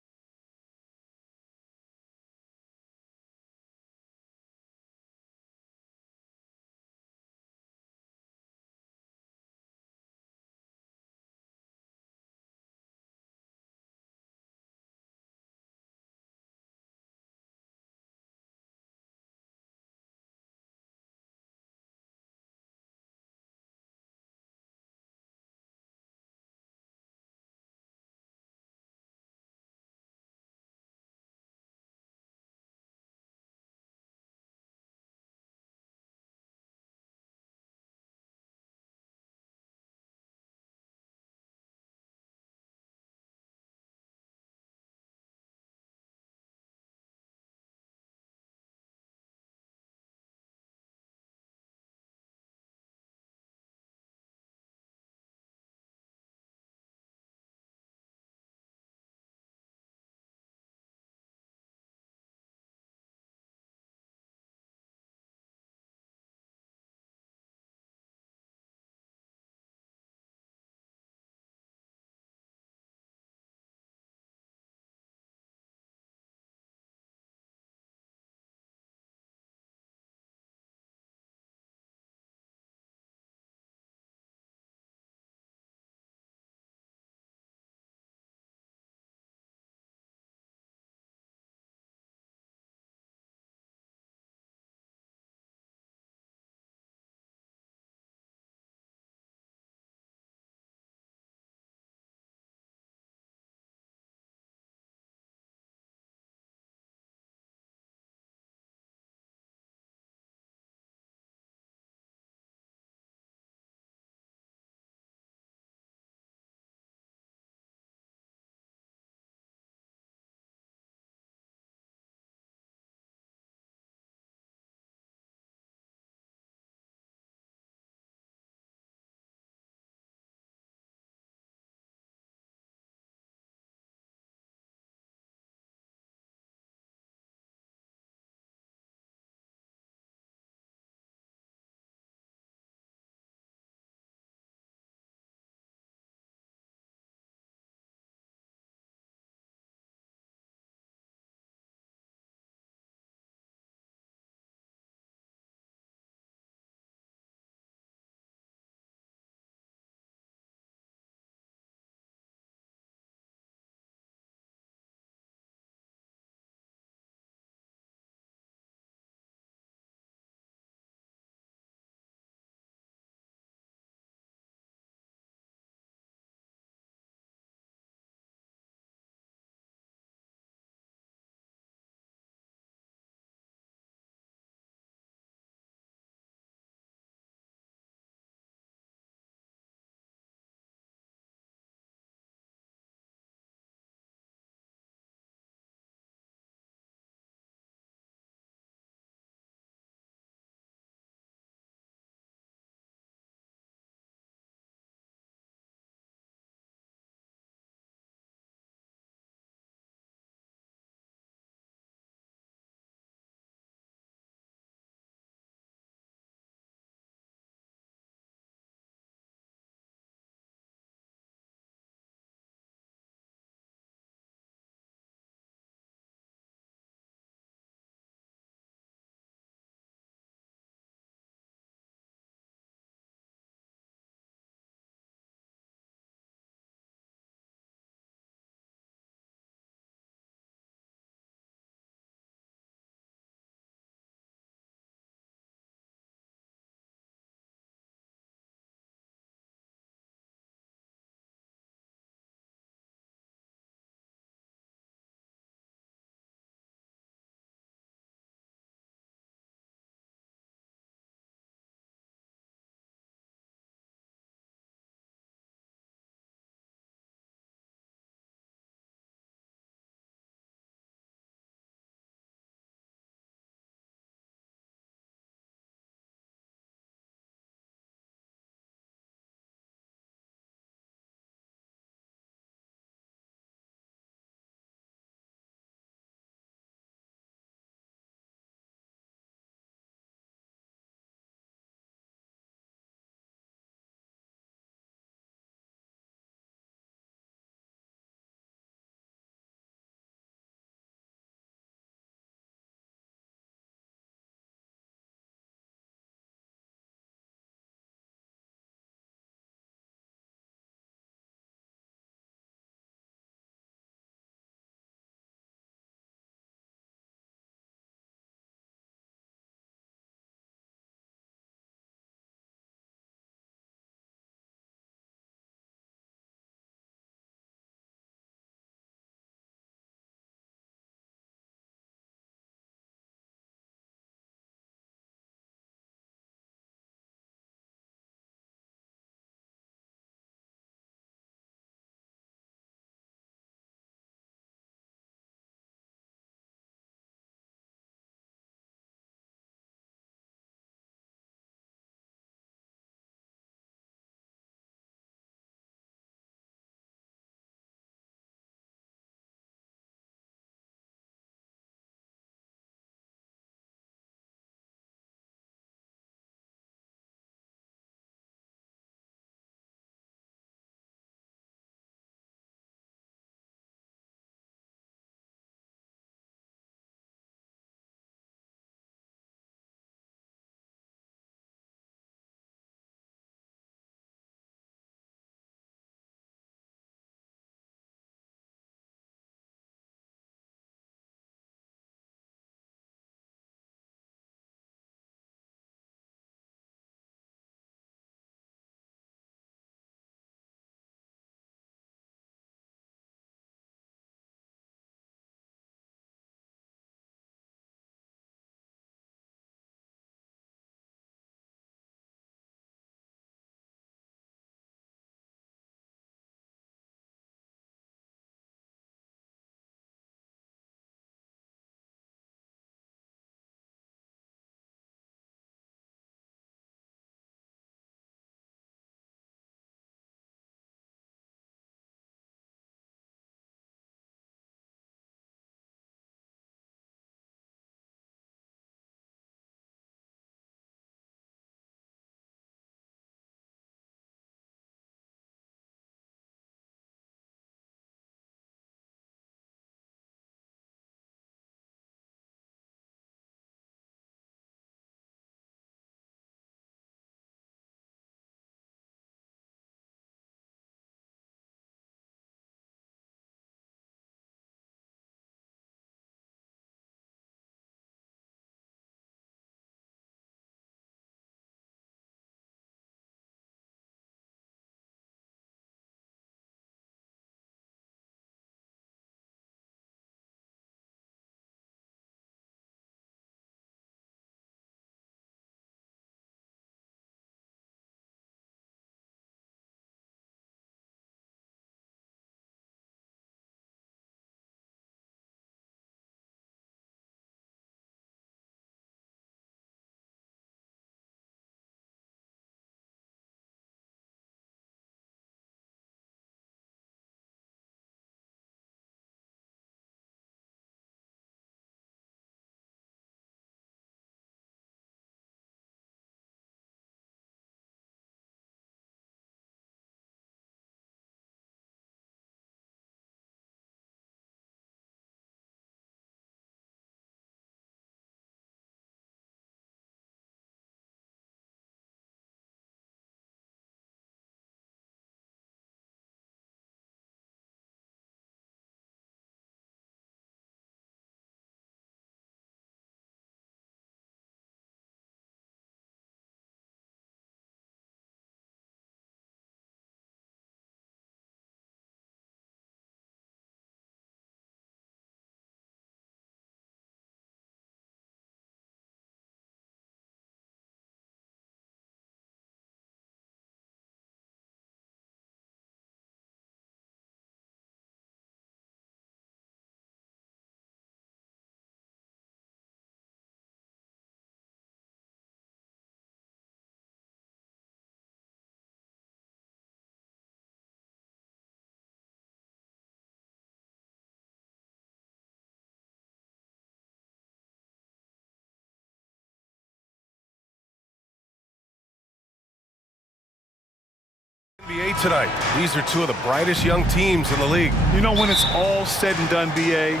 NBA tonight. These are two of the brightest young teams in the league. You know, when it's all said and done, BA,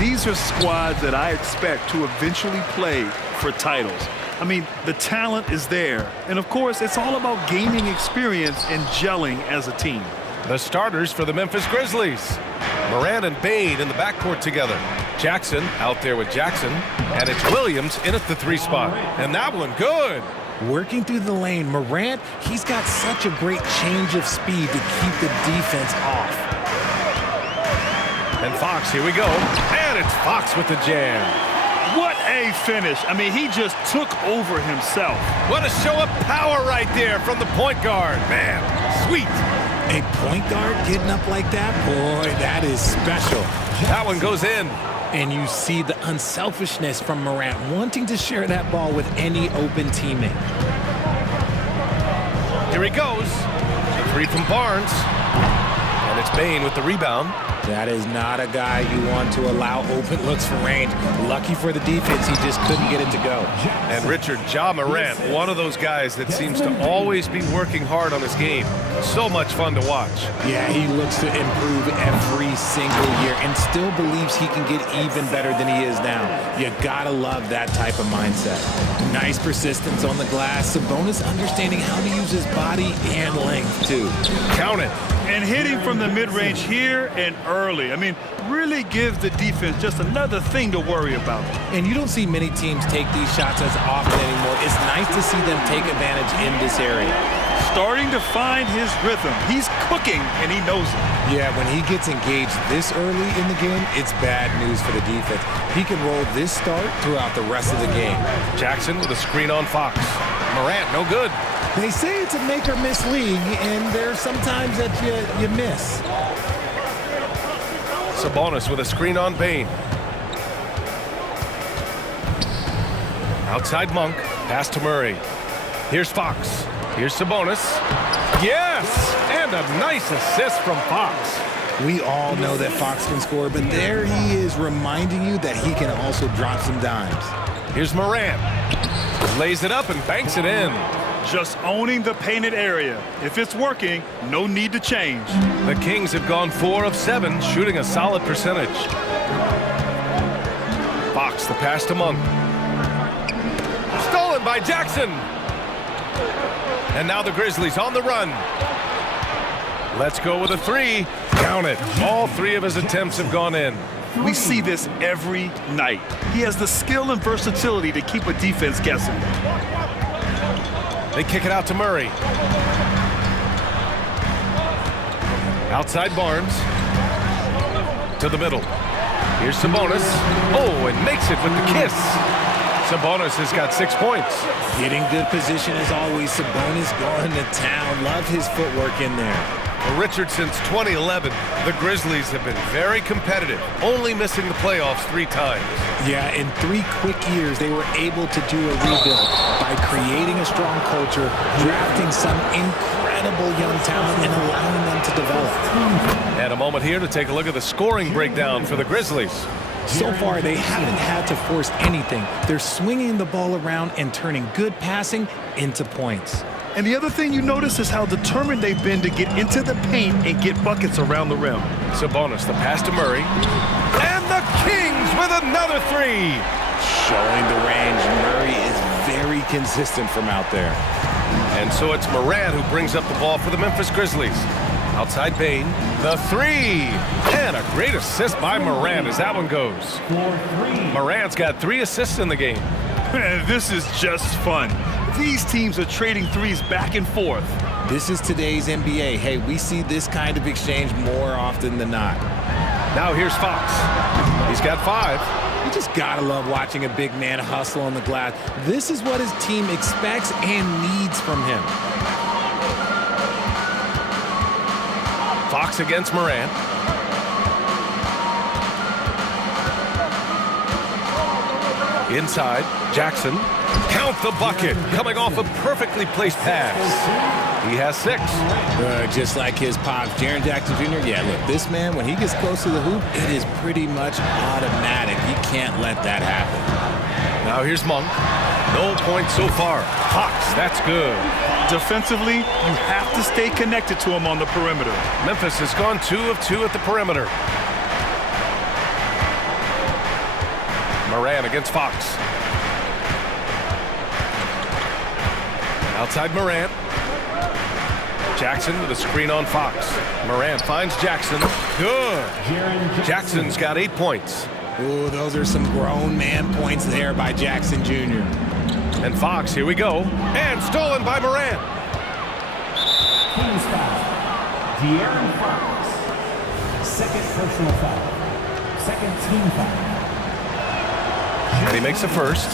these are squads that I expect to eventually play for titles. I mean, the talent is there. And of course, it's all about gaining experience and gelling as a team. The starters for the Memphis Grizzlies. Morant and Bane in the backcourt together. Jackson out there with Jackson. And it's Williams in at the 3 spot. And that one, good. Working through the lane, Morant, he's got such a great change of speed to keep the defense off. And Fox, here we go. And it's Fox with the jam. What a finish. I mean, he just took over himself. What a show of power right there from the point guard. Man, sweet. A point guard getting up like that? Boy, that is special. That one goes in. And you see the unselfishness from Morant, wanting to share that ball with any open teammate. Here he goes. The 3 from Barnes. And it's Bane with the rebound. That is not a guy you want to allow open looks from range. Lucky for the defense, he just couldn't get it to go. And Richard, Ja Morant, one of those guys that seems to always be working hard on his game. So much fun to watch. Yeah, he looks to improve every single year and still believes he can get even better than he is now. You gotta love that type of mindset. Nice persistence on the glass. Sabonis understanding how to use his body and length, too. Count it. And hitting from the mid-range here and early. I mean, really gives the defense just another thing to worry about. And you don't see many teams take these shots as often anymore. It's nice to see them take advantage in this area. Starting to find his rhythm. He's cooking, and he knows it. Yeah, when he gets engaged this early in the game, it's bad news for the defense. He can roll this start throughout the rest of the game. Jackson with a screen on Fox. Morant, no good. They say it's a make or miss league, and there's sometimes that you miss. Sabonis with a screen on Bane. Outside Monk, pass to Murray. Here's Fox. Here's Sabonis. Yes! And a nice assist from Fox. We all know that Fox can score, but there he is reminding you that he can also drop some dimes. Here's Morant. Lays it up and banks it in. Just owning the painted area. If it's working, no need to change. The Kings have gone 4 of 7, shooting a solid percentage. Fox, the pass to Monk. Stolen by Jackson. And now the Grizzlies on the run. Let's go with a 3. Count it. All 3 of his attempts have gone in. We see this every night. He has the skill and versatility to keep a defense guessing. They kick it out to Murray. Outside Barnes. To the middle. Here's Sabonis. Oh, and makes it with the kiss. Sabonis has got 6 points. Getting good position as always. Sabonis going to town. Love his footwork in there. Richard, since 2011, the Grizzlies have been very competitive, only missing the playoffs 3 times. Yeah, in 3 quick years, they were able to do a rebuild by creating a strong culture, drafting some incredible young talent, and allowing them to develop. And a moment here to take a look at the scoring breakdown for the Grizzlies. So far, they haven't had to force anything. They're swinging the ball around and turning good passing into points. And the other thing you notice is how determined they've been to get into the paint and get buckets around the rim. Sabonis, the pass to Murray. And the Kings with another 3. Showing the range. Murray is very consistent from out there. And so it's Morant who brings up the ball for the Memphis Grizzlies. Outside Bane, the 3. And a great assist by Morant as that one goes. Morant's got 3 assists in the game. This is just fun. These teams are trading threes back and forth. This is today's NBA. Hey, we see this kind of exchange more often than not. Now here's Fox. He's got 5. You just gotta love watching a big man hustle on the glass. This is what his team expects and needs from him. Fox against Morant. Inside, Jackson. Count the bucket, coming off a perfectly placed pass. He has 6. Just like his pops, Jaren Jackson Jr. Yeah, look, this man, when he gets close to the hoop, it is pretty much automatic. You can't let that happen. Now here's Monk. No points so far. Fox, that's good. Defensively, you have to stay connected to him on the perimeter. Memphis has gone 2 of 2 at the perimeter. Moran against Fox. Outside Morant. Jackson with a screen on Fox. Morant finds Jackson. Good. Jackson's got 8 points. Ooh, those are some grown man points there by Jackson Jr. And Fox, here we go. And stolen by Morant. Team's foul. De'Aaron Fox. Second personal foul. Second team foul. And he makes the first.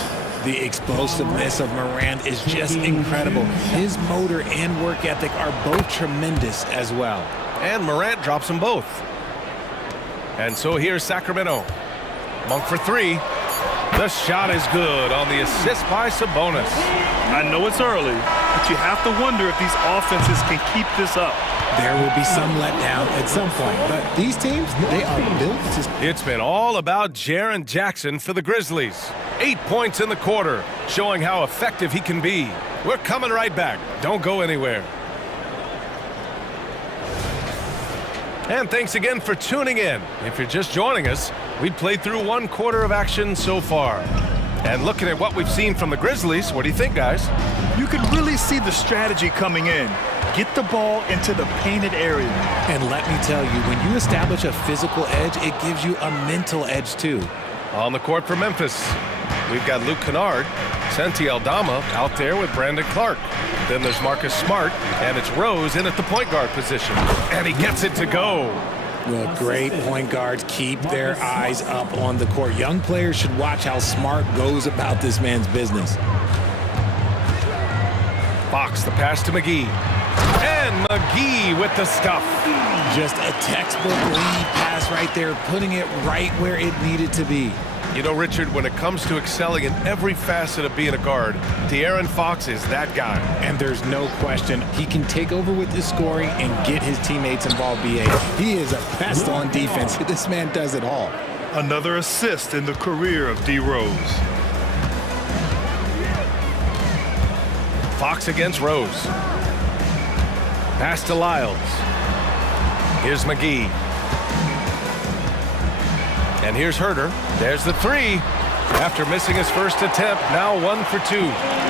The explosiveness of Morant is just incredible. His motor and work ethic are both tremendous as well. And Morant drops them both. And so here's Sacramento. Monk for 3. The shot is good on the assist by Sabonis. I know it's early, but you have to wonder if these offenses can keep this up. There will be some letdown at some point, but these teams, they are built to... It's been all about Jaren Jackson for the Grizzlies. 8 points in the quarter, showing how effective he can be. We're coming right back. Don't go anywhere. And thanks again for tuning in. If you're just joining us, we've played through 1 quarter of action so far. And looking at what we've seen from the Grizzlies, what do you think, guys? You can really see the strategy coming in. Get the ball into the painted area. And let me tell you, when you establish a physical edge, it gives you a mental edge too. On the court for Memphis, we've got Luke Kennard, Santi Aldama out there with Brandon Clark. Then there's Marcus Smart, and it's Rose in at the point guard position. And he gets it to go. Well, great point guards keep their eyes up on the court. Young players should watch how Smart goes about this man's business. Fox, the pass to McGee. And McGee with the stuff. Just a textbook lead pass right there, putting it right where it needed to be. You know, Richard, when it comes to excelling in every facet of being a guard, De'Aaron Fox is that guy. And there's no question, he can take over with his scoring and get his teammates involved, B.A. He is a pest on defense. This man does it all. Another assist in the career of D. Rose. Fox against Rose. Pass to Lyles. Here's McGee. And here's Herter. There's the 3. After missing his first attempt, now 1 for 2.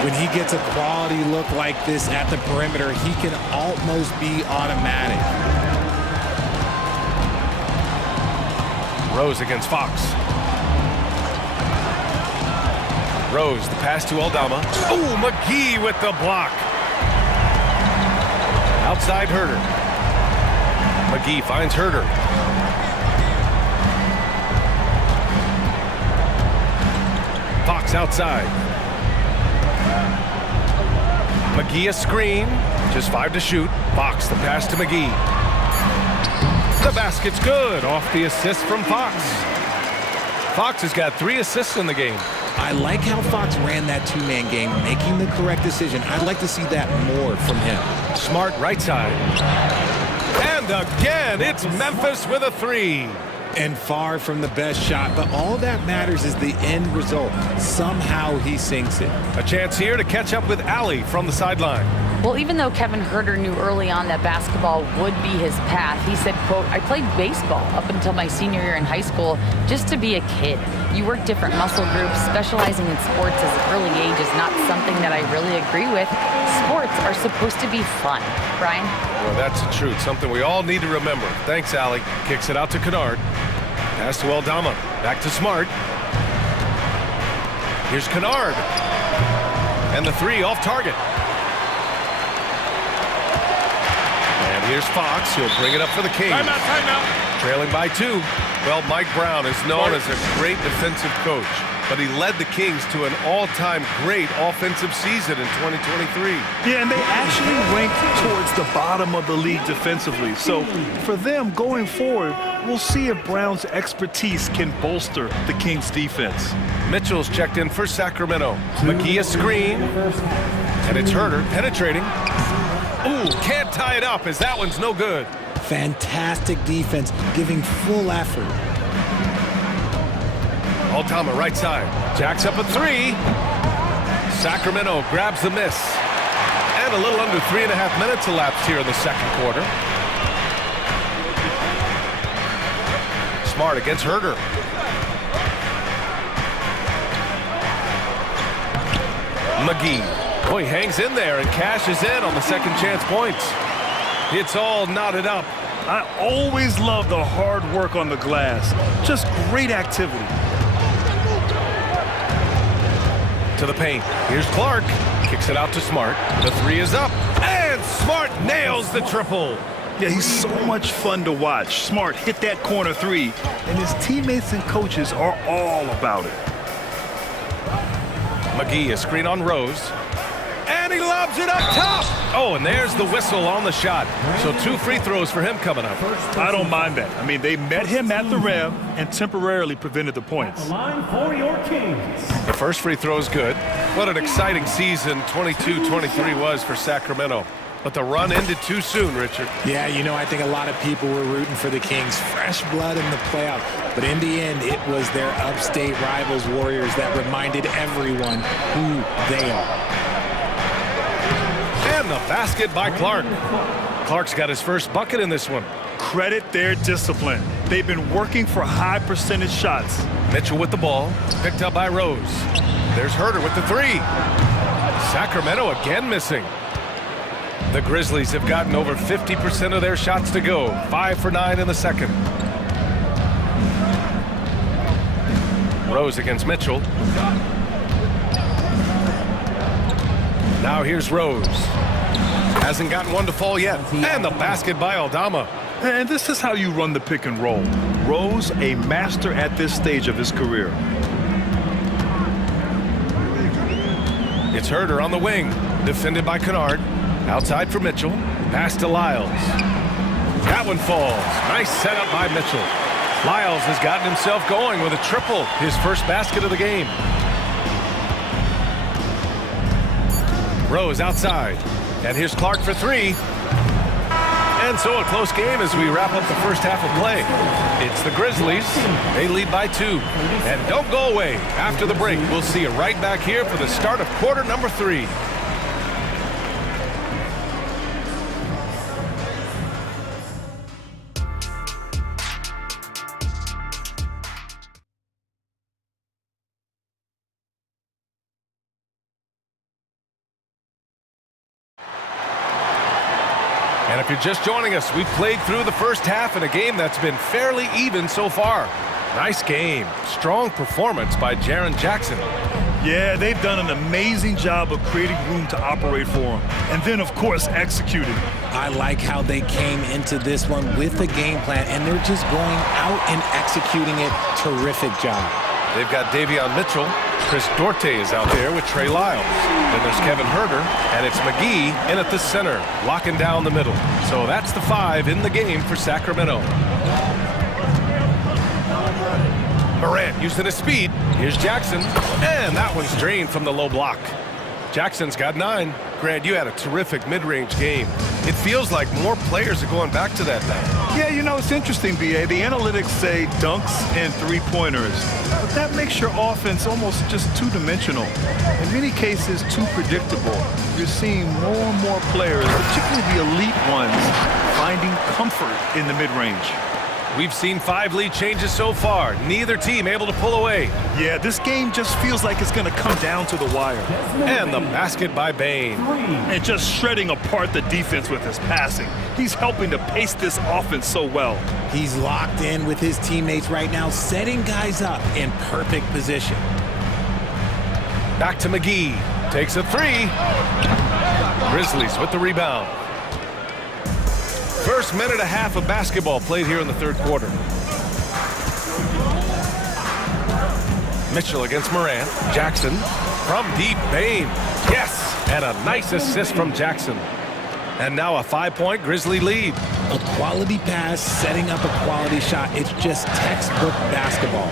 When he gets a quality look like this at the perimeter, he can almost be automatic. Rose against Fox. Rose, the pass to Aldama. Oh, McGee with the block. Outside Herter. McGee finds Herter. Fox outside. McGee a screen. Just 5 to shoot. Fox the pass to McGee. The basket's good off the assist from Fox. Fox has got 3 assists in the game. I like how Fox ran that 2-man game, making the correct decision. I'd like to see that more from him. Smart right side. And again, it's Memphis with a 3. And far from the best shot, but all that matters is the end result. Somehow he sinks it. A chance here to catch up with Allie from the sideline. Well, even though Kevin Herter knew early on that basketball would be his path, he said, quote, I played baseball up until my senior year in high school just to be a kid. You work different muscle groups. Specializing in sports as an early age is not something that I really agree with. Sports are supposed to be fun. Brian? Well, that's the truth. Something we all need to remember. Thanks, Allie. Kicks it out to Kennard. Pass to Aldama. Back to Smart. Here's Kennard. And the 3 off target. And here's Fox. He'll bring it up for the Kings. Timeout, timeout. Trailing by 2. Well, Mike Brown is known as a great defensive coach, but he led the Kings to an all-time great offensive season in 2023. Yeah, and they actually ranked towards the bottom of the league defensively. So for them going forward, we'll see if Brown's expertise can bolster the Kings' defense. Mitchell's checked in for Sacramento. McGee a screen, and it's Herter penetrating. Ooh, can't tie it up as that one's no good. Fantastic defense, giving full effort. Aldama right side. Jacks up a 3. Sacramento grabs the miss. And a little under 3.5 minutes elapsed here in the second quarter. Smart against Herder. McGee. Oh, he hangs in there and cashes in on the second chance points. It's all knotted up. I always love the hard work on the glass. Just great activity. To the paint. Here's Clark. Kicks it out to Smart. The three is up. And Smart nails the triple. Yeah, he's so much fun to watch. Smart hit that corner three, and his teammates and coaches are all about it. McGee, a screen on Rose. And he lobs it up top. Oh, and there's the whistle on the shot. So 2 free throws for him coming up. I don't mind that. I mean, they met him at the rim and temporarily prevented the points. The first free throw is good. What an exciting season 22-23 was for Sacramento. But the run ended too soon, Richard. Yeah, you know, I think a lot of people were rooting for the Kings. Fresh blood in the playoff. But in the end, it was their upstate rivals, Warriors, that reminded everyone who they are. And the basket by Clark. Clark's got his first bucket in this one. Credit their discipline. They've been working for high percentage shots. Mitchell with the ball, picked up by Rose. There's Herder with the three. Sacramento again missing. The Grizzlies have gotten over 50% of their shots to go. 5 for 9 in the second. Rose against Mitchell. Now here's Rose. Hasn't gotten one to fall yet. And the basket by Aldama. And this is how you run the pick and roll. Rose, a master at this stage of his career. It's Herder on the wing. Defended by Kennard. Outside for Mitchell. Pass to Lyles. That one falls. Nice setup by Mitchell. Lyles has gotten himself going with a triple. His first basket of the game. Rose outside. And here's Clark for three. And so a close game as we wrap up the first half of play. It's the Grizzlies. They lead by 2. And don't go away. After the break, we'll see you right back here for the start of quarter number 3. And if you're just joining us, we've played through the first half in a game that's been fairly even so far. Nice game. Strong performance by Jaren Jackson. Yeah, they've done an amazing job of creating room to operate for him. And then, of course, executing. I like how they came into this one with a game plan, and they're just going out and executing it. Terrific job. They've got Davion Mitchell. Chris Dorte is out there with Trey Lyles. Then there's Kevin Herder, and it's McGee in at the center, locking down the middle. So that's the 5 in the game for Sacramento. Morant using his speed. Here's Jackson, and that one's drained from the low block. Jackson's got 9. Grant, you had a terrific mid-range game. It feels like more players are going back to that now. Yeah, you know, it's interesting, B.A. The analytics say dunks and three-pointers. But that makes your offense almost just two-dimensional. In many cases, too predictable. You're seeing more and more players, particularly the elite ones, finding comfort in the mid-range. We've seen 5 lead changes so far. Neither team able to pull away. Yeah, this game just feels like it's going to come down to the wire. And the basket by Bane. And just shredding apart the defense with his passing. He's helping to pace this offense so well. He's locked in with his teammates right now, setting guys up in perfect position. Back to McGee. Takes a 3. Grizzlies with the rebound. First minute and a half of basketball played here in the third quarter. Mitchell against Morant. Jackson from deep. Bane. Yes! And a nice assist from Jackson. And now a 5-point Grizzly lead. A quality pass, setting up a quality shot. It's just textbook basketball.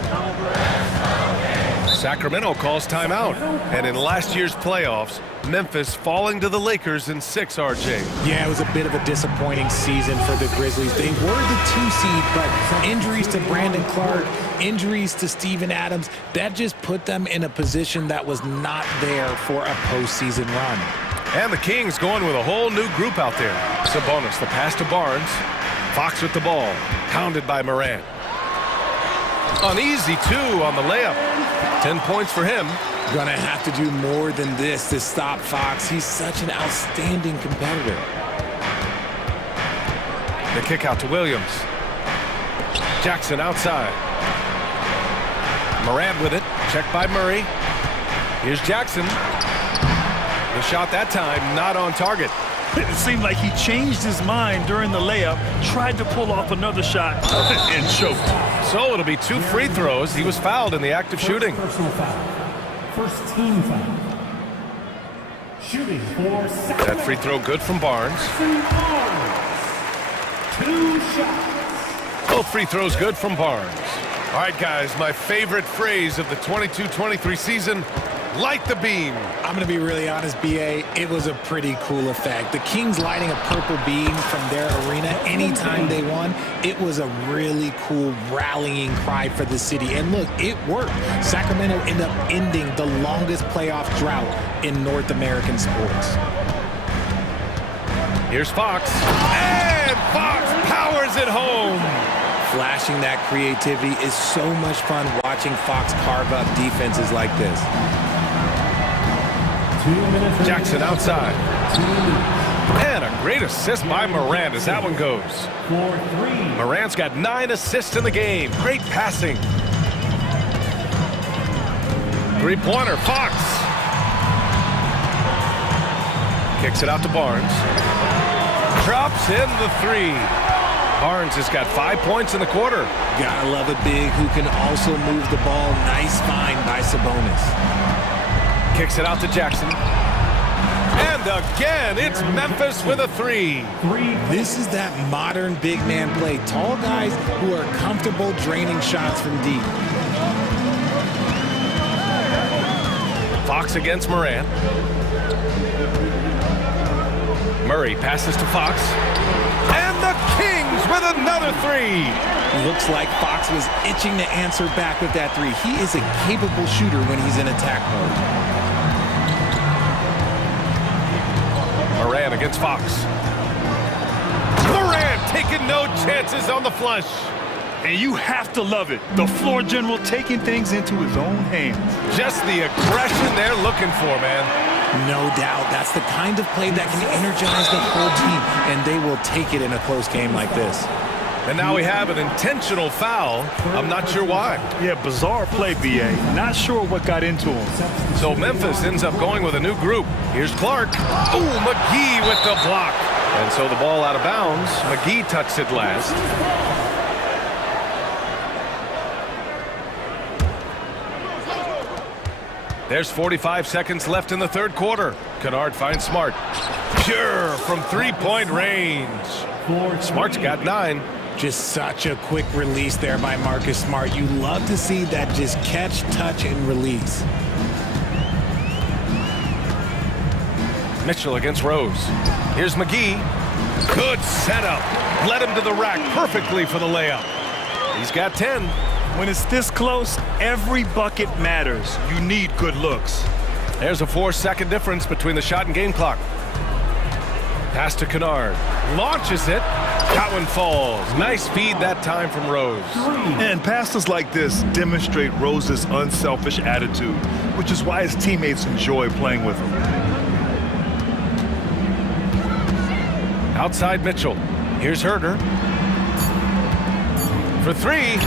Sacramento calls timeout. And in last year's playoffs, Memphis falling to the Lakers in 6, RJ. Yeah, it was a bit of a disappointing season for the Grizzlies. They were the 2 seed, but injuries to Brandon Clark, injuries to Steven Adams, that just put them in a position that was not there for a postseason run. And the Kings going with a whole new group out there. Sabonis, the pass to Barnes. Fox with the ball, pounded by Morant. An easy 2 on the layup. 10 points for him. Gonna have to do more than this to stop Fox. He's such an outstanding competitor. The kick out to Williams. Jackson outside. Morant with it. Checked by Murray. Here's Jackson. The shot that time not on target. It seemed like he changed his mind during the layup, tried to pull off another shot, and choked. So it'll be 2 free throws. He was fouled in the act of shooting. Personal foul. First team foul. Shooting for Sacramento. That free throw good from Barnes. 2 shots. Both free throws good from Barnes. All right, guys, my favorite phrase of the 22-23 season, light the beam. I'm going to be really honest, BA. It was a pretty cool effect. The Kings lighting a purple beam from their arena anytime they won. It was a really cool rallying cry for the city. And look, it worked. Sacramento ended up ending the longest playoff drought in North American sports. Here's Fox. And Fox powers it home. Flashing that creativity is so much fun watching Fox carve up defenses like this. Jackson outside. And a great assist by Morant as that one goes. Morant's got 9 assists in the game. Great passing. 3-pointer, Fox. Kicks it out to Barnes. Drops in the 3. Barnes has got 5 points in the quarter. Gotta love a big who can also move the ball. Nice find by Sabonis. Kicks it out to Jackson. And again, it's Memphis with a 3. This is that modern big man play. Tall guys who are comfortable draining shots from deep. Fox against Morant. Murray passes to Fox. And the Kings with another 3. Looks like Fox was itching to answer back with that 3. He is a capable shooter when he's in attack mode. Morant against Fox. Morant taking no chances on the flush. And you have to love it. The floor general taking things into his own hands. Just the aggression they're looking for, man. No doubt. That's the kind of play that can energize the whole team, and they will take it in a close game like this. And now we have an intentional foul. I'm not sure why. Yeah, bizarre play, BA. Not sure what got into him. So Memphis ends up going with a new group. Here's Clark. Oh, McGee with the block. And so the ball out of bounds. McGee touched it last. There's 45 seconds left in the third quarter. Kennard finds Smart. Pure from 3-point range. Smart's got 9. Just such a quick release there by Marcus Smart. You love to see that just catch, touch, and release. Mitchell against Rose. Here's McGee. Good setup. Led him to the rack perfectly for the layup. He's got 10. When it's this close, every bucket matters. You need good looks. There's a 4-second difference between the shot and game clock. Pass to Kennard. Launches it. That one falls. Nice feed that time from Rose. And passes like this demonstrate Rose's unselfish attitude, which is why his teammates enjoy playing with him. Outside Mitchell. Here's Herder. For 3.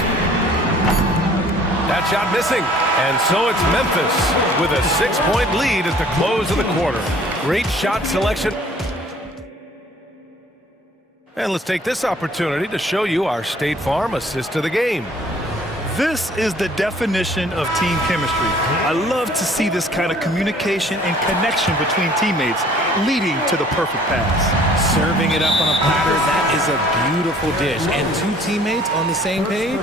That shot missing. And so it's Memphis with a 6-point lead at the close of the quarter. Great shot selection. And let's take this opportunity to show you our State Farm assist of the game. This is the definition of team chemistry. I love to see this kind of communication and connection between teammates leading to the perfect pass. Serving it up on a platter, that is a beautiful dish. And 2 teammates on the same page.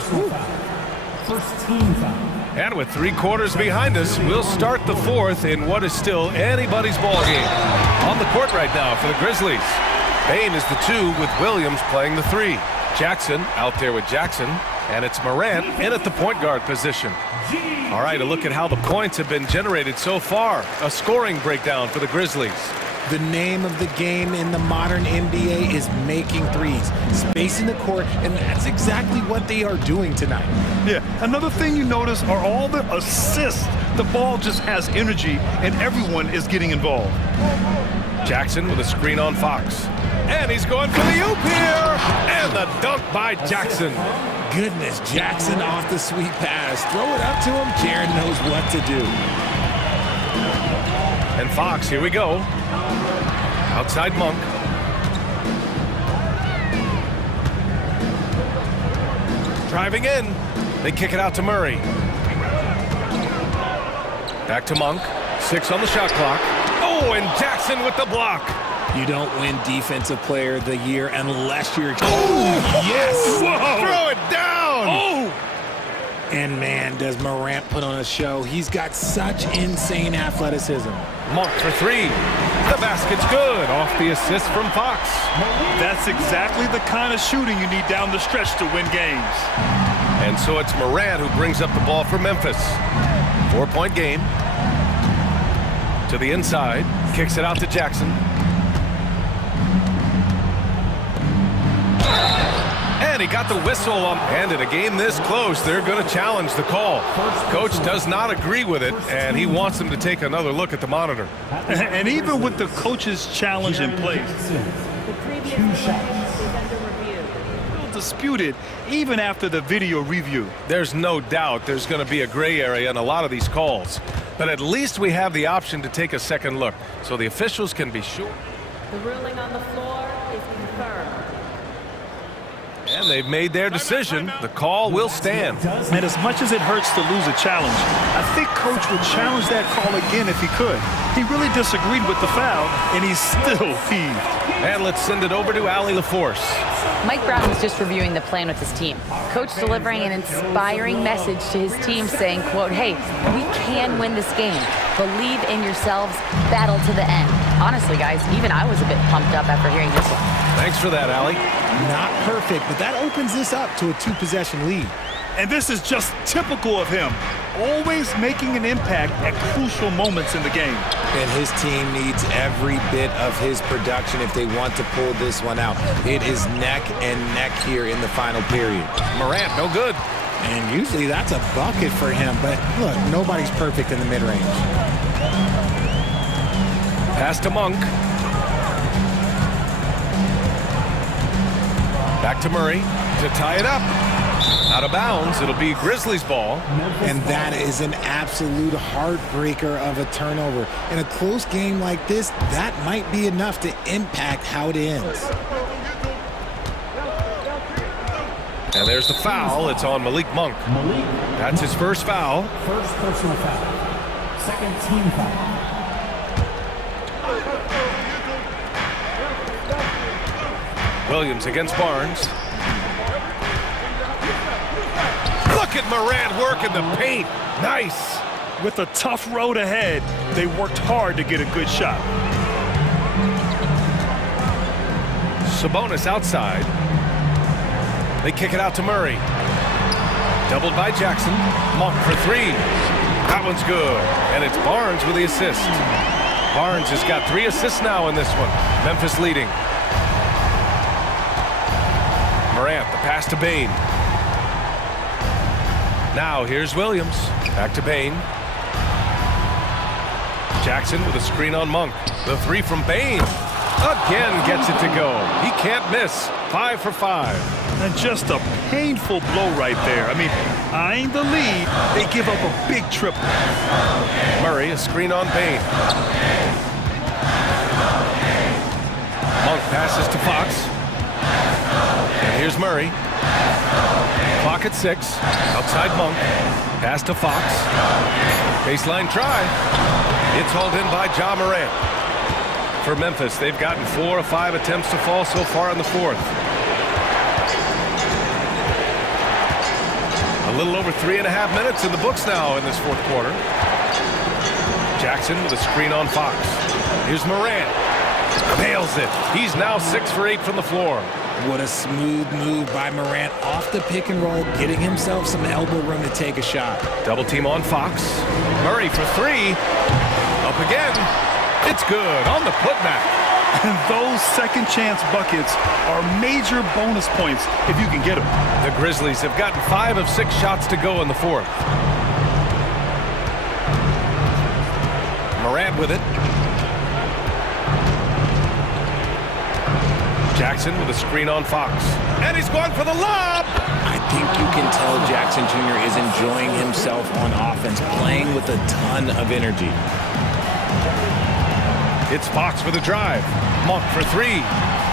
First team foul. And with 3 quarters behind us, we'll start the 4th in what is still anybody's ball game. On the court right now for the Grizzlies. Bain is the 2 with Williams playing the 3. Jackson out there with Jackson. And it's Morant in at the point guard position. All right, a look at how the points have been generated so far. A scoring breakdown for the Grizzlies. The name of the game in the modern NBA is making threes, spacing the court, and that's exactly what they are doing tonight. Yeah, another thing you notice are all the assists. The ball just has energy, and everyone is getting involved. Jackson with a screen on Fox. And he's going for the oop here! And the dunk by Jackson. Goodness, Jackson off the sweet pass. Throw it up to him. Jared knows what to do. And Fox, here we go. Outside Monk. Driving in. They kick it out to Murray. Back to Monk. 6 on the shot clock. Oh, and Jackson with the block. You don't win Defensive Player of the Year unless you're... Oh, yes! Whoa. Throw it down! Oh! And man, does Morant put on a show. He's got such insane athleticism. Monk for 3. The basket's good. Off the assist from Fox. That's exactly the kind of shooting you need down the stretch to win games. And so it's Morant who brings up the ball for Memphis. 4-point game. To the inside. Kicks it out to Jackson. And he got the whistle on. And in a game this close, they're going to challenge the call. Coach does not agree with it, and he wants them to take another look at the monitor. And even with the coach's challenge in place, disputed even after the video review. There's no doubt there's going to be a gray area in a lot of these calls. But at least we have the option to take a second look, so the officials can be sure. The ruling on the floor is confirmed. And they've made their decision. The call will stand. And as much as it hurts to lose a challenge, I think Coach would challenge that call again if he could. He really disagreed with the foul, and he's still heaved. And let's send it over to Allie LaForce. Mike Brown was just reviewing the plan with his team. Coach delivering an inspiring message to his team saying, quote, hey, we can win this game. Believe in yourselves. Battle to the end. Honestly, guys, even I was a bit pumped up after hearing this one. Thanks for that, Allie. Not perfect, but that opens this up to a 2-possession lead. And this is just typical of him. Always making an impact at crucial moments in the game. And his team needs every bit of his production if they want to pull this one out. It is neck and neck here in the final period. Morant, no good. And usually that's a bucket for him, but look, nobody's perfect in the mid-range. Pass to Monk. Back to Murray to tie it up. Out of bounds, it'll be Grizzlies ball. And that is an absolute heartbreaker of a turnover. In a close game like this, that might be enough to impact how it ends. And there's the foul. It's on Malik Monk. That's his first foul. First personal foul. Second team foul. Williams against Barnes. Look at Morant working the paint. Nice. With a tough road ahead, they worked hard to get a good shot. Sabonis outside. They kick it out to Murray. Doubled by Jackson. Monk for 3. That one's good. And it's Barnes with the assist. Barnes has got 3 assists now in this one. Memphis leading. Morant, the pass to Bain. Now here's Williams. Back to Bain. Jackson with a screen on Monk. The 3 from Bain. Again gets it to go. He can't miss. 5 for 5. And just a painful blow right there. I mean, eyeing the lead, they give up a big triple. Murray, a screen on Bain. Monk passes to Fox. And here's Murray. Clock at 6. Outside Monk. Pass to Fox. Baseline try. It's hauled in by Ja Morant. For Memphis, they've gotten 4 of 5 attempts to fall so far in the 4th. A little over 3.5 minutes in the books now in this 4th quarter. Jackson with a screen on Fox. Here's Morant. Nails it. He's now 6 for 8 from the floor. What a smooth move by Morant off the pick and roll, getting himself some elbow room to take a shot. Double team on Fox. Murray for 3. Up again. It's good on the putback. And those second chance buckets are major bonus points if you can get them. The Grizzlies have gotten 5 of 6 shots to go in the fourth. Morant with it. Jackson with a screen on Fox. And he's going for the lob! I think you can tell Jackson Jr. is enjoying himself on offense, playing with a ton of energy. It's Fox for the drive. Monk for 3.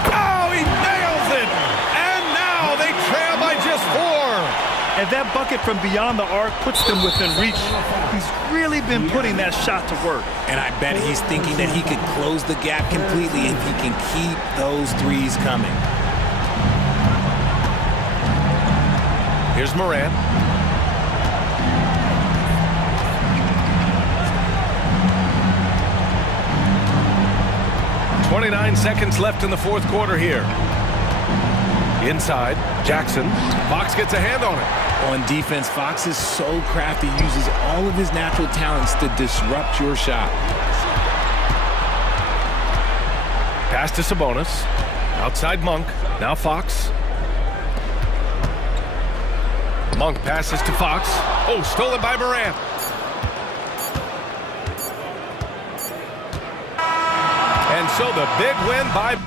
Oh, he nails it! And now they trail by just 4. And that bucket from beyond the arc puts them within reach. He's really been putting that shot to work. And I bet he's thinking that he could close the gap completely if he can keep those threes coming. Here's Morant. 29 seconds left in the fourth quarter here. Inside, Jackson. Fox gets a hand on it. On defense, Fox is so crafty, uses all of his natural talents to disrupt your shot. Pass to Sabonis. Outside Monk. Now Fox. Monk passes to Fox. Oh, stolen by Morant. And so the big win by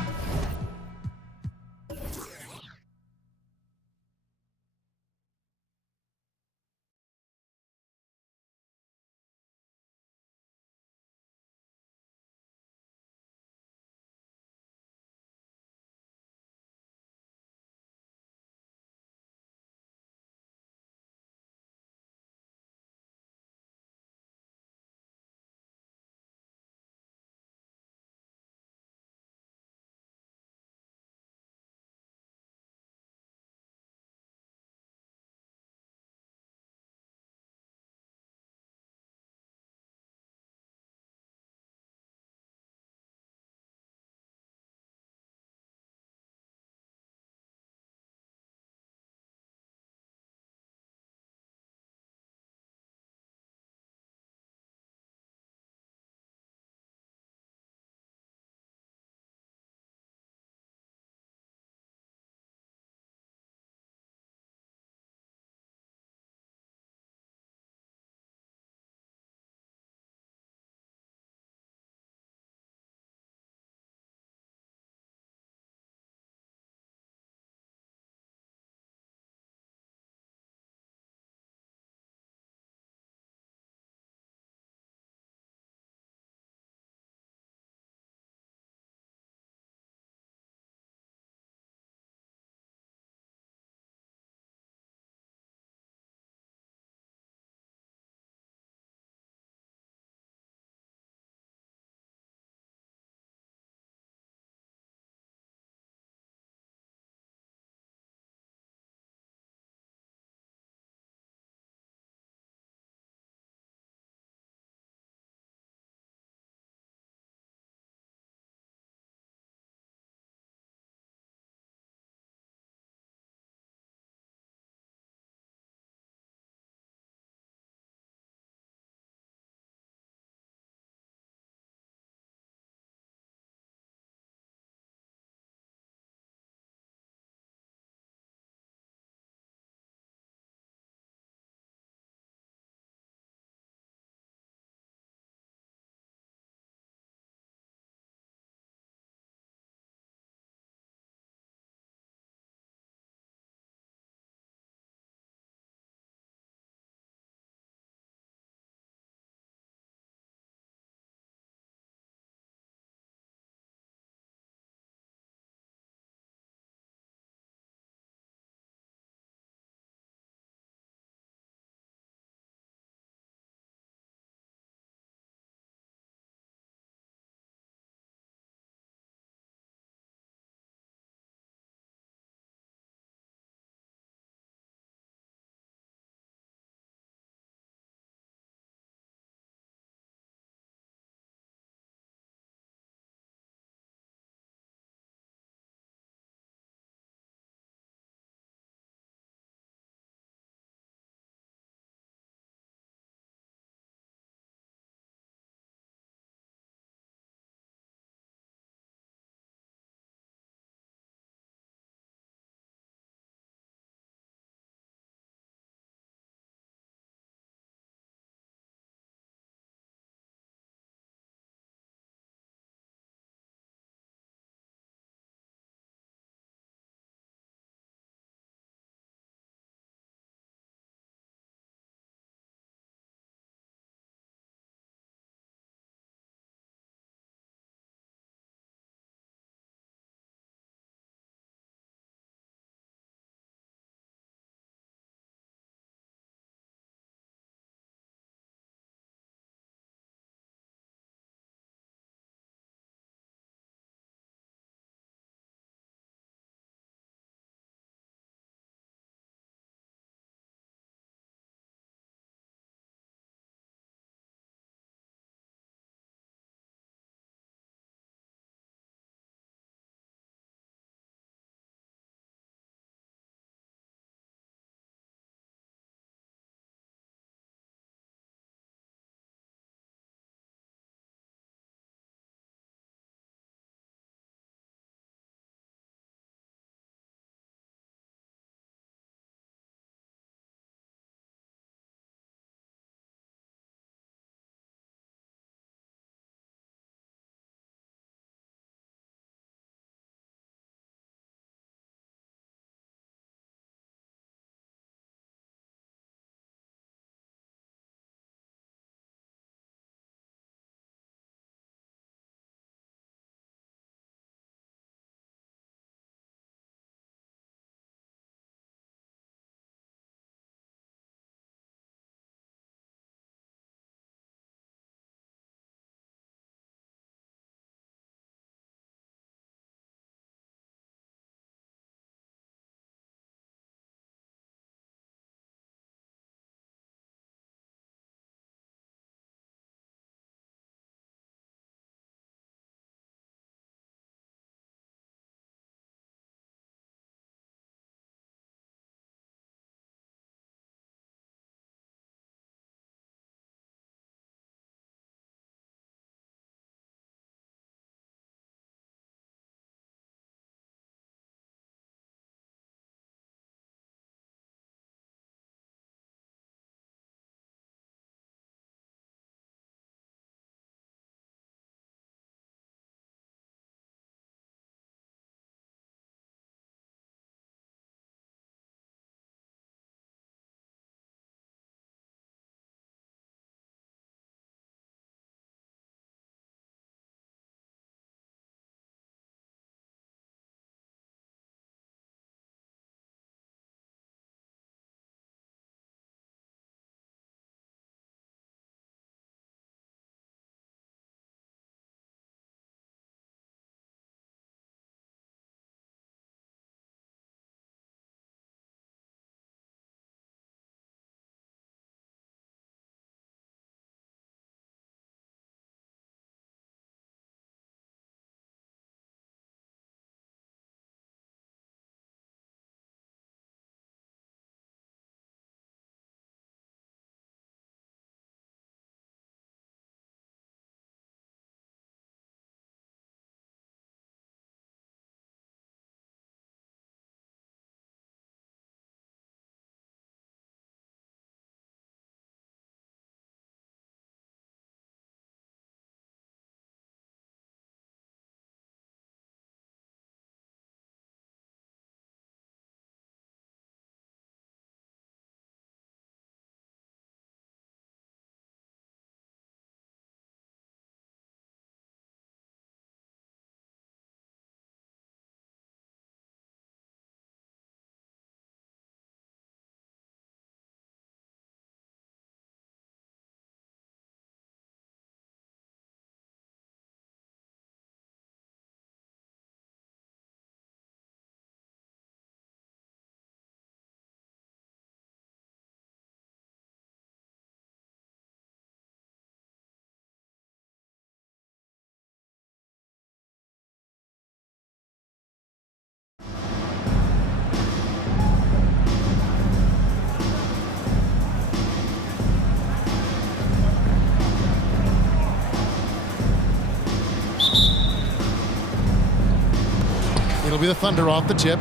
be the Thunder off the tip.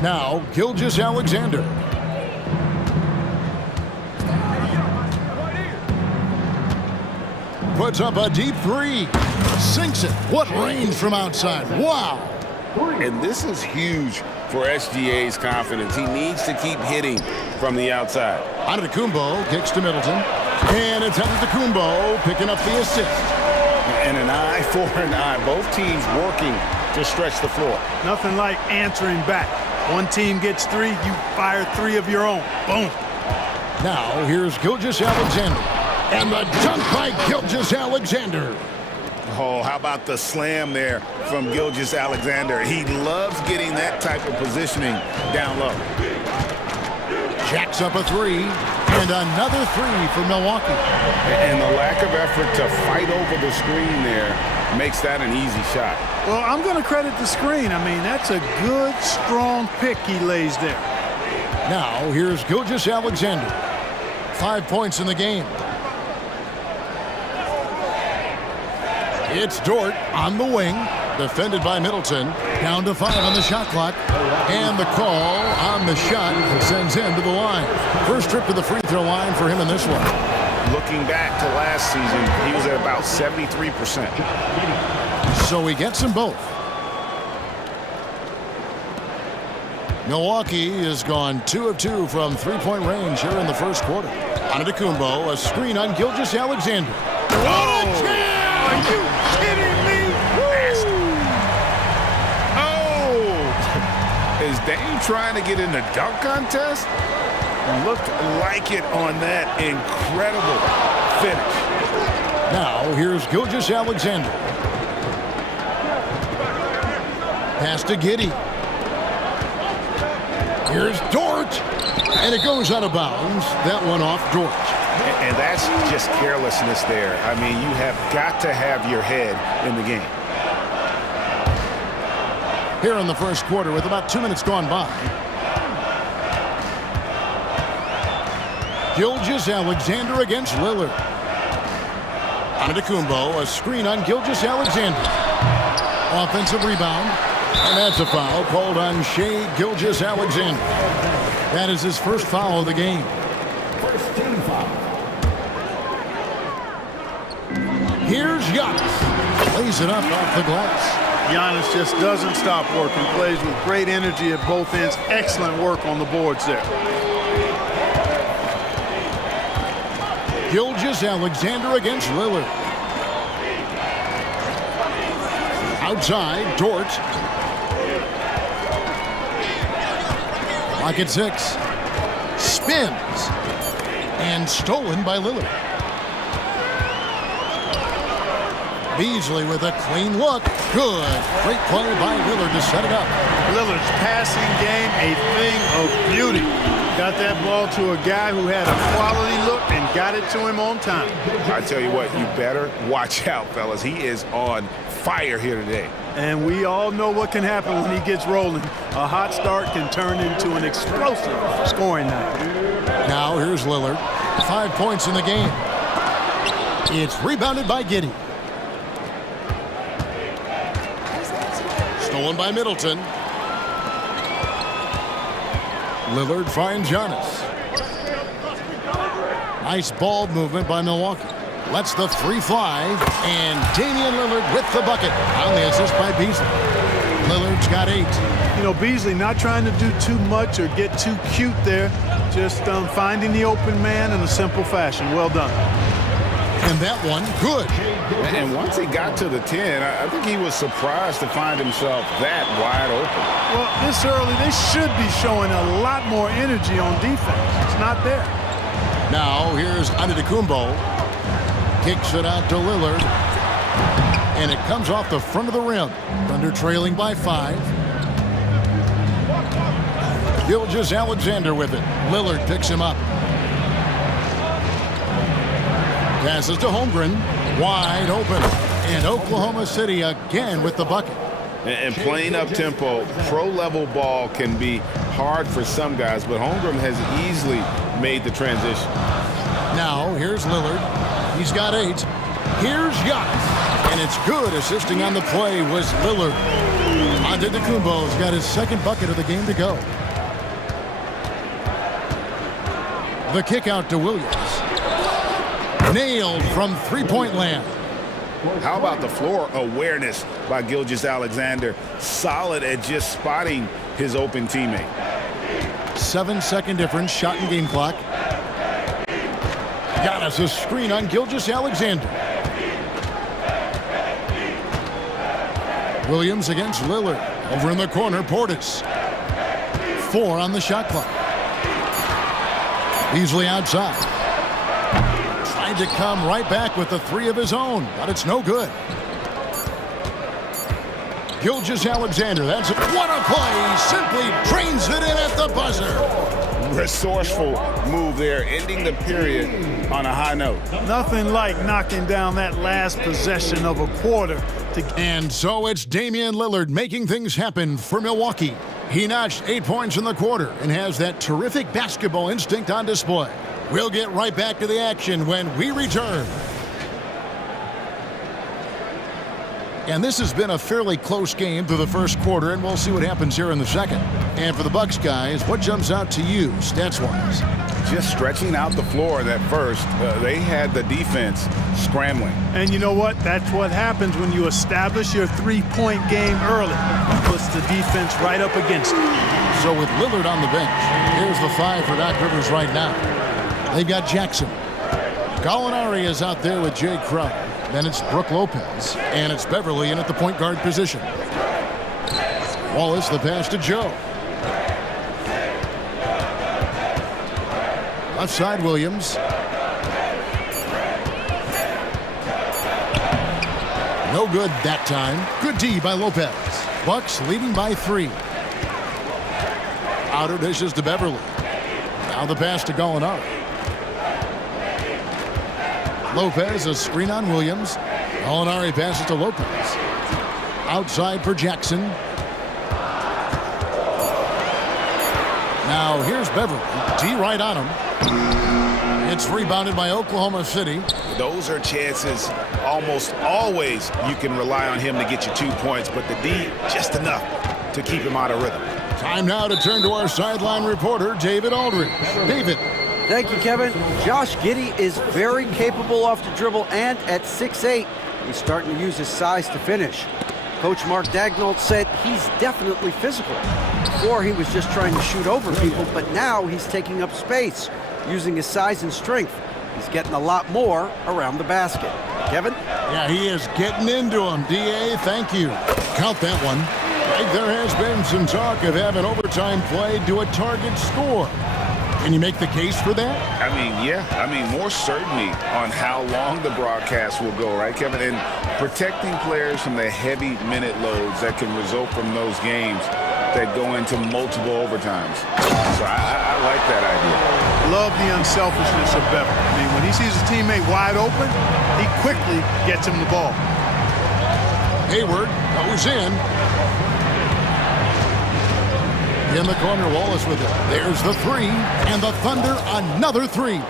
Now, Gilgeous-Alexander. Puts up a deep three. Sinks it. What range from outside. Wow. And this is huge for SGA's confidence. He needs to keep hitting from the outside. Antetokounmpo kicks to Middleton. And it's Antetokounmpo picking up the assist. And an eye for an eye. Both teams working to stretch the floor. Nothing like answering back. One team gets three, you fire three of your own. Boom. Now, here's Gilgeous-Alexander. And the dunk by Gilgeous-Alexander. Oh, how about the slam there from Gilgeous-Alexander? He loves getting that type of positioning down low. Jacks up a three. And another three for Milwaukee. And the lack of effort to fight over the screen there makes that an easy shot. Well, I'm going to credit the screen. I mean, that's a good, strong pick he lays there. Now, here's Gilgeous-Alexander. 5 points in the game. It's Dort on the wing, defended by Middleton. Down to 5 on the shot clock. And the call on the shot sends him to the line. First trip to the free throw line for him in this one. Looking back to last season, he was at about 73%. So he gets them both. Milwaukee has gone 2 of 2 from three-point range here in the first quarter. Antetokounmpo, a screen on Gilgeous-Alexander. What a jam! Are you kidding me? Is Dame trying to get in the dunk contest? Looked like it on that incredible finish. Now, here's Gilgeous-Alexander. Pass to Giddey. Here's Dort. And it goes out of bounds. That one off Dort. And that's just carelessness there. I mean, you have got to have your head in the game. Here in the first quarter with about 2 minutes gone by. Gilgeous-Alexander against Lillard. Antetokounmpo, a screen on Gilgeous-Alexander. Offensive rebound. And that's a foul called on Shai Gilgeous-Alexander. That is his first foul of the game. First team foul. Here's Giannis. Lays it up off the glass. Giannis just doesn't stop working. Plays with great energy at both ends. Excellent work on the boards there. Gilgeous-Alexander against Lillard. Outside, Dort. Lock at 6. Spins. And stolen by Lillard. Beasley with a clean look. Good. Great play by Lillard to set it up. Lillard's passing game, a thing of beauty. Got that ball to a guy who had a quality look and got it to him on time. I tell you what, you better watch out, fellas. He is on fire here today. And we all know what can happen when he gets rolling. A hot start can turn into an explosive scoring night. Now here's Lillard. 5 points in the game. It's rebounded by Giddey. Stolen by Middleton. Lillard finds Giannis. Nice ball movement by Milwaukee. Lets the three fly. And Damian Lillard with the bucket. On the assist by Beasley. Lillard's got 8. You know, Beasley not trying to do too much or get too cute there. Just finding the open man in a simple fashion. Well done. And that one, good. And once he got to the 10, I think he was surprised to find himself that wide open. Well, this early, they should be showing a lot more energy on defense. It's not there. Now, here's Antetokounmpo. Kicks it out to Lillard. And it comes off the front of the rim. Thunder trailing by 5. Gilgeous-Alexander with it. Lillard picks him up. Passes to Holmgren, wide open, and Oklahoma City again with the bucket. And playing up-tempo, pro-level ball can be hard for some guys, but Holmgren has easily made the transition. Now, here's Lillard. He's got 8. Here's Giannis, And it's good. Assisting on the play was Lillard. Antetokounmpo's got his second bucket of the game to go. The kick out to Williams. Nailed from three-point land. How about the floor awareness by Gilgeous-Alexander? Solid at just spotting his open teammate. 7-second difference, shot and game clock. Got us a screen on Gilgeous-Alexander. Williams against Lillard. Over in the corner, Portis. 4 on the shot clock. Beasley outside. Tried to come right back with the 3 of his own, but it's no good. Gilgeous-Alexander, that's it. What a play! Simply drains it in at the buzzer. Resourceful move there, ending the period on a high note. Nothing like knocking down that last possession of a quarter. And so it's Damian Lillard making things happen for Milwaukee. He notched 8 points in the quarter and has that terrific basketball instinct on display. We'll get right back to the action when we return. And this has been a fairly close game through the first quarter, and we'll see what happens here in the second. And for the Bucks guys, what jumps out to you stats-wise? Just stretching out the floor that first. They had the defense scrambling. And you know what? That's what happens when you establish your three-point game early. It puts the defense right up against it. So with Lillard on the bench, here's the 5 for Doc Rivers right now. They've got Jackson. Gallinari is out there with Jay Crowder. Then it's Brook Lopez, and it's Beverly in at the point guard position. Wallace, the pass to Joe. Left side, Williams. No good that time. Good D by Lopez. Bucks leading by 3. Outer dishes to Beverly. Now the pass to Gallinari. Lopez, a screen on Williams. Gallinari passes to Lopez. Outside for Jackson. Now here's Beverly. D right on him. It's rebounded by Oklahoma City. Those are chances almost always you can rely on him to get you 2 points, but the D just enough to keep him out of rhythm. Time now to turn to our sideline reporter, David Aldridge. David. Thank you, Kevin. Josh Giddey is very capable off the dribble, and at 6'8", he's starting to use his size to finish. Coach Mark Daigneault said he's definitely physical. Before, he was just trying to shoot over people, but now he's taking up space, using his size and strength. He's getting a lot more around the basket. Kevin? Yeah, he is getting into him. D.A., thank you. Count that one. Right, there has been some talk of having overtime play to a target score. Can you make the case for that? I mean, yeah. I mean, more certainty on how long the broadcast will go, right, Kevin? And protecting players from the heavy minute loads that can result from those games that go into multiple overtimes. So I like that idea. Love the unselfishness of Beverly. I mean, when he sees his teammate wide open, he quickly gets him the ball. Hayward goes in. In the corner, Wallace with it. There's the 3, and the Thunder another 3.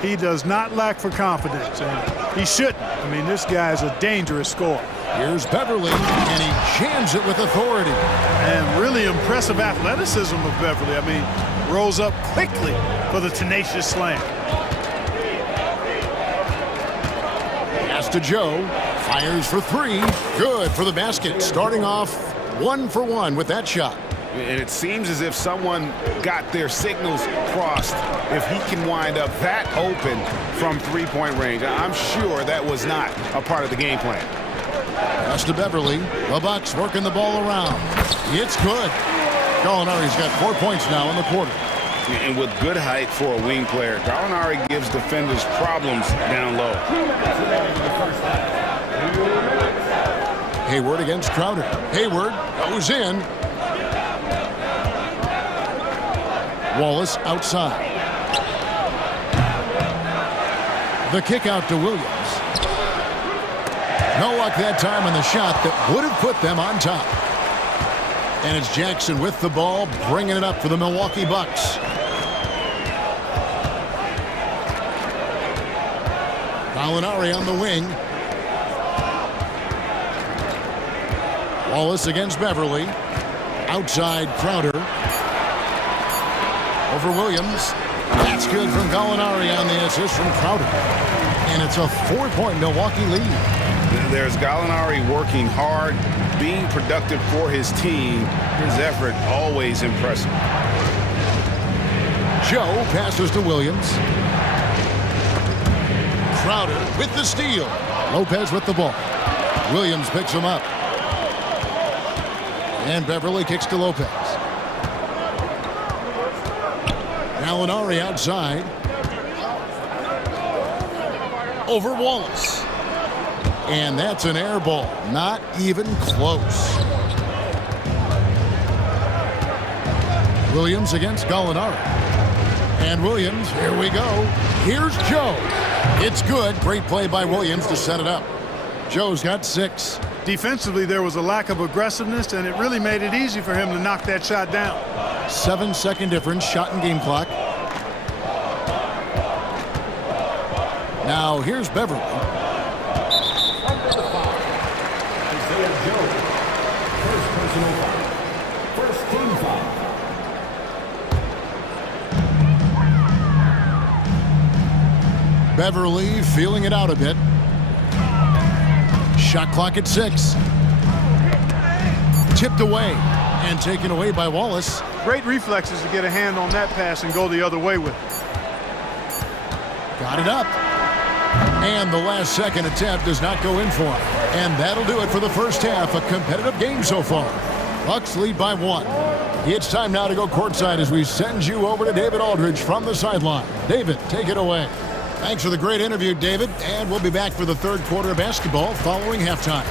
He does not lack for confidence, and he shouldn't. I mean, this guy's a dangerous scorer. Here's Beverly, and he jams it with authority. And really impressive athleticism of Beverly. I mean, rolls up quickly for the tenacious slam. Pass to Joe. Fires for 3. Good for the basket. Starting off 1 for 1 with that shot. And it seems as if someone got their signals crossed. If he can wind up that open from three-point range, I'm sure that was not a part of the game plan. Pass to Beverly. The Bucks working the ball around. It's good. Gallinari's got 4 points now in the quarter. And with good height for a wing player, Gallinari gives defenders problems down low. Hayward against Crowder. Hayward goes in. Wallace outside. The kick out to Williams. No luck that time on the shot that would have put them on top. And it's Jackson with the ball, bringing it up for the Milwaukee Bucks. Gallinari on the wing. Wallace against Beverly. Outside Crowder. Over Williams. That's good from Gallinari on the assist from Crowder. And it's a 4-point Milwaukee lead. There's Gallinari working hard, being productive for his team. His effort always impressive. Joe passes to Williams. Crowder with the steal. Lopez with the ball. Williams picks him up. And Beverly kicks to Lopez. Gallinari outside. Over Wallace. And that's an air ball. Not even close. Williams against Gallinari. And Williams, here we go. Here's Joe. It's good. Great play by Williams to set it up. Joe's got 6. Defensively, there was a lack of aggressiveness, and it really made it easy for him to knock that shot down. 7-second difference, shot and game clock. Now here's Beverly. First personal foul. First team foul. Beverly feeling it out a bit. Shot clock at 6. Tipped away and taken away by Wallace. Great reflexes to get a hand on that pass and go the other way with it. Got it up. And the last second attempt does not go in for him. And that'll do it for the first half. A competitive game so far. Bucks lead by 1. It's time now to go courtside as we send you over to David Aldridge from the sideline. David, take it away. Thanks for the great interview, David. And we'll be back for the third quarter of basketball following halftime.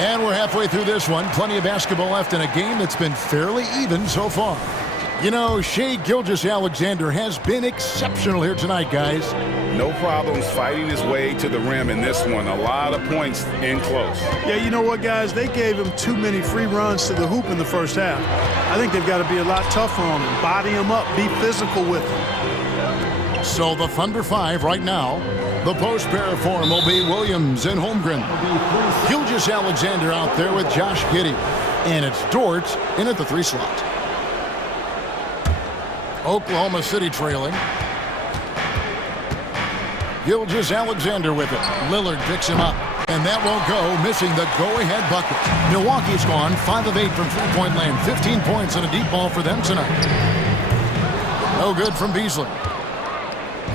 And we're halfway through this one. Plenty of basketball left in a game that's been fairly even so far. You know, Shai Gilgeous-Alexander has been exceptional here tonight, guys. No problems fighting his way to the rim in this one. A lot of points in close. Yeah, you know what, guys? They gave him too many free runs to the hoop in the first half. I think they've got to be a lot tougher on him. Body him up. Be physical with him. So the Thunder 5 right now. The post pair form will be Williams and Holmgren. Gilgeous-Alexander out there with Josh Giddey. And it's Dort in at the 3 slot. Oklahoma City trailing. Gilgeous-Alexander with it. Lillard picks him up. And that won't go, missing the go-ahead bucket. Milwaukee's gone 5 of 8 from three-point land. 15 points and a deep ball for them tonight. No good from Beasley.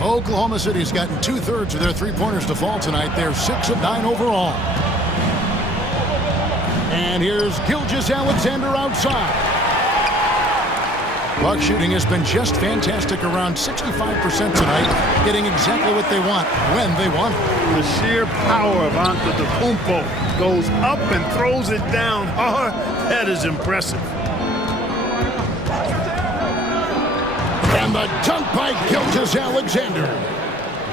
Oklahoma City's gotten 2/3 of their three-pointers to fall tonight. They're 6 of 9 overall. And here's Gilgeous-Alexander outside. Buck shooting has been just fantastic, around 65% tonight, getting exactly what they want, when they want it. The sheer power of Antetokounmpo goes up and throws it down hard. That is impressive. And the dunk by Gilgeous-Alexander.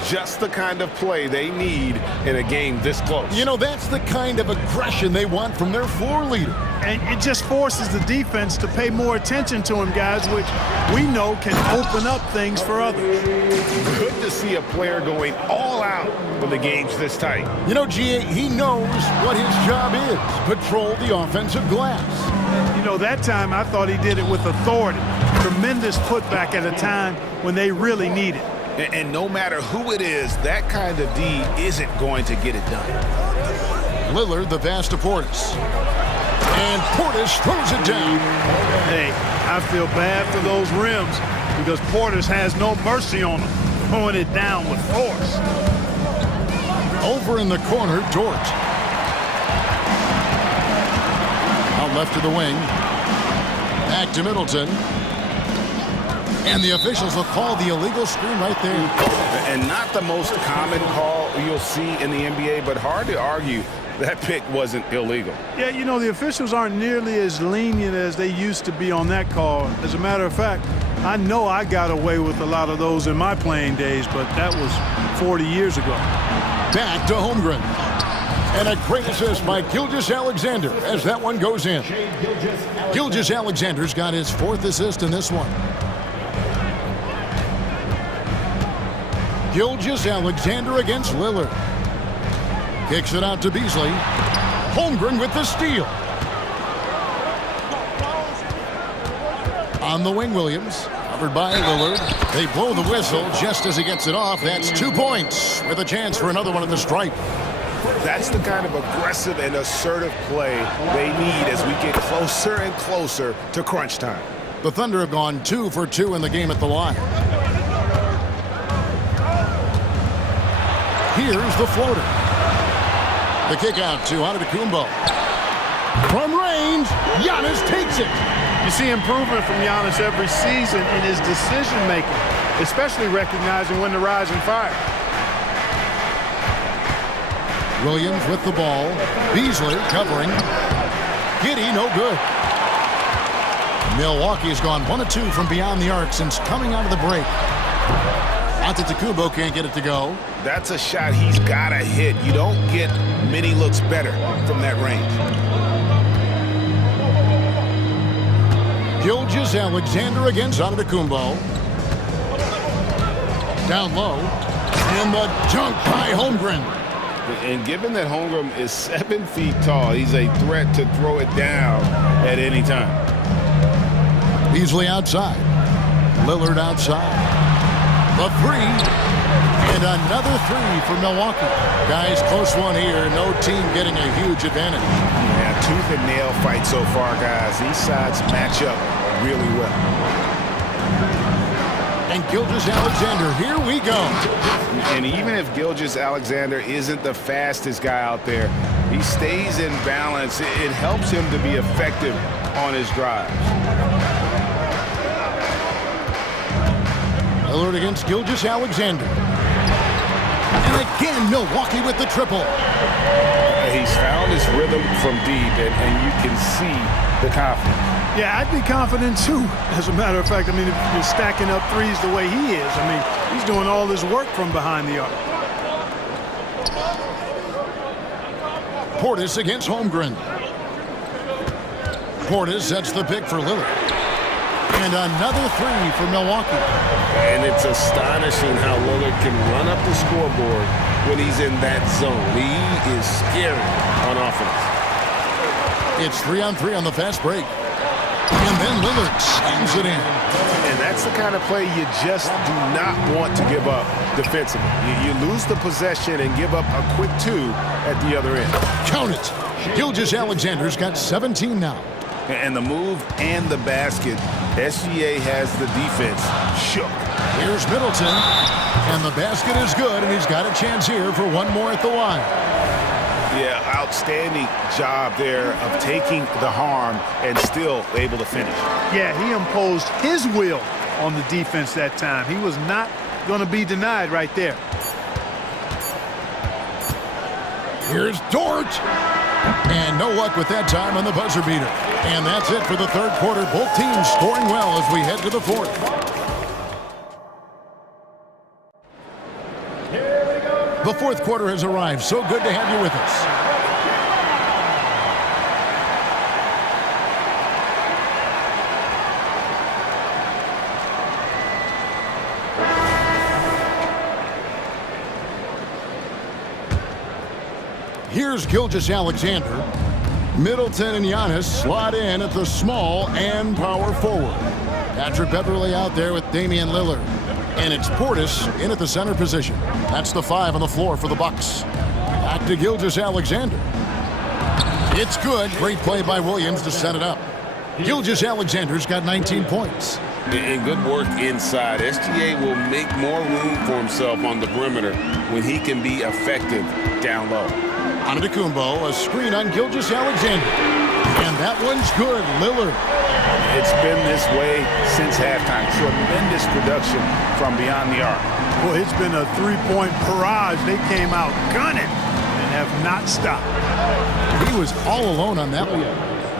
Just the kind of play they need in a game this close. You know, that's the kind of aggression they want from their floor leader. And it just forces the defense to pay more attention to him, guys, which we know can open up things for others. Good to see a player going all out when the game's this tight. You know, G.A., he knows what his job is. Patrol the offensive glass. You know, that time I thought he did it with authority. Tremendous putback at a time when they really need it. And no matter who it is, that kind of D isn't going to get it done. Lillard, the pass to Portis. And Portis throws it down. Hey, I feel bad for those rims because Portis has no mercy on them, throwing it down with force. Over in the corner, Dort. Out left to the wing. Back to Middleton. And the officials will call the illegal screen right there. And not the most common call you'll see in the NBA, but hard to argue that pick wasn't illegal. Yeah, you know, the officials aren't nearly as lenient as they used to be on that call. As a matter of fact, I know I got away with a lot of those in my playing days, but that was 40 years ago. Back to Holmgren. And a great assist by Gilgeous-Alexander as that one goes in. Gilgeous-Alexander's got his 4th assist in this one. Gilgeous-Alexander against Lillard. Kicks it out to Beasley. Holmgren with the steal. On the wing, Williams. Covered by Lillard. They blow the whistle just as he gets it off. That's 2 points with a chance for another one at the stripe. That's the kind of aggressive and assertive play they need as we get closer and closer to crunch time. The Thunder have gone 2 for 2 in the game at the line. Here's the floater. The kick out to Antetokounmpo. From range, Giannis takes it. You see improvement from Giannis every season in his decision-making, especially recognizing when to rise and fire. Williams with the ball. Beasley covering. Giddey, no good. Milwaukee's gone 1 of 2 from beyond the arc since coming out of the break. Antetokounmpo can't get it to go. That's a shot he's got to hit. You don't get many looks better from that range. Gilgeous-Alexander against Antetokounmpo. Down low. And the dunk by Holmgren. And given that Holmgren is 7 feet tall, he's a threat to throw it down at any time. Beasley outside. Lillard outside. The 3. And another 3 for Milwaukee. Guys, close one here. No team getting a huge advantage. Yeah, tooth and nail fight so far, guys. These sides match up really well. And Gilgeous-Alexander, here we go. And even if Gilgeous-Alexander isn't the fastest guy out there, he stays in balance. It helps him to be effective on his drive. Lillard against Gilgeous-Alexander. And again, Milwaukee with the triple. He's found his rhythm from deep, and you can see the confidence. Yeah, I'd be confident too. As a matter of fact, I mean, if you're stacking up threes the way he is, I mean, he's doing all this work from behind the arc. Portis against Holmgren. Portis sets the pick for Lillard. And another 3 for Milwaukee. And it's astonishing how Lillard can run up the scoreboard when he's in that zone. He is scary on offense. It's 3-on-3 on the fast break. And then Lillard slams it in. And that's the kind of play you just do not want to give up defensively. You lose the possession and give up a quick 2 at the other end. Count it. Gilgeous-Alexander's got 17 now. And the move and the basket, SGA has the defense shook. Here's Middleton. And the basket is good, and he's got a chance here for one more at the line. Yeah, outstanding job there of taking the harm and still able to finish. Yeah, he imposed his will on the defense that time. He was not going to be denied right there. Here's Dort. And no luck with that time on the buzzer beater. And that's it for the third quarter. Both teams scoring well as we head to the fourth. The fourth quarter has arrived. So good to have you with us. Here's Gilgeous-Alexander. Middleton and Giannis slot in at the small and power forward. Patrick Beverley out there with Damian Lillard. And it's Portis in at the center position. That's the 5 on the floor for the Bucks. Back to Gilgeous-Alexander. It's good. Great play by Williams to set it up. Gilgeous-Alexander's got 19 points. And good work inside. SGA will make more room for himself on the perimeter when he can be effective down low. Antetokounmpo, a screen on Gilgeous-Alexander. And that one's good. Lillard. It's been this way since halftime. Tremendous production from beyond the arc. Well, it's been a three-point barrage. They came out gunning and have not stopped. He was all alone on that one.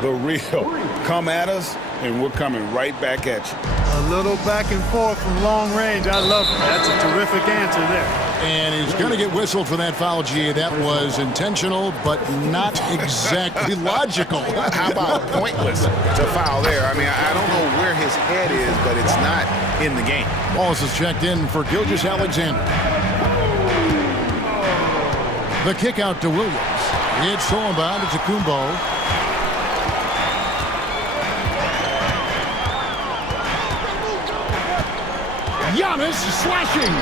The real. Come at us, and we're coming right back at you. A little back and forth from long range. I love it. That's a terrific answer there. And he's going to get whistled for that foul, G. That was intentional, but not exactly logical. How about pointless to foul there? I mean, I don't know where his head is, but it's not in the game. Wallace is checked in for Gilgeous-Alexander. The kick out to Williams. It's thrown bound to Kumbo. Giannis slashing.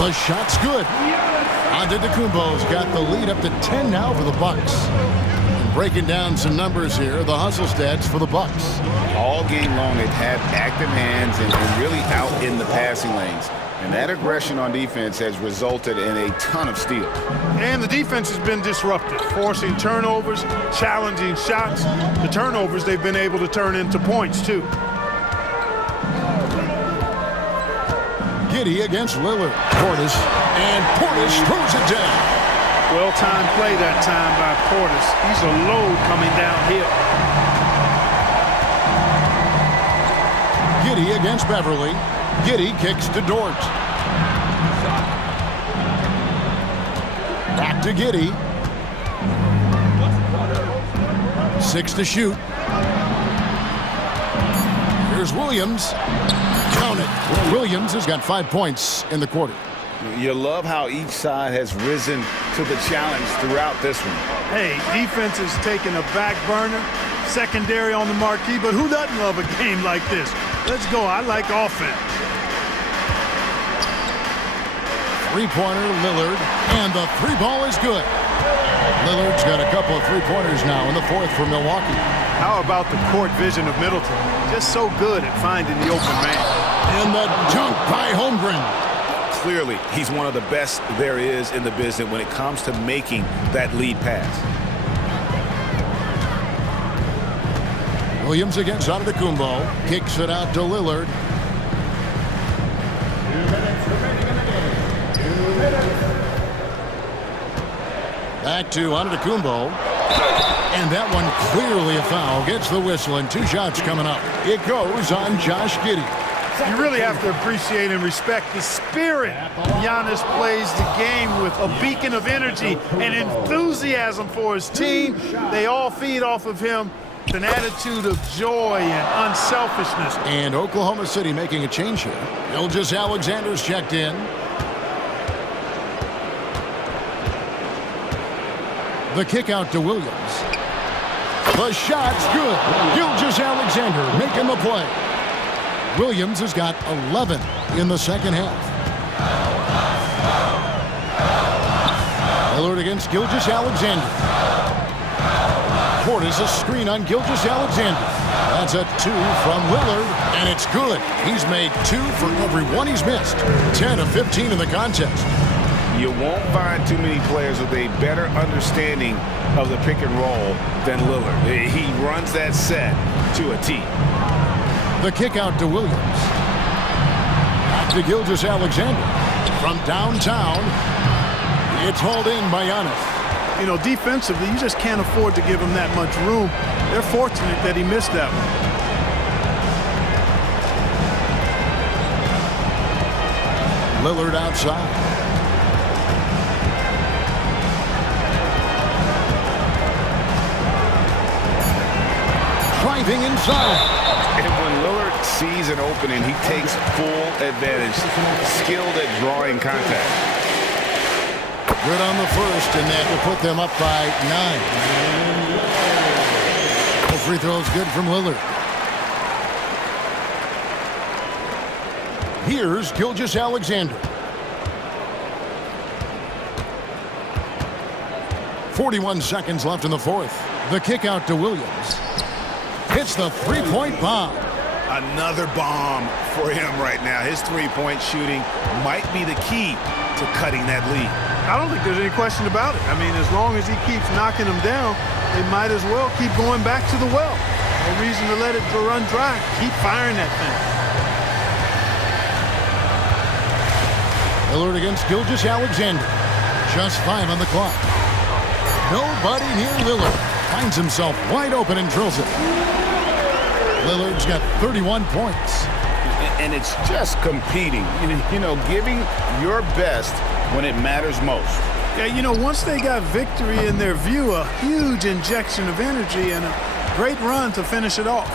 The shot's good. Antetokounmpo's got the lead up to 10 now for the Bucks. And breaking down some numbers here, the hustle stats for the Bucks. All game long, they've had active hands and really out in the passing lanes. And that aggression on defense has resulted in a ton of steals. And the defense has been disruptive, forcing turnovers, challenging shots. The turnovers they've been able to turn into points, too. Giddey against Lillard. Portis. And Portis throws it down. Well-timed play that time by Portis. He's a load coming downhill. Giddey against Beverly. Giddey kicks to Dort. Back to Giddey. 6 to shoot. Here's Williams. Count it. Williams has got 5 points in the quarter. You love how each side has risen to the challenge throughout this one. Hey, defense is taking a back burner, secondary on the marquee, but who doesn't love a game like this? Let's go. I like offense. Three-pointer, Lillard, and the three ball is good. Lillard's got a couple of three-pointers now in the fourth for Milwaukee. How about the court vision of Middleton? Just so good at finding the open man. And the dunk by Holmgren. Clearly, he's one of the best there is in the business when it comes to making that lead pass. Williams against Antetokounmpo. Kicks it out to Lillard. Back to Antetokounmpo. And that one clearly a foul. Gets the whistle and 2 shots coming up. It goes on Josh Giddey. You really have to appreciate and respect the spirit Giannis plays the game with. A beacon of energy and enthusiasm for his team. They all feed off of him. An attitude of joy and unselfishness. And Oklahoma City making a change here. Gilgeous-Alexander's checked in. The kick out to Williams. The shot's good. Gilgeous-Alexander making the play. Williams has got 11 in the second half. Lillard against Gilgeous-Alexander. Portis a screen on Gilgeous-Alexander. That's a 2 from Lillard, and it's good. He's made 2 for every one he's missed. 10 of 15 in the contest. You won't find too many players with a better understanding of the pick and roll than Lillard. He runs that set to a T. The kick out to Williams. Back to Gilgeous-Alexander. From downtown, it's hauled in by Giannis. You know, defensively, you just can't afford to give him that much room. They're fortunate that he missed that one. Lillard outside. Driving inside. And when Lillard sees an opening, he takes full advantage. Skilled at drawing contact. Good on the first, and that will put them up by 9. The free throw is good from Lillard. Here's Gilgeous-Alexander. 41 seconds left in the fourth. The kick out to Williams. Hits the three-point bomb. Another bomb for him right now. His three-point shooting might be the key to cutting that lead. I don't think there's any question about it. I mean, as long as he keeps knocking them down, they might as well keep going back to the well. No reason to let it run dry. Keep firing that thing. Lillard against Gilgeous-Alexander. Just 5 on the clock. Nobody near Lillard. Finds himself wide open and drills it. Lillard's got 31 points. and it's just competing, you know, giving your best when it matters most. Yeah, you know, once they got victory in their view, a huge injection of energy and a great run to finish it off.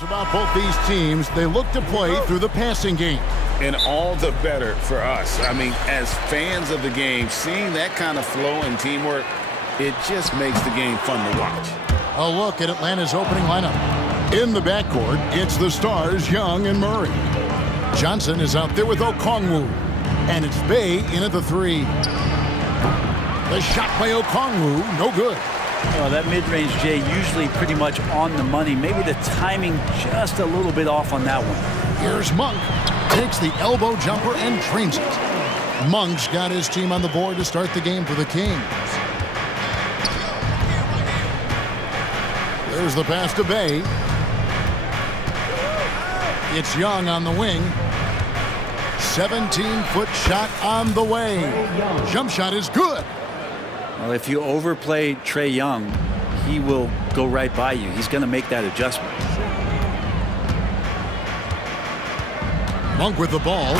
About both these teams, they look to play through the passing game. And all the better for us. I mean, as fans of the game, seeing that kind of flow and teamwork, it just makes the game fun to watch. A look at Atlanta's opening lineup. In the backcourt, it's the stars Young and Murray. Johnson is out there with Okongwu. And it's Bay in at the three. The shot by Okongwu, no good. Well, that mid-range, Jay, usually pretty much on the money. Maybe the timing just a little bit off on that one. Here's Monk. Takes the elbow jumper and trains it. Monk's got his team on the board to start the game for the Kings. There's the pass to Bay. It's Young on the wing. 17-foot shot on the way. Jump shot is good. Well, if you overplay Trae Young, he will go right by you. He's going to make that adjustment. Monk with the ball.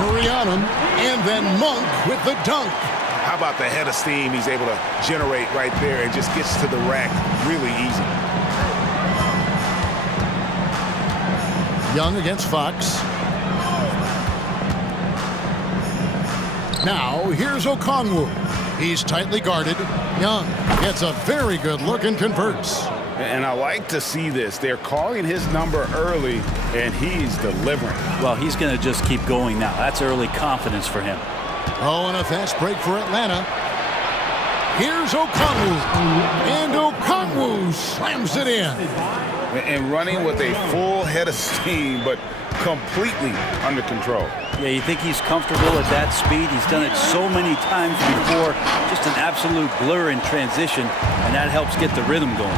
Murray on him. And then Monk with the dunk. How about the head of steam he's able to generate right there and just gets to the rack really easy. Young against Fox. Now, here's Okongwu. He's tightly guarded. Young gets a very good look and converts. And I like to see this. They're calling his number early, and he's delivering. Well, he's going to just keep going now. That's early confidence for him. Oh, and a fast break for Atlanta. Here's Okongwu. And Okongwu slams it in. And running with a full head of steam, but completely under control. Yeah, you think he's comfortable at that speed. He's done it so many times before. Just an absolute blur in transition, and that helps get the rhythm going.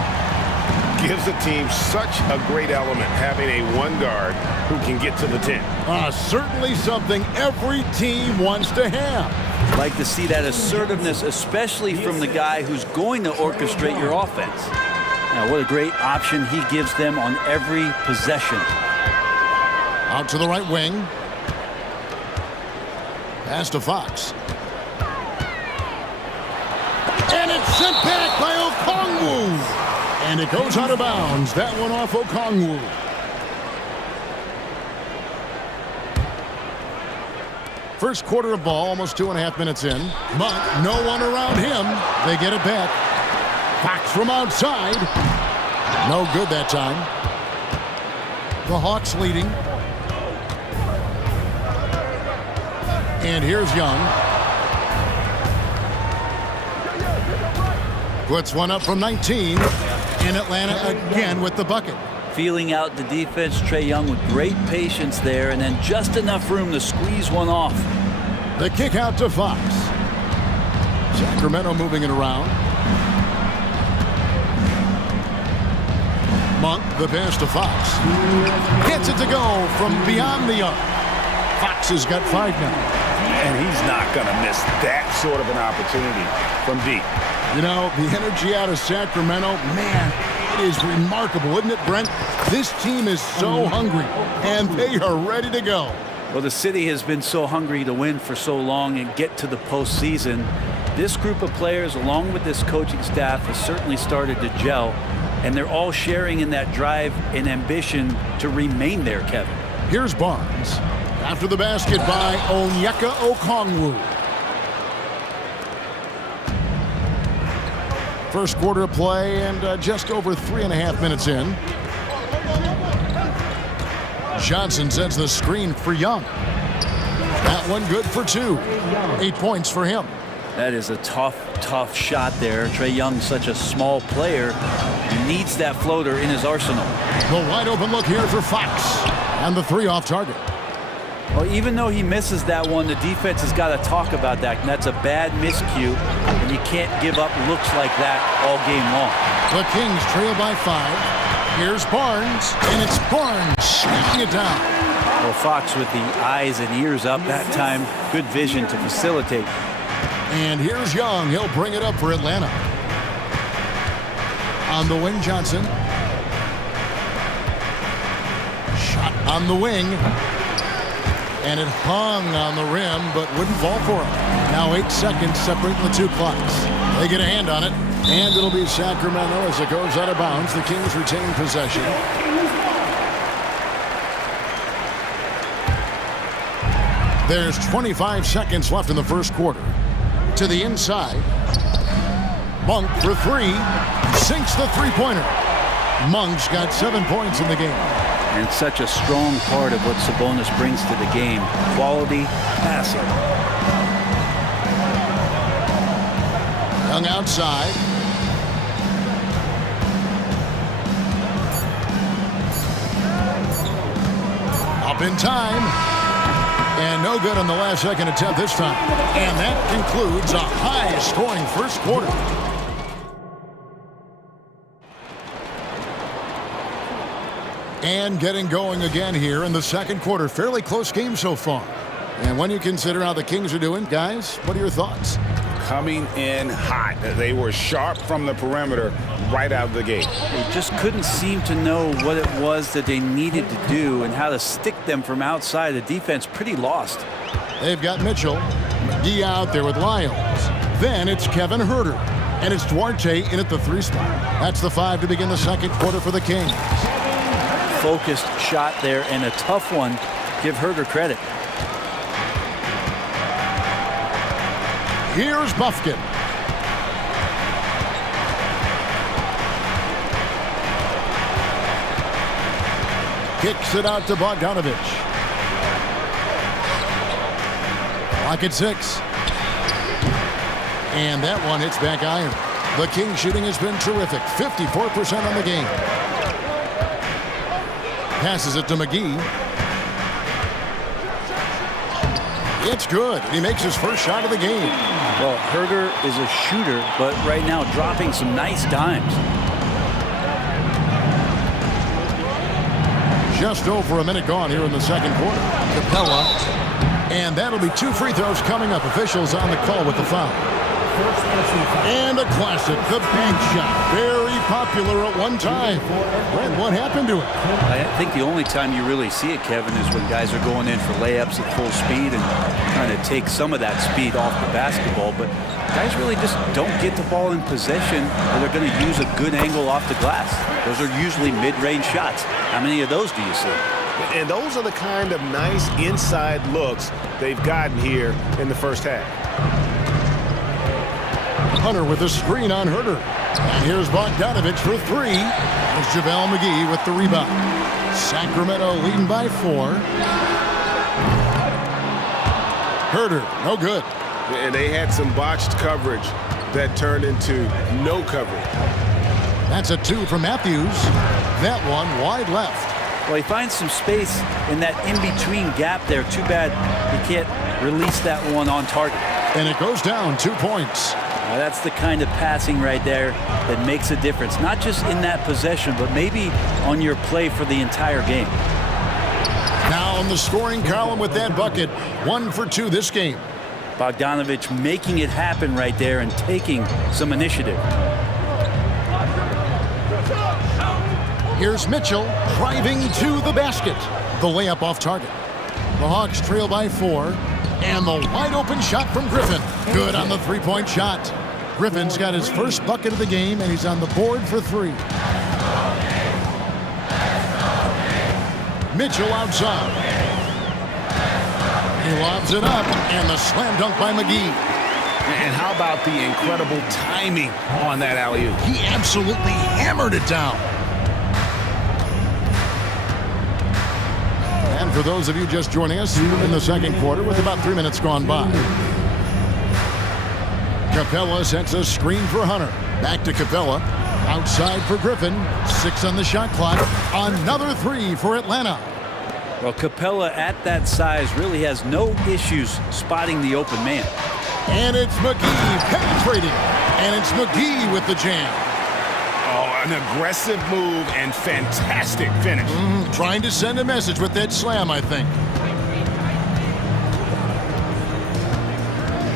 Gives the team such a great element having a one guard who can get to the 10. Certainly something every team wants to have. Like to see that assertiveness, especially from the guy who's going to orchestrate your offense. Now, what a great option he gives them on every possession. Out to the right wing. Pass to Fox. And it's sent back by Okongwu. And it goes out of bounds. That one off Okongwu. First quarter of ball, almost 2.5 minutes in. Monk, no one around him. They get it back. Fox from outside. No good that time. The Hawks leading. And here's Young. Puts one up from 19. And Atlanta again with the bucket. Feeling out the defense, Trae Young with great patience there, and then just enough room to squeeze one off. The kick out to Fox. Sacramento moving it around. Monk, the pass to Fox. Gets it to go from beyond the arc. Fox has got 5 now. And he's not going to miss that sort of an opportunity from deep. You know, the energy out of Sacramento, man, it is remarkable, isn't it, Brent? This team is so hungry, and they are ready to go. Well, the city has been so hungry to win for so long and get to the postseason. This group of players, along with this coaching staff, has certainly started to gel, and they're all sharing in that drive and ambition to remain there, Kevin. Here's Barnes. After the basket by Onyeka Okongwu. First quarter of play and just over 3.5 minutes in. Johnson sends the screen for Young. That one good for 2. 8 points for him. That is a tough shot there. Trae Young, such a small player, needs that floater in his arsenal. The wide open look here for Fox. And the 3 off target. Well, even though he misses that one, the defense has got to talk about that. And that's a bad miscue, and you can't give up looks like that all game long. The Kings trail by 5. Here's Barnes, and it's Barnes snapping it down. Well, Fox with the eyes and ears up that time. Good vision to facilitate. And here's Young. He'll bring it up for Atlanta. On the wing, Johnson. Shot on the wing. And it hung on the rim, but wouldn't fall for him. Now 8 seconds separating the 2 clocks. They get a hand on it, and it'll be Sacramento as it goes out of bounds. The Kings retain possession. There's 25 seconds left in the first quarter. To the inside. Monk for three. Sinks the three-pointer. Monk's got 7 points in the game. And such a strong part of what Sabonis brings to the game. Quality passing. Young outside. Up in time. And no good on the last second attempt this time. And that concludes a high-scoring first quarter. And getting going again here in the second quarter. Fairly close game so far. And when you consider how the Kings are doing, guys, what are your thoughts? Coming in hot. They were sharp from the perimeter right out of the gate. They just couldn't seem to know what it was that they needed to do and how to stick them from outside. The defense pretty lost. They've got Mitchell. McGee out there with Lyles. Then it's Kevin Huerter. And it's Duarte in at the 3 spot. That's the 5 to begin the second quarter for the Kings. Focused shot there and a tough one. Give Huerter credit. Here's Bufkin. Kicks it out to Bogdanovich. Clock at 6. And that one hits back iron. The Kings shooting has been terrific. 54% on the game. Passes it to McGee. It's good. He makes his first shot of the game. Well, Huerter is a shooter, but right now dropping some nice dimes. Just over a minute gone here in the second quarter. Capella. And that'll be 2 free throws coming up. Officials on the call with the foul. And a classic, the bank shot. Very popular at one time. Brent, what happened to it? I think the only time you really see it, Kevin, is when guys are going in for layups at full speed and trying to take some of that speed off the basketball. But guys really just don't get the ball in possession, or they're going to use a good angle off the glass. Those are usually mid-range shots. How many of those do you see? And those are the kind of nice inside looks they've gotten here in the first half. Hunter with a screen on Huerter. And here's Bogdanovich for 3. There's JaVale McGee with the rebound. Sacramento leading by 4. Huerter, no good. And they had some botched coverage that turned into no coverage. That's a 2 from Matthews. That one wide left. Well, he finds some space in that in-between gap there. Too bad he can't release that one on target. And it goes down 2 points. Now that's the kind of passing right there that makes a difference. Not just in that possession, but maybe on your play for the entire game. Now on the scoring column with that bucket. 1 for 2 this game. Bogdanovich making it happen right there and taking some initiative. Here's Mitchell driving to the basket. The layup off target. The Hawks trail by 4. And the wide open shot from Griffin. Good on the 3-point shot. Griffin's got his first bucket of the game, and he's on the board for 3. Mitchell outside. He lobs it up, and the slam dunk by McGee. And how about the incredible timing on that alley-oop? He absolutely hammered it down. And for those of you just joining us in the second quarter with about 3 minutes gone by. Capella sets a screen for Hunter. Back to Capella. Outside for Griffin. 6 on the shot clock. Another 3 for Atlanta. Well, Capella at that size really has no issues spotting the open man. And it's McGee penetrating. And it's McGee with the jam. Oh, an aggressive move and fantastic finish. Trying to send a message with that slam, I think.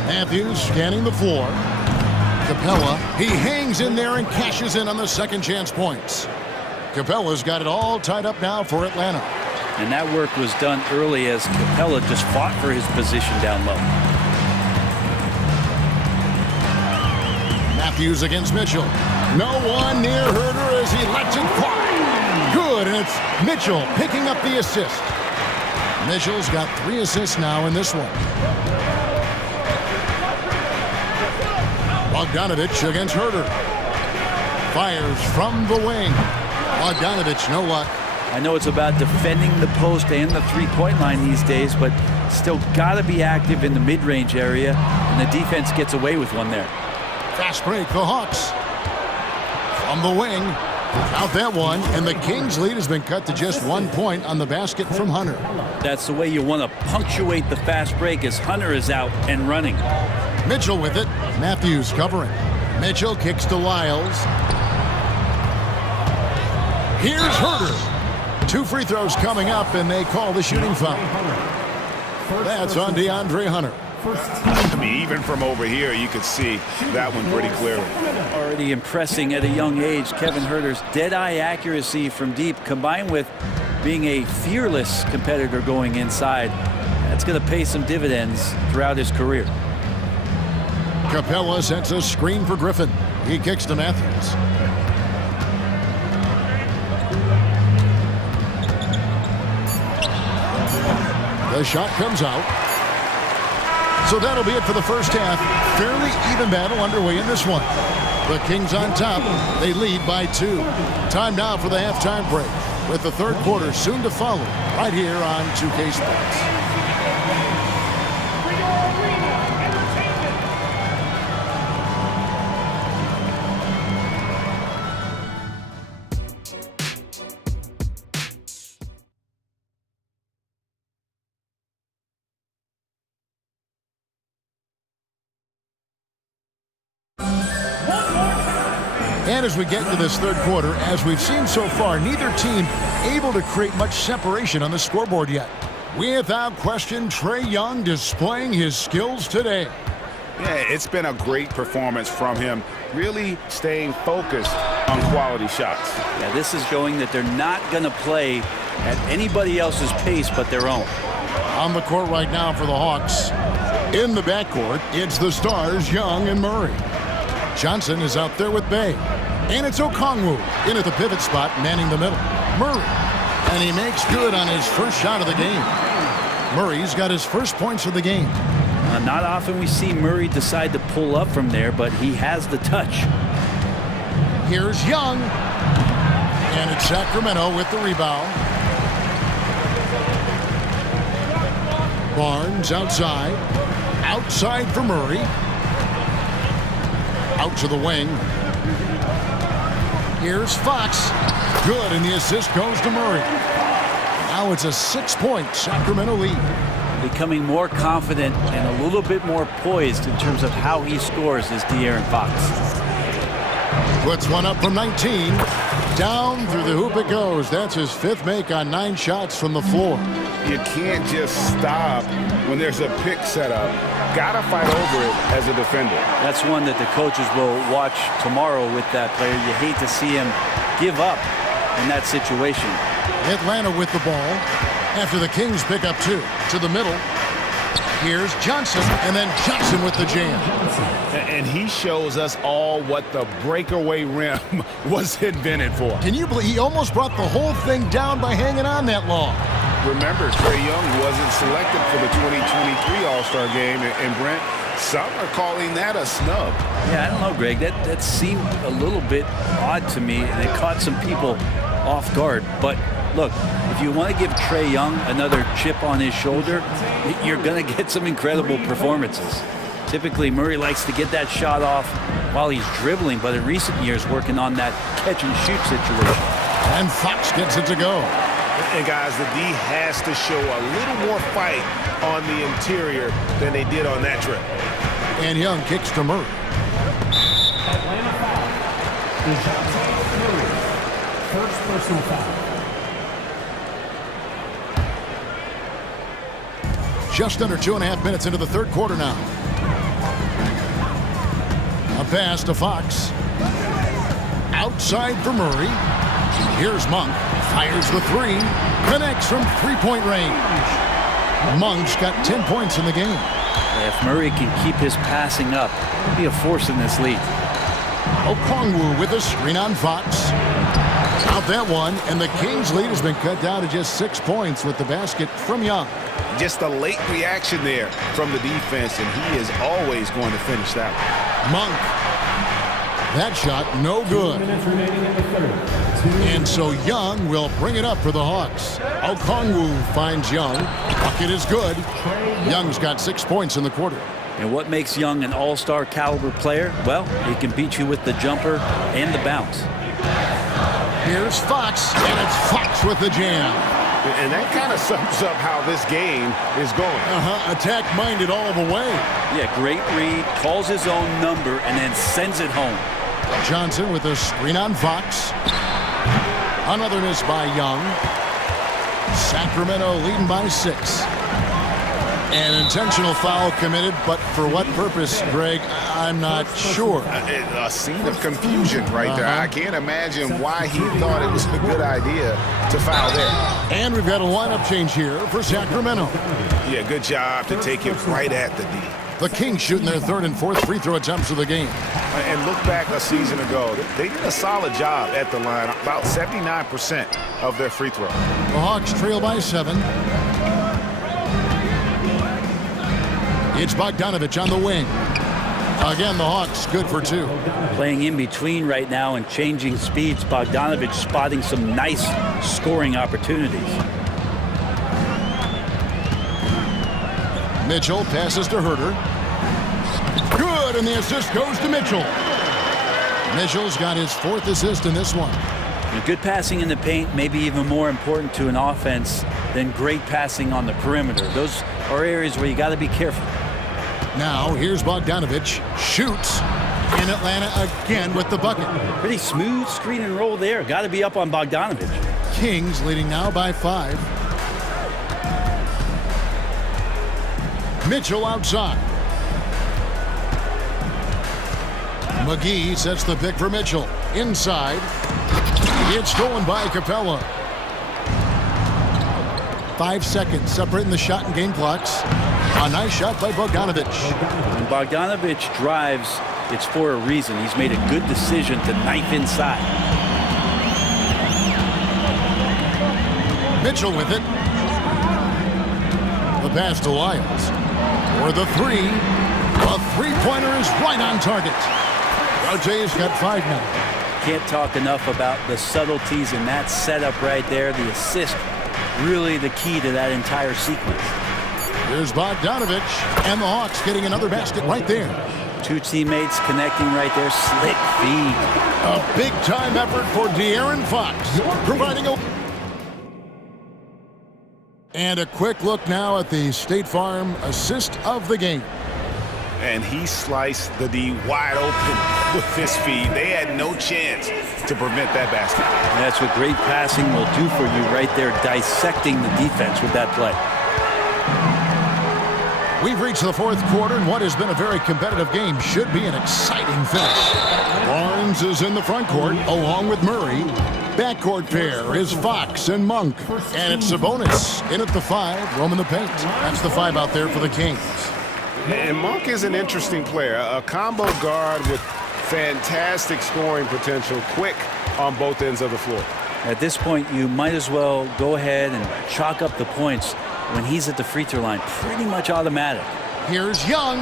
Matthews scanning the floor. Capella, he hangs in there and cashes in on the second chance points. Capella's got it all tied up now for Atlanta. And that work was done early as Capella just fought for his position down low. Matthews against Mitchell. No one near Huerter as he lets it fly. Good, and it's Mitchell picking up the assist. Mitchell's got 3 assists now in this one. Bogdanovich against Herder. Fires from the wing. Bogdanovich, no luck. I know it's about defending the post and the three-point line these days, but still got to be active in the mid-range area, and the defense gets away with one there. Fast break, the Hawks. From the wing. Out that one, and the Kings' lead has been cut to just 1 point on the basket from Hunter. That's the way you want to punctuate the fast break as Hunter is out and running. Mitchell with it. Matthews covering. Mitchell kicks to Lyles. Here's Herder. 2 free throws coming up, and they call the shooting foul. That's on DeAndre Hunter. I mean, even from over here, you could see that one pretty clearly. Already impressing at a young age, Kevin Herder's dead-eye accuracy from deep, combined with being a fearless competitor going inside. That's going to pay some dividends throughout his career. Capella sets a screen for Griffin. He kicks to Matthews. The shot comes out. So that'll be it for the first half. Fairly even battle underway in this one. The Kings on top. They lead by 2. Time now for the halftime break, with the third quarter soon to follow right here on 2K Sports. And as we get into this third quarter, as we've seen so far, neither team able to create much separation on the scoreboard yet. Without question, Trae Young displaying his skills today. Yeah, it's been a great performance from him, really staying focused on quality shots. Yeah, this is showing that they're not going to play at anybody else's pace but their own. On the court right now for the Hawks. In the backcourt, it's the stars, Young and Murray. Johnson is out there with Bay. And it's Okongwu in at the pivot spot, manning the middle. Murray. And he makes good on his first shot of the game. Murray's got his first points of the game. Not often we see Murray decide to pull up from there, but he has the touch. Here's Young. And it's Sacramento with the rebound. Barnes outside. Outside for Murray. Out to the wing. Here's Fox. Good, and the assist goes to Murray. Now it's a 6-point Sacramento lead. Becoming more confident and a little bit more poised in terms of how he scores is De'Aaron Fox. Puts one up from 19. Down through the hoop it goes. That's his 5th make on 9 shots from the floor. You can't just stop when there's a pick set up. Gotta fight over it as a defender. That's one that the coaches will watch tomorrow with that player. You hate to see him give up in that situation. Atlanta with the ball after the Kings pick up 2. To the middle. Here's Johnson, and then Johnson with the jam. And he shows us all what the breakaway rim was invented for. Can you believe he almost brought the whole thing down by hanging on that long? Remember, Trae Young wasn't selected for the 2023 All-Star game, and Brent, some are calling that a snub. Yeah, I don't know, Greg. That seemed a little bit odd to me, and it caught some people off guard. But look, if you want to give Trae Young another chip on his shoulder, you're going to get some incredible performances. Typically, Murray likes to get that shot off while he's dribbling, but in recent years, working on that catch-and-shoot situation. And Fox gets it to go. And guys, the D has to show a little more fight on the interior than they did on that trip. And Young kicks to Murray. Atlanta foul. DeJounte Murray. First personal foul. Just under 2.5 minutes into the third quarter now. A pass to Fox. Outside for Murray. Here's Monk. Fires the 3. Connects from 3-point range. Monk's got 10 points in the game. If Murray can keep his passing up, he'll be a force in this league. Okongwu with a screen on Fox. Out that one, and the Kings' lead has been cut down to just 6 points with the basket from Young. Just a late reaction there from the defense, and he is always going to finish that one. Monk. That shot, no good. And so Young will bring it up for the Hawks. Okongwu finds Young. Bucket is good. Young's got 6 points in the quarter. And what makes Young an all-star caliber player? Well, he can beat you with the jumper and the bounce. Here's Fox, and it's Fox with the jam. And that kind of sums up how this game is going. Attack-minded all the way. Yeah, great read, calls his own number, and then sends it home. Johnson with a screen on Fox. Another miss by Young. Sacramento leading by 6. An intentional foul committed, but for what purpose, Greg, I'm not sure. A scene of confusion right there. I can't imagine why he thought it was a good idea to foul there. And we've got a lineup change here for Sacramento. Yeah, good job to take it right at the D. The Kings shooting their 3rd and 4th free throw attempts of the game. And look back a season ago. They did a solid job at the line, about 79% of their free throw. The Hawks trail by 7. It's Bogdanovich on the wing. Again, the Hawks good for 2. Playing in between right now and changing speeds. Bogdanovich spotting some nice scoring opportunities. Mitchell passes to Herter. Good, and the assist goes to Mitchell. Mitchell's got his 4th assist in this one. And good passing in the paint may be even more important to an offense than great passing on the perimeter. Those are areas where you got to be careful. Now, here's Bogdanovich. Shoots. In Atlanta again with the bucket. Pretty smooth screen and roll there. Got to be up on Bogdanovich. Kings leading now by 5. Mitchell outside. McGee sets the pick for Mitchell. Inside. It's stolen by Capella. 5 seconds separating the shot and game clocks. A nice shot by Bogdanovich. When Bogdanovich drives, it's for a reason. He's made a good decision to knife inside. Mitchell with it. The pass to Lyles. For the 3. A three-pointer is right on target. Roche's got 5 now. Can't talk enough about the subtleties in that setup right there. The assist, really the key to that entire sequence. Here's Bogdanovich, and the Hawks getting another basket right there. 2 teammates connecting right there. Slick feed. A big-time effort for De'Aaron Fox, providing a... And a quick look now at the State Farm assist of the game. And he sliced the D wide open with his feed. They had no chance to prevent that basket. That's what great passing will do for you right there, dissecting the defense with that play. We've reached the 4th quarter, and what has been a very competitive game should be an exciting finish. Barnes is in the front court, along with Murray. Backcourt pair is Fox and Monk. And it's Sabonis in at the 5, roaming the paint. That's the 5 out there for the Kings. And Monk is an interesting player, a combo guard with fantastic scoring potential, quick on both ends of the floor. At this point, you might as well go ahead and chalk up the points when he's at the free throw line. Pretty much automatic. Here's Young.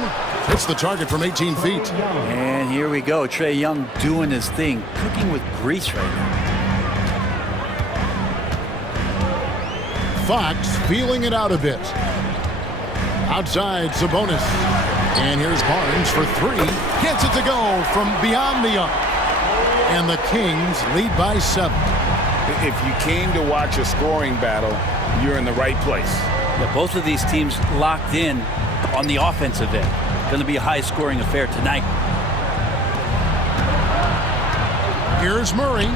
Hits the target from 18 feet. And here we go. Trae Young doing his thing, cooking with grease right now. Fox feeling it out a bit. Outside, Sabonis. And here's Barnes for 3. Gets it to go from beyond the arc. And the Kings lead by 7. If you came to watch a scoring battle, you're in the right place. Yeah, both of these teams locked in on the offensive end. Going to be a high-scoring affair tonight. Here's Murray.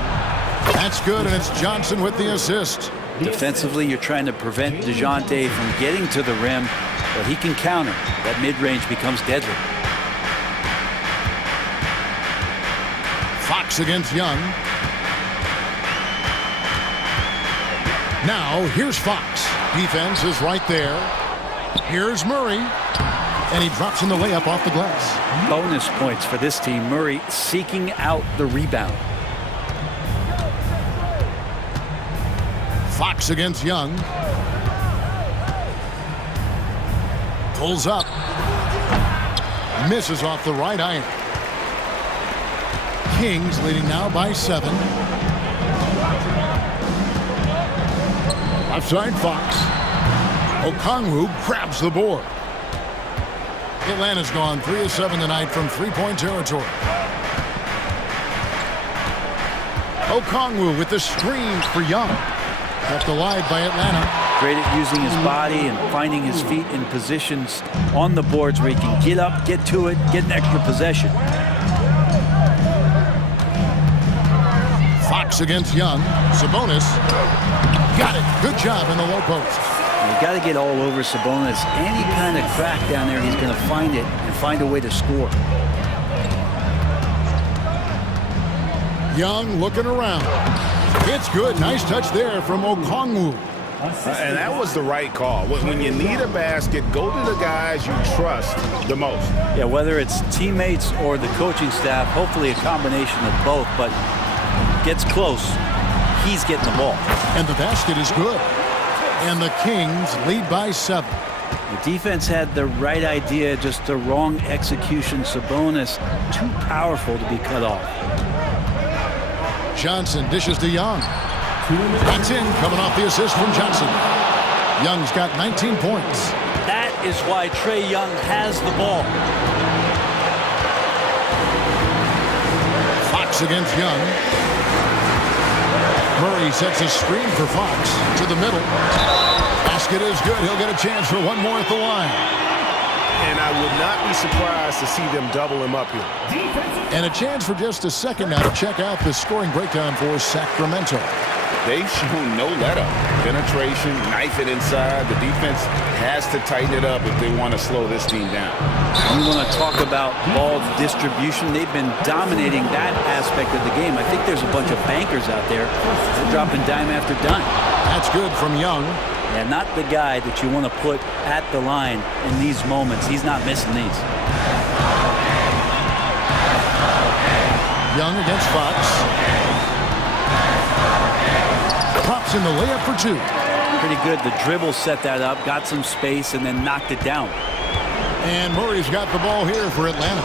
That's good, and it's Johnson with the assist. Defensively, you're trying to prevent DeJounte from getting to the rim, but he can counter. That mid-range becomes deadly. Fox against Young. Now, here's Fox. Defense is right there. Here's Murray. And he drops in the layup off the glass. Bonus points for this team. Murray seeking out the rebound. Fox against Young. Pulls up. Misses off the right iron. Kings leading now by 7. Left side Fox. Okongwu grabs the board. Atlanta's gone 3 of 7 tonight from three-point territory. Okongwu with the screen for Young. Kept alive by Atlanta. Great at using his body and finding his feet in positions on the boards where he can get up, get to it, get an extra possession. Fox against Young. Sabonis. Got it. Good job in the low post. You got to get all over Sabonis. Any kind of crack down there, he's going to find it and find a way to score. Young looking around. It's good. Nice touch there from Okongwu. And that was the right call. When you need a basket, go to the guys you trust the most. Yeah, whether it's teammates or the coaching staff, hopefully a combination of both, but gets close, he's getting the ball. And the basket is good. And the Kings lead by 7. The defense had the right idea, just the wrong execution. Sabonis, too powerful to be cut off. Johnson dishes to Young. That's in, coming off the assist from Johnson. Young's got 19 points. That is why Trae Young has the ball. Fox against Young. Murray sets a screen for Fox to the middle. Basket is good. He'll get a chance for one more at the line. And I would not be surprised to see them double him up here. And a chance for just a second now to check out the scoring breakdown for Sacramento. They've shown no let-up. Penetration, knife it inside. The defense has to tighten it up if they want to slow this team down. We want to talk about ball distribution. They've been dominating that aspect of the game. I think there's a bunch of bankers out there. They're dropping dime after dime. That's good from Young. Yeah, not the guy that you want to put at the line in these moments. He's not missing these. Young against Fox. Pops in the layup for 2. Pretty good. The dribble set that up, got some space, and then knocked it down. And Murray's got the ball here for Atlanta.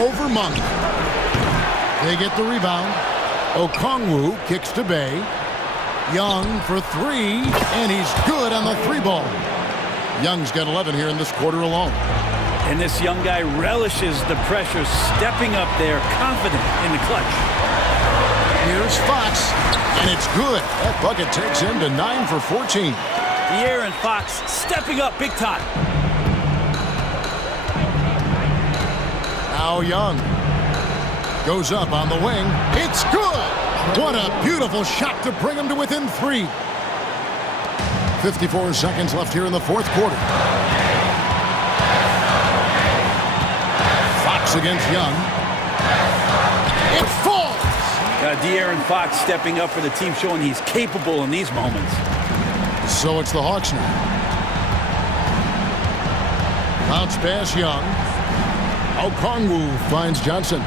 Over Monk. They get the rebound. Okongwu kicks to Bay. Young for 3, and he's good on the 3 ball. Young's got 11 here in this quarter alone. And this young guy relishes the pressure, stepping up there, confident in the clutch. Here's Fox, and it's good. That bucket takes him to 9 for 14. De'Aaron Fox stepping up big time. Now Young goes up on the wing. It's good. What a beautiful shot to bring him to within 3. 54 seconds left here in the fourth quarter. Fox against Young. It falls. De'Aaron Fox stepping up for the team, showing he's capable in these moments. So it's the Hawks now. Bounce pass Young. Okongwu finds Johnson.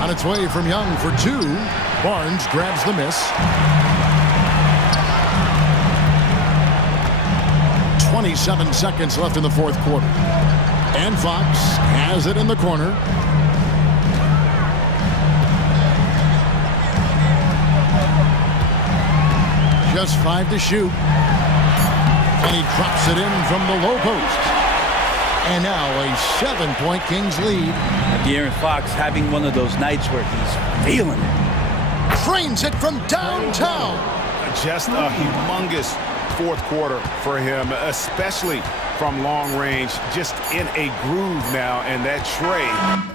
On its way from Young for 2. Barnes grabs the miss. 27 seconds left in the fourth quarter. And Fox has it in the corner. Just 5 to shoot. And he drops it in from the low post. And now a 7-point Kings lead. De'Aaron Fox having one of those nights where he's feeling it. Trains it from downtown. Just a humongous fourth quarter for him, especially from long range. Just in a groove now, and that Trae